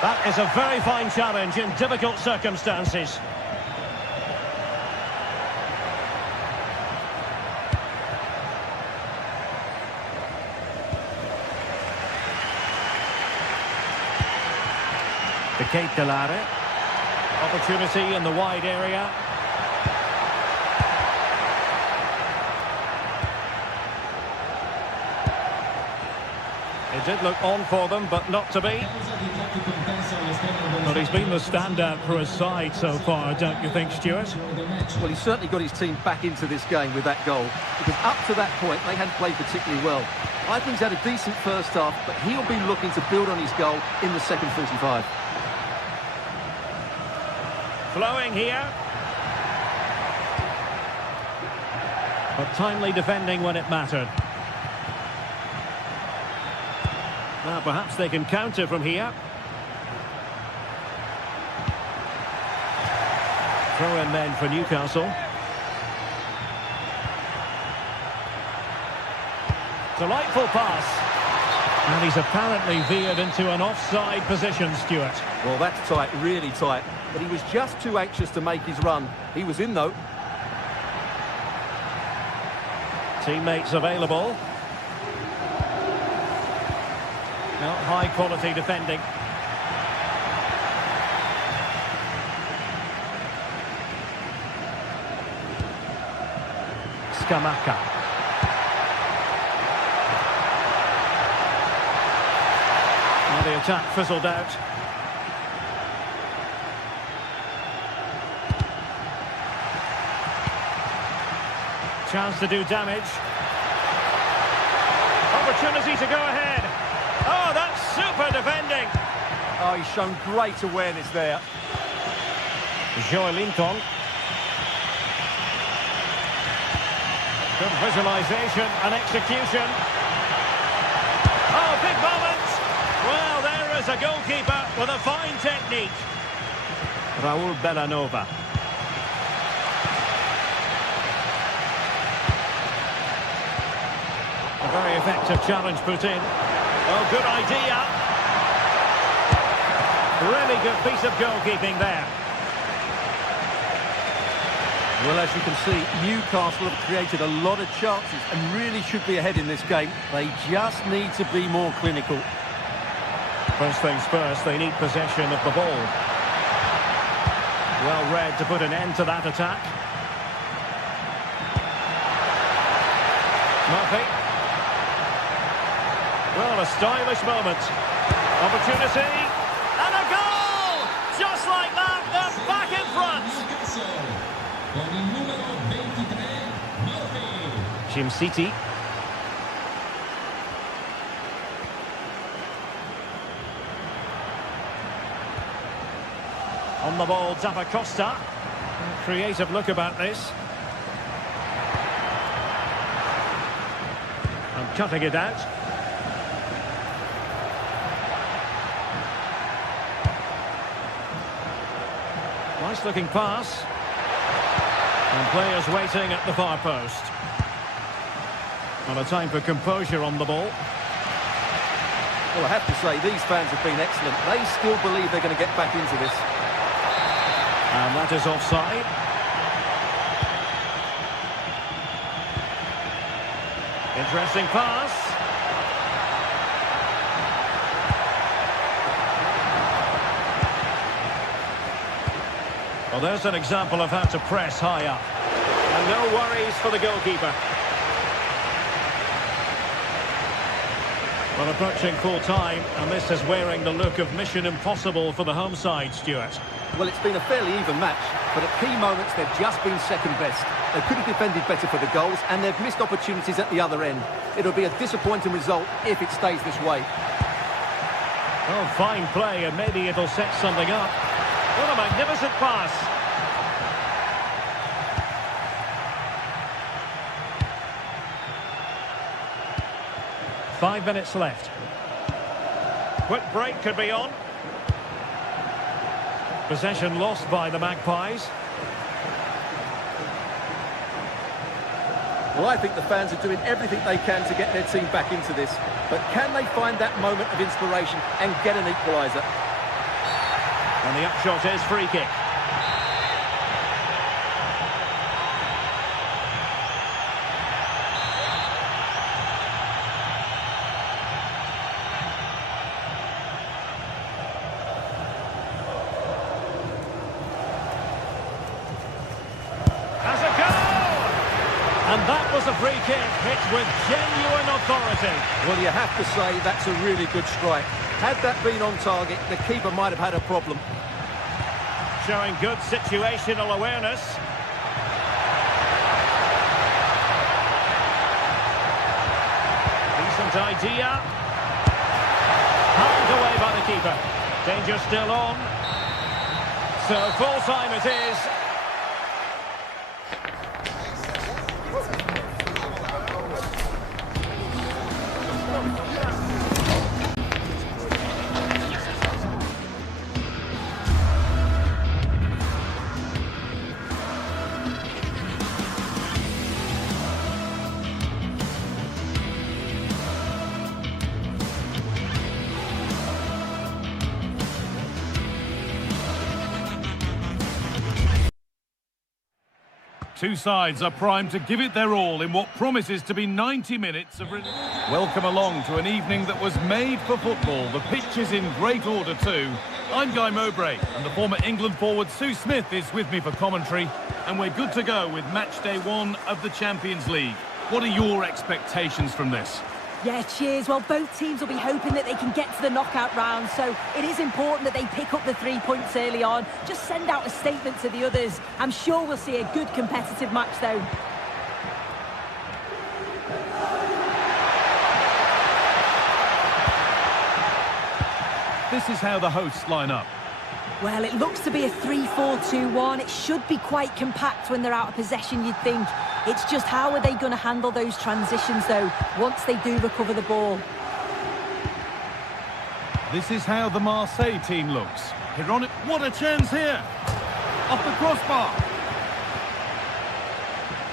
That is a very fine challenge in difficult circumstances. The Cape Delare. Opportunity in the wide area. It did look on for them, but not to be. But he's been the standout for his side so far, don't you think, Stuart? Well, he's certainly got his team back into this game with that goal, because up to that point, they hadn't played particularly well. I think he's had a decent first half, but he'll be looking to build on his goal in the second 45. Flowing here. But timely defending when it mattered. Now, perhaps they can counter from here. Throw-in men for Newcastle. Delightful pass. And he's apparently veered into an offside position, Stuart. Well, that's tight, really tight. But he was just too anxious to make his run. He was in, though. Teammates available. Now, high-quality defending. Scamacca. Now the attack fizzled out. Chance to do damage. Opportunity to go ahead. Oh, that's super defending. Oh, he's shown great awareness there. Joelinton. Good visualization and execution. Oh, big moment. Well, there is a goalkeeper with a fine technique. Raul Bellanova. A very effective challenge put in. Oh, good idea. Really good piece of goalkeeping there. Well, as you can see, Newcastle have created a lot of chances and really should be ahead in this game. They just need to be more clinical. First things first, they need possession of the ball. Well read to put an end to that attack. Murphy. Well, a stylish moment. Opportunity. And a goal! Just like that, they're back in front. Jim City. On the ball, Zappacosta. Creative look about this. And cutting it out. Nice looking pass. And players waiting at the far post. And a time for composure on the ball. Well, I have to say, these fans have been excellent. They still believe they're going to get back into this. And that is offside. Interesting pass. Well, there's an example of how to press high up. And no worries for the goalkeeper. Well, approaching full time, and this is wearing the look of mission impossible for the home side, Stuart. Well, it's been a fairly even match. but at key moments they've just been second best. They could have defended better for the goals, and they've missed opportunities at the other end. It'll be a disappointing result if it stays this way. Oh, fine play, and maybe it'll set something up. What a magnificent pass. Five minutes left. Quick break could be on. Possession lost by the Magpies. Well, I think the fans are doing everything they can to get their team back into this. But can they find that moment of inspiration and get an equaliser? And the upshot is free kick. And that was a free kick hit with genuine authority. Well, you have to say that's a really good strike. Had that been on target, the keeper might have had a problem. Showing good situational awareness. Decent idea. Held away by the keeper. Danger still on. So full time it is. Two sides are primed to give it their all in what promises to be 90 minutes of... Welcome along to an evening that was made for football. The pitch is in great order too. I'm Guy Mowbray, and the former England forward Sue Smith is with me for commentary. And we're good to go with match day 1 of the Champions League. What are your expectations from this? Yeah, cheers. Well, both teams will be hoping that they can get to the knockout round, so it is important that they pick up the 3 points early on. Just send out a statement to the others. I'm sure we'll see a good competitive match, though. This is how the hosts line up. Well, it looks to be a 3-4-2-1. It should be quite compact when they're out of possession, you'd think. It's just how are they going to handle those transitions, though, once they do recover the ball. This is how the Marseille team looks. Hironic, what a chance here! Off the crossbar!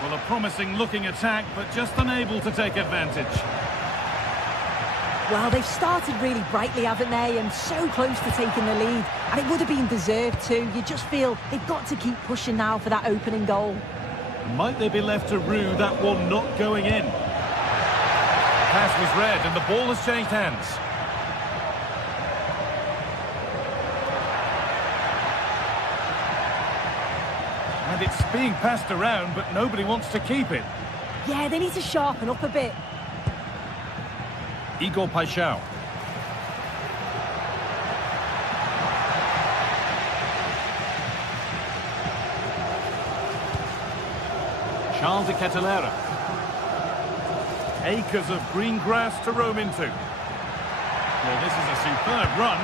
Well, a promising-looking attack, but just unable to take advantage. Well, they've started really brightly, haven't they? And so close to taking the lead. And it would have been deserved too. You just feel they've got to keep pushing now for that opening goal. Might they be left to rue that one not going in? Pass was read and the ball has changed hands. And it's being passed around, but nobody wants to keep it. Yeah, they need to sharpen up a bit. Igor Paixão. Charles de Kettelera. Acres of green grass to roam into. Well, this is a superb run.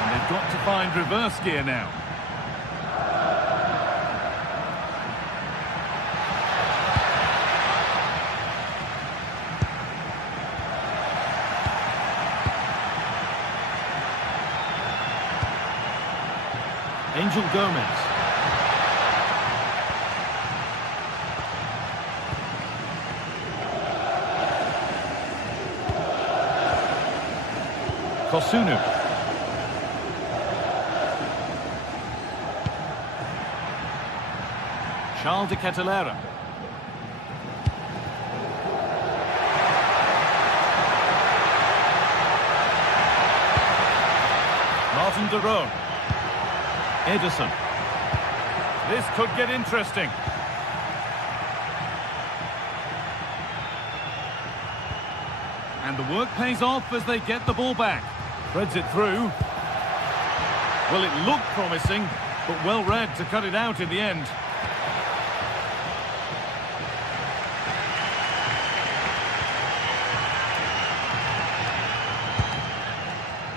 And they've got to find reverse gear now. Angel Gomez. Kosunu. Charles de Kettelera. Martin de Roon. Edison. This could get interesting. And the work pays off as they get the ball back. Threads it through. Well, it looked promising, but well read to cut it out in the end.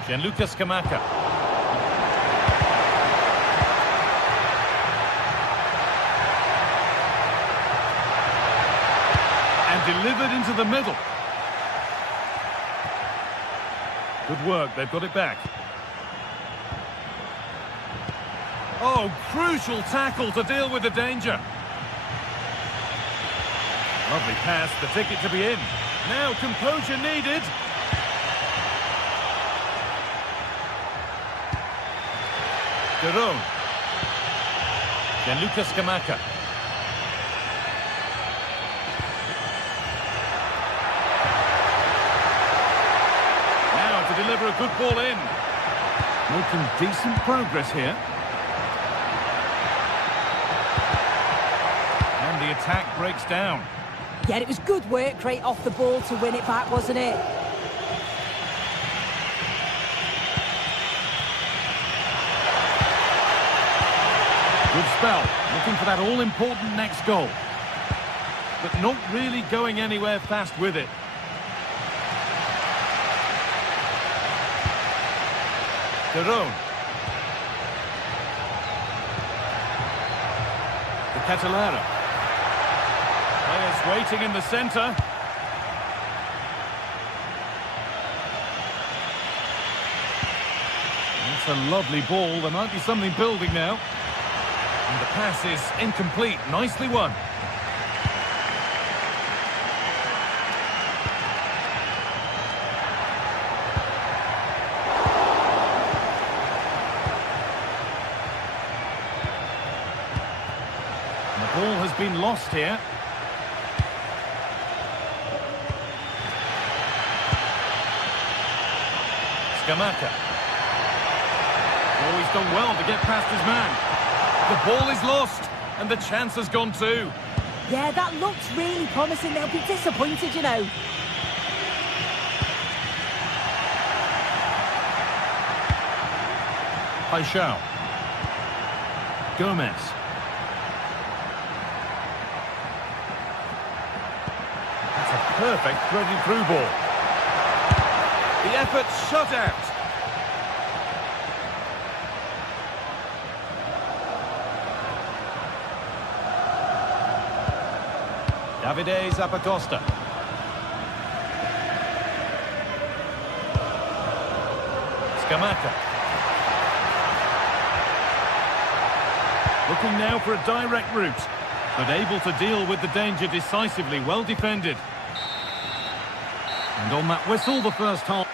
Gianluca Scamacca. And delivered into the middle. Good work, they've got it back. Oh, crucial tackle to deal with the danger. Lovely pass, the ticket to be in. Now composure needed. Derone. Gianluca Scamacca. Now to deliver a good ball in. Making decent progress here. And the attack breaks down. Yeah, it was good work right off the ball to win it back, wasn't it? Good spell, looking for that all-important next goal. But not really going anywhere fast with it. Derone. The Catalara. Players waiting in the centre. It's a lovely ball. There might be something building now. And the pass is incomplete. Nicely won. And the ball has been lost here. Scamacca. Oh, he's done well to get past his man. The ball is lost, and the chance has gone too. Yeah, that looks really promising. They'll be disappointed, you know. Paixão. Gomez. That's a perfect threaded through ball. The effort shut out. Davide Zappacosta. Scamacca. Looking now for a direct route, but able to deal with the danger decisively, well defended. And on that whistle, the first half.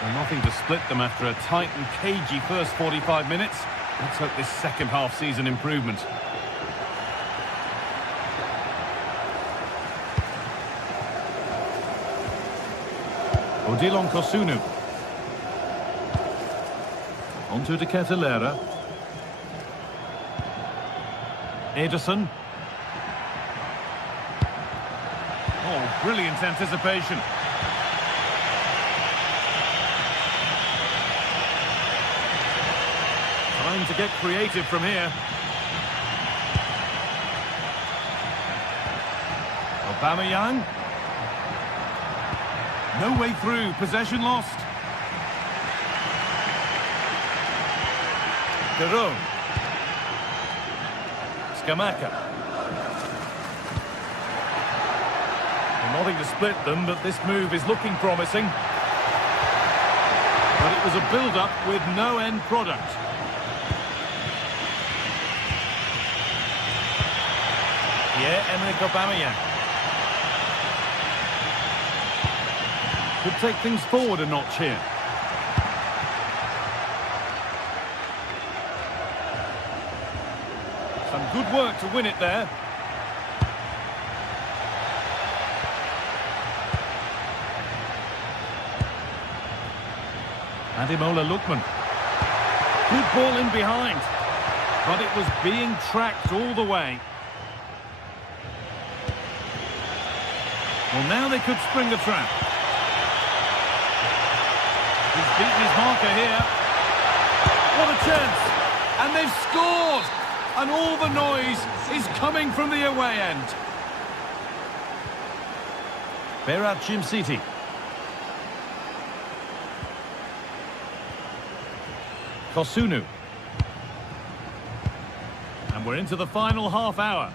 Well, nothing to split them after a tight and cagey first 45 minutes. Let's hope this second half sees an improvement. Odilon Kosunu. Onto De Catalara. Ederson. Oh, brilliant anticipation. Time to get creative from here. Aubameyang. No way through, possession lost. Derone. Scamacca. Well, nothing to split them, but this move is looking promising. But it was a build-up with no end product. Pierre-Emerick Aubameyang. Could take things forward a notch here. Some good work to win it there. Ademola Lookman. Good ball in behind. But it was being tracked all the way. Well, now they could spring the trap. He's beaten his marker here. What a chance! And they've scored! And all the noise is coming from the away end. Berat City. Kosunu. And we're into the final half hour.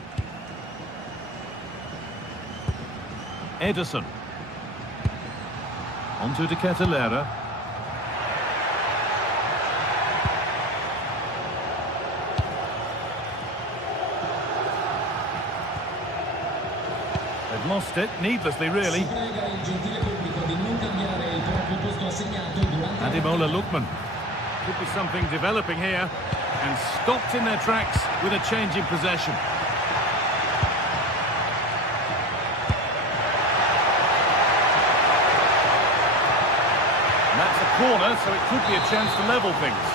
Ederson. Onto De Ketelera. They've lost it, needlessly really. Ademola Lookman. Could be something developing here. And stopped in their tracks with a change in possession. And that's a corner, so it could be a chance to level things.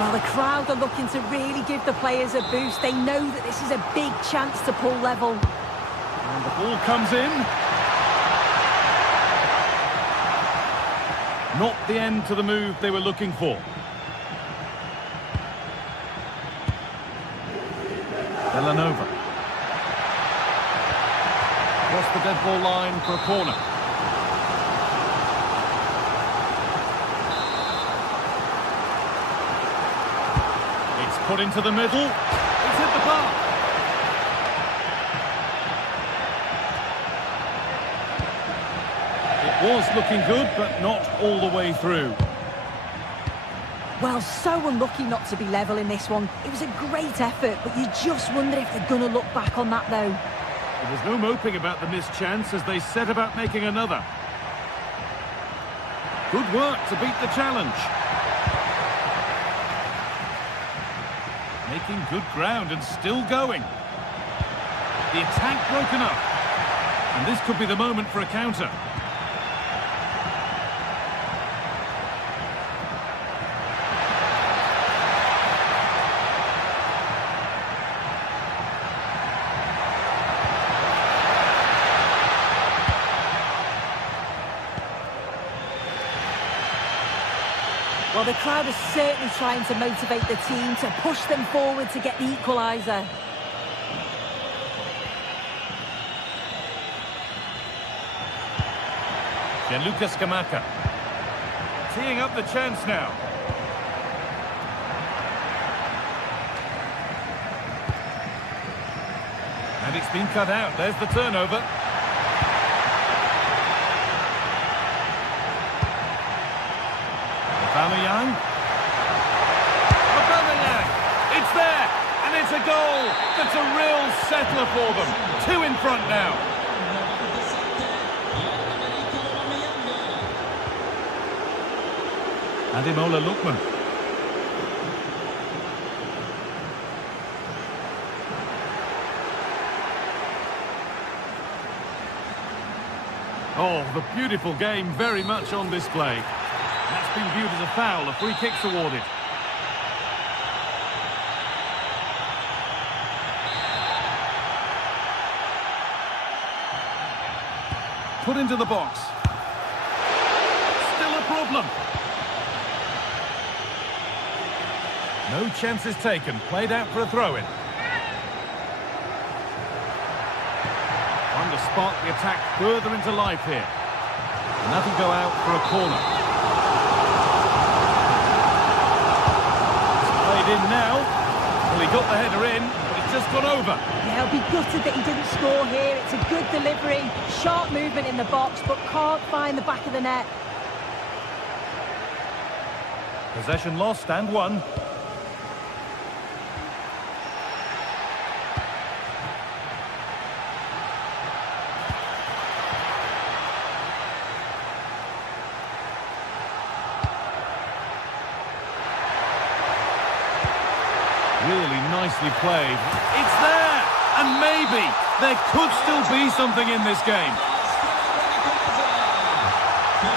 Well, the crowd are looking to really give the players a boost. They know that this is a big chance to pull level. And the ball comes in. Not the end to the move they were looking for. Villanova. Across the dead ball line for a corner. It's put into the middle. It's hit the bar. It was looking good, but not all the way through. Well, so unlucky not to be level in this one. It was a great effort, but you just wonder if they're going to look back on that, though. There was no moping about the missed chance as they set about making another. Good work to beat the challenge. Making good ground and still going. The attack broken up. And this could be the moment for a counter. Well, the crowd is certainly trying to motivate the team to push them forward to get the equaliser. Gianluca Scamacca. Teeing up the chance now. And it's been cut out. There's the turnover. Aubameyang. It's there, and it's a goal. That's a real settler for them. 2 in front now. Ademola Lookman. Oh, the beautiful game very much on display. That's been viewed as a foul. A free kick's awarded. Put into the box. Still a problem. No chances taken. Played out for a throw-in. Trying to spark the attack further into life here. And that'll go out for a corner. In now. Well, he got the header in, but it's just gone over. Yeah, he'll be gutted that he didn't score here. It's a good delivery, sharp movement in the box, but can't find the back of the net. Possession lost and won. Really nicely played. It's there! And maybe there could still be something in this game.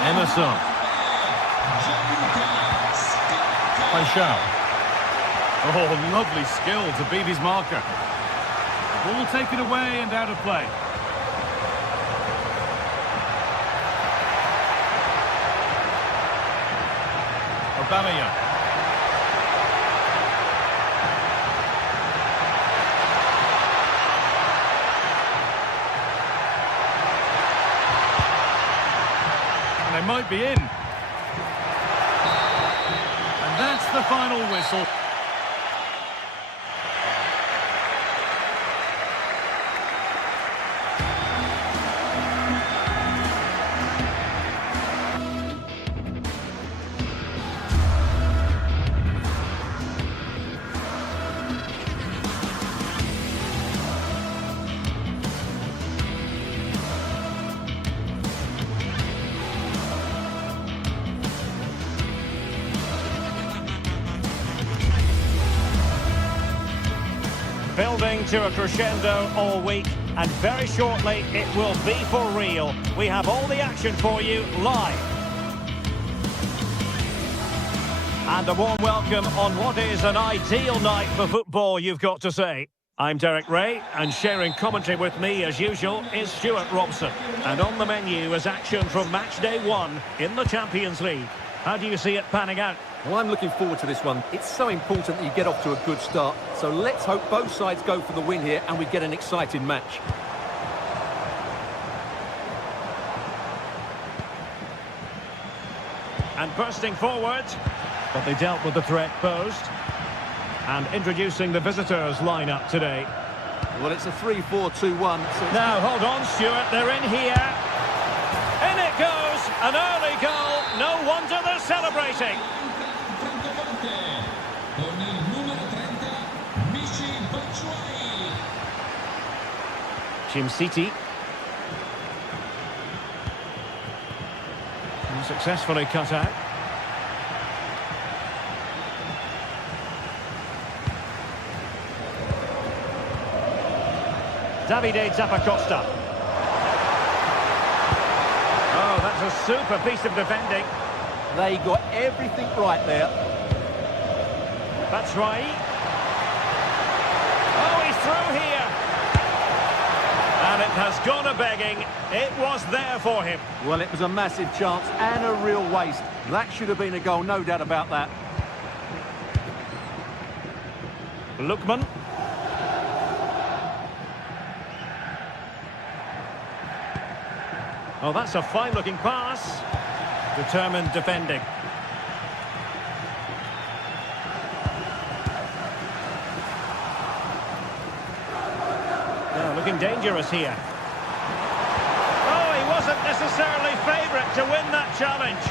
Emerson. Paixão. Oh, lovely skill to beat his marker. Ball taken away and out of play. Aubameyang. And they might be in. And that's the final whistle. Building to a crescendo all week, and very shortly it will be for real. We have all the action for you live. And a warm welcome on what is an ideal night for football, you've got to say. I'm Derek Ray, and sharing commentary with me as usual is Stuart Robson. And on the menu is action from match day 1 in the Champions League. How do you see it panning out? Well, I'm looking forward to this one. It's so important that you get off to a good start. So let's hope both sides go for the win here and we get an exciting match. And bursting forward, but they dealt with the threat posed. And introducing the visitors lineup today. Well, it's a 3-4-2-1. So now, hold on, Stuart, they're in here. In it goes, an early goal. No wonder they're celebrating. Jim City. Successfully cut out. Davide Zappacosta. Oh, that's a super piece of defending. They got everything right there. That's right. Oh, he's through here. And it has gone a-begging. It was there for him. Well, it was a massive chance and a real waste. That should have been a goal, no doubt about that. Lookman. Oh, that's a fine-looking pass. Determined defending. Oh, looking dangerous here. Oh, he wasn't necessarily favourite to win that challenge.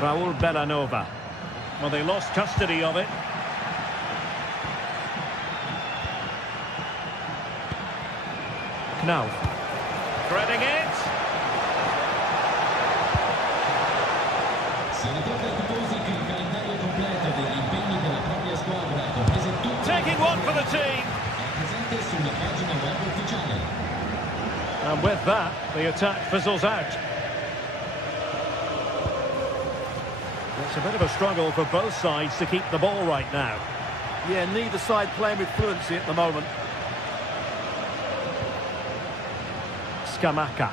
Raul Bellanova. Well, they lost custody of it. Knauf. Threading it. Taking one for the team. And with that, the attack fizzles out. It's a bit of a struggle for both sides to keep the ball right now. Yeah, neither side playing with fluency at the moment. Scamacca.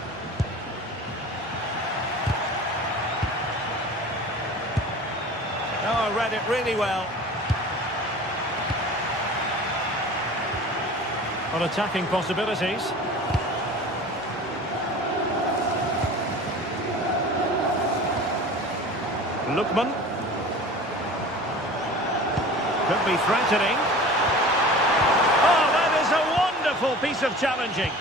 Oh, read it really well. On attacking possibilities. Lookman. Could be threatening. Oh, that is a wonderful piece of challenging.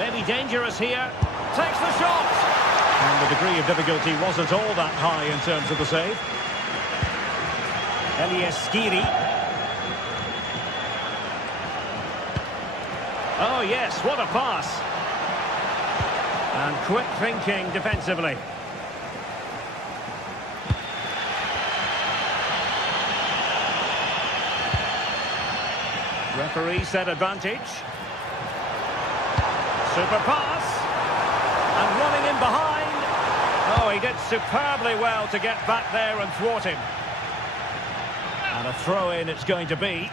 Maybe dangerous here. Takes the shot. And the degree of difficulty wasn't all that high in terms of the save. Elias Skiri. Oh, yes, what a pass. And quick thinking defensively. Referee set advantage. Super pass. behind. Oh, he did superbly well to get back there and thwart him. And a throw-in it's going to be.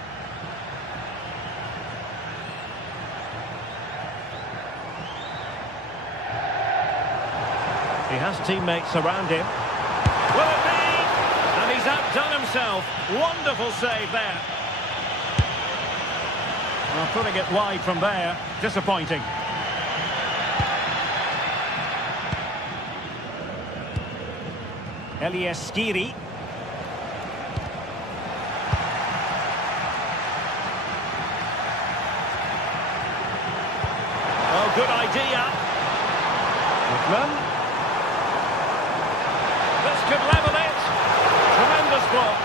He has teammates around him. Will it be? And he's outdone himself. Wonderful save there. Well, putting it wide from there. Disappointing. Skiri. Oh, good idea. Lookman. This could level it. Tremendous block.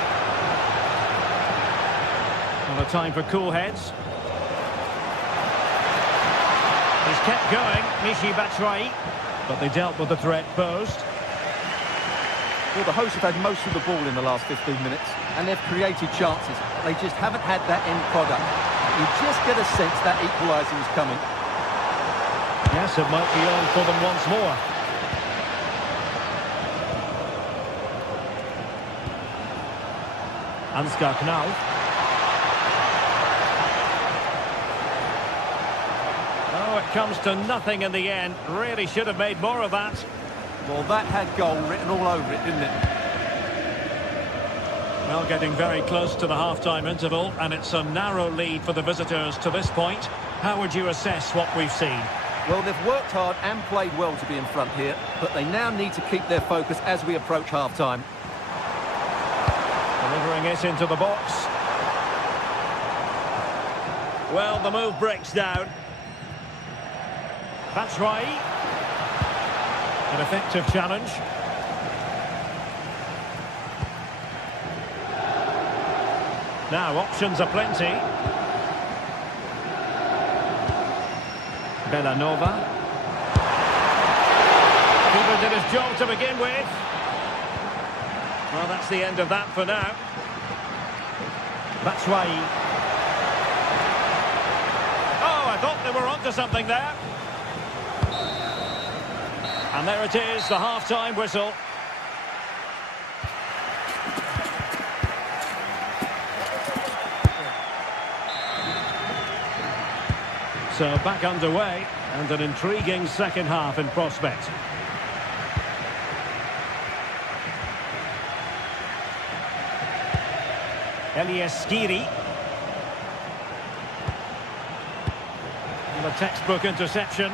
Well, a time for cool heads. He's kept going, Michy Batshuayi, but they dealt with the threat posed. Well, the hosts have had most of the ball in the last 15 minutes, and they've created chances. They just haven't had that end product. You just get a sense that equaliser is coming. Yes, it might be on for them once more. Ansgar Knauff. Oh, it comes to nothing in the end. Really should have made more of that. Well, that had goal written all over it, didn't it? Well, getting very close to the half-time interval, and it's a narrow lead for the visitors to this point. How would you assess what we've seen? Well, they've worked hard and played well to be in front here, but they now need to keep their focus as we approach half-time. Delivering it into the box. Well, the move breaks down. Batshuayi. An effective challenge. Now, options are plenty. Bellanova. Keeper did his job to begin with. Well, that's the end of that for now. Batshuayi. Oh, I thought they were onto something there. And there it is, the half-time whistle. So back underway, and an intriguing second half in prospect. Skiri. And a textbook interception.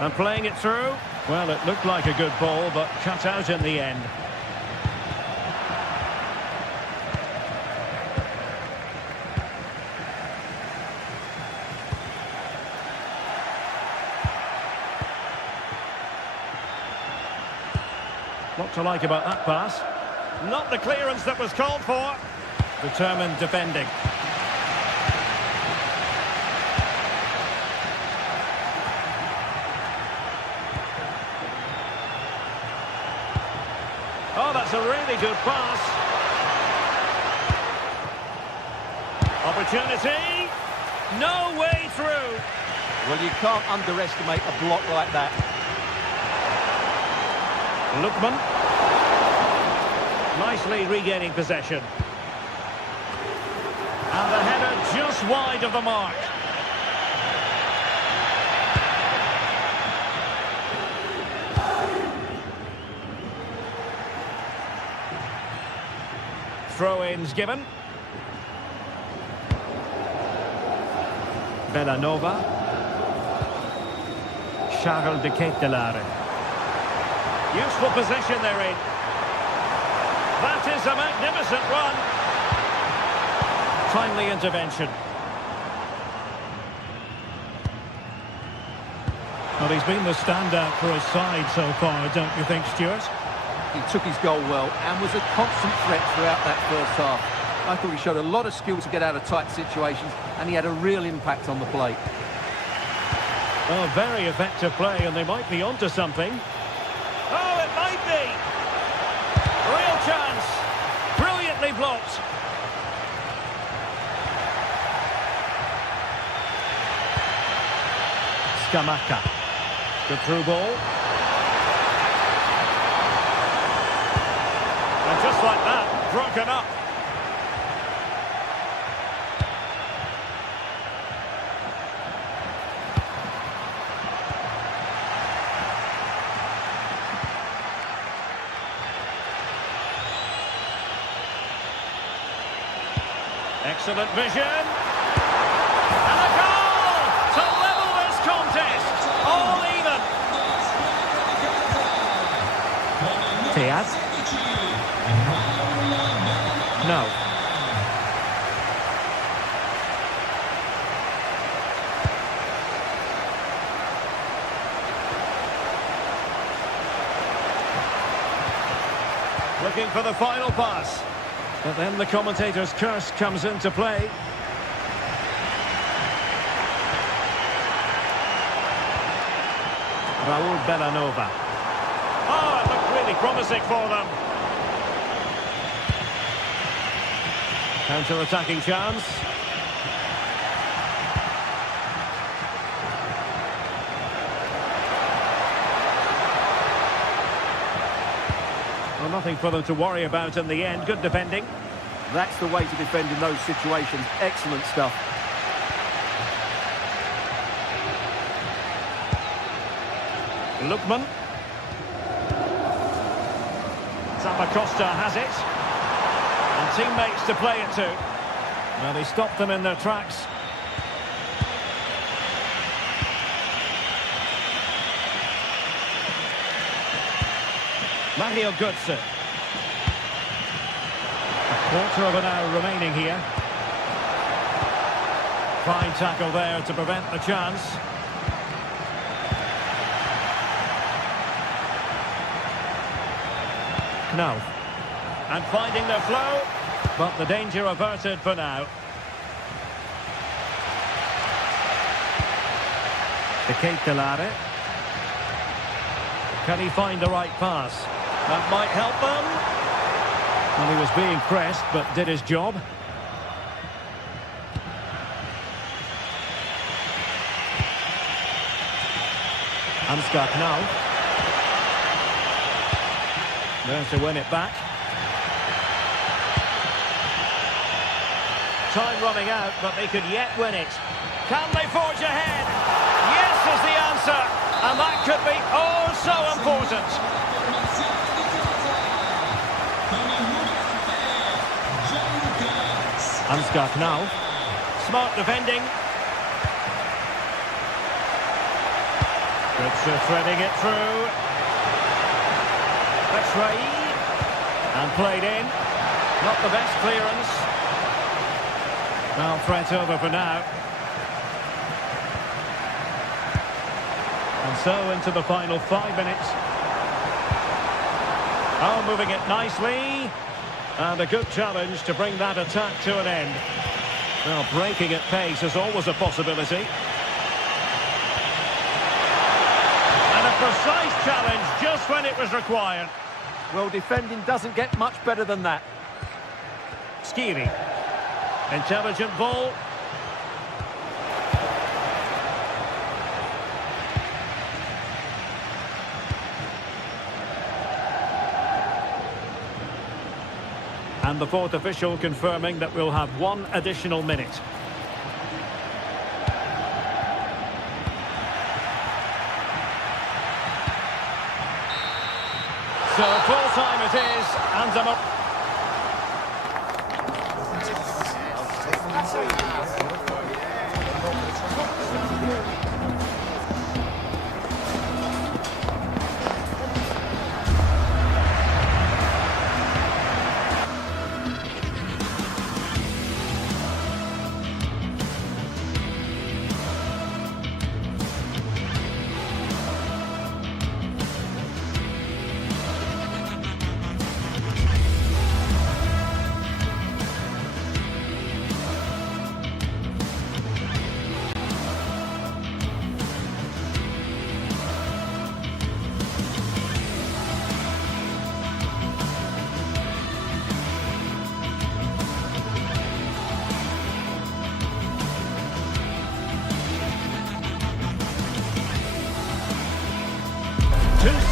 And playing it through. Well, it looked like a good ball, but cut out in the end. What to like about that pass? Not the clearance that was called for. Determined defending. Oh, that's a really good pass. Opportunity. No way through. Well, you can't underestimate a block like that. Lookman. Nicely regaining possession. And the header just wide of the mark. Throw-ins given. Bellanova. Charles de Ketelaere. Useful possession they're in. That is a magnificent run. Timely intervention. Well, he's been the standout for his side so far, don't you think, Stuart? He took his goal well and was a constant threat throughout that first half. I thought he showed a lot of skill to get out of tight situations, and he had a real impact on the plate. Oh, very effective play, and they might be onto something. Oh, it might be. Real chance. Brilliantly blocked. Scamacca. The through ball. And just like that, broken up. Excellent vision. And a goal to level this contest. All even. Diaz. No. Looking for the final pass. But then the commentator's curse comes into play. Raul Bellanova. Oh, it looked really promising for them. Counter-attacking chance. Well, nothing for them to worry about in the end. Good defending. That's the way to defend in those situations. Excellent stuff. Lookman. Zappacosta has it. And teammates to play it to. Well, they stopped them in their tracks. Mario Götze. A quarter of an hour remaining here. Fine tackle there to prevent the chance. Knauf. And finding their flow, but the danger averted for now. De Ketelare. Can he find the right pass? That might help them. Well, he was being pressed, but did his job. Ansgar Knauf. There to win it back. Time running out, but they could yet win it. Can they forge ahead? Yes is the answer, and that could be oh so important. Ansgar Knauf. Smart defending. Götze threading it through. That's right. And played in. Not the best clearance. Well, threat over for now. And so into the final 5 minutes. Oh, moving it nicely. And a good challenge to bring that attack to an end. Well, breaking at pace is always a possibility. And a precise challenge just when it was required. Well, defending doesn't get much better than that. Skiri. Intelligent ball. And the fourth official confirming that we'll have 1 additional minute. So full time it is, and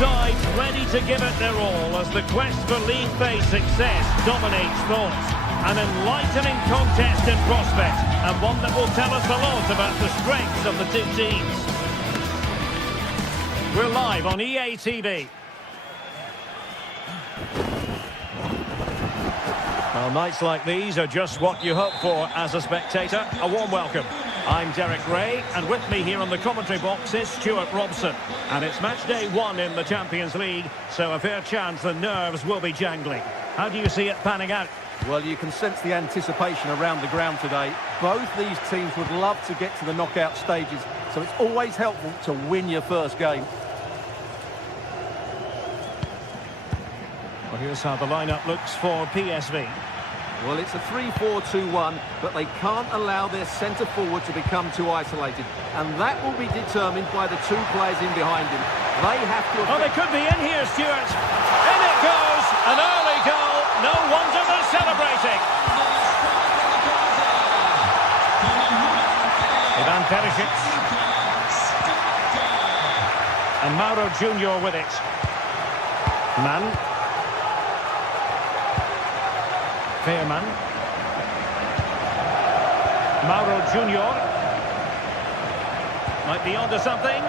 sides ready to give it their all as the quest for League Phase success dominates thoughts. An enlightening contest in prospect, and one that will tell us a lot about the strengths of the two teams. We're live on EA TV. Well, nights like these are just what you hope for as a spectator. A warm welcome. I'm Derek Ray, and with me here on the commentary box is Stuart Robson. And it's match day 1 in the Champions League, so a fair chance the nerves will be jangling. How do you see it panning out? Well, you can sense the anticipation around the ground today. Both these teams would love to get to the knockout stages, so it's always helpful to win your first game. Well, here's how the lineup looks for PSV. Well, it's a 3-4-2-1, but they can't allow their centre-forward to become too isolated. And that will be determined by the two players in behind him. They have to... Oh, they could be in here, Stuart. In it goes! An early goal. No wonder they're celebrating. Ivan Perisic. And Mauro Junior with it. Mann. Fairman. Mauro Junior. Might be onto something.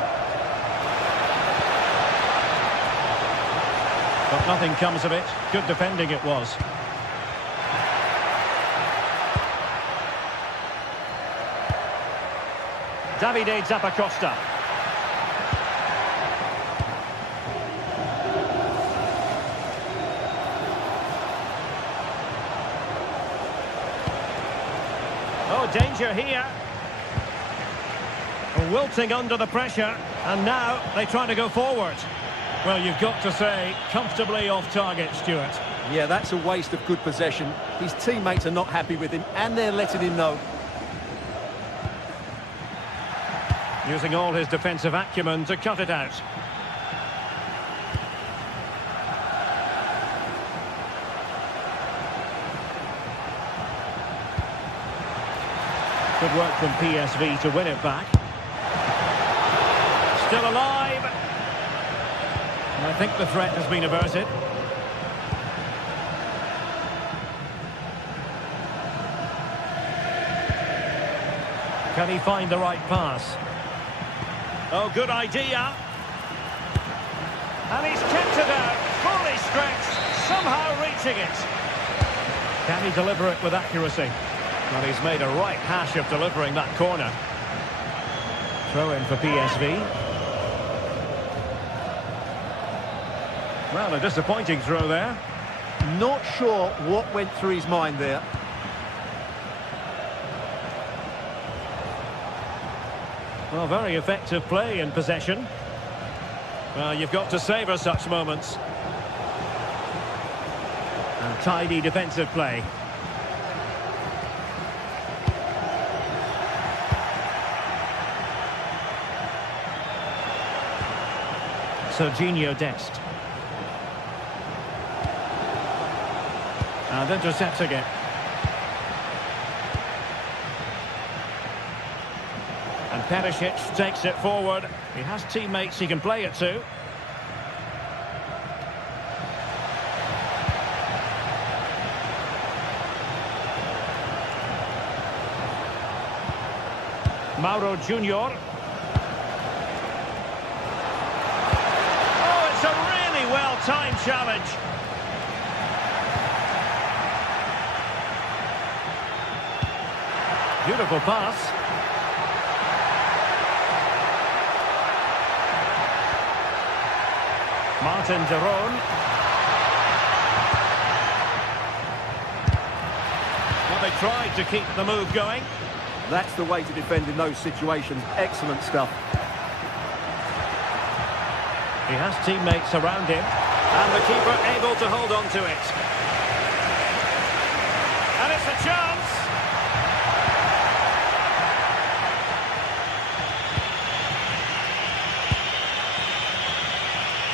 But nothing comes of it. Good defending it was. Davide Zappacosta. Oh, danger here. Wilting under the pressure, and now they try to go forward. Well, you've got to say, comfortably off target, Stuart. Yeah, that's a waste of good possession. His teammates are not happy with him, and they're letting him know. Using all his defensive acumen to cut it out. Good work from PSV to win it back. Still alive. And I think the threat has been averted. Can he find the right pass? Oh, good idea. And he's kept it out, fully stretched, somehow reaching it. Can he deliver it with accuracy? Well, he's made a right hash of delivering that corner. Throw in for PSV. Well, a disappointing throw there. Not sure what went through his mind there. Well, very effective play in possession. Well, you've got to savour such moments. And tidy defensive play. Serginho Dest. And intercepting it. And Perisic takes it forward. He has teammates he can play it to. Mauro Junior. Oh, it's a really well-timed challenge. Beautiful pass. Martin de Roon. Well, they tried to keep the move going. That's the way to defend in those situations. Excellent stuff. He has teammates around him. And the keeper able to hold on to it. And it's a chance.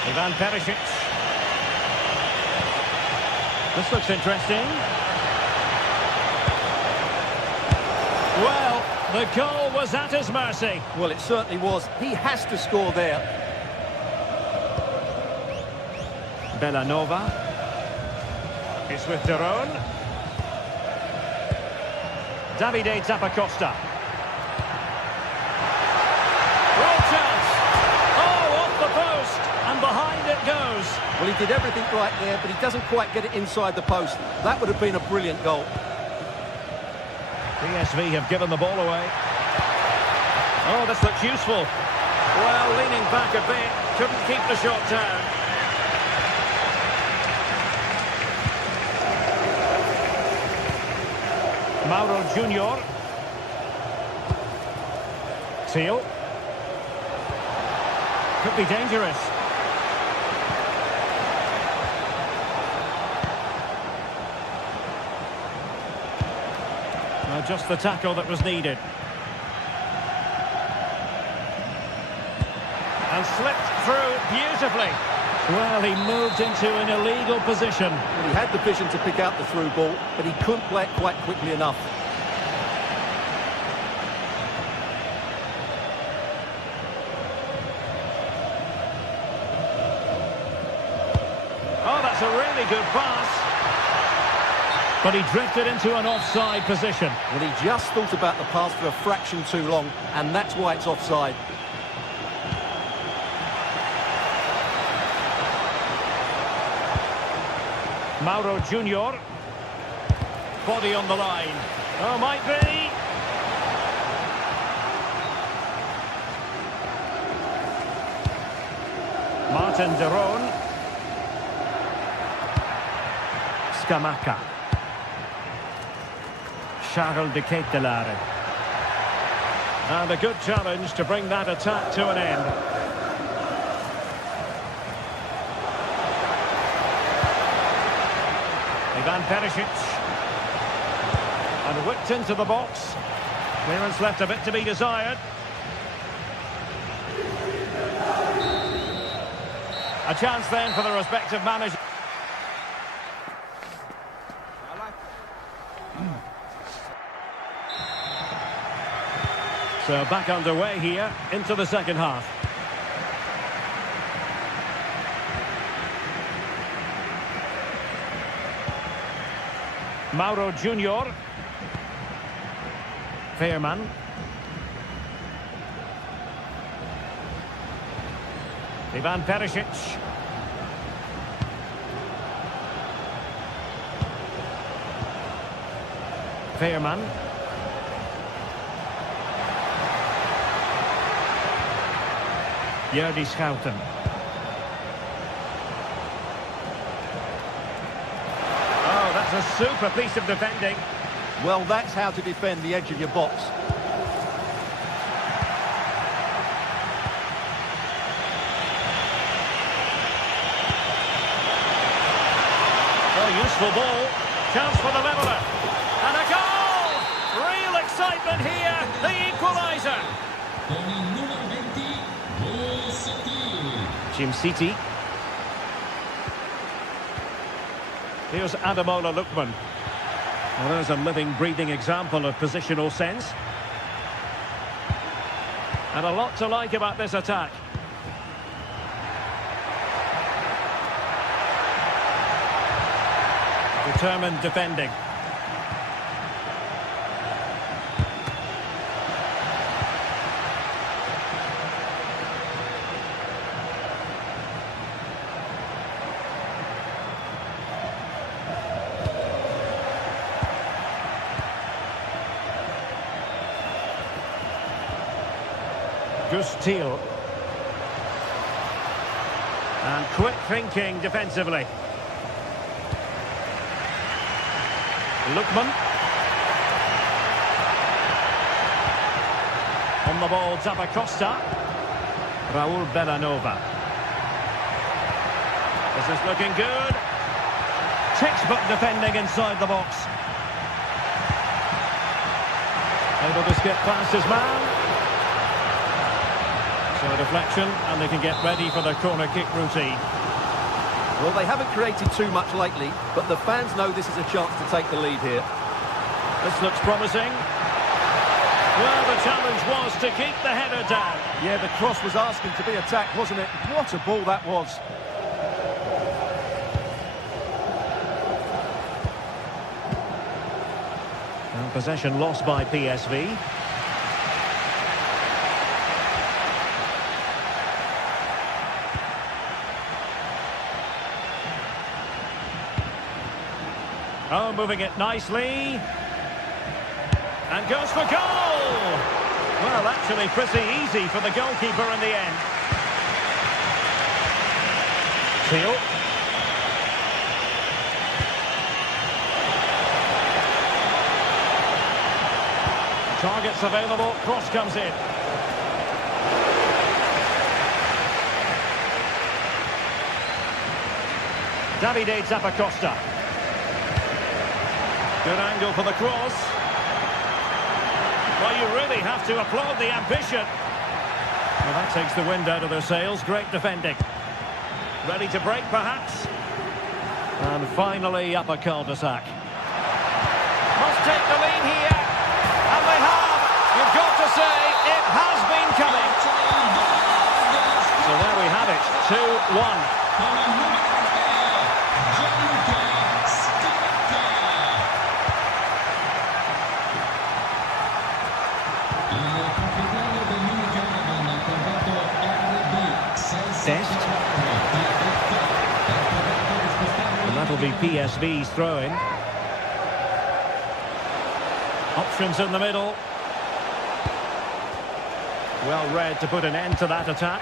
Ivan Perisic. This looks interesting. Well, the goal was at his mercy. Well, it certainly was. He has to score there. Bellanova. It's with Daron. Davide Zappacosta. Real chance. Oh, off the post. And behind it goes. Well, he did everything right there, but he doesn't quite get it inside the post. That would have been a brilliant goal. PSV have given the ball away. Oh, this looks useful. Well, leaning back a bit. Couldn't keep the shot down. Mauro Junior. Teal. Could be dangerous. Just the tackle that was needed. And slipped through beautifully. Well, he moved into an illegal position. He had the vision to pick out the through ball, but he couldn't play it quite quickly enough. Oh, that's a really good pass. But he drifted into an offside position. Well, he just thought about the pass for a fraction too long, and that's why it's offside. Mauro Junior. Body on the line. Oh, might be. Martin Daron. Scamacca. Charles de Ketelaere. And a good challenge to bring that attack to an end. Ivan Perisic. And whipped into the box. Clearance left a bit to be desired. A chance then for the respective managers. So back underway here into the second half. Mauro Junior. Fairman. Ivan Perisic. Fairman. Jordi Schouten. Oh, that's a super piece of defending. Well, that's how to defend the edge of your box. Oh, useful ball. Chance for the leveller. And a goal! Real excitement here. The equaliser. Jim City. Here's Ademola Lookman. Well, there's a living, breathing example of positional sense. And a lot to like about this attack. Determined defending. Teal. And quick thinking defensively. Lookman. On the ball, Zappacosta. Raul Bellanova. This is looking good. Textbook defending inside the box. Able to skip past his man. So a deflection, and they can get ready for the corner kick routine. Well, they haven't created too much lately, but the fans know this is a chance to take the lead here. This looks promising. Well, the challenge was to keep the header down. Yeah, the cross was asking to be attacked, wasn't it? What a ball that was. Possession lost by PSV. Oh, moving it nicely. And goes for goal! Well, actually pretty easy for the goalkeeper in the end. Teal. Targets available, cross comes in. Davide Zappacosta. Good angle for the cross. Well, you really have to applaud the ambition. Well, that takes the wind out of their sails. Great defending. Ready to break, perhaps. And finally, up a cul-de-sac. Must take the lead here. And they have. You've got to say, it has been coming. So there we have it. 2-1. And that'll be PSV's throw-in. Options in the middle. Well read to put an end to that attack.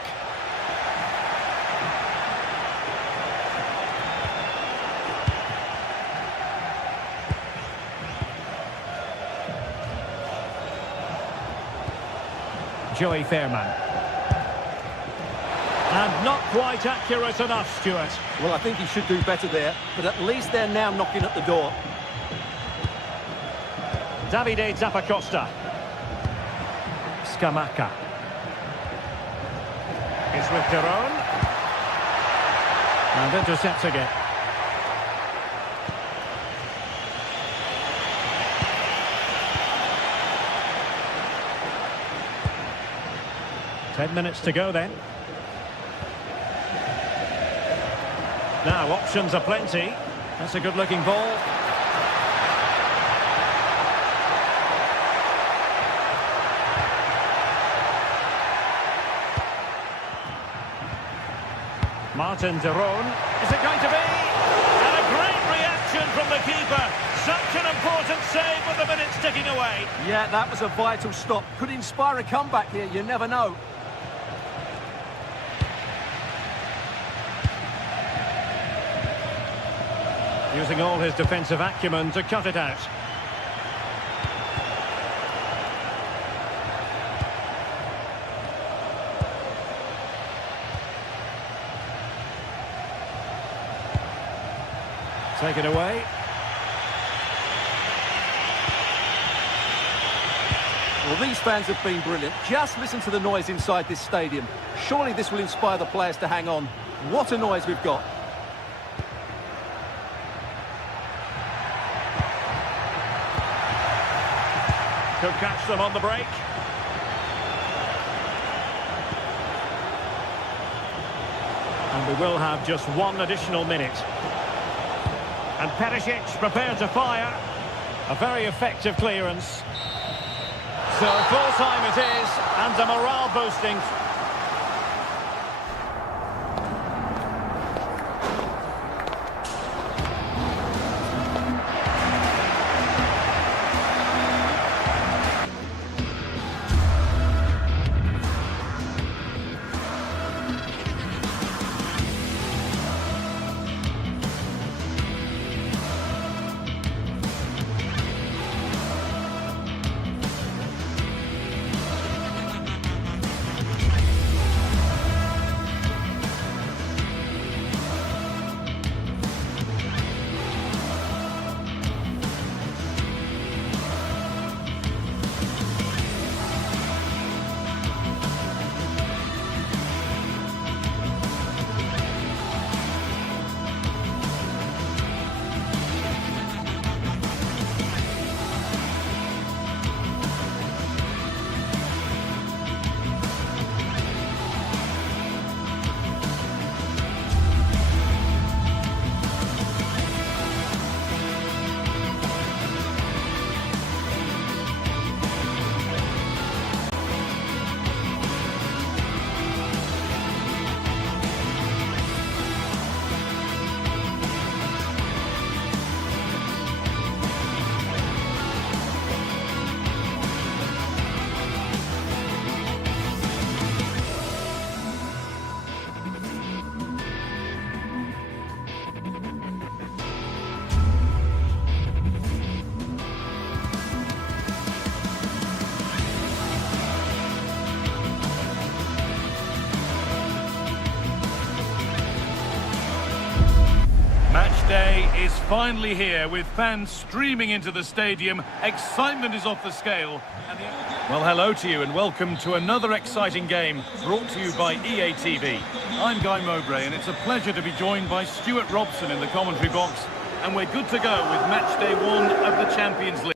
Joey Fairman. And not quite accurate enough, Stuart. Well, I think he should do better there, but at least they're now knocking at the door. Davide Zappacosta. Scamacca. It's with Deron. And intercepting it. Ten minutes to go then. Now, options are plenty. That's a good-looking ball. Martin Deron. Is it going to be? And a great reaction from the keeper. Such an important save with the minutes ticking away. Yeah, that was a vital stop. Could inspire a comeback here, you never know. Using all his defensive acumen to cut it out. Take it away. Well, these fans have been brilliant. Just listen to the noise inside this stadium. Surely this will inspire the players to hang on. What a noise we've got. Could catch them on the break. And we will have just one additional minute. And Perisic prepared to fire. A very effective clearance. So full time it is, and a morale boosting. finally here, with fans streaming into the stadium. Excitement is off the scale. Well, hello to you and welcome to another exciting game brought to you by EA TV. I'm Guy Mowbray and it's a pleasure to be joined by Stuart Robson in the commentary box. And we're good to go with match day 1 of the Champions League.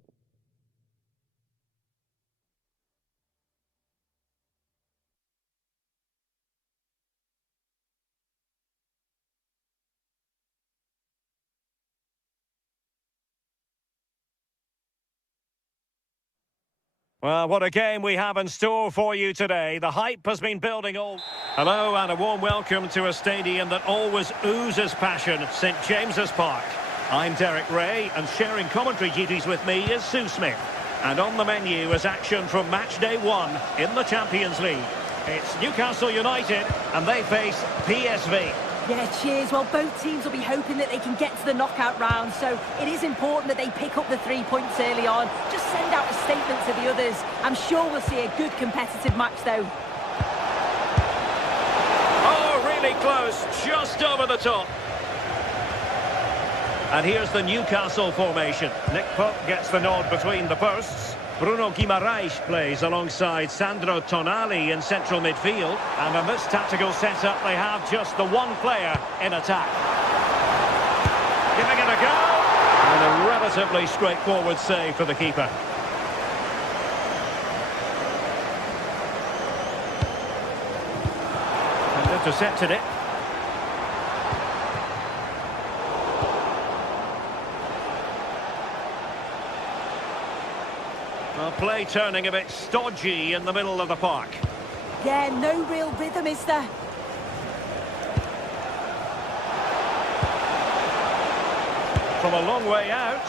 Well, what a game we have in store for you today. The hype has been building all... Hello and a warm welcome to a stadium that always oozes passion, St James's Park. I'm Derek Ray and sharing commentary duties with me is Sue Smith. And on the menu is action from match day 1 in the Champions League. It's Newcastle United and they face PSV. Yeah, cheers. Well, both teams will be hoping that they can get to the knockout round, so it is important that they pick up the 3 points early on. Just send out a statement to the others. I'm sure we'll see a good competitive match, though. Oh, really close, just over the top. And here's the Newcastle formation. Nick Pope gets the nod between the posts. Bruno Guimaraes plays alongside Sandro Tonali in central midfield. And in this tactical setup, they have just the one player in attack. Giving it a go. And a relatively straightforward save for the keeper. And intercepted it. Well, play turning a bit stodgy in the middle of the park. Yeah, no real rhythm, is there? From a long way out.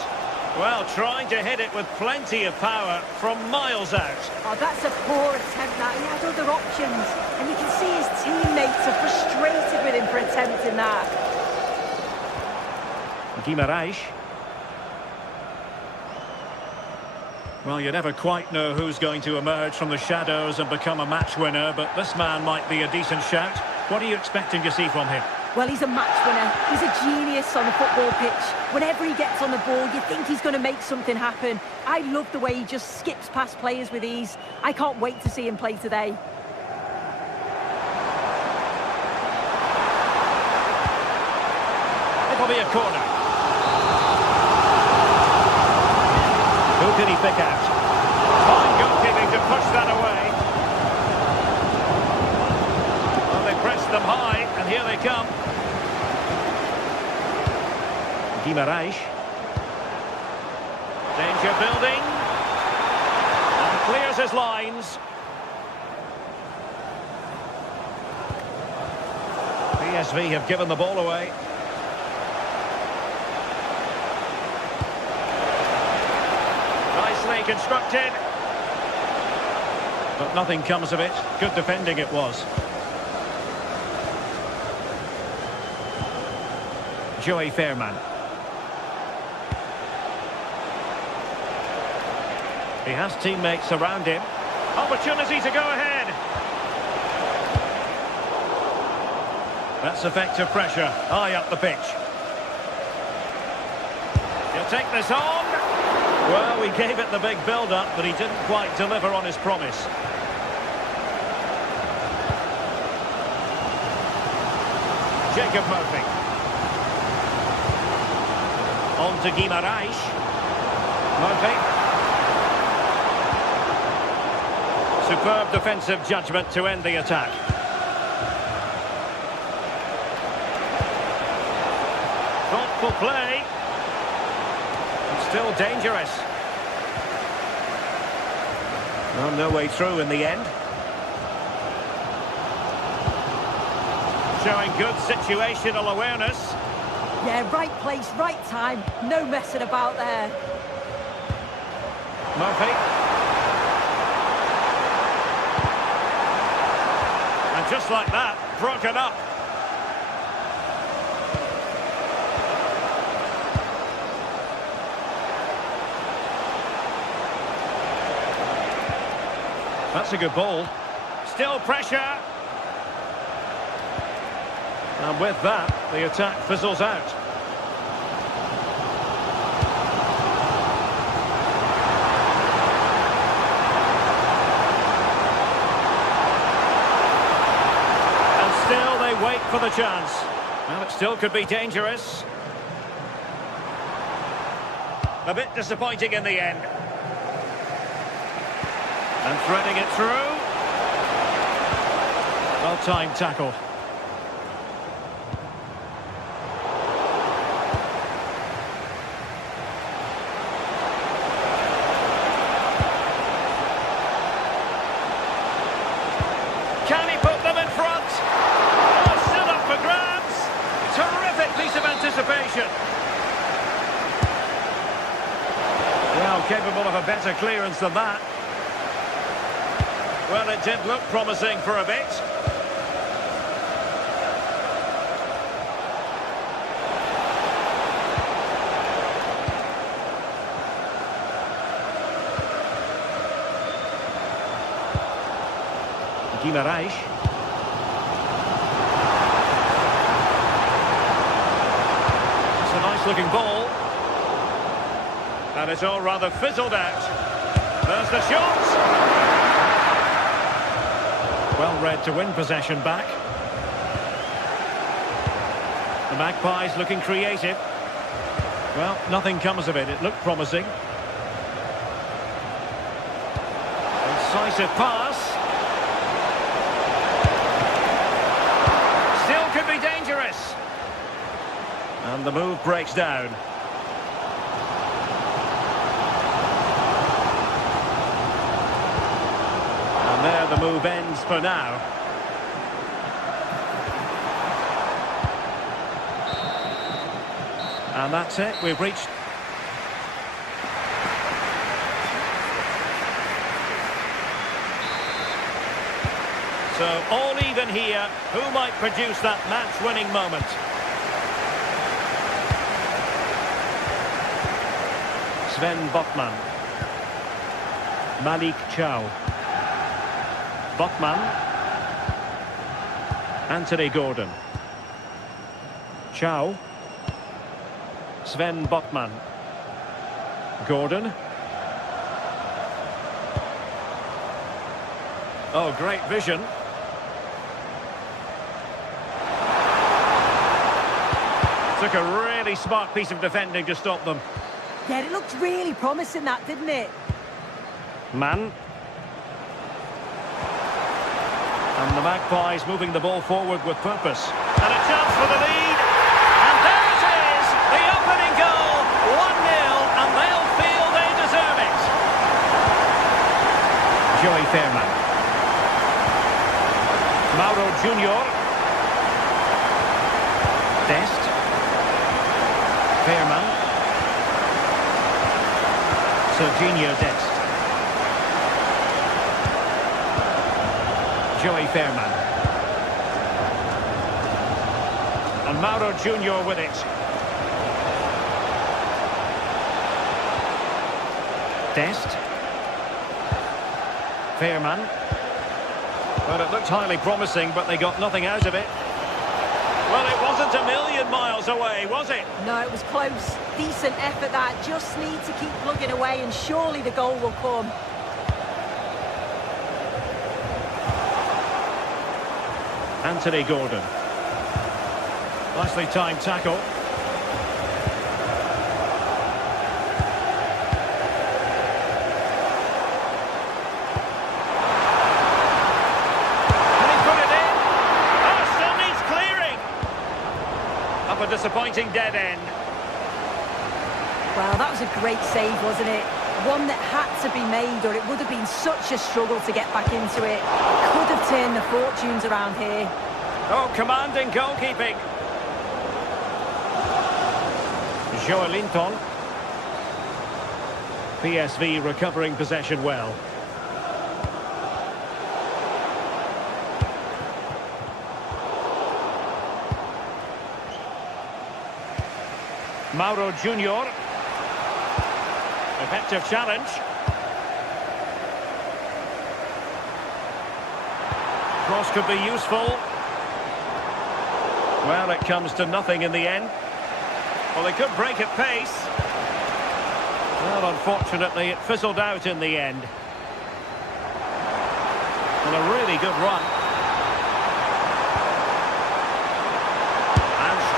Well, trying to hit it with plenty of power from miles out. Oh, that's a poor attempt, that. He had other options. And you can see his teammates are frustrated with him for attempting that. Guimaraes. Well, you never quite know who's going to emerge from the shadows and become a match winner, but this man might be a decent shout. What are you expecting to see from him? Well, he's a match winner. He's a genius on the football pitch. Whenever he gets on the ball, you think he's going to make something happen. I love the way he just skips past players with ease. I can't wait to see him play today. It'll be a corner. Who can he pick out? Fine goalkeeping to push that away. Well, they pressed them high, and here they come. Guimaraes. Danger building. And clears his lines. PSV have given the ball away. Nicely constructed. But nothing comes of it. Good defending it was. Joey Fairman. He has teammates around him. Opportunity to go ahead. That's effective pressure. High up the pitch. He'll take this on. Well, we gave it the big build-up, but he didn't quite deliver on his promise. Jacob Murphy. On to Guimaraes. Murphy. Superb defensive judgment to end the attack. Thoughtful play. Still dangerous. Well, no way through in the end. Showing good situational awareness. Yeah, right place, right time. No messing about there. Murphy. And just like that, broken up. That's a good ball. Still pressure. And with that, the attack fizzles out. for the chance. Well, it still could be dangerous. A bit disappointing in the end. And threading it through. Well-timed tackle. Can he put them in front? Oh, still up for grabs. Terrific piece of anticipation. Well, capable of a better clearance than that. Well, it did look promising for a bit. Guimarães. It's a nice-looking ball. And it's all rather fizzled out. There's the shot. Well read to win possession back. The Magpies looking creative. Well, nothing comes of it. It looked promising. Incisive pass. Still could be dangerous. And the move breaks down. And there the move ends for now. And that's it, we've reached... So, all even here. Who might produce that match-winning moment? Sven Botman. Malik Chow. Botman. Anthony Gordon. Chow. Sven Botman. Gordon. Oh, great vision. Took a really smart piece of defending to stop them. Yeah, it looked really promising, that, didn't it? Mann. And the Magpies moving the ball forward with purpose. And a chance for the lead. And there it is, the opening goal. 1-0, and they'll feel they deserve it. Joey Fairman. Mauro Junior. Dest. Fairman. Serginho Dest. Joey Fairman. And Mauro Junior with it. Dest. Fairman. Well, it looked highly promising, but they got nothing out of it. Well, it wasn't a million miles away, was it? No, it was close. Decent effort that. Just need to keep plugging away and surely the goal will come. Anthony Gordon. Nicely timed tackle. A disappointing dead end. Well, that was a great save, wasn't it? One that had to be made, or it would have been such a struggle to get back into it. Could have turned the fortunes around here. Oh, commanding goalkeeping. Joelinton. PSV recovering possession well. Mauro Junior. Effective challenge. Cross could be useful. Well, it comes to nothing in the end. Well, they could break at pace. Well, unfortunately, it fizzled out in the end. Well, a really good run.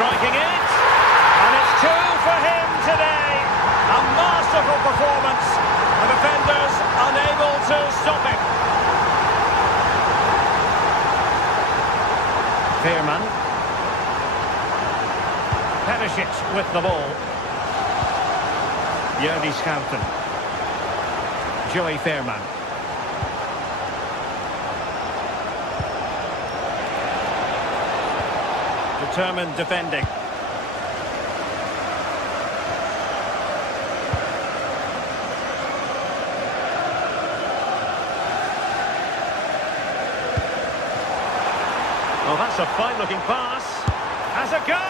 striking it. And it's two for him today. A masterful performance. The defenders unable to stop him. Veerman. Perisic with the ball. Jordi Schouten. Joey Veerman. Determined defending. Oh, that's a fine-looking pass. Has a go!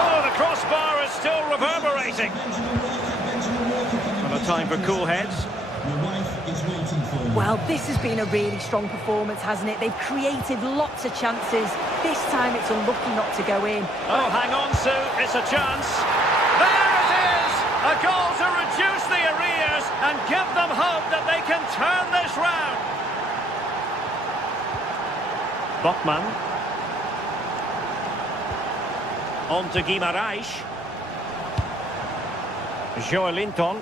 Oh, the crossbar is still reverberating. And a time for cool heads. Well, this has been a really strong performance, hasn't it? They've created lots of chances. This time it's unlucky not to go in. Oh, hang on, Sue. It's a chance. There it is! A goal to reduce the arrears and give them hope that they can turn this round. Botman. On to Guimaraes. Joelinton.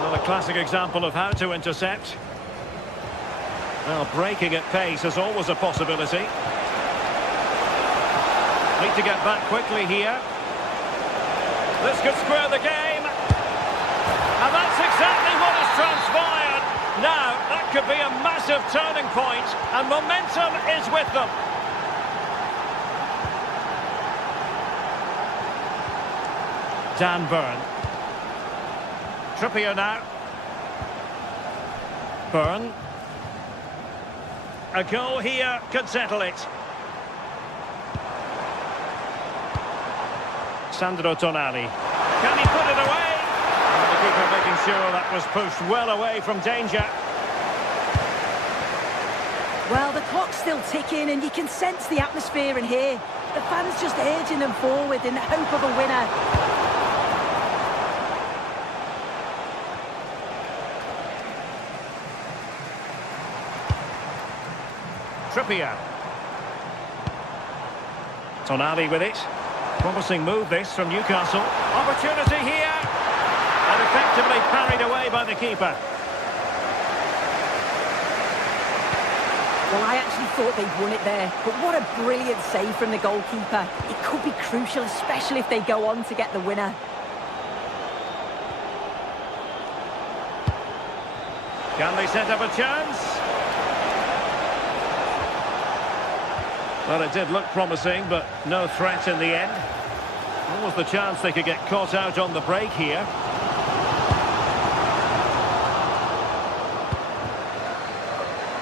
Well, a classic example of how to intercept. Well, breaking at pace is always a possibility. Need to get back quickly here. This could square the game. And that's exactly what has transpired. Now, that could be a massive turning point, and momentum is with them. Dan Burn. Trippier now. Burn. A goal here could settle it. Sandro Tonali. Can he put it away? And the keeper making sure that was pushed well away from danger. Well, the clock's still ticking and you can sense the atmosphere in here. The fans just urging them forward in the hope of a winner. Trippier. Tonali with it. Promising move this from Newcastle. Opportunity here. And effectively parried away by the keeper. Well, I actually thought they'd won it there, but what a brilliant save from the goalkeeper. It could be crucial, especially if they go on to get the winner. Can they set up a chance? Well, it did look promising, but no threat in the end. What was the chance they could get caught out on the break here?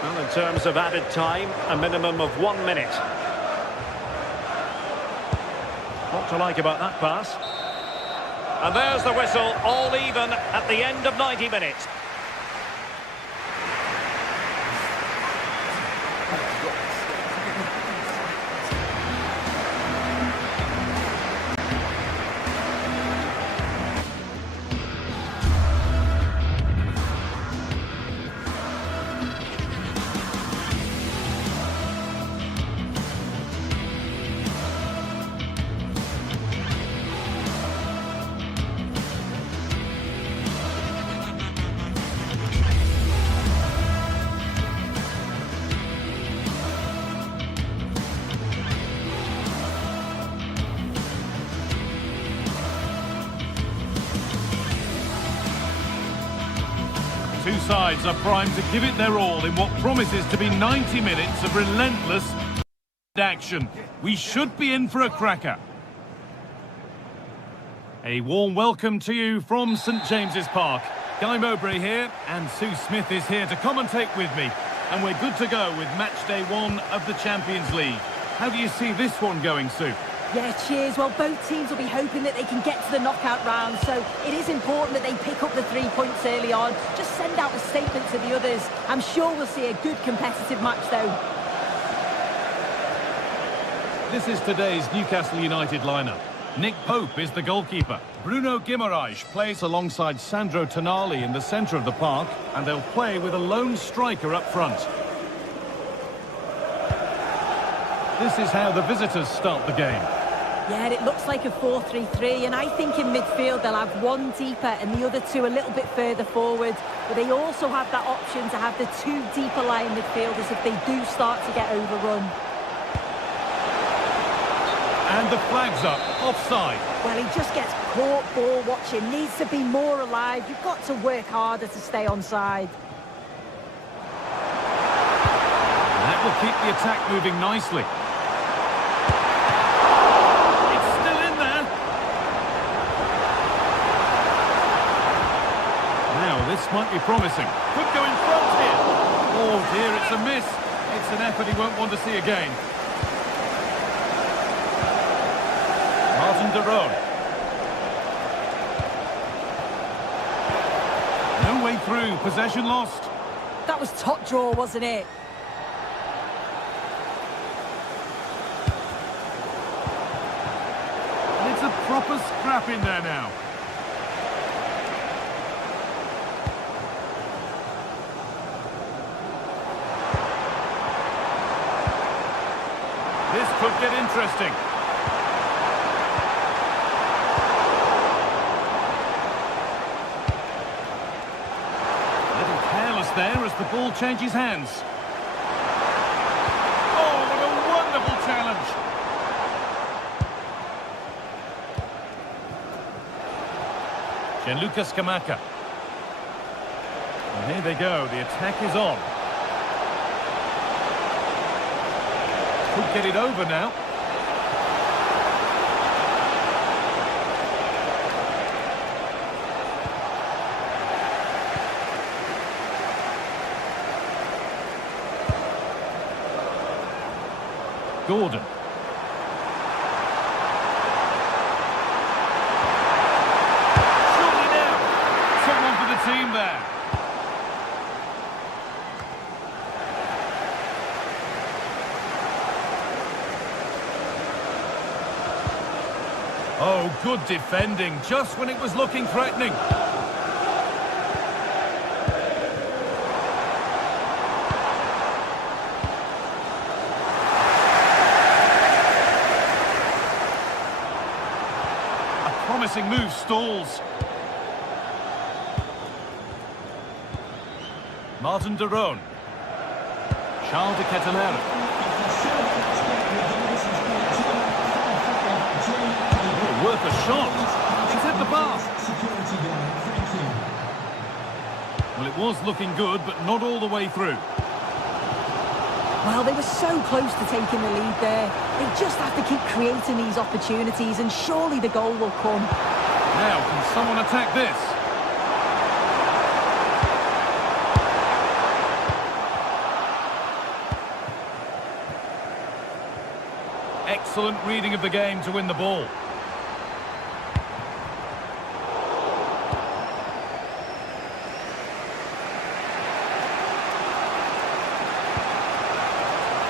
Well, in terms of added time, a minimum of 1 minute. What to like about that pass? And there's the whistle, all even at the end of 90 minutes. Two sides are primed to give it their all in what promises to be 90 minutes of relentless action. We should be in for a cracker. A warm welcome to you from St James's Park. Guy Mowbray here, and Sue Smith is here to commentate with me. And we're good to go with match day 1 of the Champions League. How do you see this one going, Sue? Yeah, cheers. Well, both teams will be hoping that they can get to the knockout round, so it is important that they pick up the 3 points early on. Just send out a statement to the others. I'm sure we'll see a good competitive match, though. This is today's Newcastle United lineup. Nick Pope is the goalkeeper. Bruno Guimaraes plays alongside Sandro Tonali in the centre of the park, and they'll play with a lone striker up front. This is how the visitors start the game. Yeah, it looks like a 4-3-3, and I think in midfield they'll have one deeper and the other two a little bit further forward. But they also have that option to have the two deeper lying midfielders if they do start to get overrun. And the flag's up, offside. Well, he just gets caught ball watching, needs to be more alive. You've got to work harder to stay onside. That will keep the attack moving nicely. It's still in there. Now, this might be promising. Could go in front here. Oh dear, it's a miss. It's an effort he won't want to see again. Martin de Roon. No way through, possession lost. That was top draw, wasn't it? It's a proper scrap in there now. This could get interesting. There as the ball changes hands. Oh, what a wonderful challenge. Gianluca Scamacca. And here they go, the attack is on. Could get it over now. Gordon. Surely now. Someone for the team there. Oh, good defending, just when it was looking threatening. Promising move stalls. Martin de Roon. Charles de Ketelaere. Oh, worth a shot. He's hit the bar. Well, it was looking good, but not all the way through. Well, they were so close to taking the lead there. They just have to keep creating these opportunities, and surely the goal will come. Now, can someone attack this? Excellent reading of the game to win the ball.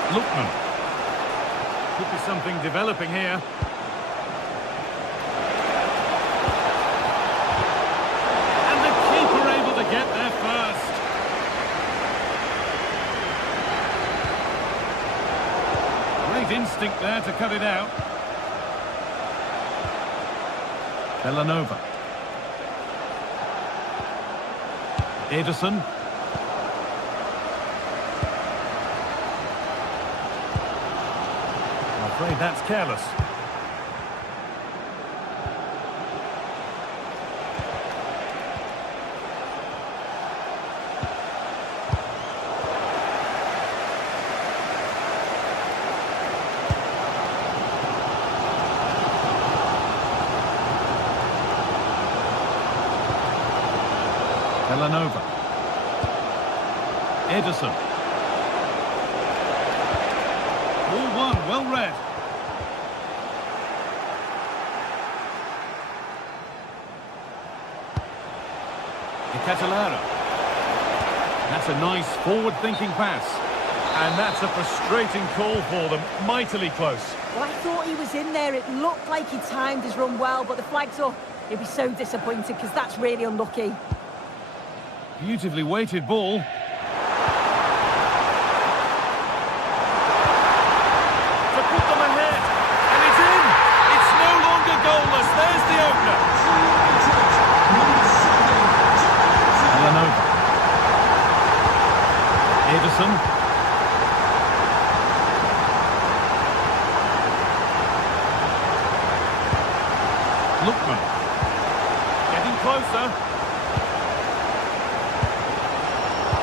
Lookman. Could be something developing here. And the keeper able to get there first. Great instinct there to cut it out. Villanova. Ederson. I'm afraid that's careless. Villanova. Ederson. All one, well read. Ketelaere. That's a nice forward-thinking pass. And that's a frustrating call for them. Mightily close. Well, I thought he was in there. It looked like he timed his run well, but the flag's up. He'll be so disappointed because that's really unlucky. Beautifully weighted ball. To Johnson. Lookman. Getting closer.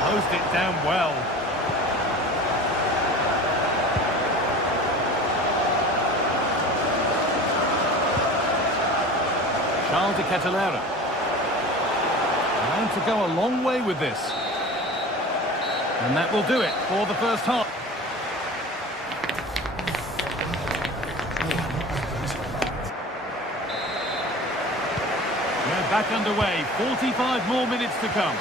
Closed it down well. Charles de Ketelera. And to go a long way with this. And that will do it for the first half. We're back underway. 45 more minutes to come.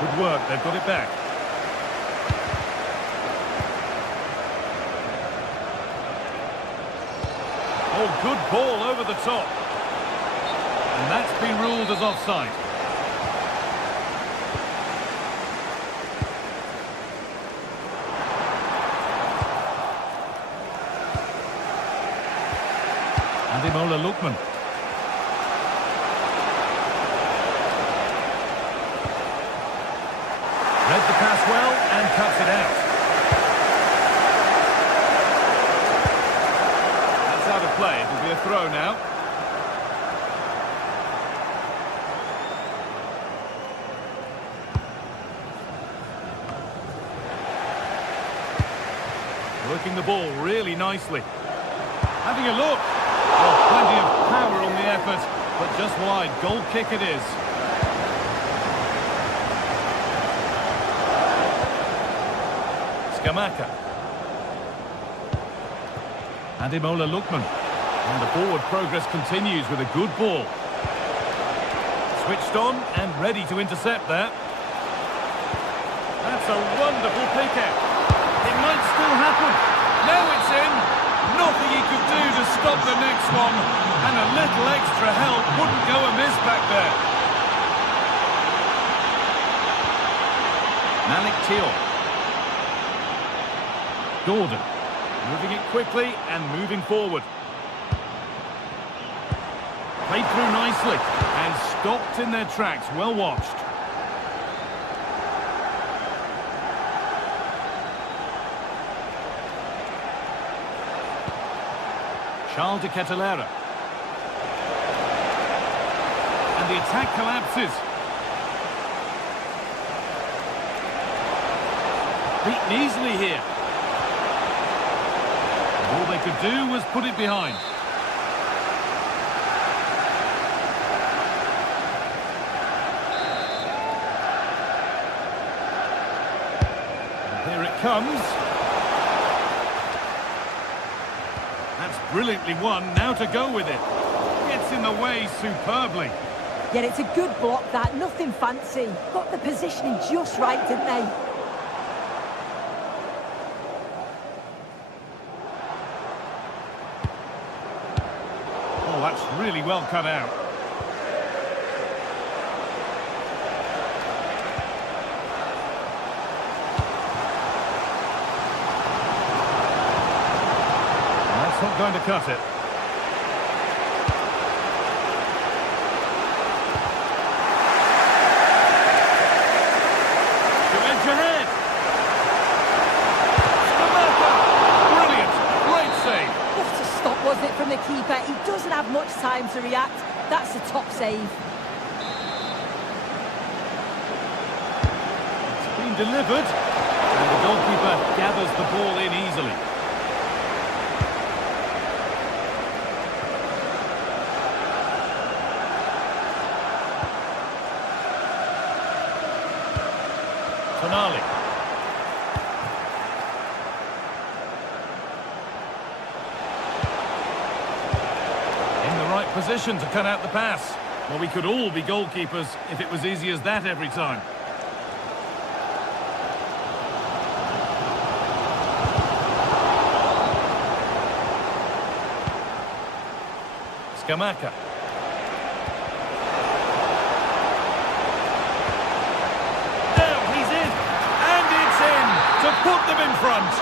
Good work, they've got it back. Oh, good ball over the top. And that's been ruled as offside. Ademola Lookman. Read the pass well and cuts it out. That's out of play. It'll be a throw now. Working the ball really nicely. Having a look. Well, plenty of power on the effort, but just wide. Goal kick it is. Scamacca. Ademola Lookman. And the forward progress continues with a good ball. Switched on and ready to intercept there. That's a wonderful pick out. It might still happen. Now it's in. Nothing he could do to stop the next one. And a little extra help wouldn't go amiss back there. Malik Teal. Gordon. Moving it quickly and moving forward. Played through nicely and stopped in their tracks. Well watched. Charles de Ketelera. And the attack collapses. Beaten easily here. All they could do was put it behind. And here it comes. That's brilliantly won. Now to go with it. Gets in the way superbly. Yeah, it's a good block, that. Nothing fancy. Got the positioning just right, didn't they? Oh, that's really well cut out. That's not going to cut it. To edge ahead. Brilliant. Great save. What a stop was it from the keeper. He doesn't have much time to react. That's a top save. It's been delivered. And the goalkeeper gathers the ball in easily. Tonali. In the right position to cut out the pass. Well, we could all be goalkeepers if it was easy as that every time. Scamacca. To put them in front.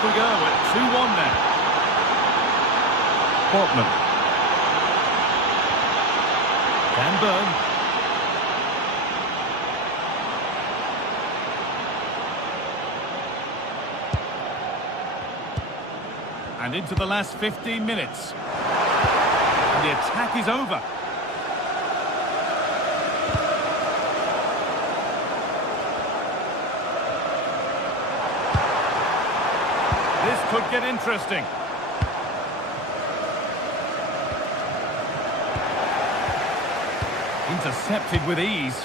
Off we go at 2-1 now. Portman. Dan Burn. And into the last 15 minutes. And the attack is over. This could get interesting. Intercepted with ease.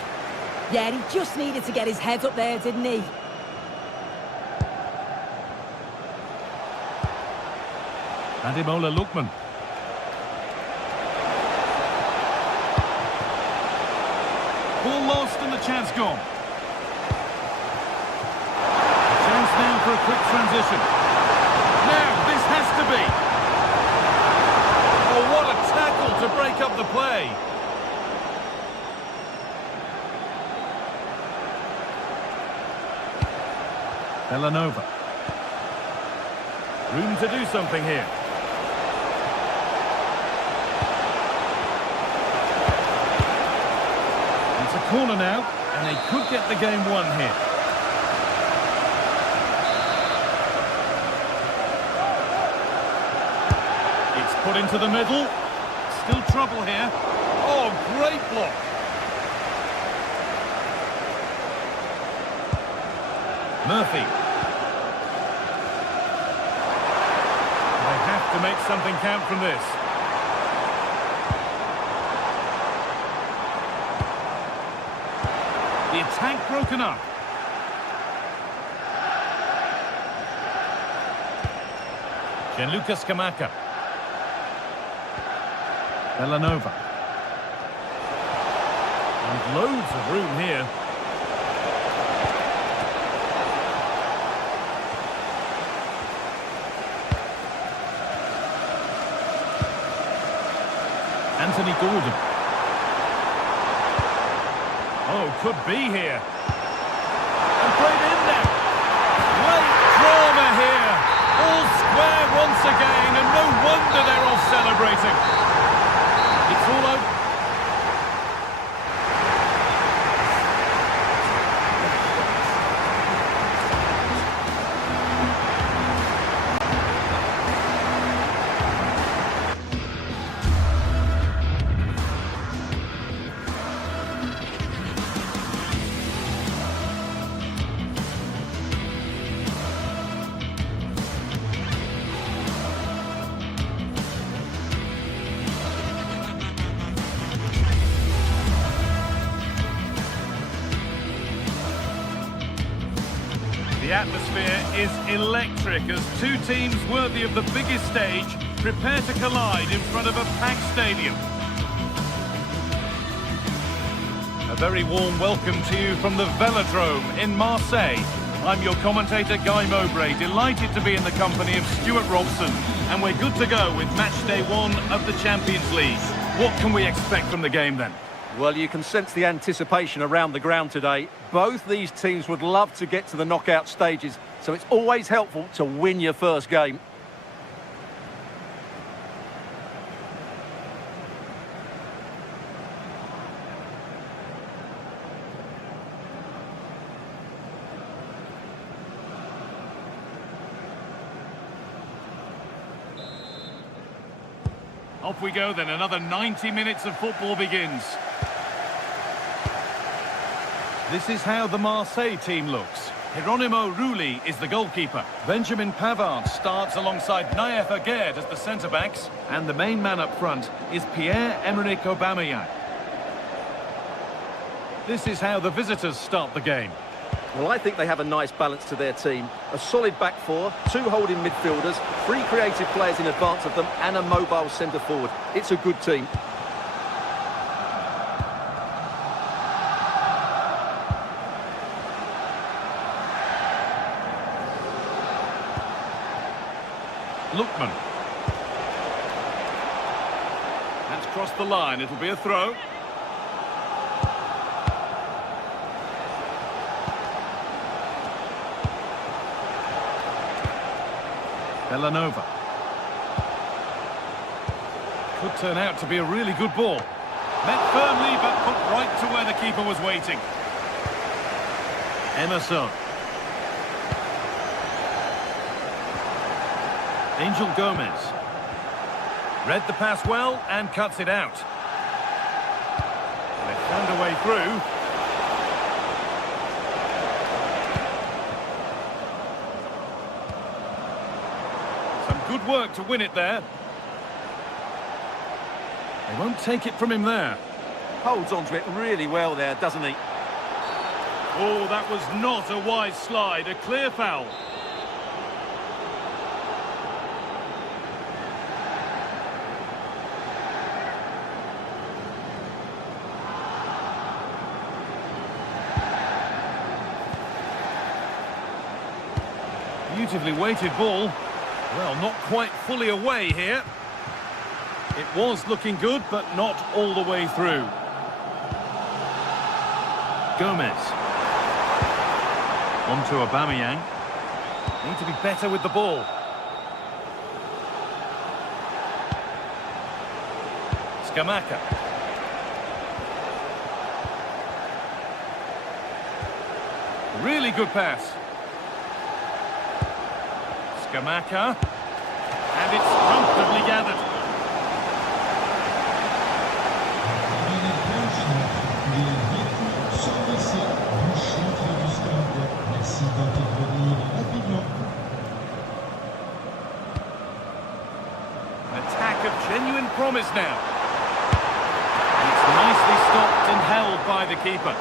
Yeah, he just needed to get his head up there, didn't he? Ademola Lookman. Ball lost and the chance gone. A chance now for a quick transition. Now, this has to be. Oh, what a tackle to break up the play. Villanova. Room to do something here. It's a corner now, and they could get the game won here. It's put into the middle. Still trouble here. Oh, great block. Murphy. They have to make something count from this. The attack broken up. Gianluca Scamacca. Villanova. And loads of room here. Anthony Gordon. Oh, could be here. And played in there. Great drama here. All square once again, and no wonder they're all celebrating. It's all over. The atmosphere is electric as two teams worthy of the biggest stage prepare to collide in front of a packed stadium. A very warm welcome to you from the Velodrome in Marseille. I'm your commentator Guy Mowbray, delighted to be in the company of Stuart Robson, and we're good to go with match day 1 of the Champions League. What can we expect from the game then? Well, you can sense the anticipation around the ground today. Both these teams would love to get to the knockout stages, so it's always helpful to win your first game. Off we go then, another 90 minutes of football begins. This is how the Marseille team looks. Hieronymo Rulli is the goalkeeper. Benjamin Pavard starts alongside Naef Aguerd as the centre-backs. And the main man up front is Pierre-Emerick Aubameyang. This is how the visitors start the game. Well, I think they have a nice balance to their team. A solid back four, 2 holding midfielders, 3 creative players in advance of them, and a mobile centre-forward. It's a good team. Lookman. That's crossed the line. It'll be a throw. Villanova. Could turn out to be a really good ball. Met firmly, but put right to where the keeper was waiting. Emerson. Angel Gomez. Read the pass well and cuts it out. They found a way through. Some good work to win it there. They won't take it from him there. Holds on to it really well there, doesn't he? Oh, that was not a wise slide. A clear foul. Beautifully weighted ball. Well, not quite fully away here. It was looking good, but not all the way through. Gomez. On to Aubameyang. Need to be better with the ball. Scamacca. Really good pass. Scamacca. And it's comfortably gathered. An attack of genuine promise now. And it's nicely stopped and held by the keeper.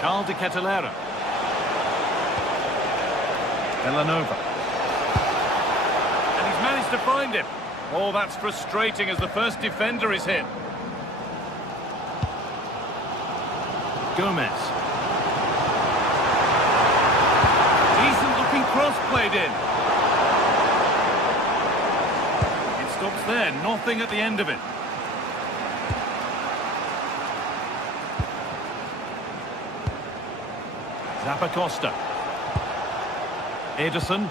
Charles de Ketelera. Villanova. And he's managed to find him. Oh, that's frustrating as the first defender is hit. Gomez. Decent looking cross played in. It stops there, nothing at the end of it. Zappacosta. Ederson.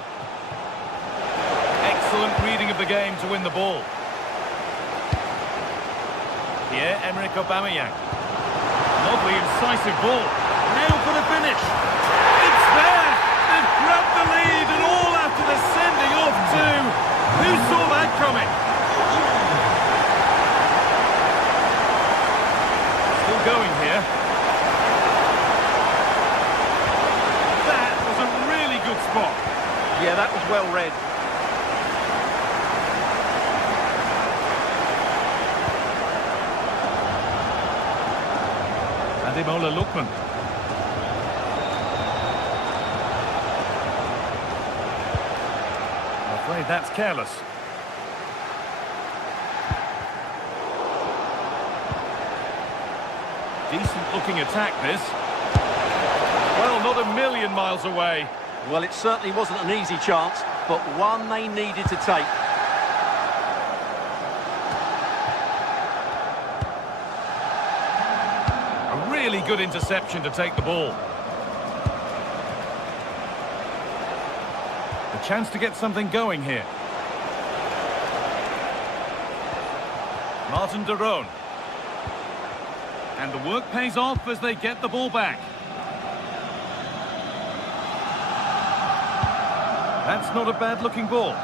Excellent reading of the game to win the ball. Pierre-Emerick Aubameyang. Lovely, incisive ball. Now for the finish. It's there! They've grabbed the lead, and all after the sending off too. Who saw that coming? Still going here. That was a really good spot. Yeah, that was well read. Ademola Lookman. I'm afraid that's careless. Decent looking attack this. Well, not a million miles away. Well, it certainly wasn't an easy chance, but one they needed to take. A really good interception to take the ball. A chance to get something going here. Martin de Roon. And the work pays off as they get the ball back. That's not a bad-looking ball.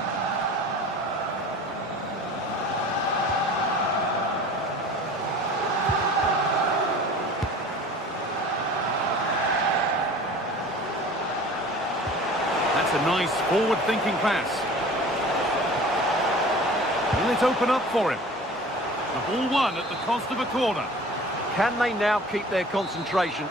That's a nice forward-thinking pass. Will it open up for him? The ball won at the cost of a corner. Can they now keep their concentration?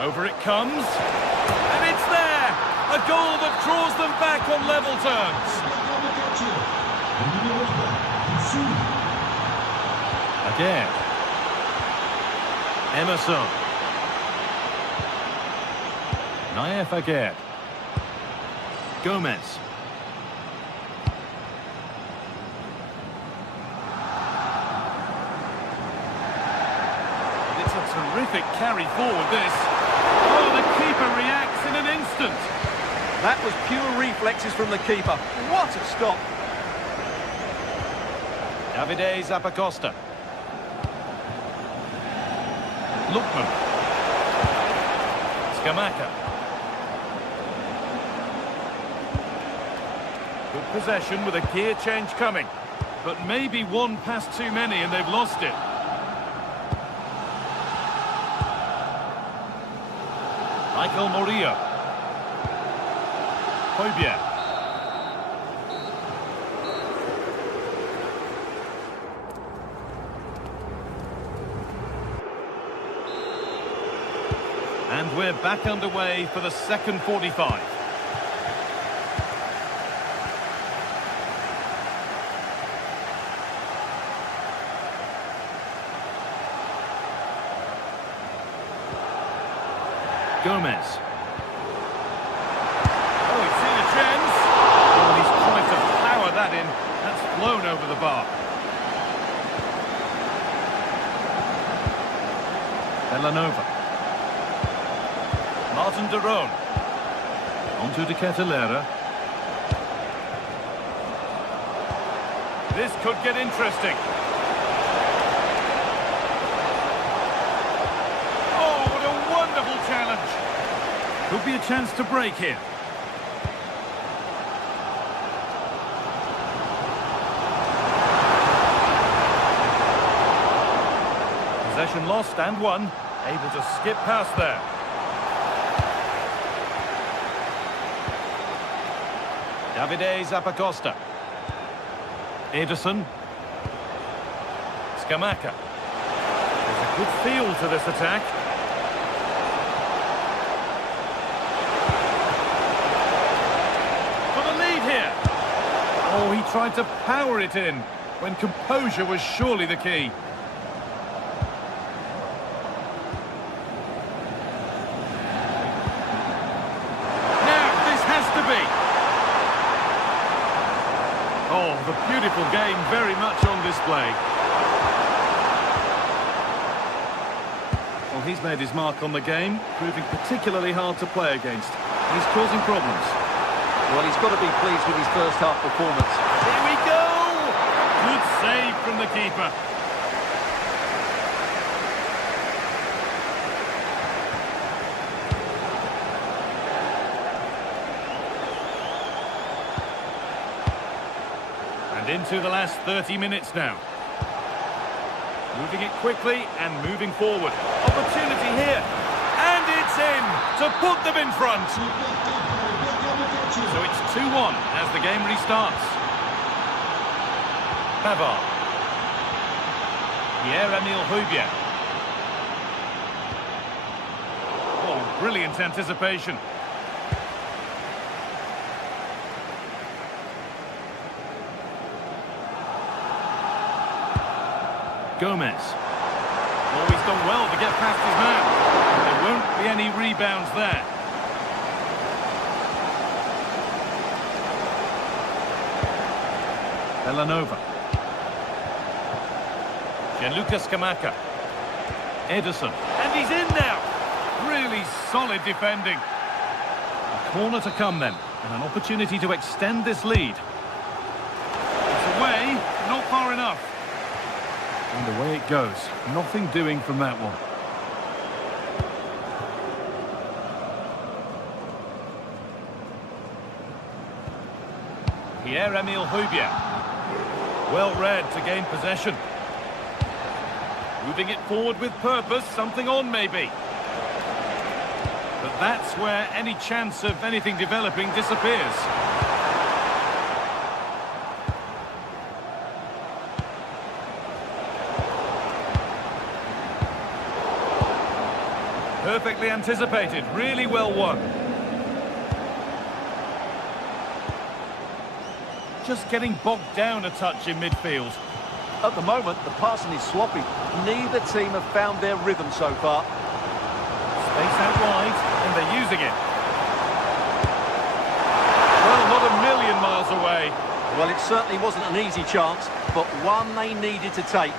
Over it comes, and it's there! A goal that draws them back on level terms. Again. Emerson. Naif again. Gomez. terrific carry forward, this. Oh, the keeper reacts in an instant. That was pure reflexes from the keeper. What a stop. Davide Zappacosta. Lookman. Scamacca. Good possession with a gear change coming. But maybe one pass too many and they've lost it. Michael Murillo. Højbjerg. And we're back underway for the second 45. Gomez. Oh, he's seen a chance. Oh, he's trying to power that in. That's flown over the bar. Villanova. Martin de Roon. On to De Ketelaere. This could get interesting. Oh, what a wonderful challenge. Could be a chance to break here. Possession lost and won. Able to skip past there. Davide Zappacosta. Ederson. Scamacca. There's a good feel to this attack. For the lead here. Oh, he tried to power it in when composure was surely the key. Oh, the beautiful game very much on display. Well, he's made his mark on the game, proving particularly hard to play against. He's causing problems. Well, he's got to be pleased with his first half performance. Here we go! Good save from the keeper. Into the last 30 minutes now. Moving it quickly and moving forward. Opportunity here. And it's in to put them in front. So it's 2-1 as the game restarts. Pavard. Pierre-Emile Højbjerg. Oh, brilliant anticipation. Gomez. Oh, he's done well to get past his man. There won't be any rebounds there. Villanova. Gianluca Scamacca. Ederson. And he's in now. Really solid defending. A corner to come then. And an opportunity to extend this lead. It's away, not far enough. And away it goes. Nothing doing from that one. Pierre-Emile Højbjerg. Well read to gain possession. Moving it forward with purpose. Something on maybe. But that's where any chance of anything developing disappears. Perfectly anticipated, really well won. Just getting bogged down a touch in midfield. At the moment, the passing is sloppy. Neither team have found their rhythm so far. Space out wide, and they're using it. Well, not a million miles away. Well, it certainly wasn't an easy chance, but one they needed to take.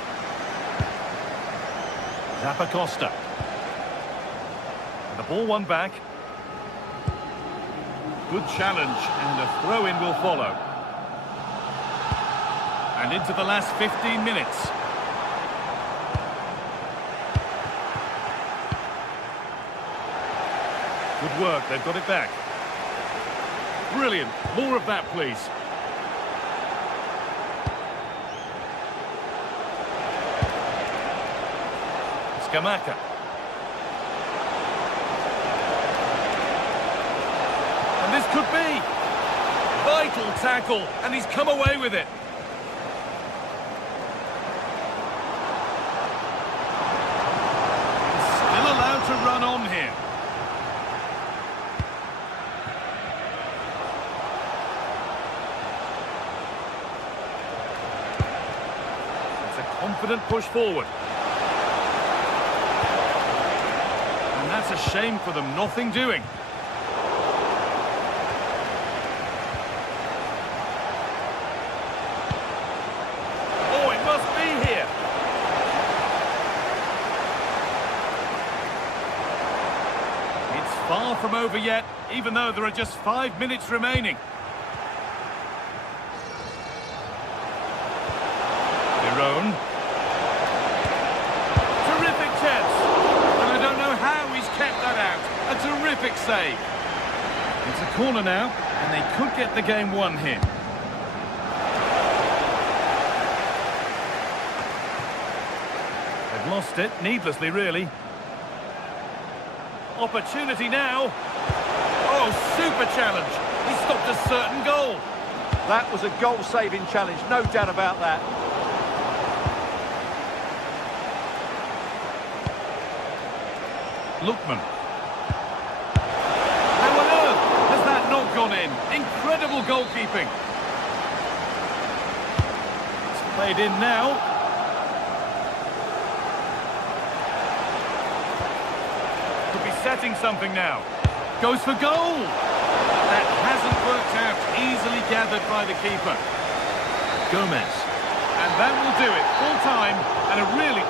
Zappacosta. Ball one back. Good challenge, and a throw-in will follow. And into the last 15 minutes. Good work, they've got it back. Brilliant. More of that, please. Scamacca. And this could be vital tackle, and he's come away with it. He's still allowed to run on here. It's a confident push forward. And that's a shame for them, nothing doing. Far from over yet, even though there are just 5 minutes remaining. Iron. Terrific chance. And I don't know how he's kept that out. A terrific save. It's a corner now, and they could get the game won here. They've lost it, needlessly really. Opportunity now. Oh, super challenge. He stopped a certain goal. That was a goal-saving challenge, no doubt about that. Lookman. How on earth has that not gone in? Incredible goalkeeping. It's played in now. Setting something now. Goes for goal. That hasn't worked out. Easily gathered by the keeper. Gomez. And that will do it. Full time and a really...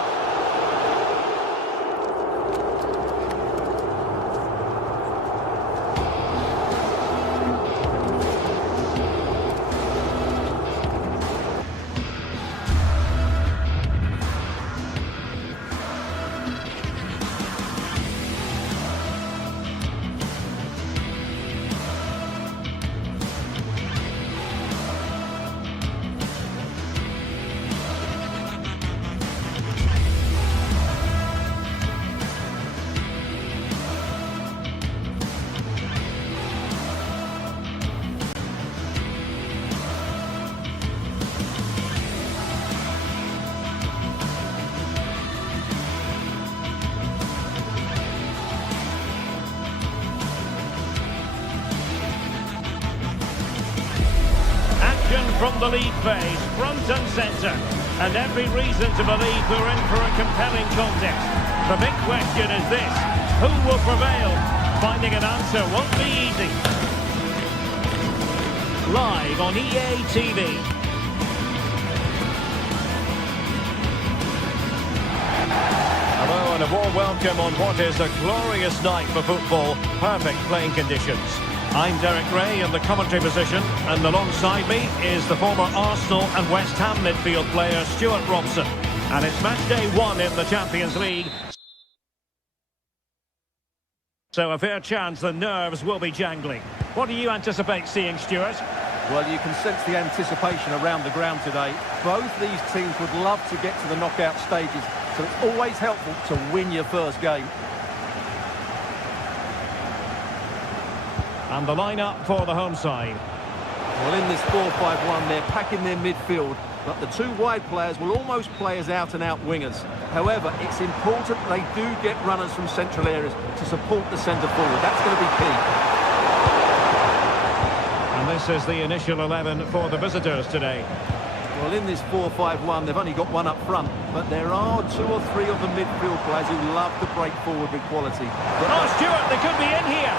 From the lead phase, front and centre, and every reason to believe we're in for a compelling contest. The big question is this: who will prevail? Finding an answer won't be easy. Live on EA TV. Hello and a warm welcome on what is a glorious night for football. Perfect playing conditions. I'm Derek Ray in the commentary position, and alongside me is the former Arsenal and West Ham midfield player Stuart Robson. And it's match day 1 in the Champions League. So a fair chance the nerves will be jangling. What do you anticipate seeing, Stuart? Well, you can sense the anticipation around the ground today. Both these teams would love to get to the knockout stages, so it's always helpful to win your first game. And the lineup for the home side. Well, in this 4-5-1, they're packing their midfield, but the two wide players will almost play as out-and-out wingers. However, it's important they do get runners from central areas to support the centre forward. That's going to be key. And this is the initial 11 for the visitors today. Well, in this 4-5-1, they've only got one up front, but there are 2 or 3 of the midfield players who love to break forward with quality. Oh, Stuart, they could be in here.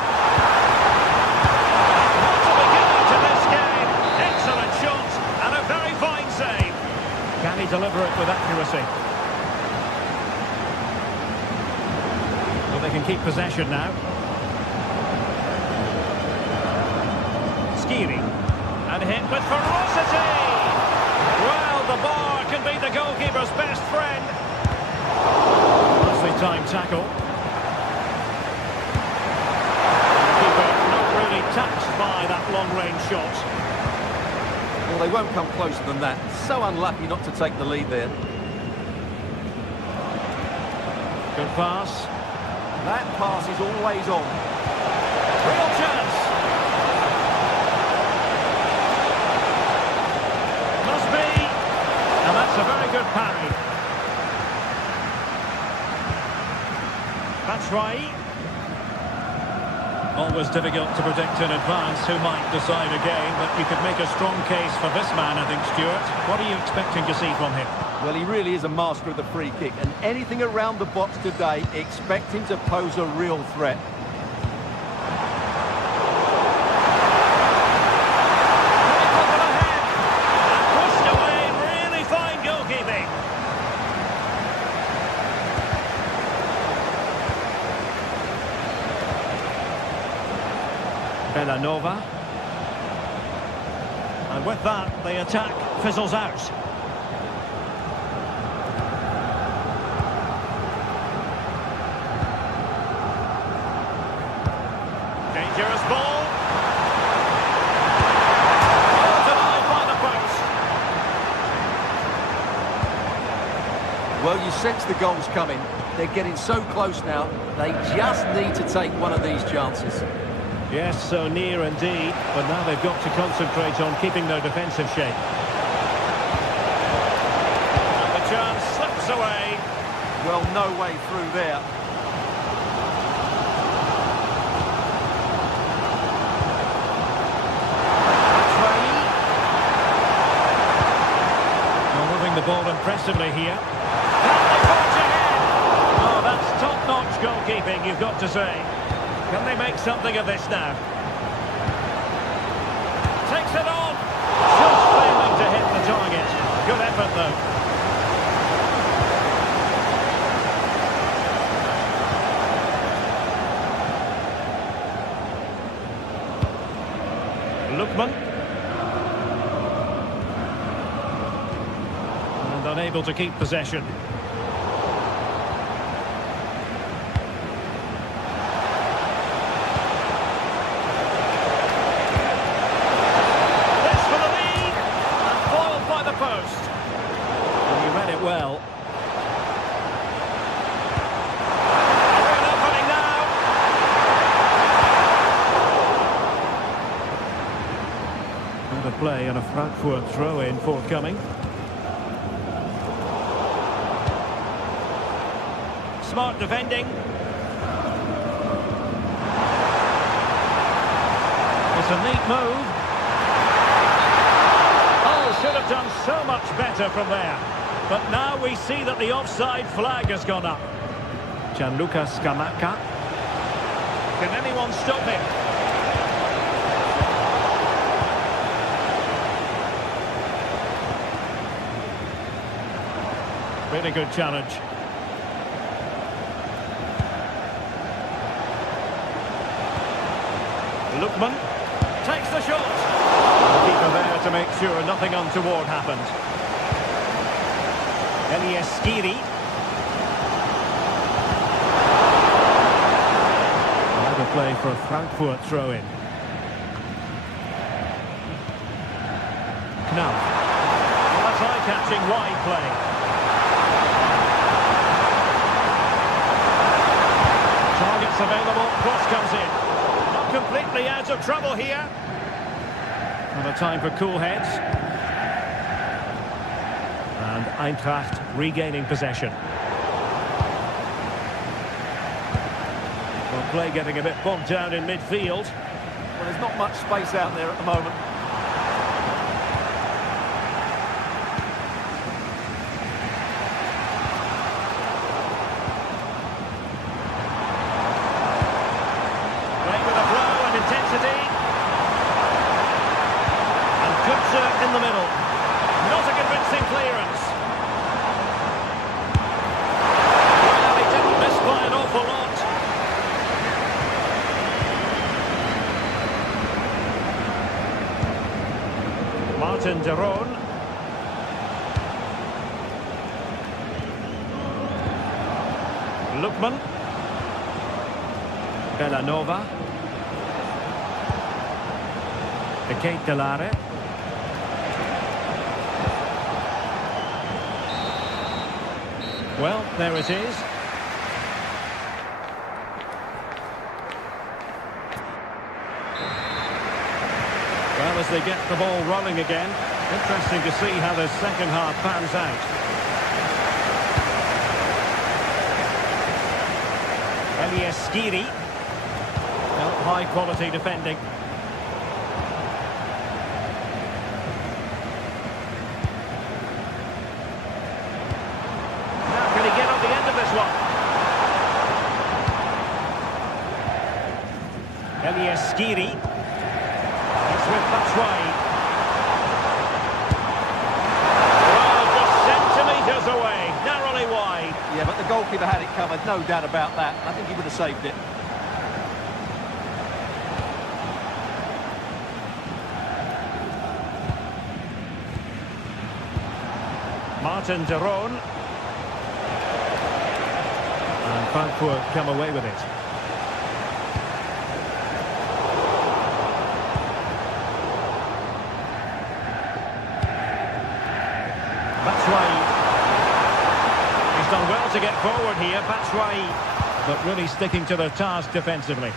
What a beginning to this game. Excellent shot and a very fine save. Can he deliver it with accuracy? Well, they can keep possession now. Skiri. And hit with ferocity! Well, the bar can be the goalkeeper's best friend. Nicely timed tackle. Keeper not really touched by that long-range shot. Well, they won't come closer than that. So unlucky not to take the lead there. Good pass. That pass is always on. Real chance. Must be. And that's a very good parry. That's right. Always difficult to predict in advance who might decide a game, but you could make a strong case for this man, I think, Stuart. What are you expecting to see from him? Well, he really is a master of the free kick, and anything around the box today, expect him to pose a real threat. Pushed away, really fine goalkeeping. Bellanova. And with that, the attack fizzles out. Dangerous ball. Oh, denied by the post. Well, you sense the goals coming. They're getting so close now, they just need to take one of these chances. Yes, so near indeed, but now they've got to concentrate on keeping their defensive shape. And the chance slips away. Well, no way through there. Well, moving the ball impressively here. And they forge ahead. Oh, that's top-notch goalkeeping, you've got to say. Can they make something of this now? Takes it on. Just failing to hit the target. Good effort, though. Lookman. And unable to keep possession. Well. Real opening now. And a play and a Frankfurt throw-in forthcoming. Smart defending. It's a neat move. Oh, should have done so much better from there. But now we see that the offside flag has gone up. Gianluca Scamacca. Can anyone stop him? Really good challenge. Lookman takes the shot. The keeper there to make sure nothing untoward happened. Skiri. Another play for a Frankfurt throw-in. Now, that's eye-catching wide play. Targets available, cross comes in. Not completely out of trouble here. And a time for cool heads. And Eintracht regaining possession. Well, play getting a bit bogged down in midfield. Well, there's not much space out there at the moment. Playing with a flow and intensity. And Kutzer in the middle. Not a convincing clearance. Well, he didn't miss by an awful lot. Martin de Roon. Lookman. Bellanova. Kate Delare. Well, there it is. Well, as they get the ball rolling again, interesting to see how the second half pans out. Elias Skiri. Well, high quality defending. Elias Skiri. It's with Batshuayi. Well, just centimetres away, narrowly wide. Yeah, but the goalkeeper had it covered, no doubt about that. I think he would have saved it. Martin de Roon. And Frankfurt come away with it. Batshuayi. He's done well to get forward here, Batshuayi, but really sticking to the task defensively.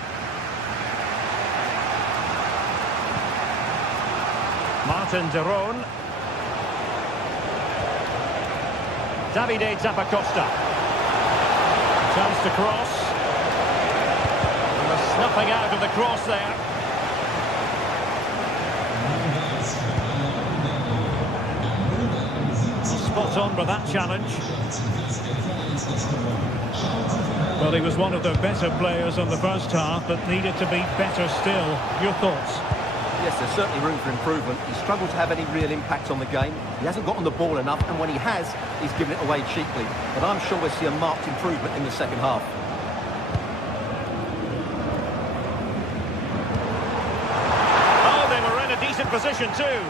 Martin de Roon. Davide Zappacosta. Chance to cross. And the snuffing out of the cross there. Spot on with that challenge. Well, he was one of the better players on the first half, but needed to be better still. Your thoughts? Yes, there's certainly room for improvement. He's struggled to have any real impact on the game. He hasn't got on the ball enough, and when he has, he's given it away cheaply. But I'm sure we'll see a marked improvement in the second half. Oh, they were in a decent position too.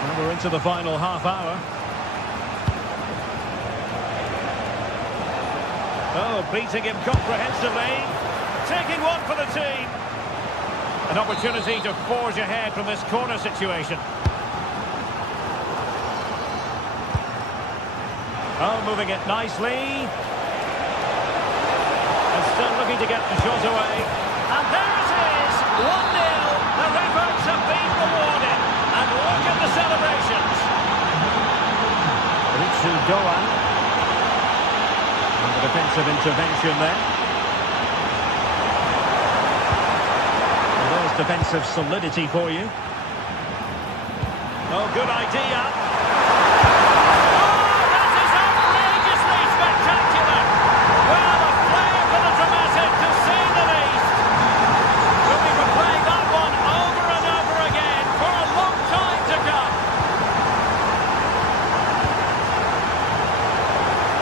Well, we're into the final half hour. Oh, beating him comprehensively. Taking one for the team. An opportunity to forge ahead from this corner situation. Oh, moving it nicely. And still looking to get the shot away. And there it is! 1-0. The efforts have been rewarded. And look at the celebrations. Ritsu Doan. And the defensive intervention there. Defensive solidity for you. Oh, good idea. Oh, that is outrageously spectacular. Well, a flair for the dramatic, to say the least. We'll be replaying that one over and over again for a long time to come.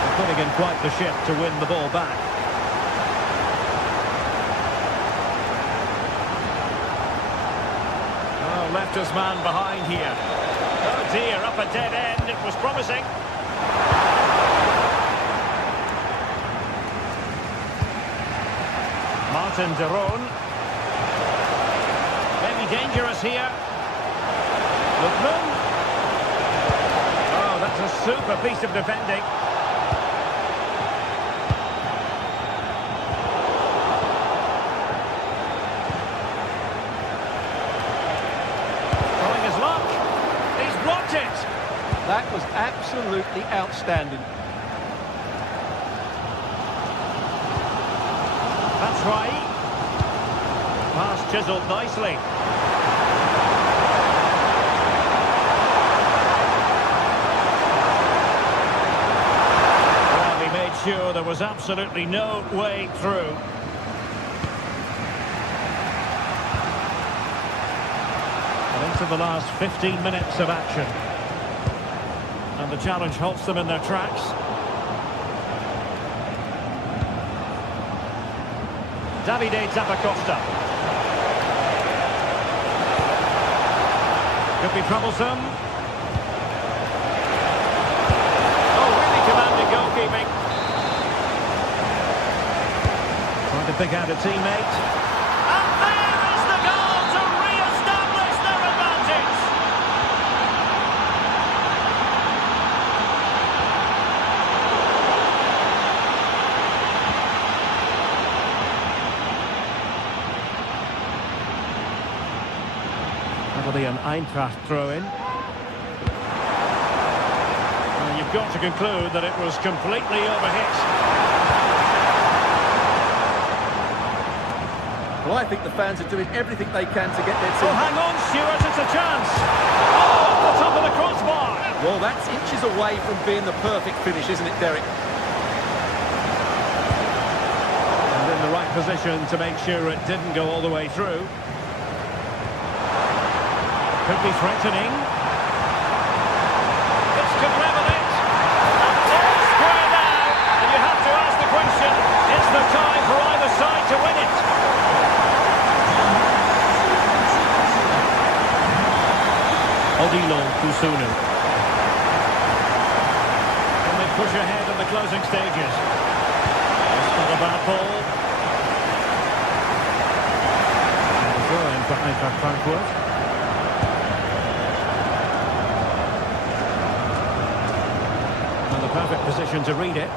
They're putting in quite the shift to win the ball back. Left his man behind here. Oh dear, up a dead end. It was promising. Martin de Roon. Maybe dangerous here. Lookman. Oh, that's a super piece of defending. That was absolutely outstanding. That's right. Pass chiseled nicely. Well, he made sure there was absolutely no way through. And into the last 15 minutes of action. And the challenge halts them in their tracks. Davide Zappacosta. Could be troublesome. Oh, really commanding goalkeeping. Trying to pick out a teammate. And there is the goal to re-establish their advantage. That'll be an Eintracht throw-in. Well, you've got to conclude that it was completely overhit. Well, I think the fans are doing everything they can to get their team. Oh, hang on, Stuart, it's a chance. Oh, off the top of the crossbar. Well, that's inches away from being the perfect finish, isn't it, Derek? And in the right position to make sure it didn't go all the way through. Could be threatening. It's to level it. And all square now. And you have to ask the question, is the time for either side to win it? Odilo Kusunu. Can they push ahead in the closing stages? It's not a bad ball. And the throw-in for Eintracht Frankfurt. And the perfect position to read it.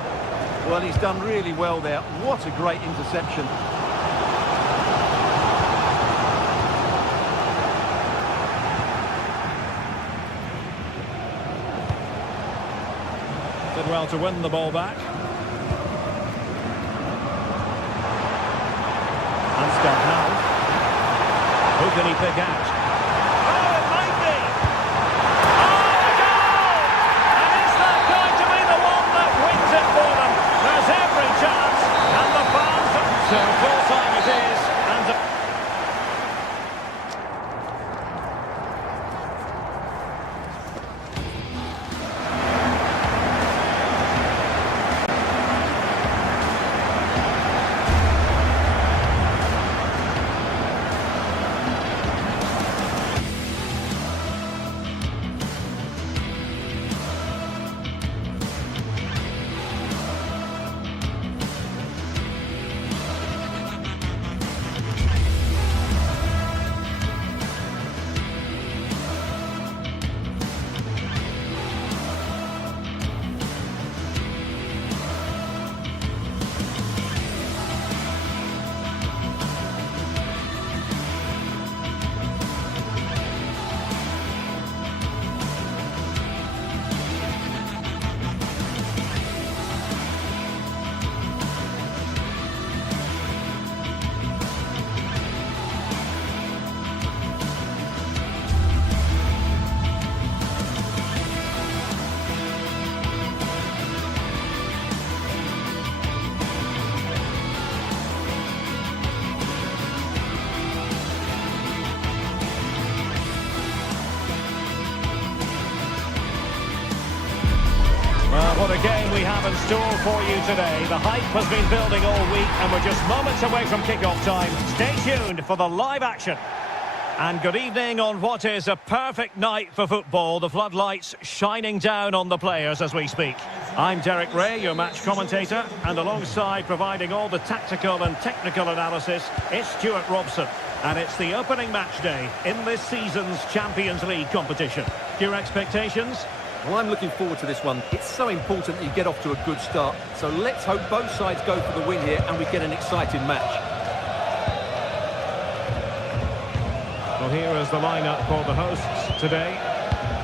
Well, he's done really well there. What a great interception. Did well to win the ball back. Ansgar now. Who can he pick out? Oh, it might be! Oh, the goal! And is that going to be the one that wins it for them? There's every chance, and the fans... So full time it is, and... What a game we have in store for you today. The hype has been building all week and we're just moments away from kick-off time. Stay tuned for the live action. And good evening on what is a perfect night for football. The floodlights shining down on the players as we speak. I'm Derek Ray, your match commentator, and alongside providing all the tactical and technical analysis, it's Stuart Robson. And it's the opening match day in this season's Champions League competition. Your expectations? Well, I'm looking forward to this one. It's so important that you get off to a good start. So let's hope both sides go for the win here and we get an exciting match. Well, here is the lineup for the hosts today.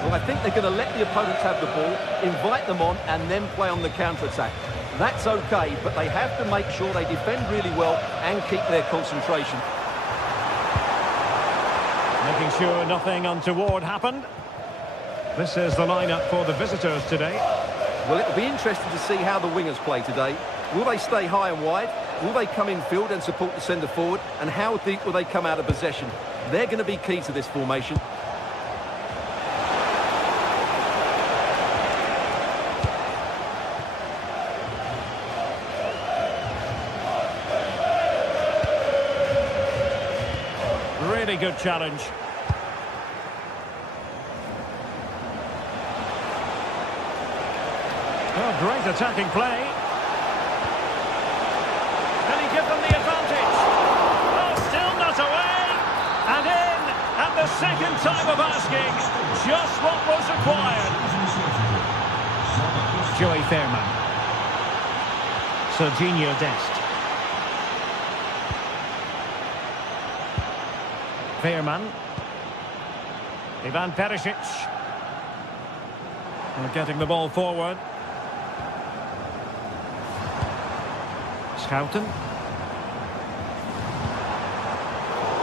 Well, I think they're going to let the opponents have the ball, invite them on, and then play on the counter-attack. That's okay, but they have to make sure they defend really well and keep their concentration. Making sure nothing untoward happened. This is the lineup for the visitors today. Well, it'll be interesting to see how the wingers play today. Will they stay high and wide? Will they come in field and support the centre forward? And how deep will they come out of possession? They're going to be key to this formation. Really good challenge. Oh, great attacking play. Can he give them the advantage? Oh, still not away. And in at the second time of asking. Just what was required. Joey Fairman. Serginho Dest. Fairman. Ivan Perisic. We're getting the ball forward. Schouten.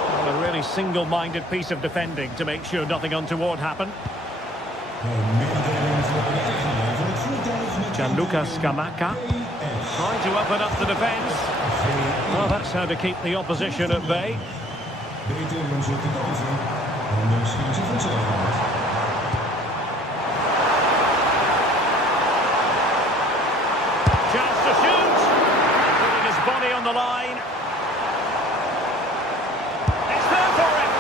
Well, a really single-minded piece of defending to make sure nothing untoward happened. Gianluca Scamacca. Trying to open up the defence. Well, that's how to keep the opposition at bay. Chance to shoot. Putting his body on the line. It's there for him.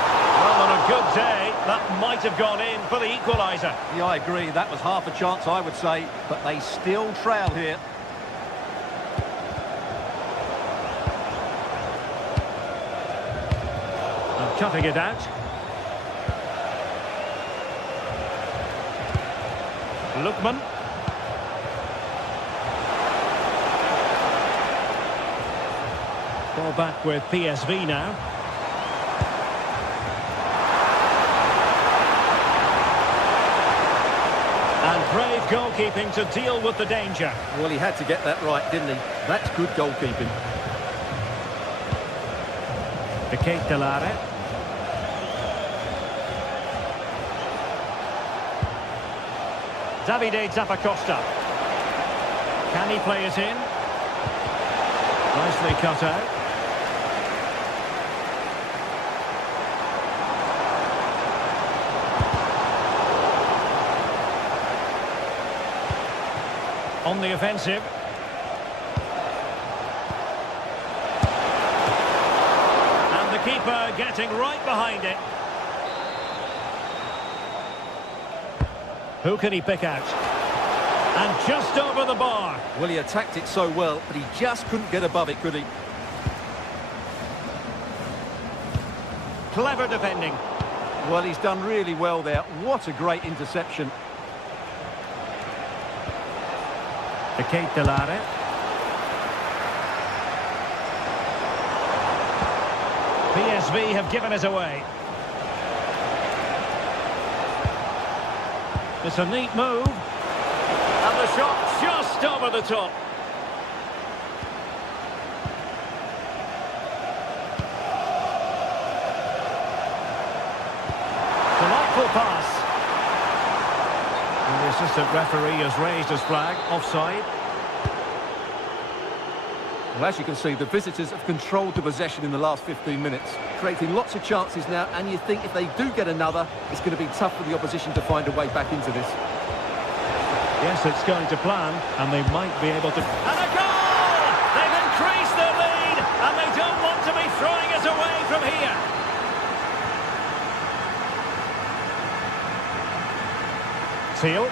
Well, on a good day, that might have gone in for the equaliser. Yeah, I agree. That was half a chance, I would say. But they still trail here. Cutting it out. Lookman. Ball back with PSV now. And brave goalkeeping to deal with the danger. Well, he had to get that right, didn't he? That's good goalkeeping. Kate Delare. Davide Zappacosta. Can he play it in? Nicely cut out. On the offensive. And the keeper getting right behind it. Who can he pick out? And just over the bar. Well, he attacked it so well, but he just couldn't get above it, could he? Clever defending. Well, he's done really well there. What a great interception. Kate Delare. PSV have given it away. It's a neat move. And the shot just over the top. Delightful pass. And the assistant referee has raised his flag. Offside. Well, as you can see, the visitors have controlled the possession in the last 15 minutes, creating lots of chances now, and you think if they do get another, it's going to be tough for the opposition to find a way back into this. Yes, it's going to plan, and they might be able to... And a goal! They've increased their lead, and they don't want to be throwing it away from here. Teal.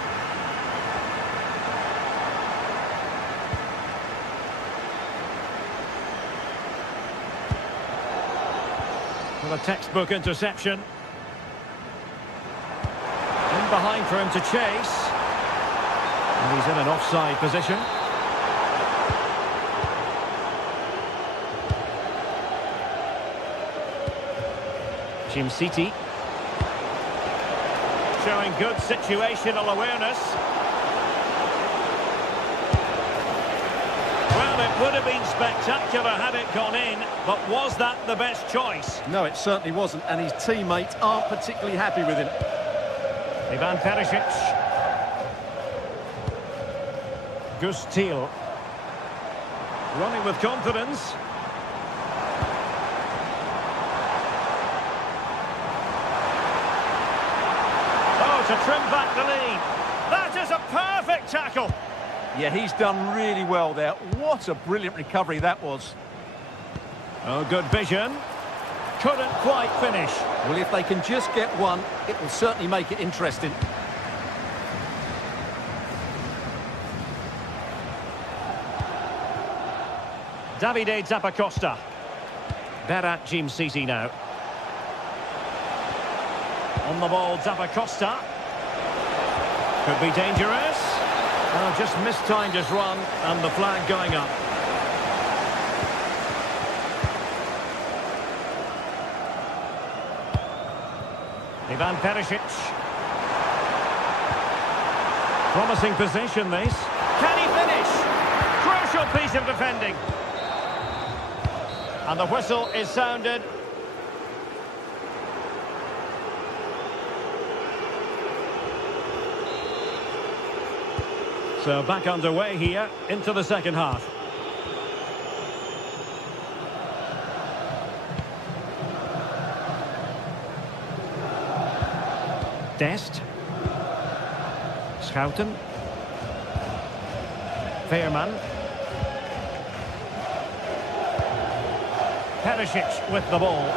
Well, a textbook interception. In behind for him to chase. And he's in an offside position. Jim City. Showing good situational awareness. Well, it would have been spectacular had it gone in, but was that the best choice? No, it certainly wasn't, and his teammates aren't particularly happy with him. Ivan Perisic. Gus Teal. Running with confidence. To trim back the lead. That is a perfect tackle. Yeah, he's done really well there. What a brilliant recovery that was. Oh, good vision. Couldn't quite finish. Well, if they can just get one, it will certainly make it interesting. Davide Zappacosta. Berat Jim-Sisi now. On the ball, Zappacosta. Could be dangerous. Oh, just mistimed his run, and the flag going up. Ivan Perisic. Promising position, this. Can he finish? Crucial piece of defending. And the whistle is sounded. So back underway here into the second half. Dest. Schouten. Veerman. Perisic with the ball.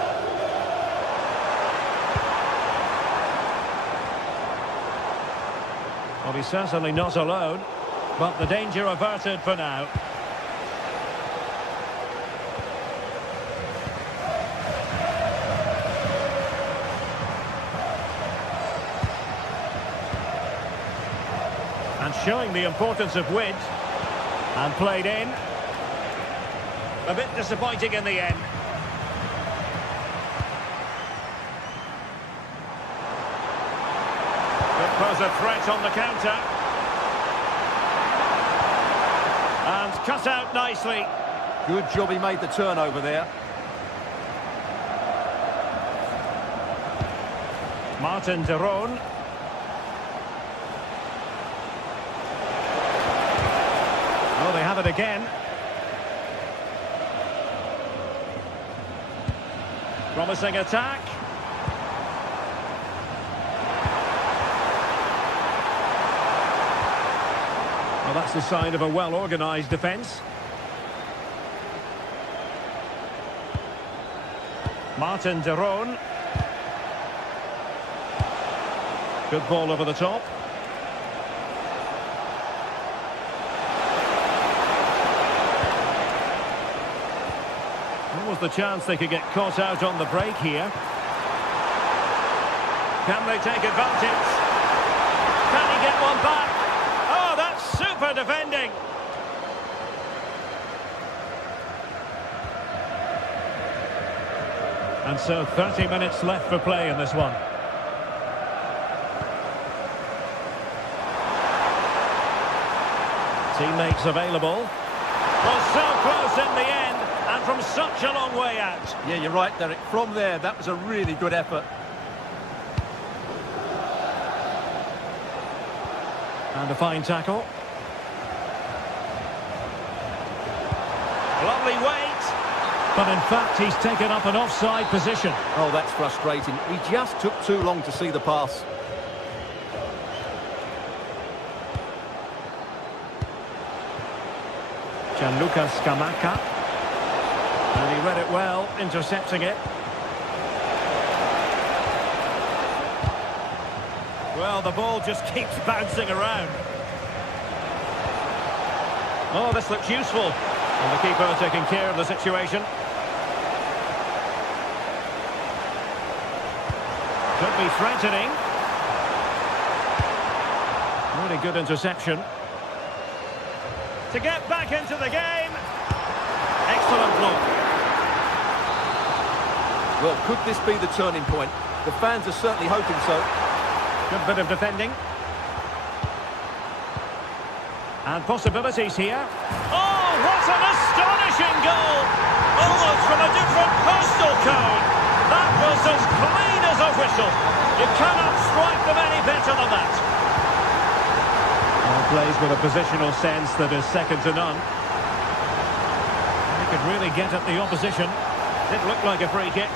Well, he's certainly not alone, but the danger averted for now. And showing the importance of width. And played in. A bit disappointing in the end. Could pose a threat on the counter. And cut out nicely. Good job he made the turnover there. Martin de Roon. Oh, they have it again. Promising attack. Well, that's the sign of a well-organised defence. Martin de Roon. Good ball over the top. What was the chance they could get caught out on the break here? Can they take advantage? Can he get one back? Oh, that's super defending. And so 30 minutes left for play in this one. Teammates available. Well, so close in the end, and from such a long way out. Yeah, you're right, Derek. From there, that was a really good effort. And a fine tackle. Lovely weight. But in fact, he's taken up an offside position. Oh, that's frustrating. He just took too long to see the pass. Gianluca Scamacca. And he read it well, intercepting it. Well, the ball just keeps bouncing around. Oh, this looks useful. And the keeper taking care of the situation. Could be threatening. Really good interception. To get back into the game. Excellent block. Well, could this be the turning point? The fans are certainly hoping so. Good bit of defending. And possibilities here. Oh, what an astonishing goal! Almost from a different postal code. That was as clean as a whistle. You cannot strike them any better than that. Well, plays with a positional sense that is second to none. He could really get at the opposition. Did look like a free kick.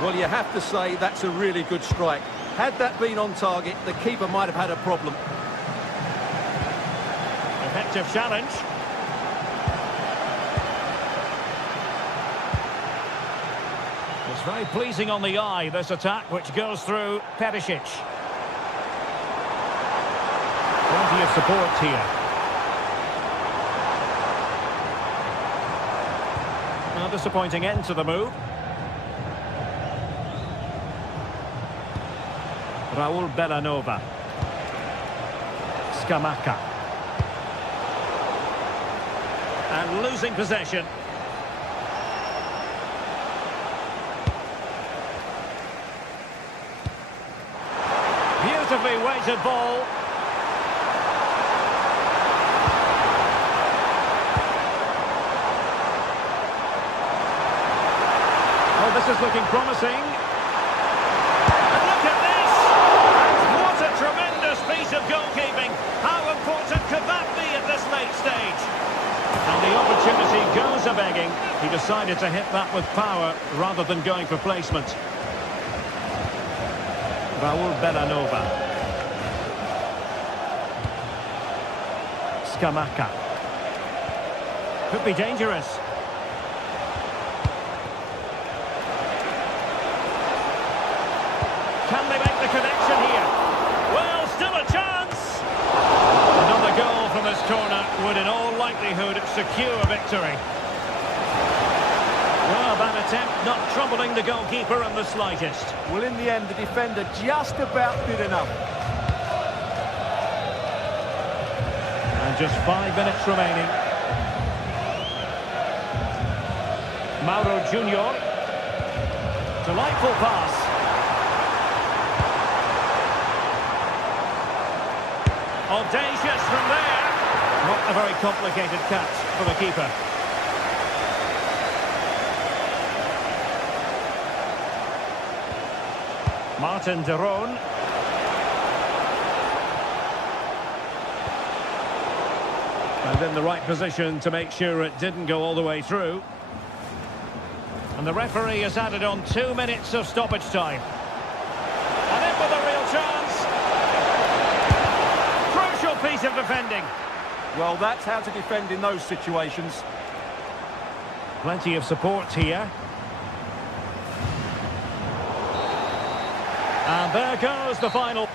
Well, you have to say that's a really good strike. Had that been on target, the keeper might have had a problem. Effective challenge. Very pleasing on the eye, this attack, which goes through Perisic. Plenty of support here. A disappointing end to the move. Raul Bellanova. Scamacca. And losing possession. Beautifully weighted ball. Oh, this is looking promising. And look at this! What a tremendous piece of goalkeeping. How important could that be at this late stage? And the opportunity goes a-begging. He decided to hit that with power rather than going for placement. Raul Bellanova. Scamacca. Could be dangerous. Can they make the connection here? Well, still a chance! Another goal from this corner would in all likelihood secure victory. Well, that attempt not troubling the goalkeeper in the slightest. Well, in the end, the defender just about did enough. And just 5 minutes remaining. Mauro Junior. Delightful pass. Audacious from there. Not a very complicated catch for the keeper. Martin de Roon. And in the right position to make sure it didn't go all the way through. And the referee has added on 2 minutes of stoppage time. And in with a real chance. Crucial piece of defending. Well, that's how to defend in those situations. Plenty of support here. And there goes the final.